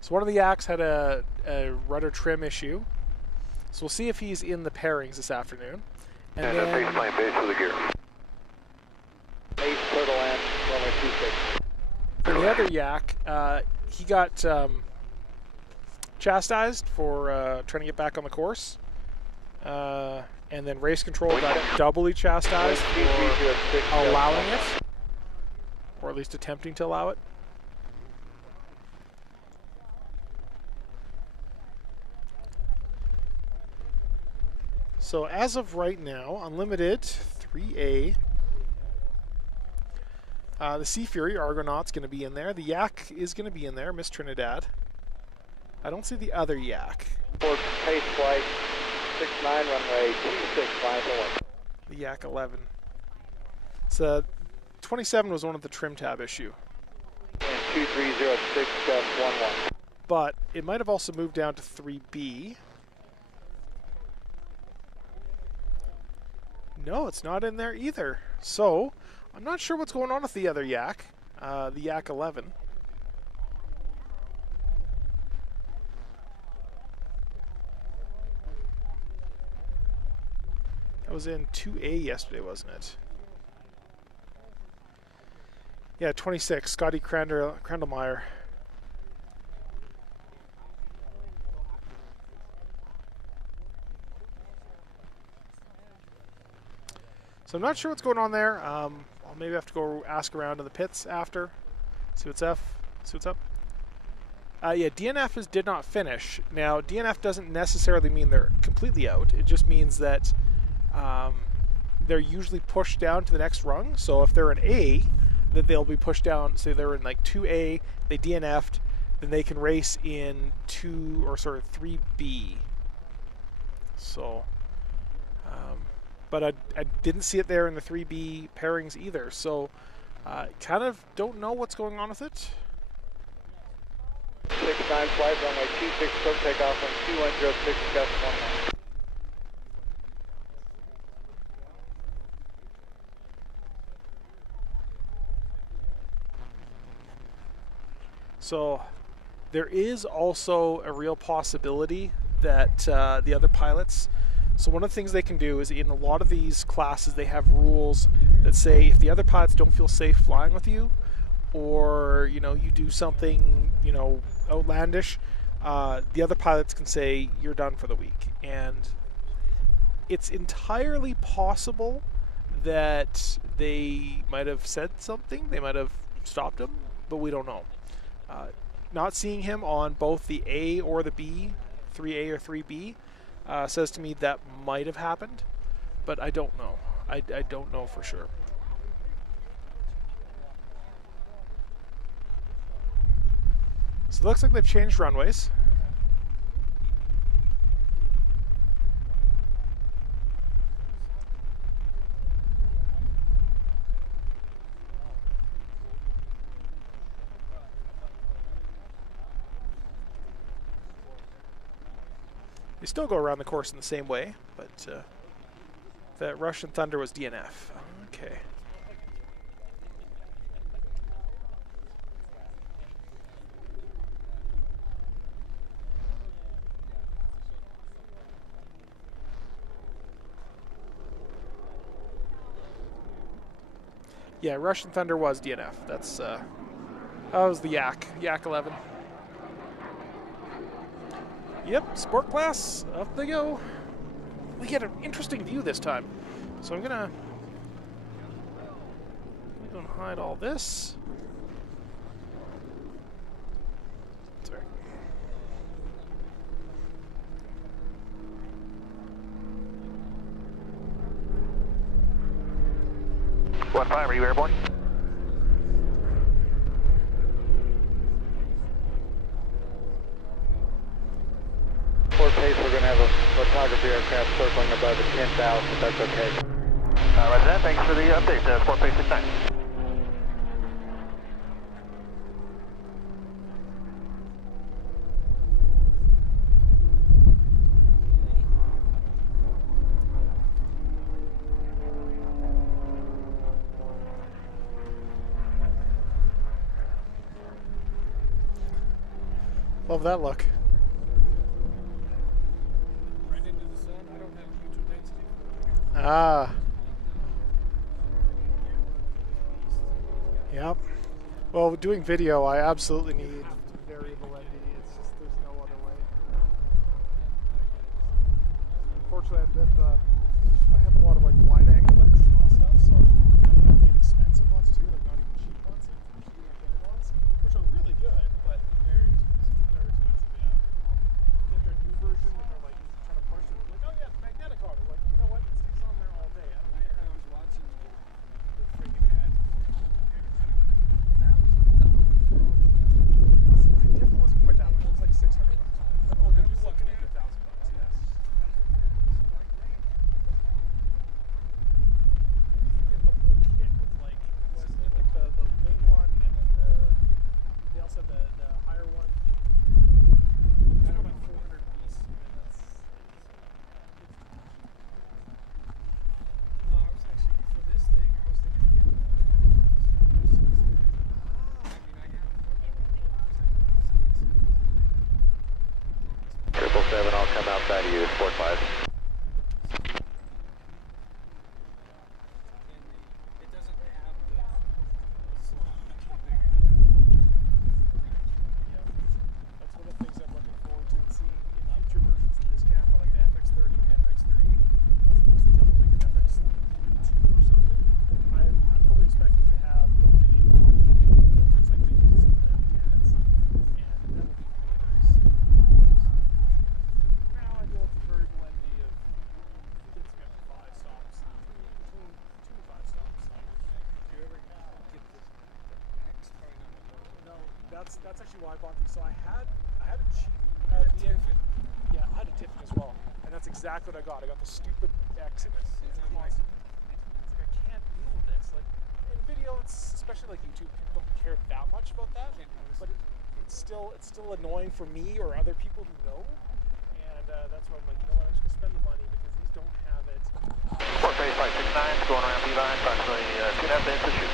So one of the Yaks had a rudder trim issue. So we'll see if he's in the pairings this afternoon. And And the face then plane base for the gear. 8, circle line, runway 26. for the other Yak, he got chastised for trying to get back on the course. And then race control got doubly chastised for allowing it, or at least attempting to allow it. So as of right now, Unlimited 3A, the Sea Fury Argonaut's going to be in there. The Yak is going to be in there, Miss Trinidad. I don't see the other Yak. For pace flight 69, runway 26, final one. The Yak 11. So 27 was one of the trim tab issue. And 2306.11. but it might have also moved down to 3B. No, it's not in there either. So I'm not sure what's going on with the other yak, the Yak 11. That was in 2A yesterday, wasn't it? Yeah, 26, Scotty Krandelmeyer. So I'm not sure what's going on there. I'll maybe have to go ask around in the pits after, see what's up. Yeah, DNF did not finish. Now, DNF doesn't necessarily mean they're completely out. It just means that they're usually pushed down to the next rung. So if they're an A, that they'll be pushed down. Say they're in like 2A, they DNF'd, then they can race in 3B. So, but I didn't see it there in the 3B pairings either. So, kind of don't know what's going on with it. 69 flight runway 26, stroke takeoff on 2106, gust 19. So there is also a real possibility that the other pilots, so one of the things they can do is in a lot of these classes they have rules that say if the other pilots don't feel safe flying with you, or you do something outlandish, the other pilots can say you're done for the week. And it's entirely possible that they might have said something, they might have stopped him, but we don't know. Not seeing him on both the A or the B, 3A or 3B, says to me that might have happened, but I don't know. I don't know for sure. So it looks like they've changed runways. They still go around the course in the same way, but that Russian Thunder was DNF. Okay. Yeah, Russian Thunder was DNF. That was the Yak 11. Yep, sport class, up they go. We get an interesting view this time. So I'm gonna go and hide all this. Sorry. What time are you airborne? For pace, we're going to have a photography aircraft circling above the 10,000, if that's okay. Roger that. Thanks for the update. Sport pace 69. Love that look. Right into the sun. I don't have huge density. Ah. Yep. Well, doing video, I absolutely need variable ND. It's just there's no other way. Unfortunately, I have a lot of like wide angle lenses and all stuff, so I'm not getting expensive ones too, like not even cheap ones, like beginner ones, which are really good, but very expensive. Very expensive, yeah. Then their new version that they're like trying to push it, like, oh yeah, it's magnetic on. Like, you know what? It sticks on there all day. I was watching the freaking ads. It definitely wasn't quite that much. It was like $600. But oh, the new one can be $1,000. Yes. Get the whole kit with like, get the main one, and then they also have the higher one. that's actually why I bought these. So I had a cheap Tiffin. Yeah, I had a Tiffin as well, and that's exactly what I got. I got the stupid X in it. It's constant. It's like I can't deal with this. Like in video, it's especially like YouTube, people don't care that much about that, but it's still annoying for me or other people who know. And that's why I'm like, you know what? I'm just gonna spend the money because these don't have it. Port base 569, going around Beeline, approximately 2.5 minutes to shoot.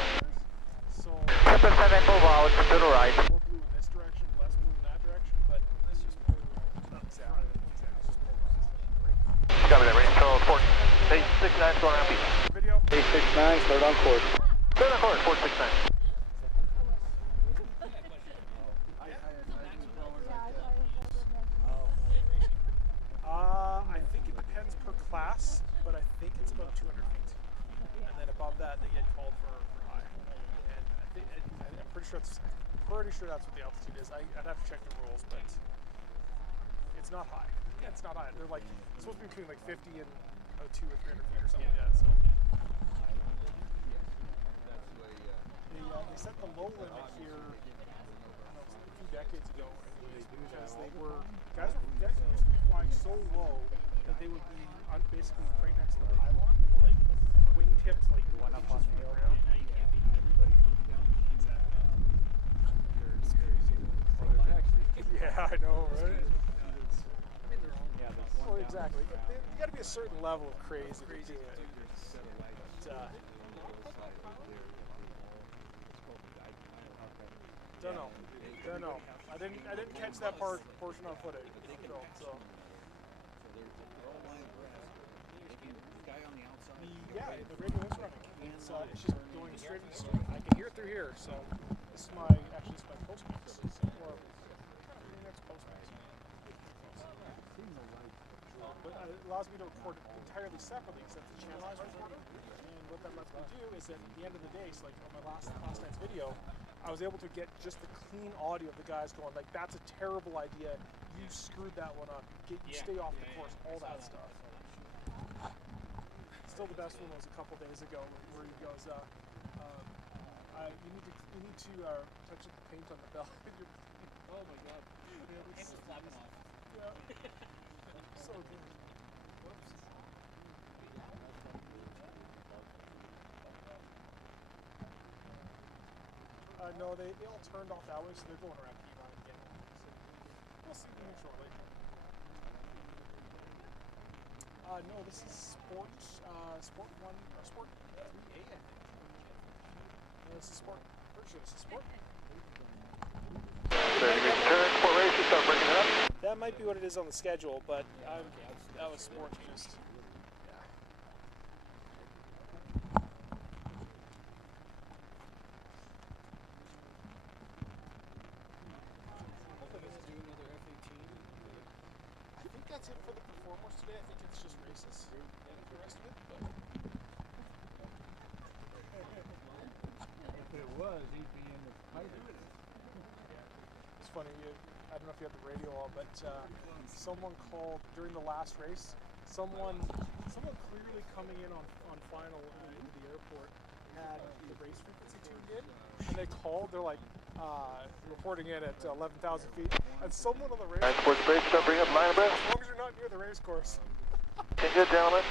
So Pepper 7 full out to the right. more blue in this direction, less blue in that direction, but it's just not exactly. It's just Copy that, range control, port base 69, going around Beeline. video. 869, start on course. Clear on course, port 69. I think it depends per class, but I think it's about 200 feet, and then above that they get called for high. And I'm pretty sure that's what the altitude is. I'd have to check the rules, but it's not high. Yeah, it's not high. They're like it's supposed to be between like 50 and 200 or 300 feet or something like that. So they set the low limit here a few decades ago, because guys used to be flying so low that they would be basically right next to the pylon, like wingtips, like one up on the ground. Yeah, I know, right? Well, exactly. You got to be a certain level of crazy to do it. Don't know. I didn't catch that portion on footage. So. Yeah, the radio is running. It's just going straight into the stream. I can hear it through here. So this is my Postmates. Or kind of next Postmates. But it allows me to record it entirely separately, because that's the channel I recorder. And what that lets me do is that at the end of the day, so like on my last night's video, I was able to get just the clean audio of the guys going like, "That's a terrible idea. You screwed that one up. You stay off the course." All that stuff. Still, the best one was a couple days ago where he goes, "You need to touch the paint on the belt." Oh my god! It's flapping off. Yeah. So good. Whoops. No, they all turned off that way, so they're going around Beeline again. So we'll see them shortly. No, this is Sport 1 or Sport 3A, I think. No, this is Sport. Pretty sure this is Sport. 30 degrees turn, Port Races, start bringing it up. That might be what it is on the schedule, but that was Sport just. That's it for the performers today. I think it's just races and the rest of it. But If it was, he'd be in the pilot. it's funny. I don't know if you have the radio on, but someone called during the last race. Someone clearly coming in on final into the airport had the race frequency tuned in, and they called. They're like reporting in at 11,000 feet, and someone on the race. Alright, Sports Base, start bringing up line abreast. As long as you're not near the race course. Okay, good, gentlemen.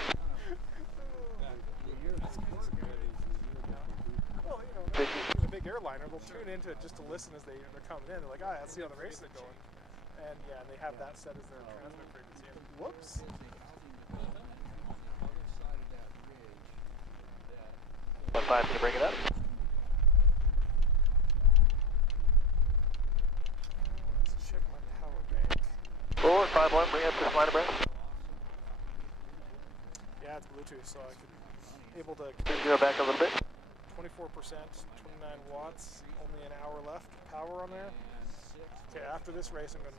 Well, you know, they're a big airliner. They'll tune into it just to listen as they're coming in. They're like, let's see how the race is going. And yeah, they have that set as their transmit frequency. And whoops. 15, can you bring it up? Let's check my power bank. 451, bring up this line abreast. Yeah, it's Bluetooth, so I could able to. Zero back a little bit. 24%, 29 watts, only an hour left power on there. Okay, after this race, I'm gonna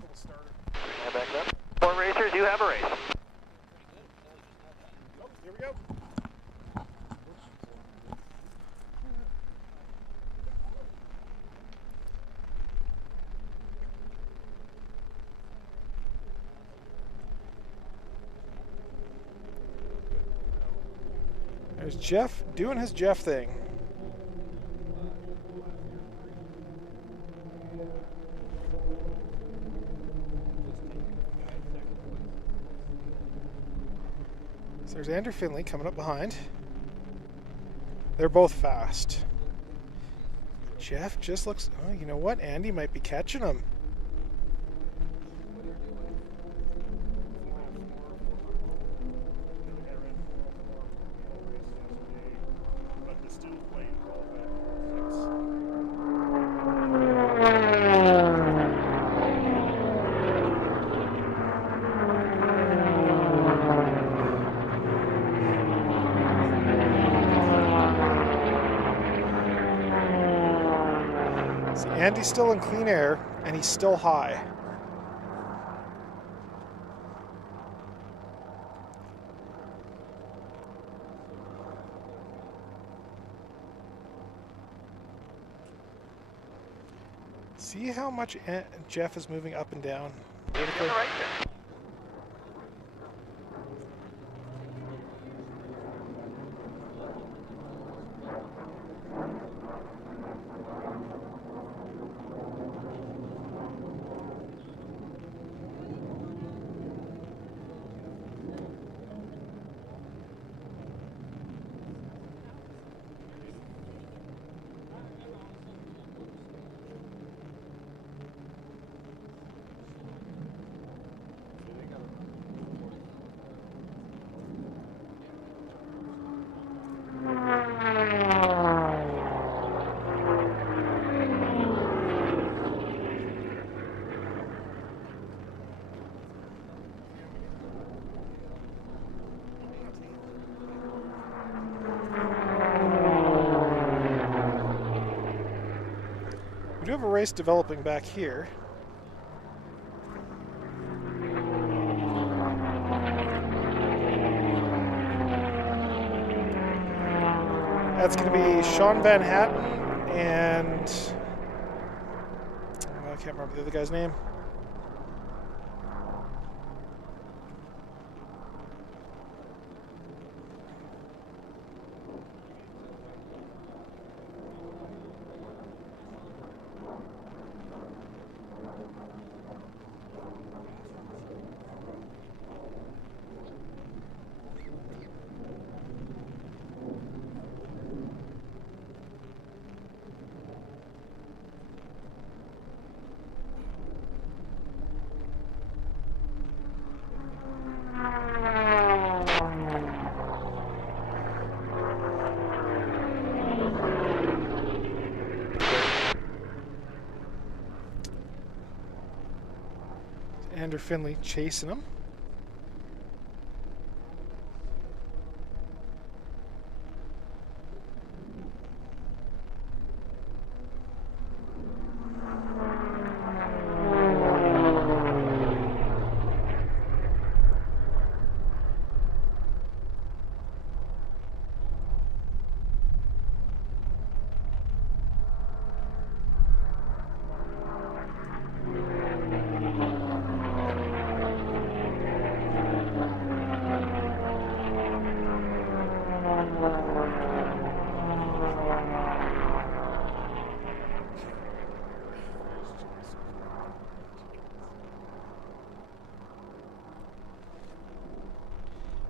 pull the starter. And back up. Port Racers, you have a race. Oh, here we go. There's Jeff doing his Jeff thing. So there's Andrew Finley coming up behind. They're both fast. Jeff just looks... Oh, you know what? Andy might be catching him. See, Andy's still in clean air, and he's still high. See how much Jeff is moving up and down? Vertically? We do have a race developing back here. That's going to be Sean Van Hatten and I can't remember the other guy's name. Andrew Finley chasing him.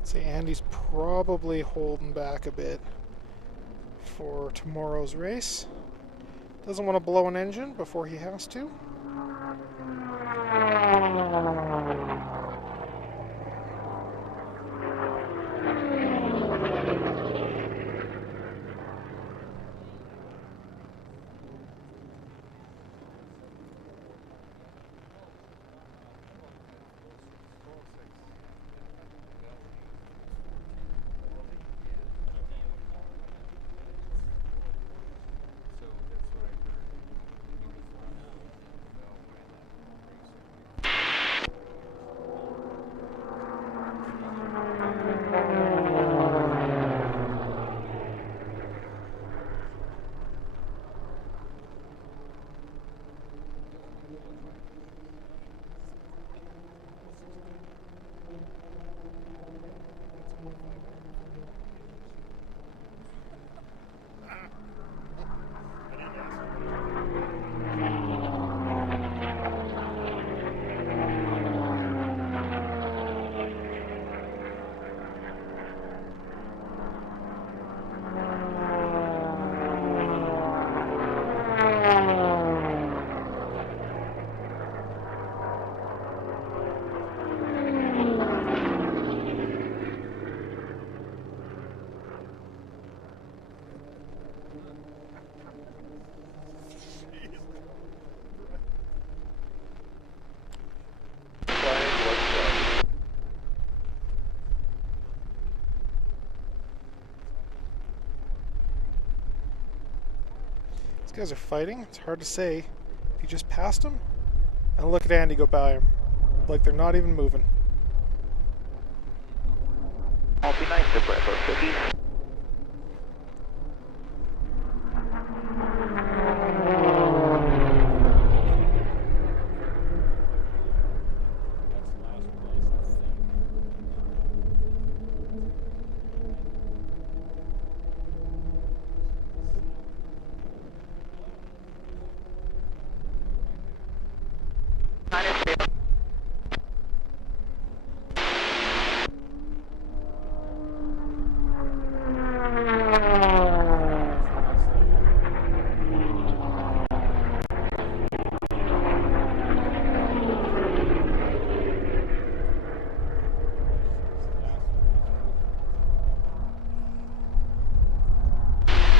See, Andy's probably holding back a bit for tomorrow's race. Doesn't want to blow an engine before he has to. guys are fighting. It's hard to say if you just passed them. And look at Andy go by him. Like they're not even moving. I'll be nice to Bravo 50.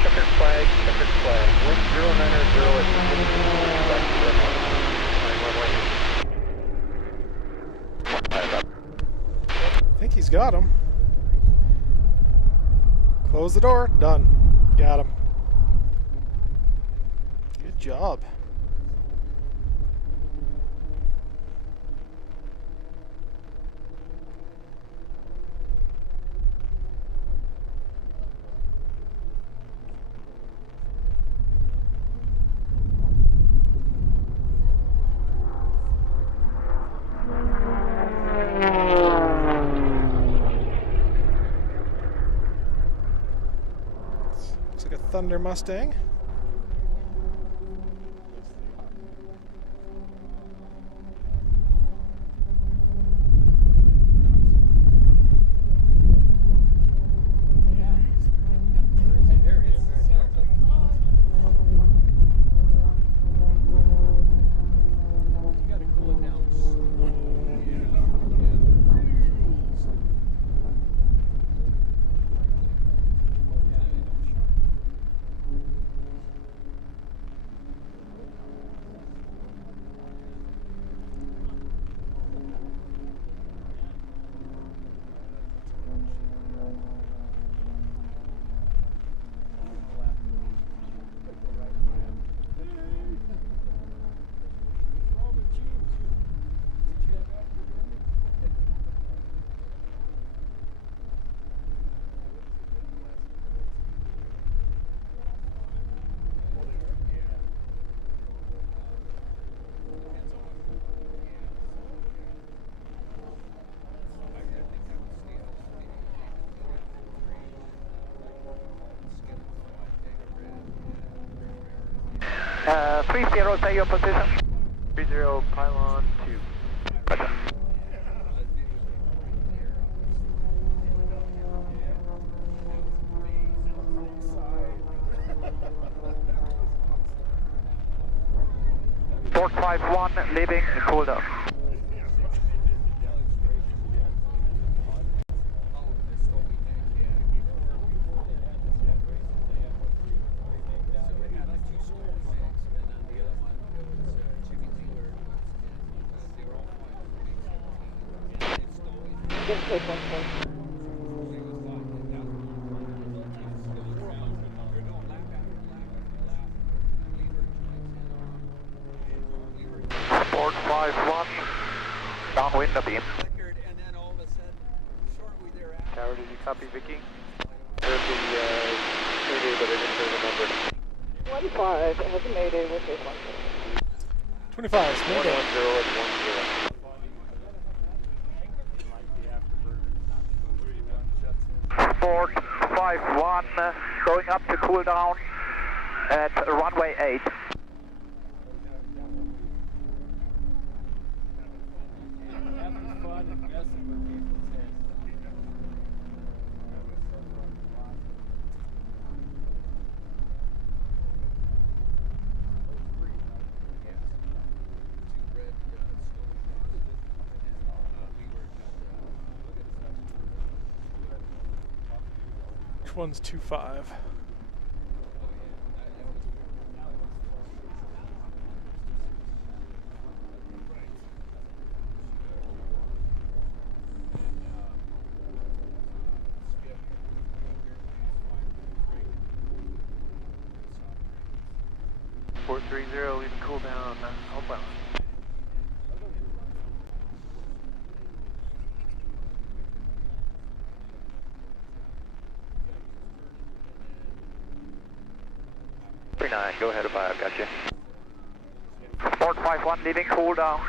Checkered flag. Wind 090 at I think he's got him. Close the door. Done. Got him. Good job. Looks like a Thunder Mustang. There he is. You gotta cool it down slowly. Uh, 30, say your position. 30, pylon 2. Roger. Port 51, leaving, cool down. Just take 1 Port 51, downwind the beam. And then all of a sudden, shortly thereafter. Tower, did you copy Vicky? Heard the mayday, but I didn't hear the number. 25 has a mayday with this one. 25. Mayday. 110 at 10. Port 51, going up to cool down at runway 8. Having fun and messing with people's heads. Which one's 25? 430, leaving cool down, home pilot. Go ahead of 5, gotcha. Port 51, leaving cool down.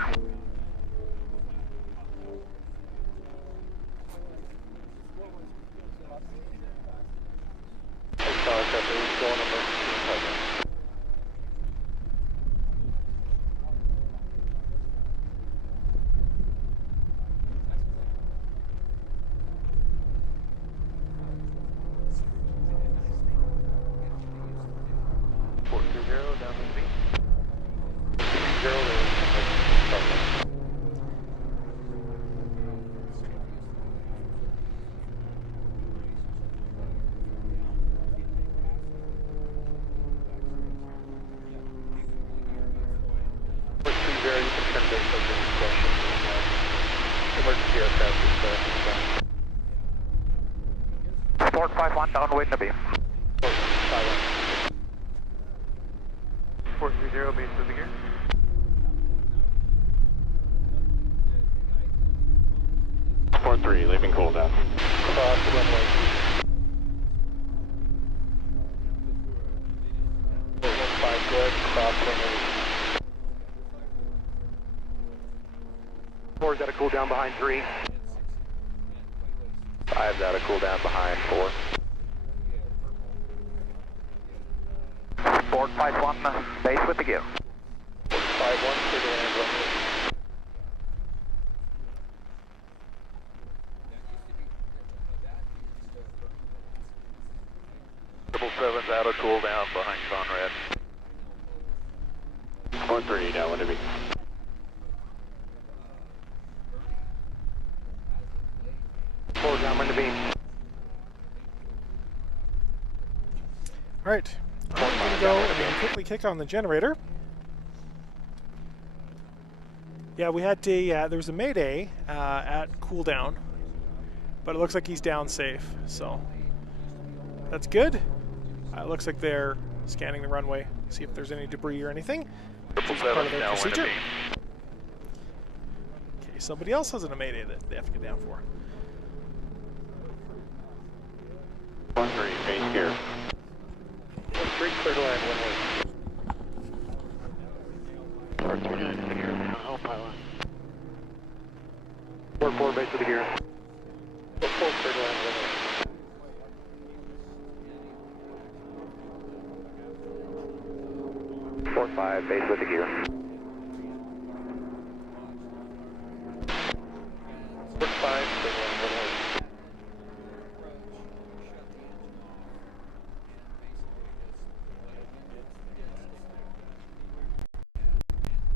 Port 51, downwind the beam. Port 430, base moving here. Port 3, leaving cool down. Cross runway. Port 15, good, cross runway. 4's got a cool down behind 3. 5's got a cool down behind 4. Port 51, base with the gear. Port 51, clear to land runway. 777's out of cool down behind Conrad. Port 3, downwind of me. Port downwind the beam. All right, I'm going to go and quickly kick on the generator. Yeah, we had there was a mayday at cooldown, but it looks like he's down safe, so that's good. It looks like they're scanning the runway, see if there's any debris or anything. Which is part of their procedure. Okay, somebody else has a mayday that they have to get down for. 1-3, base gear. 3 clear to land runway. Port 39, here, home pilot. Port 4 base with the gear. Port 4 clear to land runway. Port 5 base with the gear. Port 5 clear to land runway.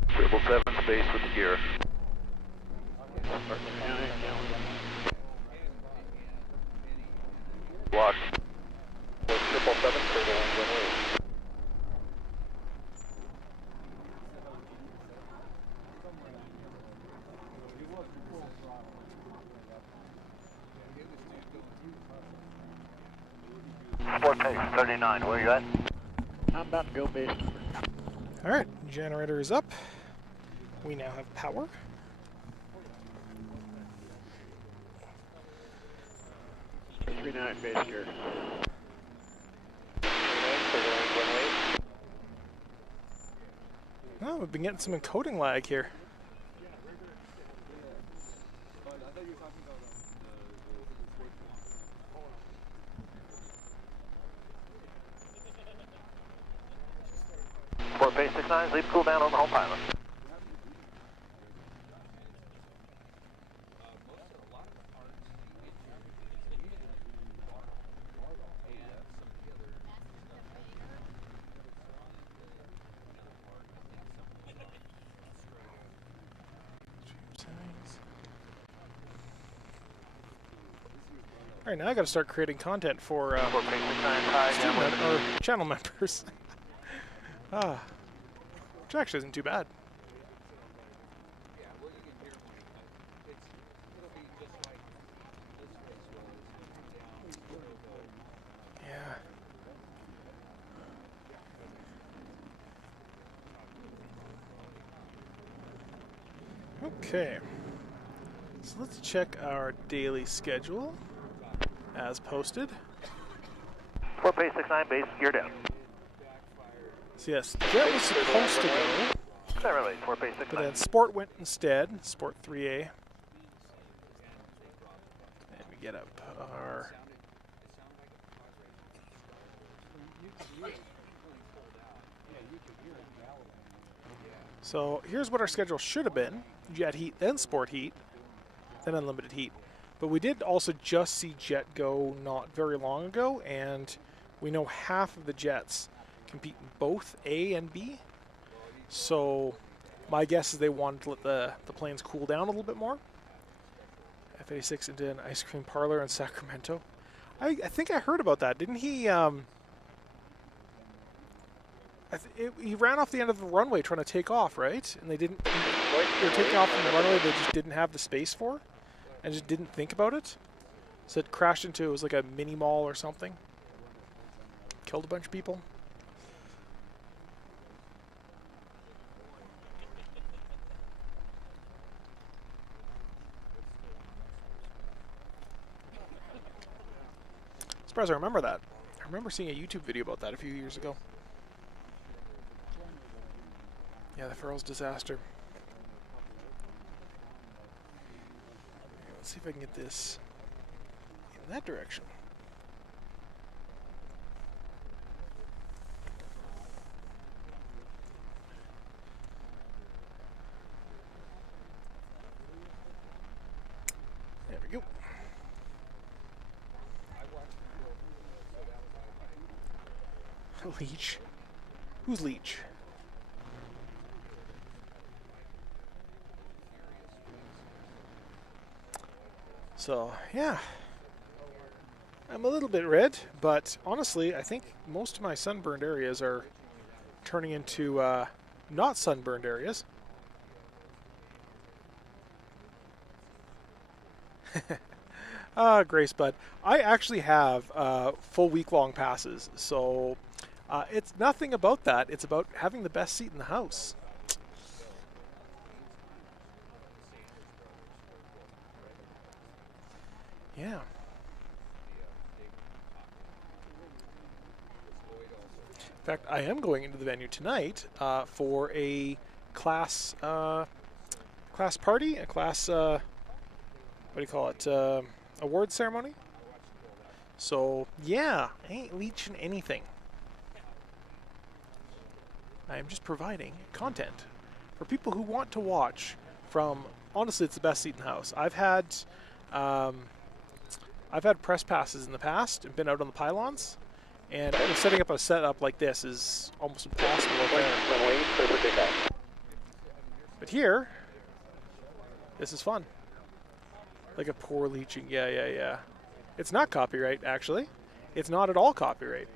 Triple 7 space with the gear. Blocked. Triple 7 clear to land runway. Port 39, where you at? I'm about to go base. All right, generator is up. We now have power. Port 39, base gear. Oh, we've been getting some encoding lag here. Port base 69, leave cool down on the home pilot. All right, now I got to start creating content for Port base 69, high downwind. or channel members. Which actually isn't too bad. Yeah. Okay. So let's check our daily schedule as posted. 4 base 69 base, gear down. So yes, Jet was supposed to go, Clear relay, 4 base but 69. then Sport went instead, Sport 3A. And we get up our... So here's what our schedule should have been. Jet heat, then Sport heat, then unlimited heat. But we did also just see Jet go not very long ago, and we know half of the Jets compete in both A and B. So my guess is they wanted to let the planes cool down a little bit more. F-86 into an ice cream parlor in Sacramento. I think I heard about that. Didn't he... he ran off the end of the runway trying to take off, right? And they didn't... They were taking off from the runway they just didn't have the space for. And just didn't think about it. So it crashed into... It was like a mini mall or something. Killed a bunch of people. Surprised I remember that. I remember seeing a YouTube video about that a few years ago. Yeah, the Furls disaster. Let's see if I can get this in that direction. There we go. Leech. Who's Leech? So, yeah. I'm a little bit red, but honestly, I think most of my sunburned areas are turning into not sunburned areas. Grace Bud. I actually have full week-long passes, so it's nothing about that. It's about having the best seat in the house. Yeah. In fact, I am going into the venue tonight for a class party, a class, what do you call it, award ceremony. So, yeah, I ain't leeching anything. I am just providing content for people who want to watch from, honestly, it's the best seat in the house. I've had press passes in the past and been out on the pylons, and setting up a setup like this is almost impossible out there. But here, this is fun. Like a poor leeching, yeah. It's not copyright, actually. It's not at all copyright.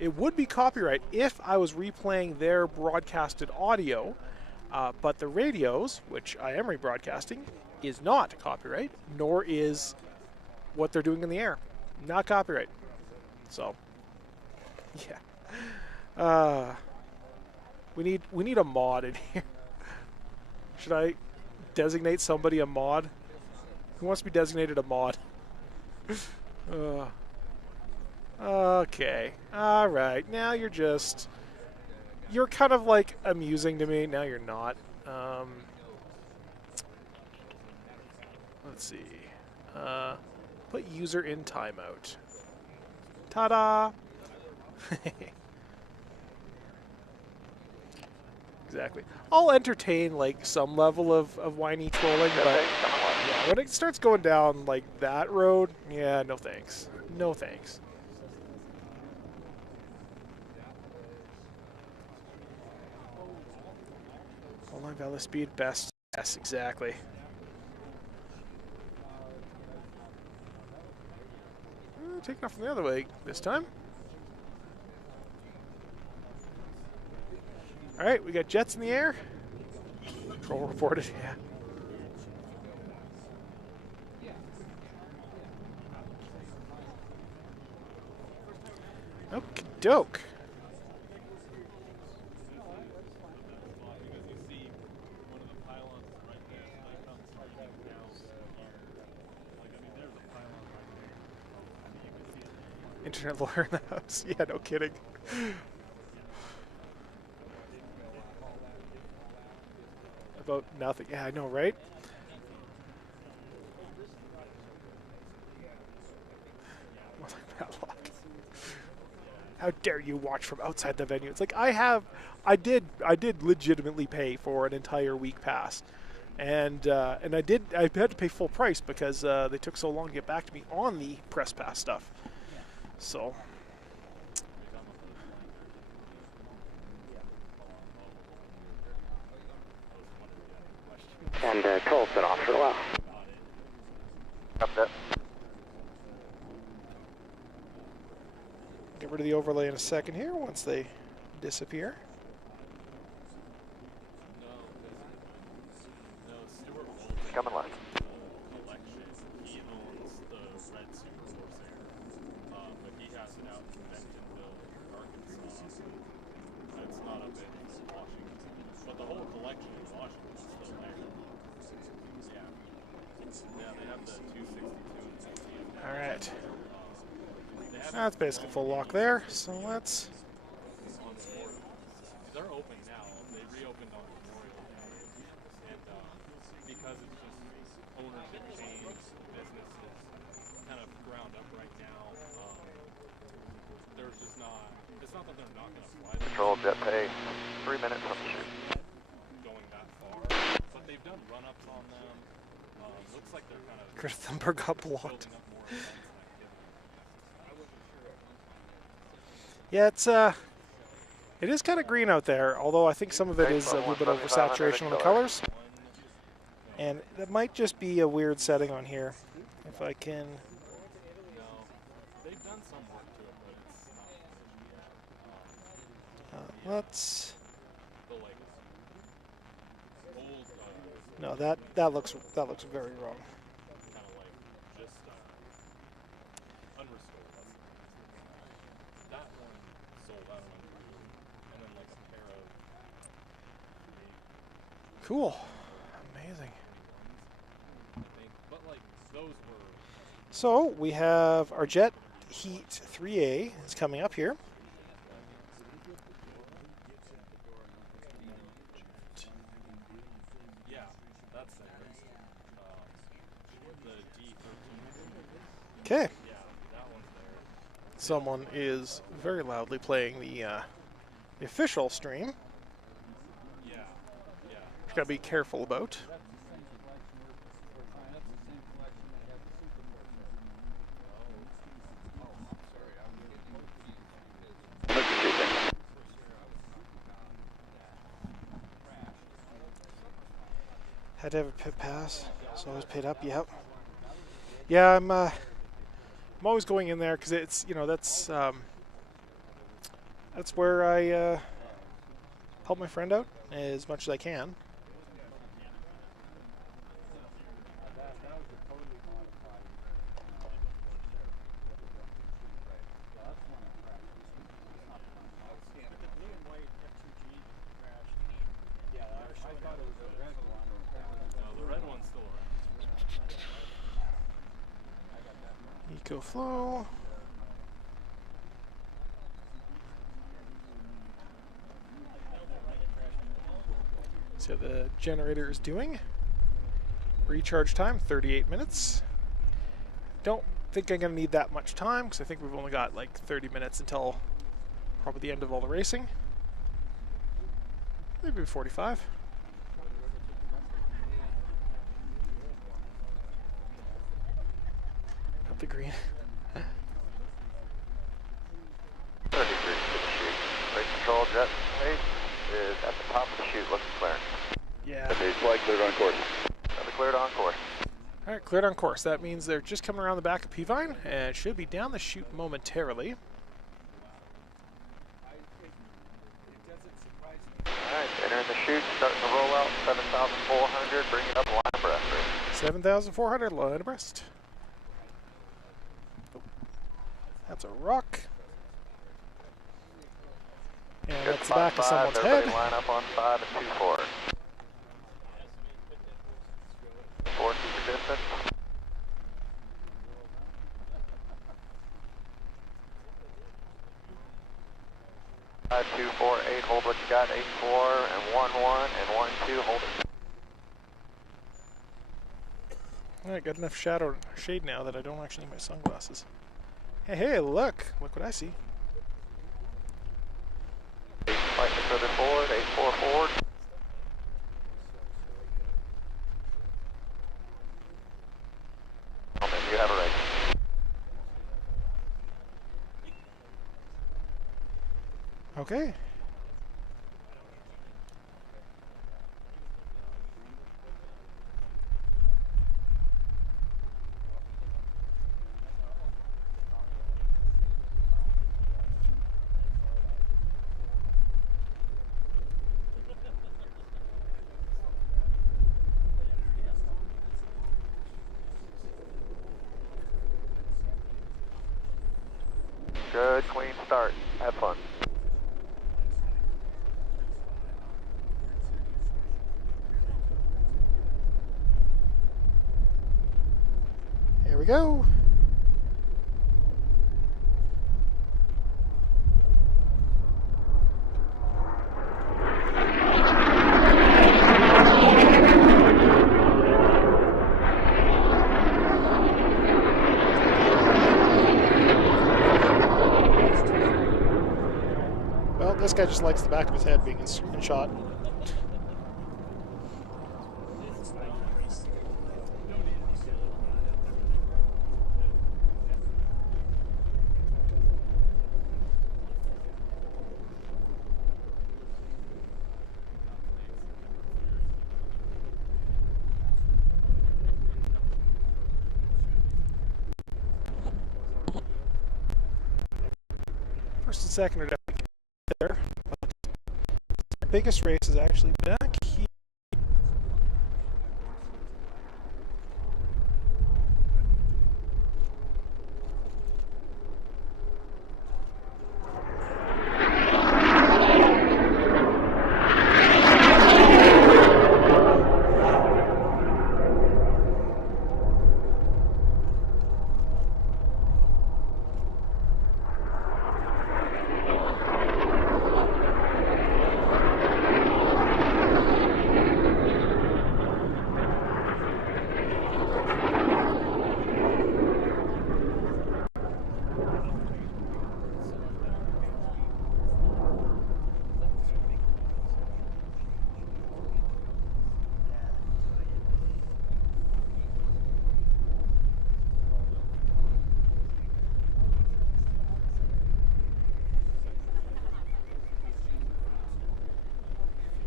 It would be copyright if I was replaying their broadcasted audio, but the radios, which I am rebroadcasting, is not copyright, nor is what they're doing in the air. Not copyright. So, yeah. We need a mod in here. Should I designate somebody a mod? Who wants to be designated a mod? Okay. All right. Now you're kind of like amusing to me. Now you're not. Let's see. Put user in timeout. Ta-da! Exactly. I'll entertain like some level of whiny trolling, but yeah, when it starts going down like that road, yeah, no thanks. No thanks. Online valid speed best. Yes, exactly. Taking off from the other way this time. All right, we got jets in the air. Control reported, yeah. Okie doke. Because you see one of the pylons Internet lawyer in the house. Yeah, no kidding. About nothing. Yeah, I know, right? More like Matlock. How dare you watch from outside the venue? It's like I did legitimately pay for an entire week pass, and I had to pay full price because they took so long to get back to me on the press pass stuff. So. And Cole's been off for a while. Up that. Get rid of the overlay in a second here once they disappear. Coming left. He owns the red Super Corsair, but he has it out in Bentonville, Arkansas. It's not up in Washington, but the whole collection in Washington is still there. Yeah, they have the 262 and 60. All right. That's basically full lock there. So let's. They're open now. They reopened on Memorial Day, and because it's just ownership change, business is kind of ground up right now. There's just not. It's not that they're not going to fly. Control jet pay. 3 minutes from the shoot. Going that far, but they've done run-ups on them. Looks like they're kind of. Chris Thunberg got blocked. Yeah, it is kind of green out there, although I think some of it is a little bit oversaturation on the colors. And that might just be a weird setting on here. If I can. No, they've done some work to it, but it's not. Let's. The like old. No, that looks very wrong. Kind of like just unrestored. That one sold out on and then like a pair of. Cool. Amazing. I think, but like those were. So we have our Jet Heat 3A is coming up here. Yeah, that's there. The D13. Okay. Yeah, that one's there. Someone is very loudly playing the official stream. Yeah, yeah. You gotta be careful about. Had to have a pit pass, so I was paid up. Yep. Yeah, I'm always going in there because it's that's where I help my friend out as much as I can. Eco flow. See how the generator is doing. Recharge time 38 minutes. Don't think I'm gonna need that much time because I think we've only got like 30 minutes until probably the end of all the racing. Maybe 45. Up the green. 30 degrees to the chute. Race control jet pace is at the top of the chute, looking clear. Yeah. Okay, flight cleared on course. That'll be cleared on course. All right, cleared on course. That means they're just coming around the back of Peavine and should be down the chute momentarily. Alright, entering the chute, starting the rollout, 7,400, bring it up line abreast. 7,400 line abreast. That's a rock. And Good that's the back of someone's everybody head. line up on 5 and 2-4. 4 keep your distance. 248, hold what you got, 84 and 11 and 12, hold it. Alright, got enough shade now that I don't actually need my sunglasses. Hey, look what I see. Slightly further forward, 84 forward. Oh man, you have it right. Okay. Good, clean start. Have fun. Here we go. Well, this guy just likes the back of his head being in shot. First and second are definitely there. The biggest race is actually back here.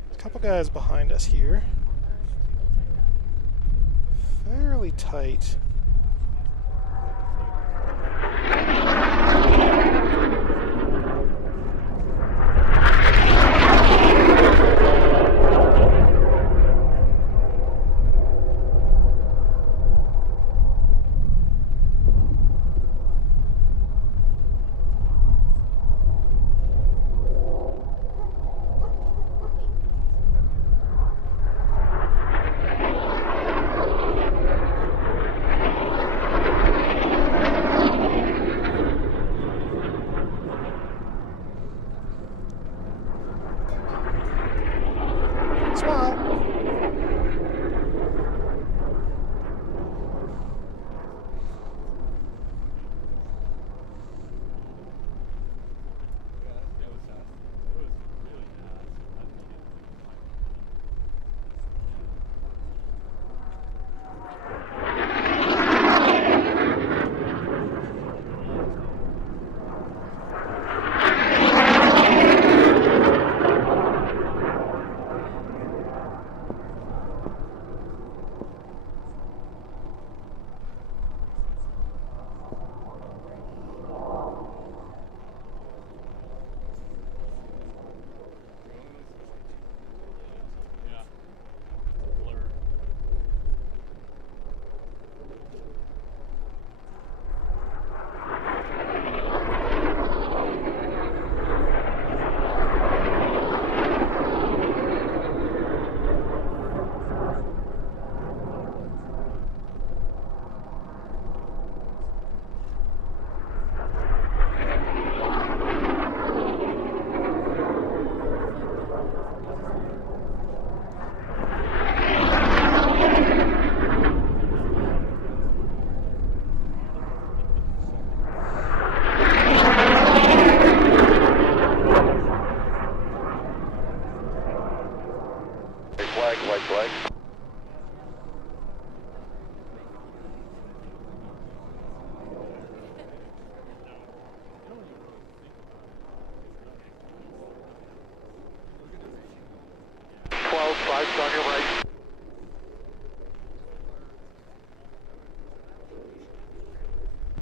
A couple guys behind us here. Fairly tight.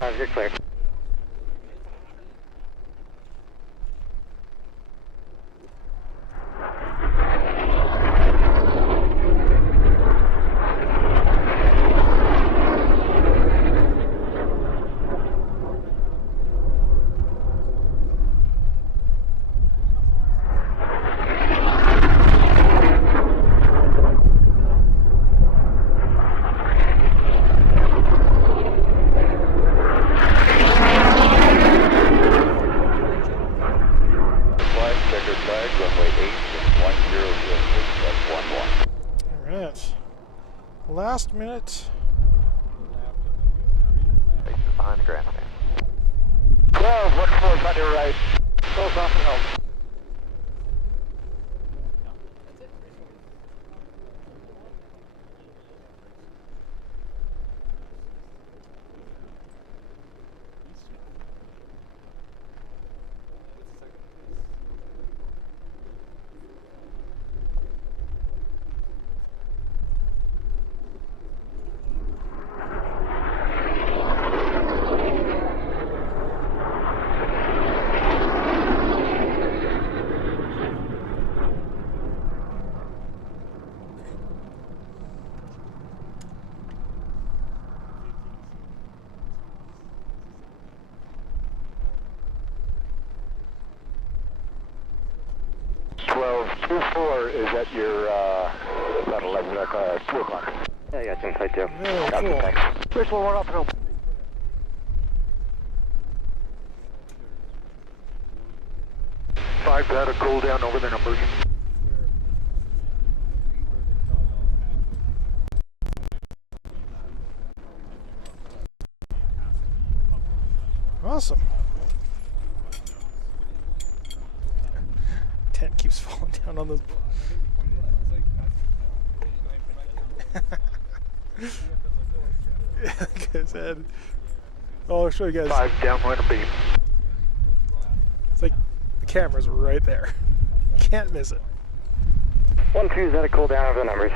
You're clear. Last minute. Behind the grandstand. 12, look close on your right. Close off the help. Is that your, about 11, 2 o'clock? Yeah, it's inside too. Very cool. Thanks. First one, one up and open. Five had a cool down over their numbers. Awesome. Tent keeps falling down on those. Like I said. Oh, I'll show you guys. 5 downwind beam. It's like the camera's right there. Can't miss it. 1-2's had a cool down over the numbers.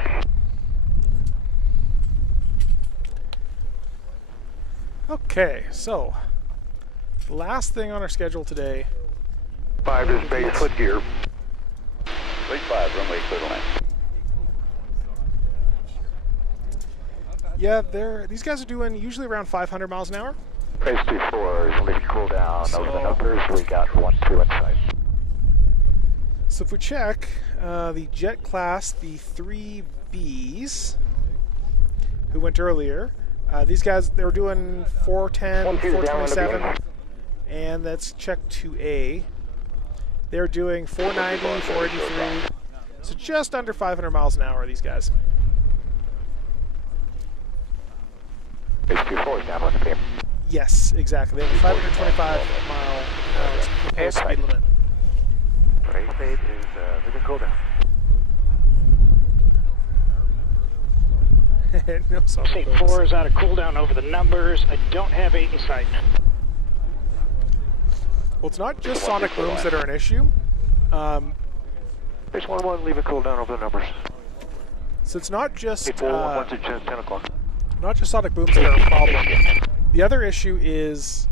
Okay, so the last thing on our schedule today. 5 is base foot gear. Base 5, runway clear to land. Yeah, these guys are doing usually around 500 miles an hour. Base 24 is lead cool down over the numbers. We got 1-2 inside. So if we check the jet class, the 3Bs, who went earlier, these guys, they were doing 410, 427, and that's check 2A. They're doing 490, 483, so just under 500 miles an hour, these guys. Base 24 is down on the beam. Yes, exactly. They have a 525 mile an hour proposed speed limit. Base 8 is looking cool down. No sonic booms. 4 is out of cooldown over the numbers. I don't have 8 in sight. Well, it's not just sonic booms that are an issue. Base 1-1 leaving cool down over the numbers. So it's not just 10 o'clock. not just sonic booms that are a problem. The other issue is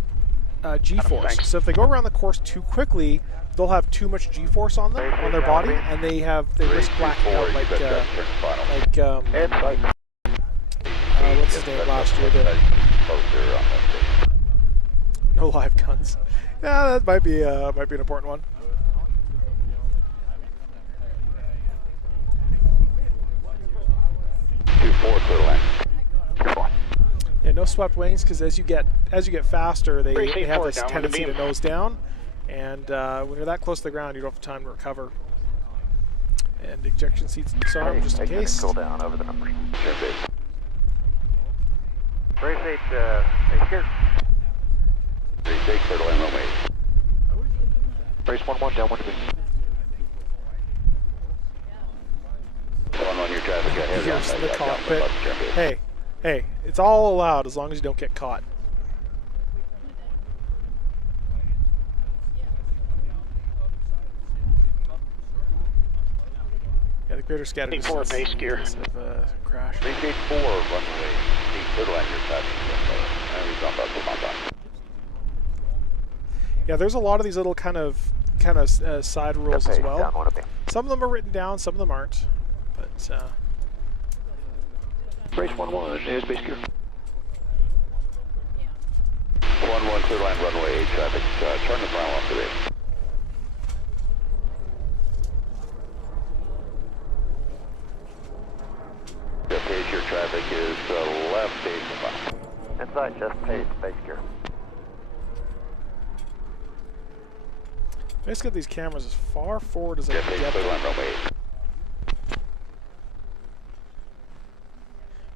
G-force. So if they go around the course too quickly, they'll have too much G-force on them, on their body, and they risk blacking out like what's his name last year did. No live guns. Yeah, that might be an important one. Yeah, no swept wings, because as you get faster, they have this tendency to nose down, and when you're that close to the ground, you don't have time to recover. And ejection seats disarm just in case. Cool down over the numbers. Base 8, here. Base 8 clear to land runway. Base 1-1 down 1 to beam. 1-1 your traffic ahead. Here's the cockpit. Hey, it's all allowed as long as you don't get caught. Yeah, the greater scatter distance. base gear. Crash. Base 8-4 runway. Clear to land your traffic. And we've gone back to my time. Yeah, there's a lot of these little kind of side rules as well. Some of them are written down, some of them aren't. But Race 11, airspace gear. 11, clear line, runway 8 traffic, turn the throttle off the race. The page your traffic is left 8 inside, just paid, space gear. let's get these cameras as far forward as I can get. Clear line, runway 8.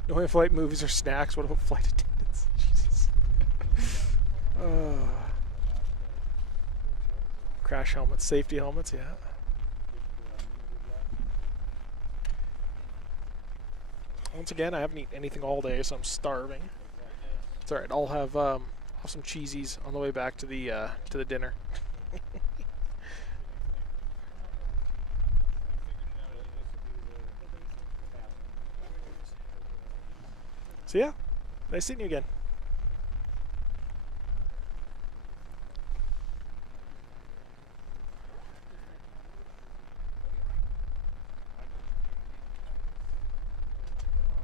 No in-flight movies or snacks. What about flight attendants? Jesus. Crash helmets, safety helmets, yeah. Once again, I haven't eaten anything all day, so I'm starving. It's all right. I'll have some cheesies on the way back to the dinner. So yeah, nice seeing you again.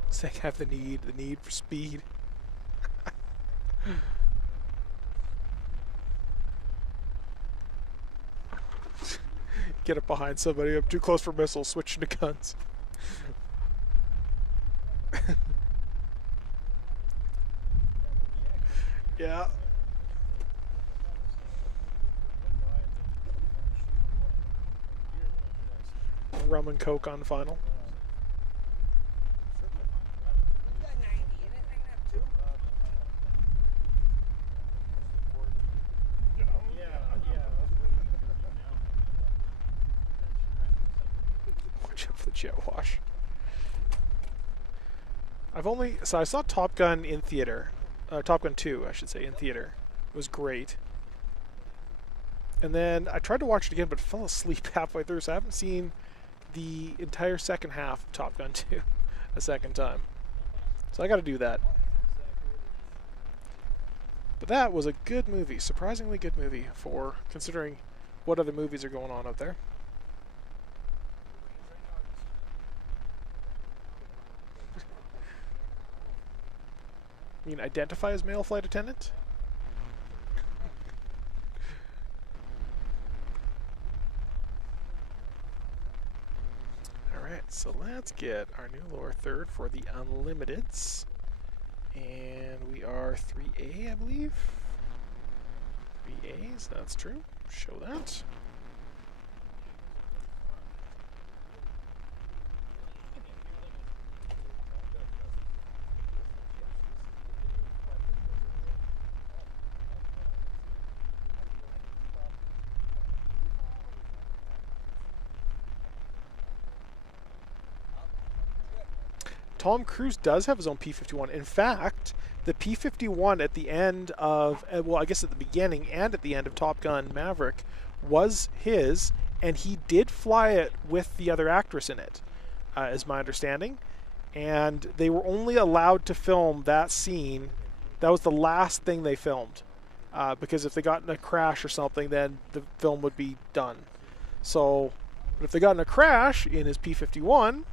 It's like I have the need for speed. Get up behind somebody. I'm too close for missiles. Switching to guns. Yeah. Rum and Coke on final. Watch out for the jet wash. I saw Top Gun in theater. Top Gun 2, I should say, in theater. It was great. And then I tried to watch it again, but fell asleep halfway through, so I haven't seen the entire second half of Top Gun 2 a second time. So I got to do that. But that was a good movie, surprisingly good movie for considering what other movies are going on out there. You mean identify as male flight attendant? Alright, so let's get our new lower third for the Unlimiteds. And we are 3A, I believe. 3As, that's true. Show that. Tom Cruise does have his own P-51. In fact, the P-51 at the end of, well, I guess at the beginning and at the end of Top Gun Maverick was his, and he did fly it with the other actress in it, is my understanding. And they were only allowed to film that scene. That was the last thing they filmed, because if they got in a crash or something, then the film would be done. So, but if they got in a crash in his P-51,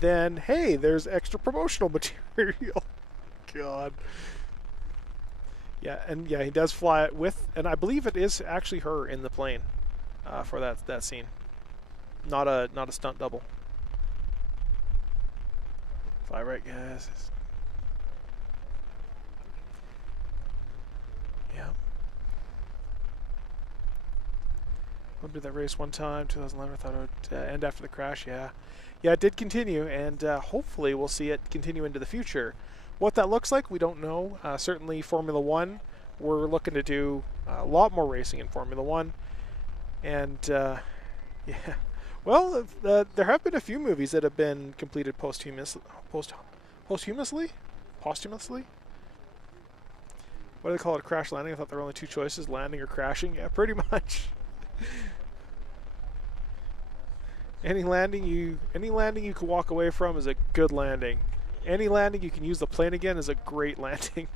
then hey, there's extra promotional material. God. Yeah, and yeah, he does fly it with, and I believe it is actually her in the plane for that scene. Not a stunt double. Fly right, guys. Yeah. I did that race one time, 2011. I thought it would end after the crash. Yeah. Yeah, it did continue, and hopefully we'll see it continue into the future. What that looks like, we don't know. Certainly Formula One, we're looking to do a lot more racing in Formula One. And, yeah. Well, there have been a few movies that have been completed posthumously? Posthumously? What do they call it, a crash landing? I thought there were only two choices, landing or crashing. Yeah, pretty much. Any landing you can walk away from is a good landing. Any landing you can use the plane again is a great landing.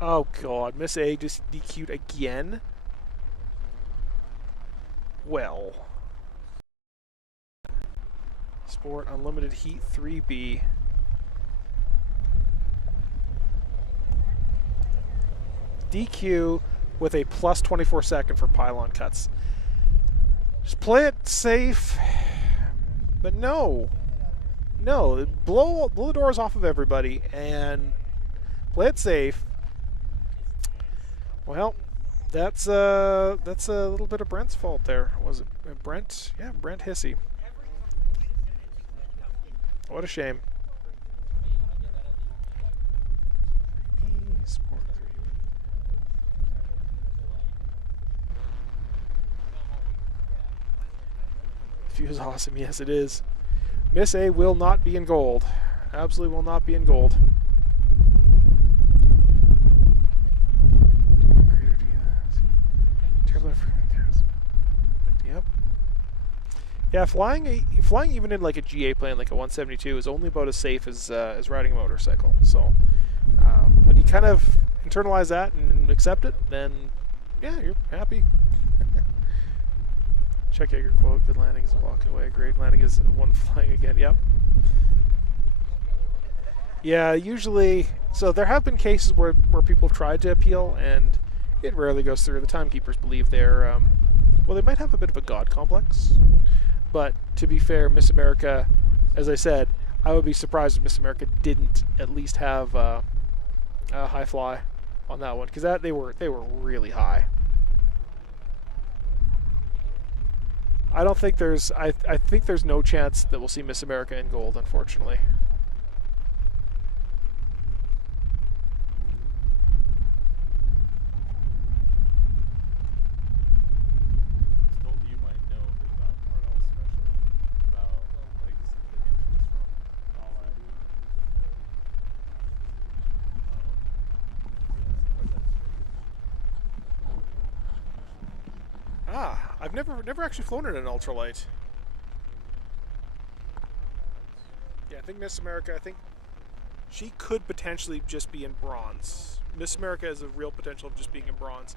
Oh god, Miss A just DQ'd again? Well. Sport Unlimited Heat 3B. DQ with a plus 24 second for pylon cuts. Just play it safe. But no. No, blow the doors off of everybody and play it safe. Well, that's a little bit of Brent's fault there. Was it Brent? Yeah, Brent Hissey. What a shame. View is awesome. Yes, it is. Miss A will not be in gold. Absolutely will not be in gold. Yep. Yeah, flying even in like a GA plane, like a 172, is only about as safe as riding a motorcycle. So when you kind of internalize that and accept it, then yeah, you're happy. Check out your quote. Good landing is a walk away. Great landing is one flying again. Yep. Yeah, usually. So there have been cases where people have tried to appeal, and it rarely goes through. The timekeepers believe they're, well, they might have a bit of a god complex. But to be fair, Miss America, as I said, I would be surprised if Miss America didn't at least have a high fly on that one, because they were really high. I don't think there's I think there's no chance that we'll see Miss America in gold, unfortunately. I've never actually flown in an ultralight. Yeah, I think Miss America, I think she could potentially just be in bronze. Miss America has a real potential of just being in bronze.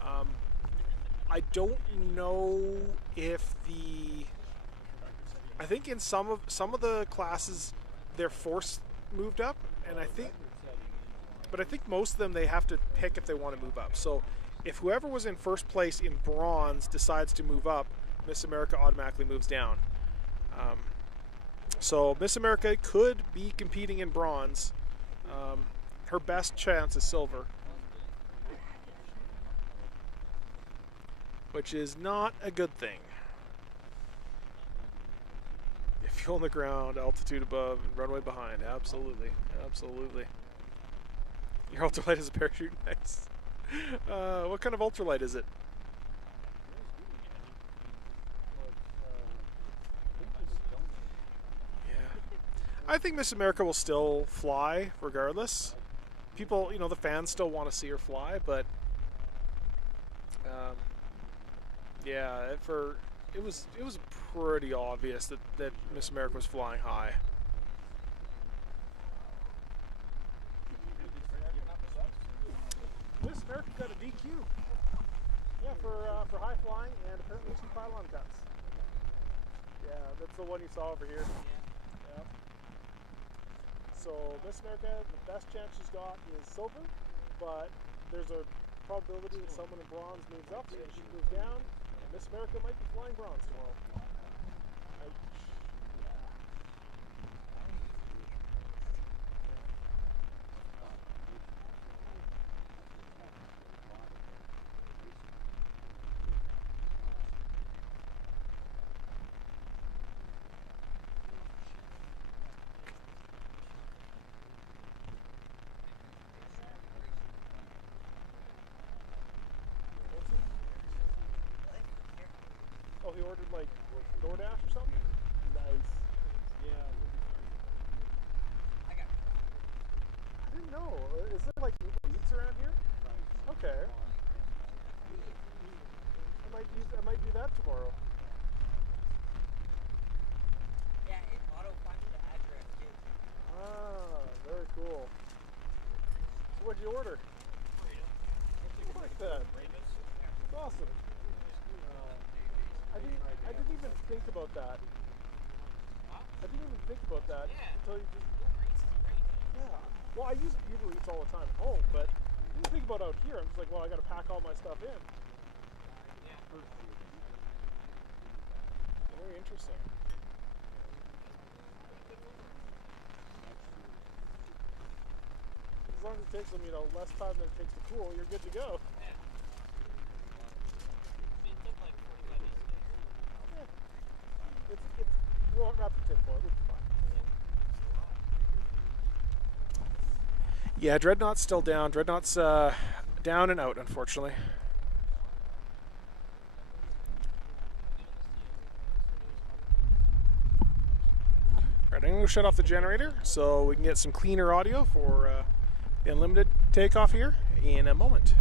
I don't know if I think in some of the classes their force moved up, and I think most of them they have to pick if they want to move up. So if whoever was in first place in bronze decides to move up, Miss America automatically moves down. So Miss America could be competing in bronze. Her best chance is silver, which is not a good thing. Fuel on the ground, altitude above, and runway behind. Absolutely, absolutely. Your ultralight is a parachute. Nice. What kind of ultralight is it? Yeah. I think Miss America will still fly regardless. People, the fans still want to see her fly, but yeah, it was pretty obvious that Miss America was flying high. Miss America got a DQ. Yeah, for high flying and apparently 2 pylon cuts. Yeah, that's the one you saw over here. Yeah. So Miss America, the best chance she's got is silver, but there's a probability that someone in bronze moves up and she moves down, and Miss America might be flying bronze tomorrow. Oh, he ordered like DoorDash or something? Nice. Yeah. I didn't know. Is there like Uber Eats around here? Okay. I might do that tomorrow. Yeah, it auto finds the address too. Ah, very cool. So what'd you order? awesome. I didn't even think about that. I didn't even think about that until you just. Yeah. Well, I use Uber Eats all the time at home, but I didn't think about out here. I'm just like, well, I got to pack all my stuff in. Very interesting. As long as it takes them, less time than it takes to cool, you're good to go. Well, wrapped in tinfoil, it's fine. Yeah, Dreadnought's still down. Dreadnought's down and out, unfortunately. Alright, I'm going to shut off the generator so we can get some cleaner audio for the unlimited takeoff here in a moment.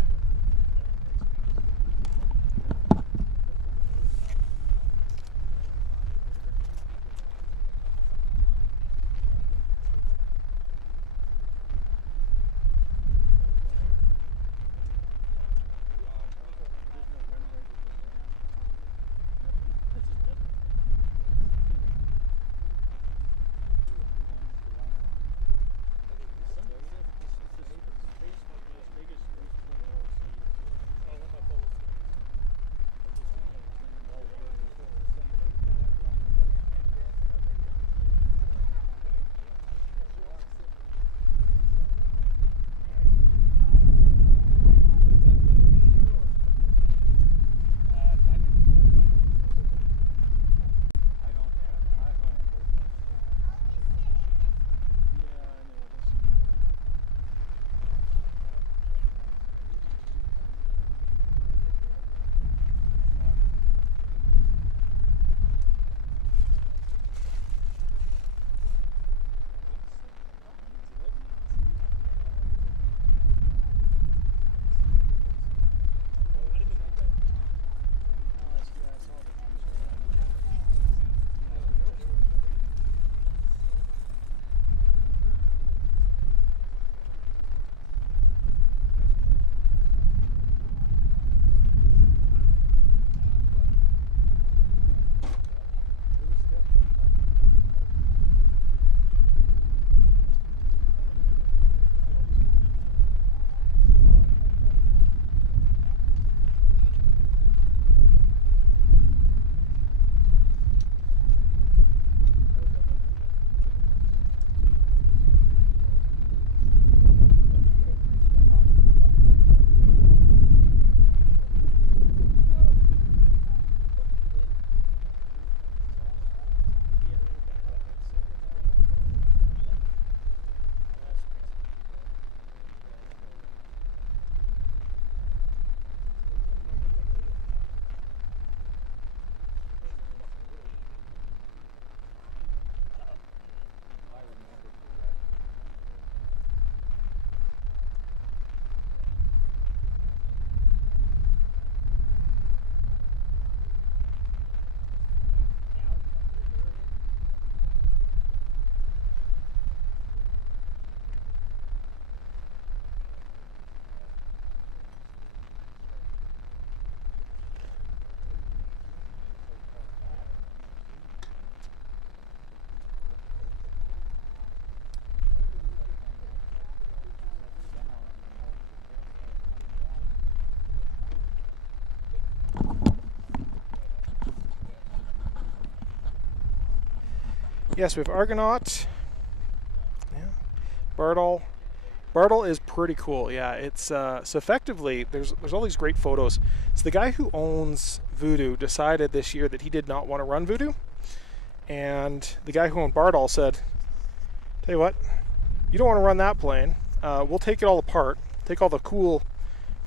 Yes, we have Argonaut. Yeah. Bartle. Bartle is pretty cool. Yeah, it's so effectively there's all these great photos. So the guy who owns Voodoo decided this year that he did not want to run Voodoo, and the guy who owned Bartle said, "Tell you what, you don't want to run that plane. We'll take it all apart, take all the cool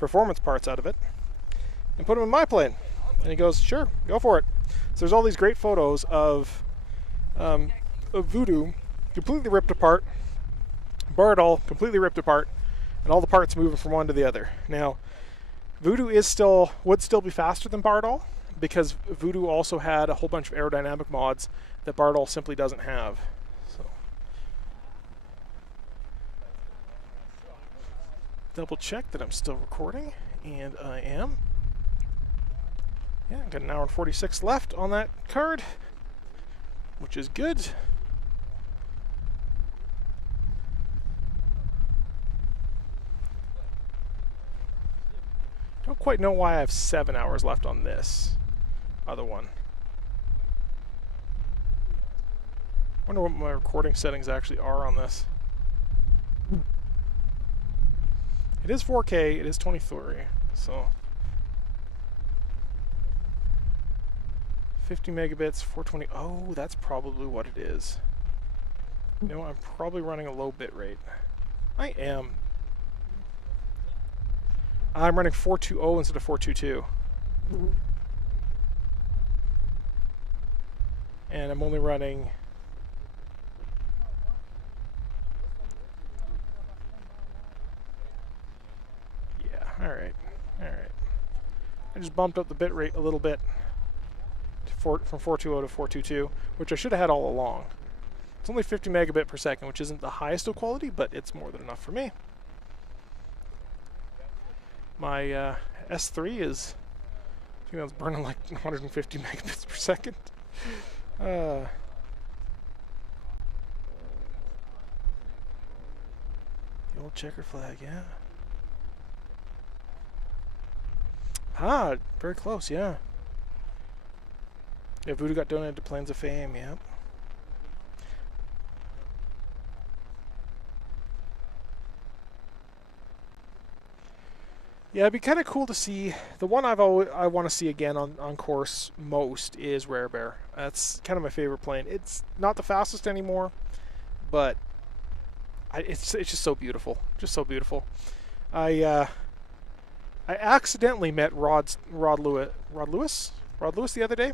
performance parts out of it, and put them in my plane." And he goes, "Sure, go for it." So there's all these great photos of Voodoo completely ripped apart, Bartle completely ripped apart, and all the parts moving from one to the other. Now, Voodoo would still be faster than Bartle because Voodoo also had a whole bunch of aerodynamic mods that Bartle simply doesn't have. So, double check that I'm still recording, and I am. Yeah, got an hour and 46 left on that card, which is good. Don't quite know why I have 7 hours left on this other one. Wonder what my recording settings actually are on this. It is 4K, it is 23, so 50 megabits, 420. Oh, that's probably what it is. You know, I'm probably running a low bit rate. I am. I'm running 420 instead of 422. And I'm only running... Yeah, alright. Alright. I just bumped up the bit rate a little bit from 420 to 422, which I should have had all along. It's only 50 megabit per second, which isn't the highest of quality, but it's more than enough for me. My S3 is, I think that's burning like 150 megabits per second. The old checker flag, yeah. Ah, very close, yeah. Yeah, Voodoo got donated to Planes of Fame, yeah. Yeah, it'd be kind of cool to see. The one I want to see again on course most is Rare Bear. That's kind of my favorite plane. It's not the fastest anymore, but it's just so beautiful, just so beautiful. I accidentally met Rod Lewis the other day.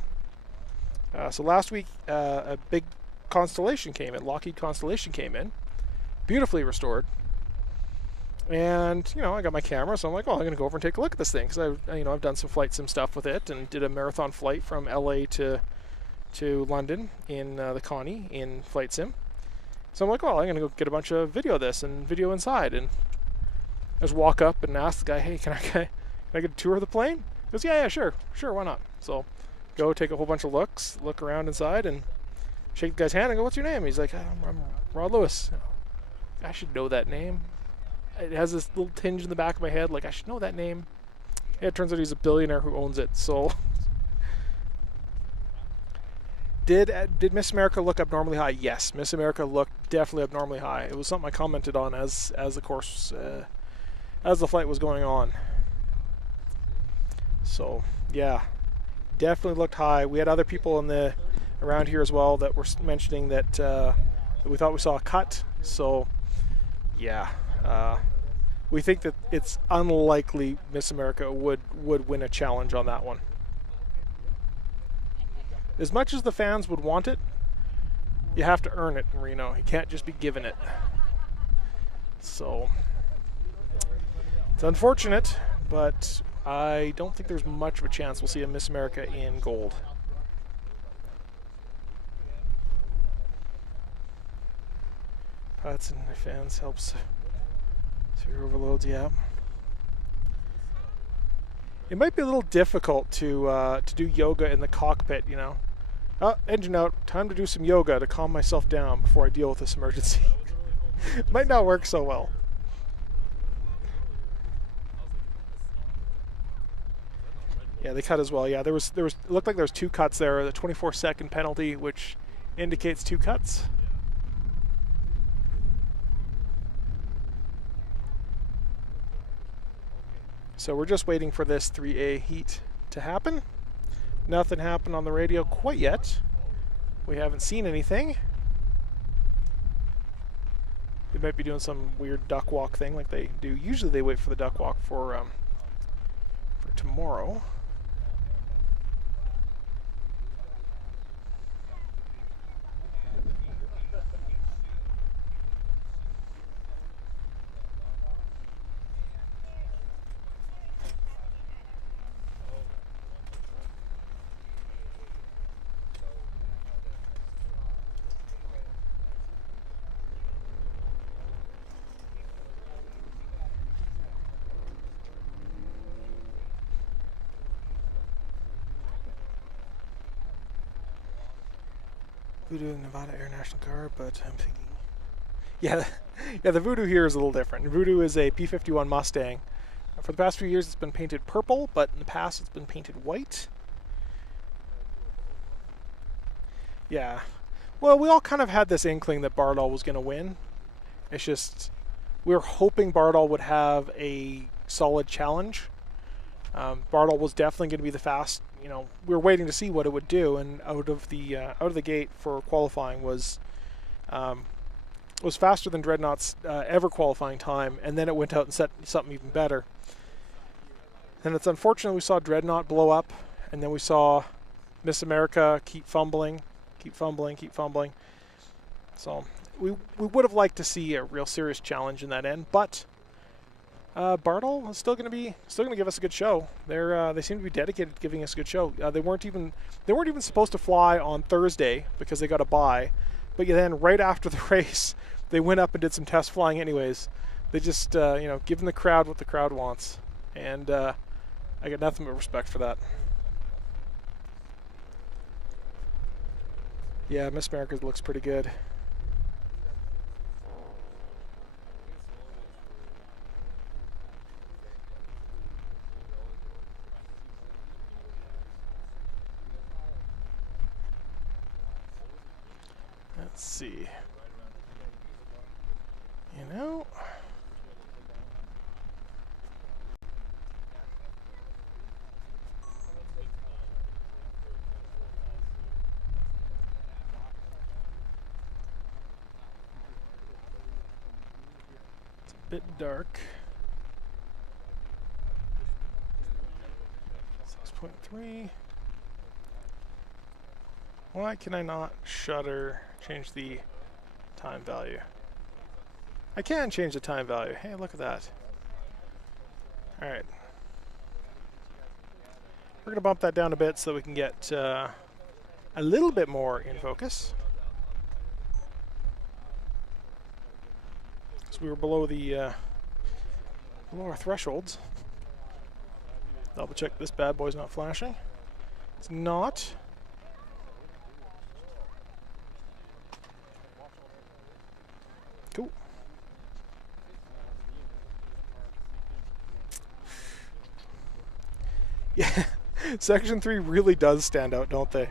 So last week, a big Constellation came in, Lockheed Constellation came in, beautifully restored. And, you know, I got my camera, so I'm like, oh, I'm going to go over and take a look at this thing. Because I've done some flight sim stuff with it and did a marathon flight from LA to London in the Connie in flight sim. So I'm like, well, I'm going to go get a bunch of video of this and video inside. And I just walk up and ask the guy, hey, can I get a tour of the plane? He goes, yeah, sure, why not? So go take a whole bunch of looks, look around inside, and shake the guy's hand and go, what's your name? He's like, I'm Rod Lewis. I should know that name. It has this little tinge in the back of my head, like I should know that name. Yeah, it turns out he's a billionaire who owns it. So, did Miss America look abnormally high? Yes, Miss America looked definitely abnormally high. It was something I commented on as the course, as the flight was going on. So, yeah, definitely looked high. We had other people around here as well that were mentioning that we thought we saw a cut. So, yeah. We think that it's unlikely Miss America would win a challenge on that one. As much as the fans would want it, you have to earn it in Reno. You can't just be given it. So, it's unfortunate, but I don't think there's much of a chance we'll see a Miss America in gold. Pilots and fans helps. Severe overloads, yeah. It might be a little difficult to do yoga in the cockpit, you know. Engine out. Time to do some yoga to calm myself down before I deal with this emergency. Might not work so well. Yeah, they cut as well. Yeah, there was. It looked like there was 2 cuts there. The 24-second penalty, which indicates 2 cuts. So we're just waiting for this 3A heat to happen. Nothing happened on the radio quite yet. We haven't seen anything. They might be doing some weird duck walk thing like they do. Usually they wait for the duck walk for tomorrow. Voodoo Nevada Air National Guard, but I'm thinking... Yeah, the Voodoo here is a little different. Voodoo is a P-51 Mustang. For the past few years it's been painted purple, but in the past it's been painted white. Yeah. Well, we all kind of had this inkling that Bardol was going to win. It's just, we were hoping Bardol would have a solid challenge. Bardol was definitely going to be the fast. You know, we were waiting to see what it would do, and out of the gate for qualifying was faster than Dreadnought's ever qualifying time, and then it went out and set something even better. And it's unfortunate we saw Dreadnought blow up, and then we saw Miss America keep fumbling. So we would have liked to see a real serious challenge in that end, but Bardol is still going to give us a good show. They seem to be dedicated to giving us a good show. They weren't even supposed to fly on Thursday because they got a bye, but then right after the race they went up and did some test flying anyways. They just giving the crowd what the crowd wants, and I got nothing but respect for that. Yeah, Miss America looks pretty good. Let's see. You know, it's a bit dark. 6.3. Why can I not change the time value? I can change the time value. Hey, look at that. All right. We're going to bump that down a bit so we can get a little bit more in focus. So we were below our thresholds. Double check this bad boy's not flashing. It's not. Cool. Yeah, Section 3 really does stand out, don't they?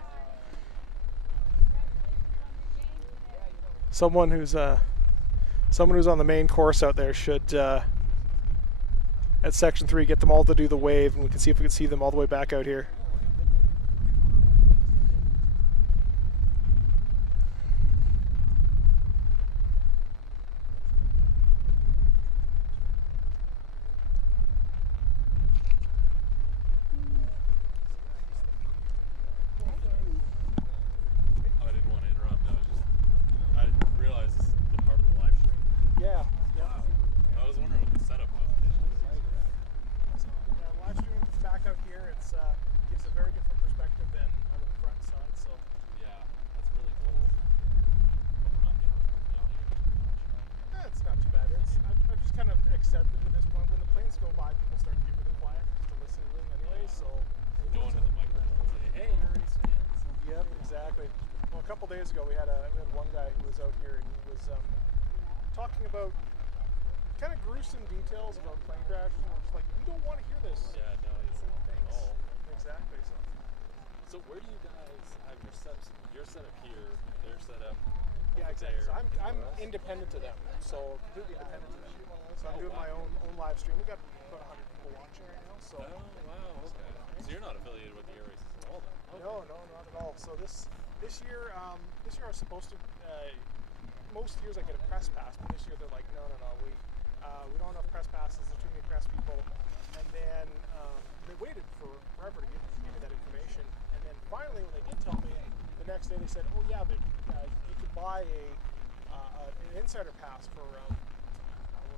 Someone who's on the main course out there should at Section 3 get them all to do the wave, and we can see if we can see them all the way back out here. Days ago, we had one guy who was out here and he was talking about kind of gruesome details about plane crashes, and we're just like, we don't want to hear this. Yeah, no, it's not at all. Exactly. So where do you guys have your setups? You're set up here, they're set up. Yeah, exactly. There. So I'm independent of them, so completely independent of them. So I'm doing my own live stream. We've got about 100 people watching right now. So. Oh wow, okay. So you're not affiliated with the Air Races at all, then? Okay. No, not at all. So this year I was supposed to. Most years I get a press pass, but this year they're like, no, we don't have enough press passes. There's too many press people. And then they waited forever to give me that information. And then finally, when they did tell me, the next day they said, oh yeah, but you could buy an insider pass for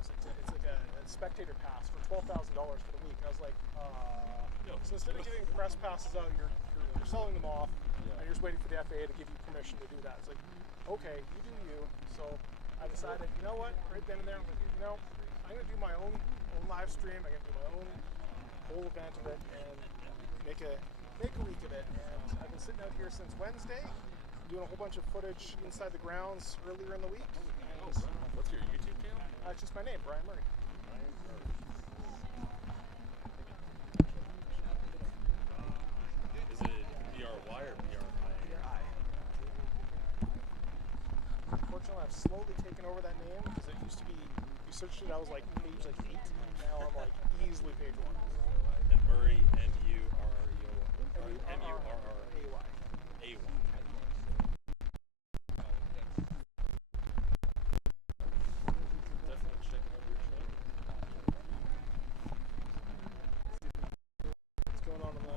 it's like a spectator pass for $12,000 for the week. And I was like, no. So instead of giving press passes out, you're selling them off. And you're just waiting for the FAA to give you permission to do that. It's like, okay, you do you. So I decided, you know what, right then and there, I'm like, I'm going to do my own live stream. I'm going to do my own whole event of it and make a week of it. And I've been sitting out here since Wednesday. doing a whole bunch of footage inside the grounds earlier in the week. Oh, what's your YouTube channel? It's just my name, Brian Murray. Is it BRY or BRI? Unfortunately, I've slowly taken over that name because it used to be, you searched it, I was like page like 8, and now I'm like easily page 1. And Murray, M-U-R-R-A-Y. Definitely check out your show. What's going on in the...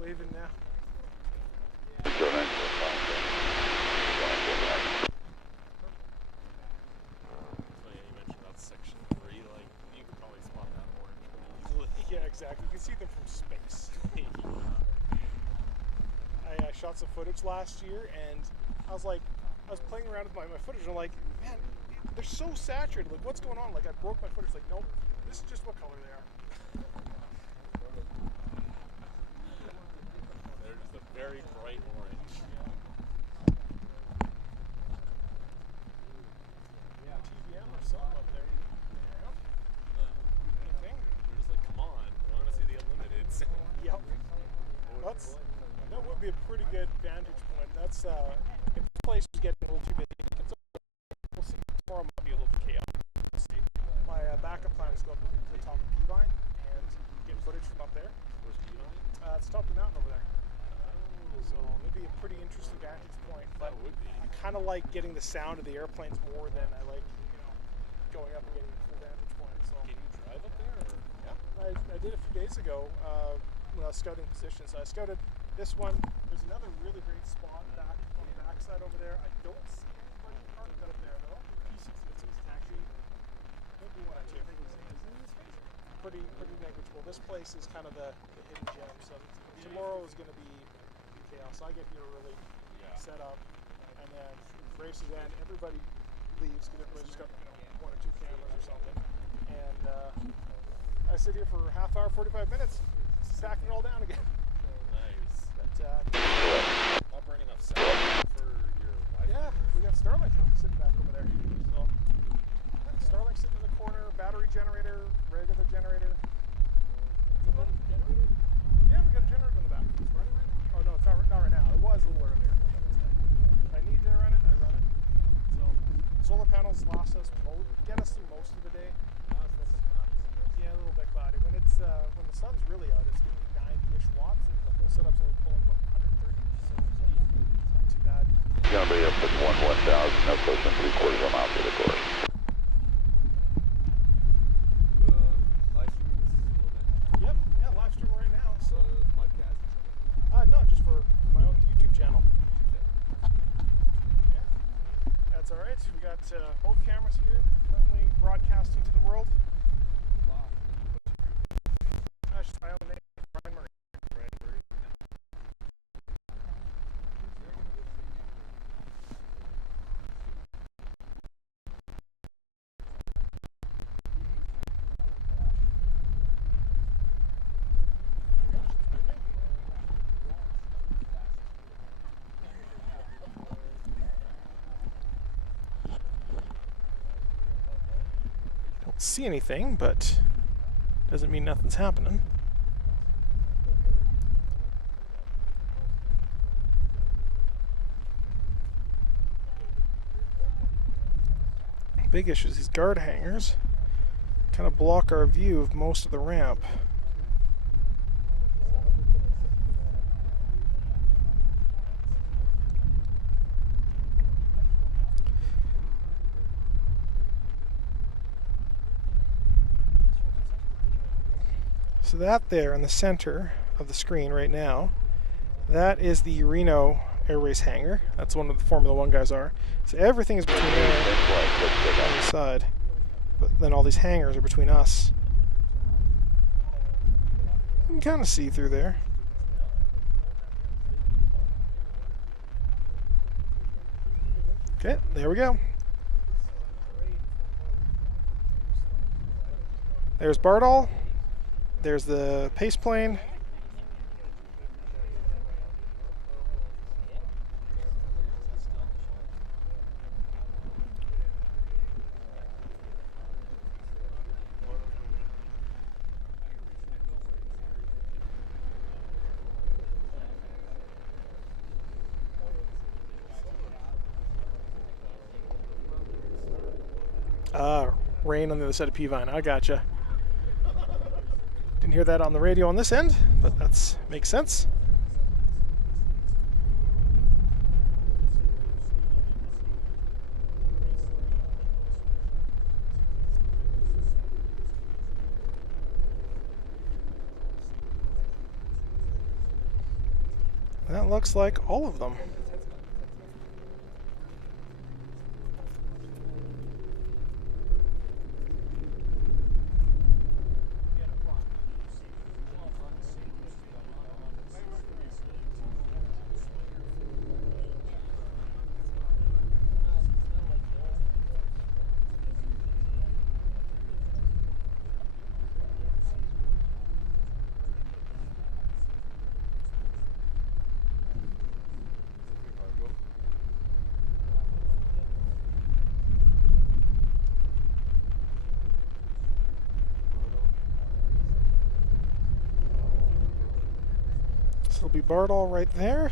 Waving now. Yeah, exactly. You can see them from space. I shot some footage last year, and I was playing around with my footage, and I'm like, man, they're so saturated. Like, what's going on? Like, I broke my footage. Like, nope, this is just what color they are. They're just a very bright orange. TVM or something up there. They're just like, come on, I want to see the Unlimiteds. Yep. That would be a pretty good vantage point. That's if this place is getting a little too busy, we'll see. Tomorrow might be a little chaotic. We'll see. My backup plan is to go up to the top of Peavine and get footage from up there. Where's Peavine? It's top of the mountain over there. So it'd be a pretty interesting vantage point. But That would be. I kind of like getting the sound of the airplanes more than I like, going up and getting the full vantage point. So Can you drive up there? Or? yeah, I did a few days ago when I was scouting positions. So I scouted this one. There's another really great spot back on the backside over there. I don't see anybody parked up there though. It's actually maybe one or two. Pretty negligible. This place is kind of the hidden gem. So tomorrow is going to be chaos. I get here early, set up, and then races end. Everybody leaves because everybody's just got 1 or 2 cameras or something. And I sit here for a half hour, 45 minutes, stacking it all down again. Nice. But, Not burning up sound for your Wi-Fi. yeah, we got Starlink sitting back over there. So Starlink sitting in the corner, battery generator, regular generator. Yeah, we got a generator in the back. It's running right now? Oh no, it's not right now. It was a little earlier. If I need to run it, I run it. So solar panels last us, get us through most of the day. Yeah, a little bit cloudy. When it's when the sun's really out, it's going to be 90-ish watts, and the whole setup's only pulling about 130. So it's not too bad. Going to be up at 1,000, no closer than 3/4 of a mile to the course. Yep, yeah, live streaming right now. So no, just for my own YouTube channel. Yeah, that's all right. We got both cameras here, currently broadcasting to the world. That's just my own name, Brian Murray. Don't see anything, but doesn't mean nothing's happening. Big issue is these guard hangers kind of block our view of most of the ramp. So that there in the center of the screen right now, that is the Reno Air Race hangar. That's one of the Formula 1 guys are. So everything is between there on the side. But then all these hangars are between us. You can kind of see through there. Okay, there we go. There's Bardal. There's the pace plane. Rain on the other side of Peavine. I gotcha. Didn't hear that on the radio on this end, but that's makes sense. That looks like all of them. So it'll be Bardal right there.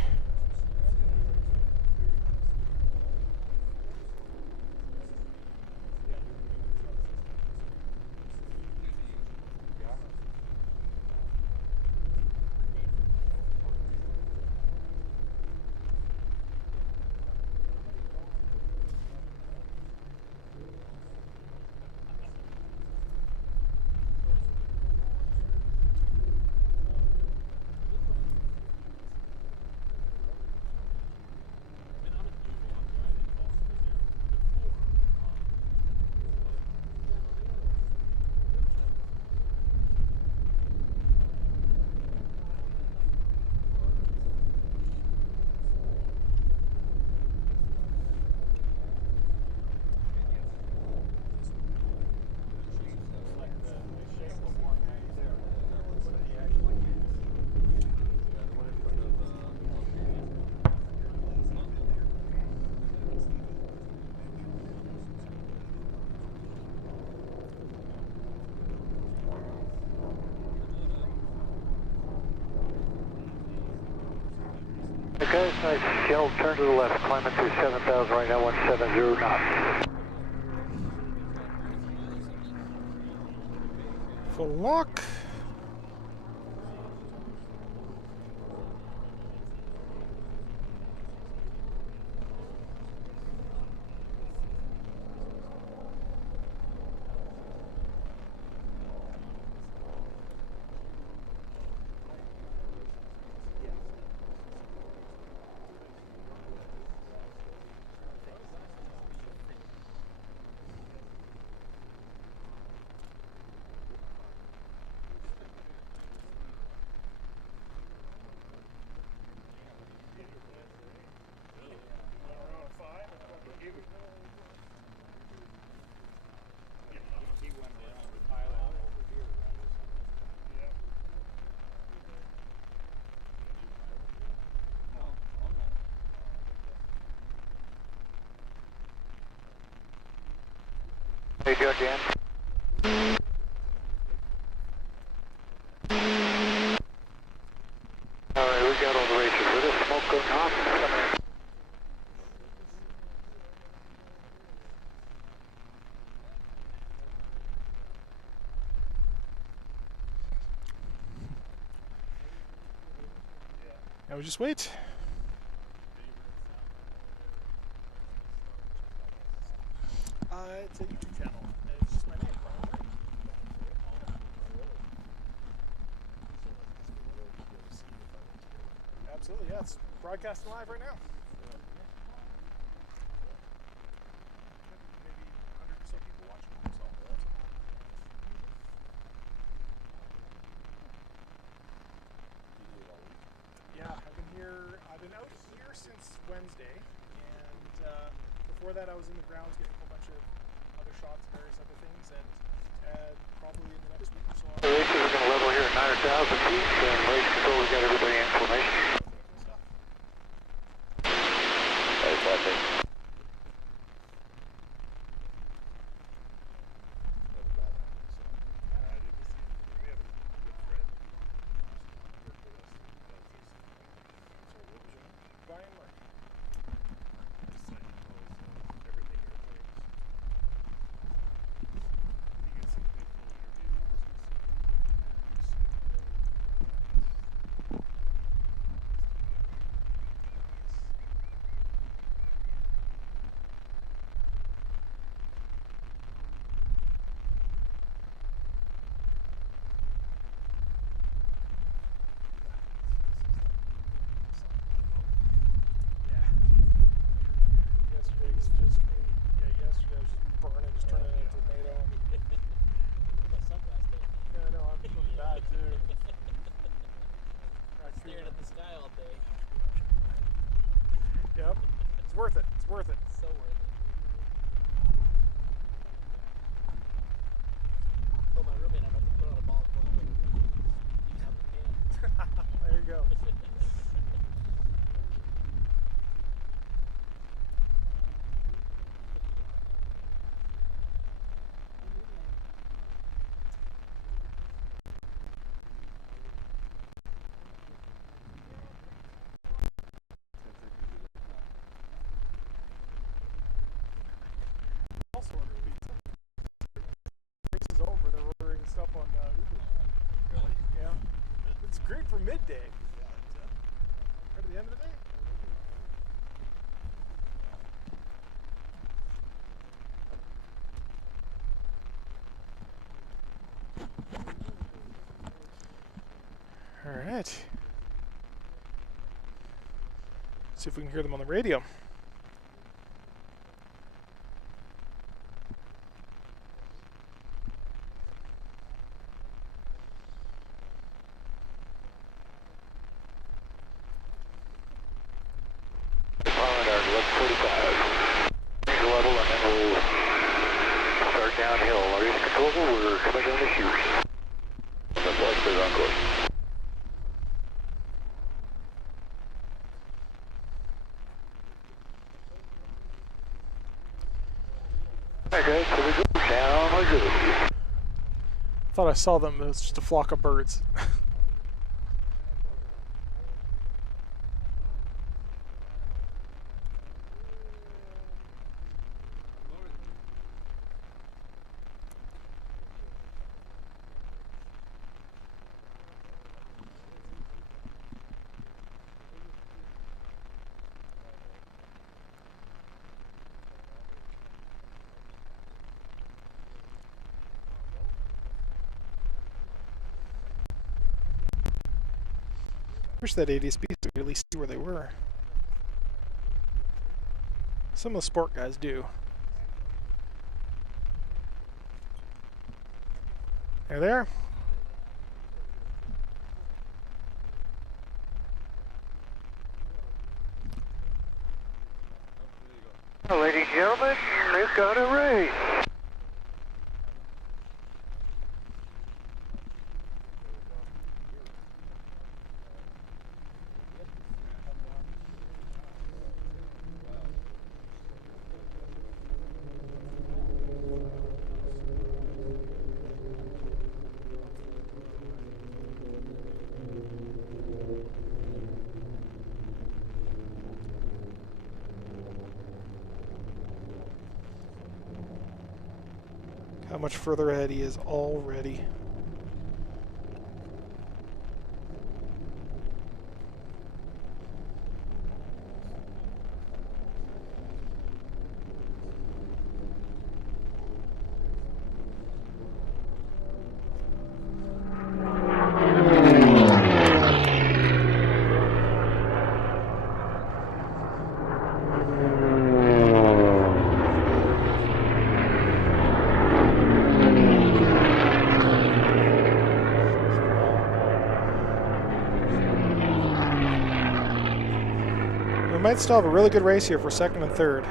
Okay, nice shell, turn to the left, climbing through 7,000 right now, 170 knots. Full lock. How you doing, Dan? Alright, we got all the racers with us. Smoke going off. Come in. Now we just wait. It's a YouTube channel. It's just my name. Absolutely, yeah. It's broadcasting live right now. Maybe 100 or so people watching. So yeah, I've been out here since Wednesday, and before that I was in the grounds getting a whole bunch of other shots, various other things, and and probably in the next week or so. The races are going to level here at 9,000 feet, and race control, we got everybody in formation. Staring at the sky all day. Yep, it's worth it. It's worth it. So worth it. Told my roommate I'm about to put on a ball of climate. You can have the can. There you go. Also ordered pizza. Race is over. They're ordering stuff on Uber. Really? Yeah. It's great for midday. Right at the end of the day. All right. See if we can hear them on the radio. Department our 1145. Range level, and then we'll start downhill. Race control, we're coming down the chute. And the flight is on course. Okay, so we go down we go. Thought I saw them, but it's just a flock of birds. Wish that ADSB so we could at least see where they were. Some of the sport guys do. They're there. Ladies and gentlemen, we've got a race. How much further ahead he is already. We might still have a really good race here for second and third.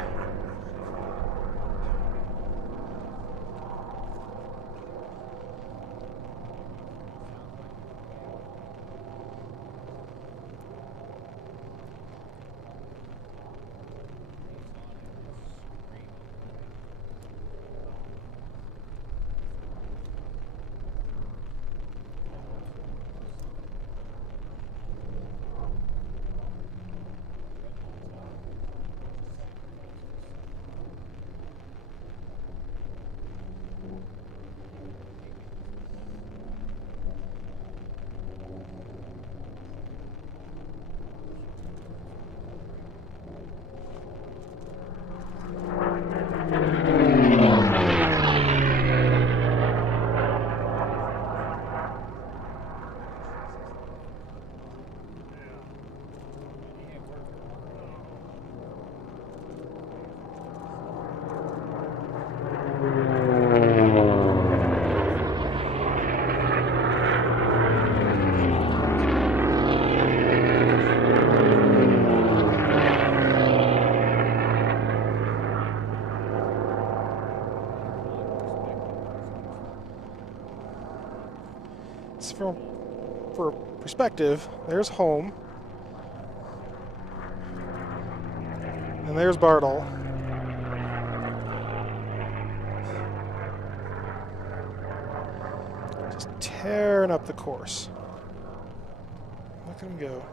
for perspective, there's home. And there's Bartle. Just tearing up the course. Look at him go.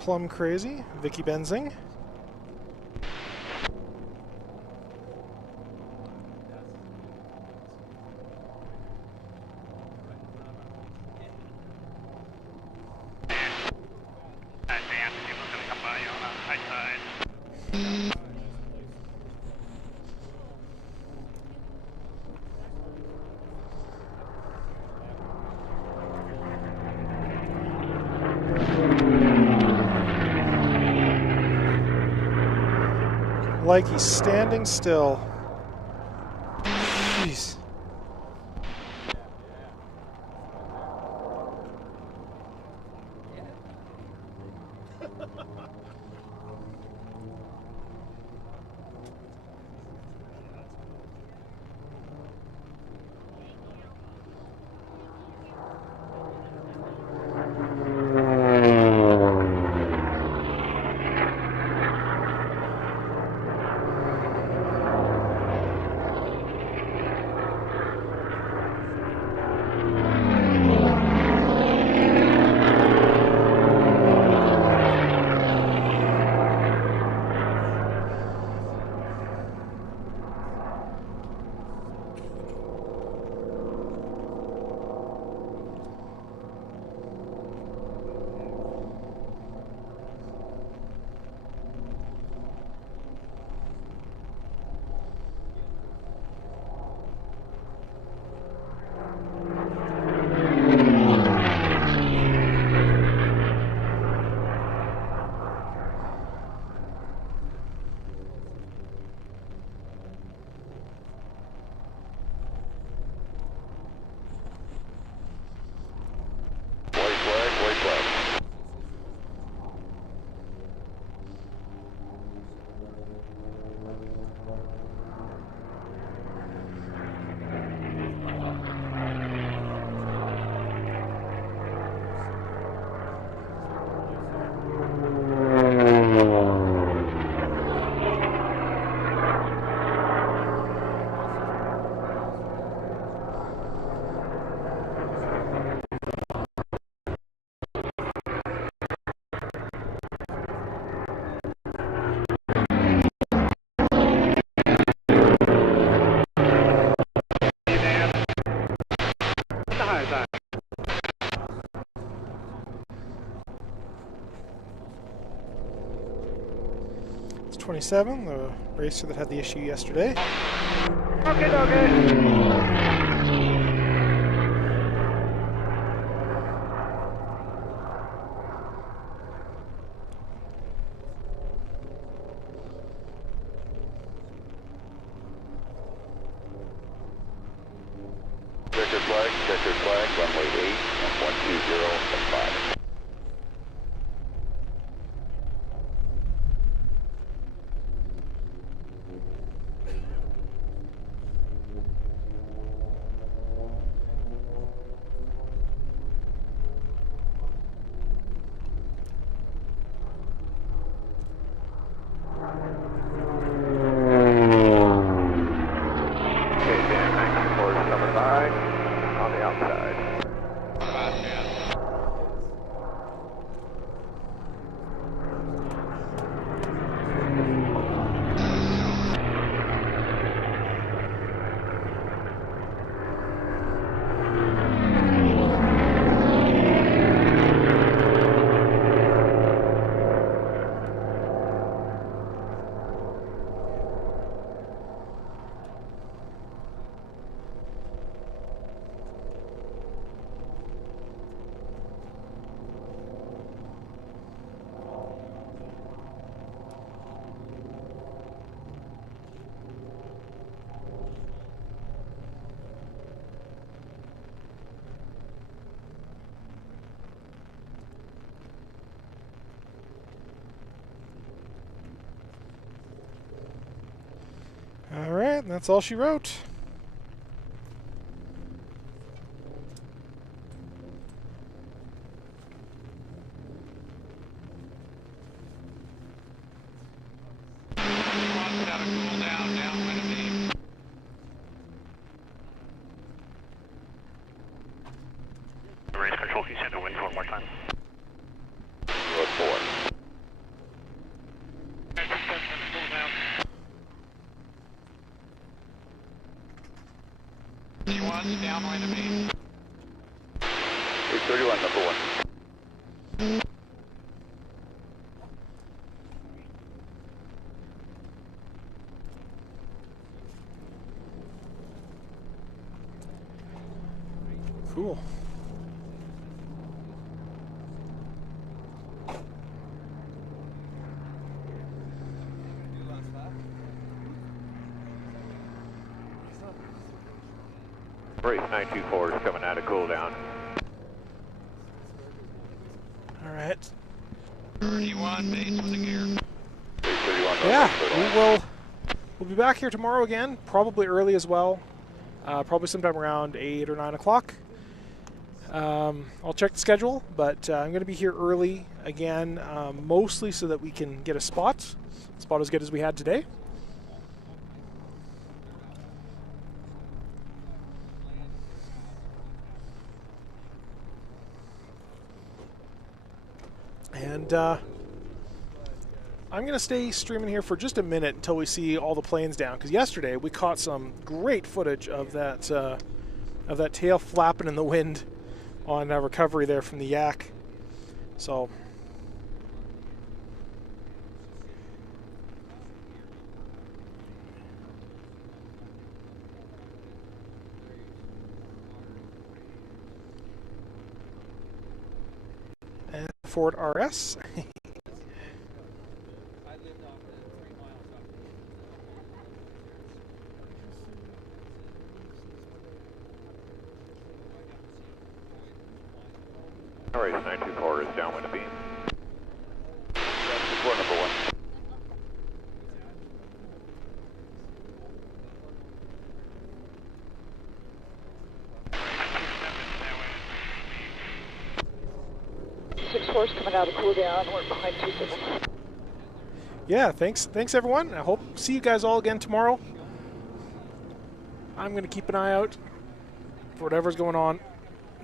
Plum Crazy, Vicky Benzing. Like he's standing still. Jeez. It's 27, the racer that had the issue yesterday. Okay. Checker flag, runway 8 and 120 and 5. that's all she wrote. Race control, can you send the wind one more time? Road 4. T1's downwind of me. 831, number 1. Cool. Race 924 is coming out of cool down. All right. 31 base with a gear. 831, Yeah, we'll be back here tomorrow again, probably early as well. Probably sometime around 8 or 9 o'clock. I'll check the schedule, but I'm going to be here early again, mostly so that we can get a spot as good as we had today. And I'm going to stay streaming here for just a minute until we see all the planes down, because yesterday we caught some great footage of that tail flapping in the wind on a recovery there from the Yak. So and Ford RS. Race 924 is downwind of beam. 924, number 1. Coming out of cool down, we're behind 27. Yeah, thanks everyone. I hope see you guys all again tomorrow. I'm gonna keep an eye out for whatever's going on.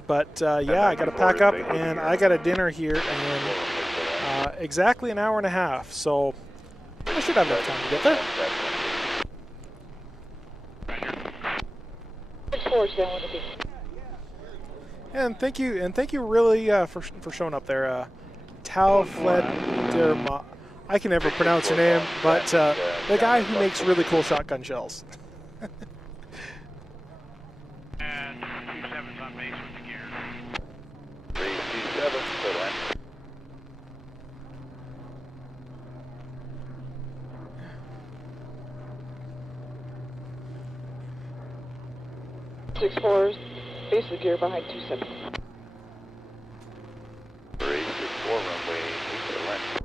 But yeah, I got to pack up and I got a dinner here in exactly an hour and a half. So I should have enough time to get there. And thank you really for showing up there. Tao Flederma. I can never pronounce your name, but the guy who makes really cool shotgun shells. And 27's on base with the gear. 327, good line. Six fours, base of gear behind 27. 364, runway 8 to left.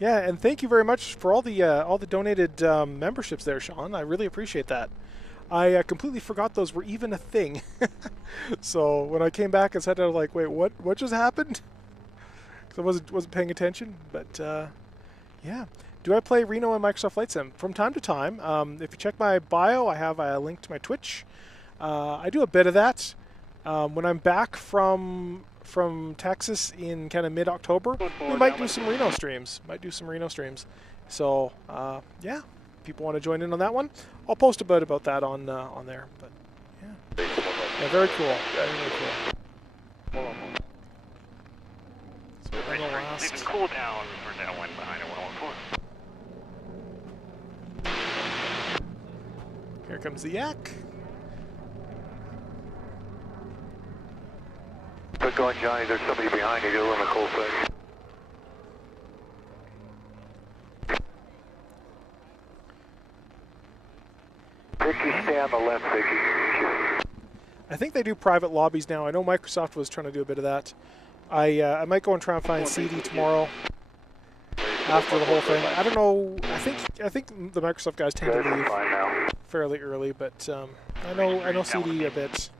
Yeah, and thank you very much for all the donated memberships there, Sean. I really appreciate that. I completely forgot those were even a thing. So when I came back and said, I was like, wait, what just happened? Because I wasn't paying attention. But yeah, do I play Reno and Microsoft Flight Sim from time to time? If you check my bio, I have a link to my Twitch. I do a bit of that when I'm back from Texas in kind of mid-October. We might do some Reno streams. So yeah, if people want to join in on that one, I'll post a bit about that on there. But yeah, very cool. Very cool. So we're on the last. Leaving cool down for downwind behind a 114. Here comes the Yak. Good going, Johnny. There's somebody behind you. Get a little cold side. Vicky, stay on the left, Vicky. I think they do private lobbies now. I know Microsoft was trying to do a bit of that. I might go and try and find CD tomorrow after the whole thing. I don't know. I think the Microsoft guys tend to leave fairly early, but I know CD a bit.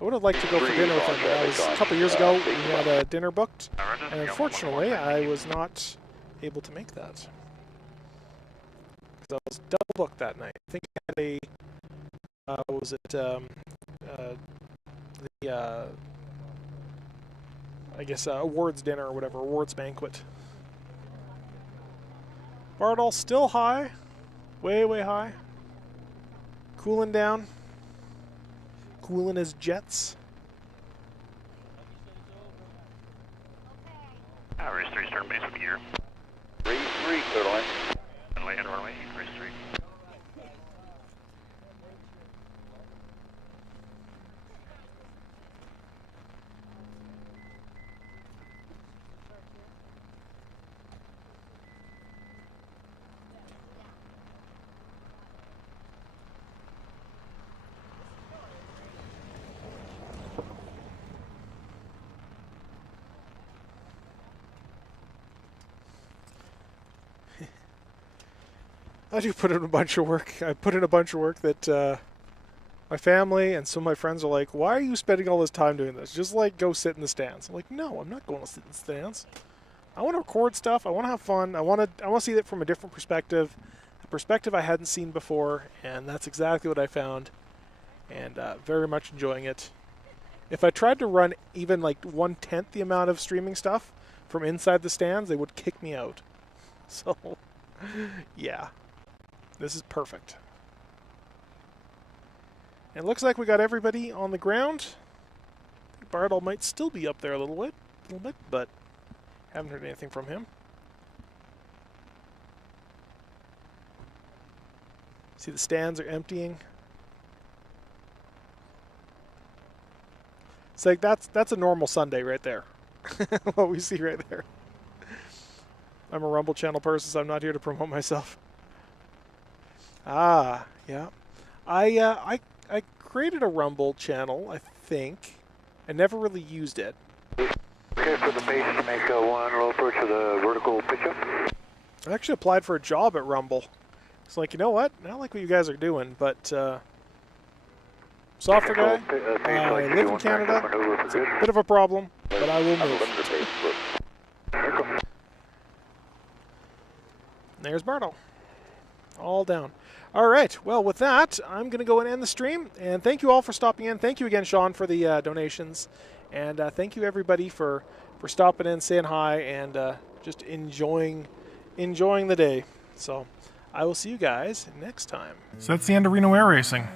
I would have liked to go for dinner with them. A couple years ago, we had a dinner booked, and unfortunately, I was not able to make that. Because I was double booked that night. I think I had what was it, I guess, awards dinner or whatever, awards banquet. Bartol still high, way, way high. Cooling down. Cooling his jets. Race 3, start base with gear. Race 3, clear line. And land runway, race 3. I do put in a bunch of work. I put in a bunch of work that my family and some of my friends are like, why are you spending all this time doing this? Just like go sit in the stands. I'm like, no, I'm not going to sit in the stands. I want to record stuff. I want to have fun. I want to see it from a different perspective, a perspective I hadn't seen before, and that's exactly what I found, and very much enjoying it. If I tried to run even like 1/10 the amount of streaming stuff from inside the stands, they would kick me out. So, yeah. This is perfect. And it looks like we got everybody on the ground. I think Bartol might still be up there a little bit, but haven't heard anything from him. See, the stands are emptying. It's like that's a normal Sunday right there. What we see right there. I'm a Rumble channel person, so I'm not here to promote myself. Ah, yeah. I created a Rumble channel, I think. I never really used it. Okay, for the base to make one roll approach to the vertical pitch-up. I actually applied for a job at Rumble. It's like, you know what? I like what you guys are doing, but software guy, I live in Canada. It's a bit of a problem, but I will move. There's Bartol. All down. All right. Well, with that, I'm going to go and end the stream. And thank you all for stopping in. Thank you again, Sean, for the donations. And thank you, everybody, for stopping in, saying hi, and just enjoying the day. So I will see you guys next time. So that's the end of Reno Air Racing.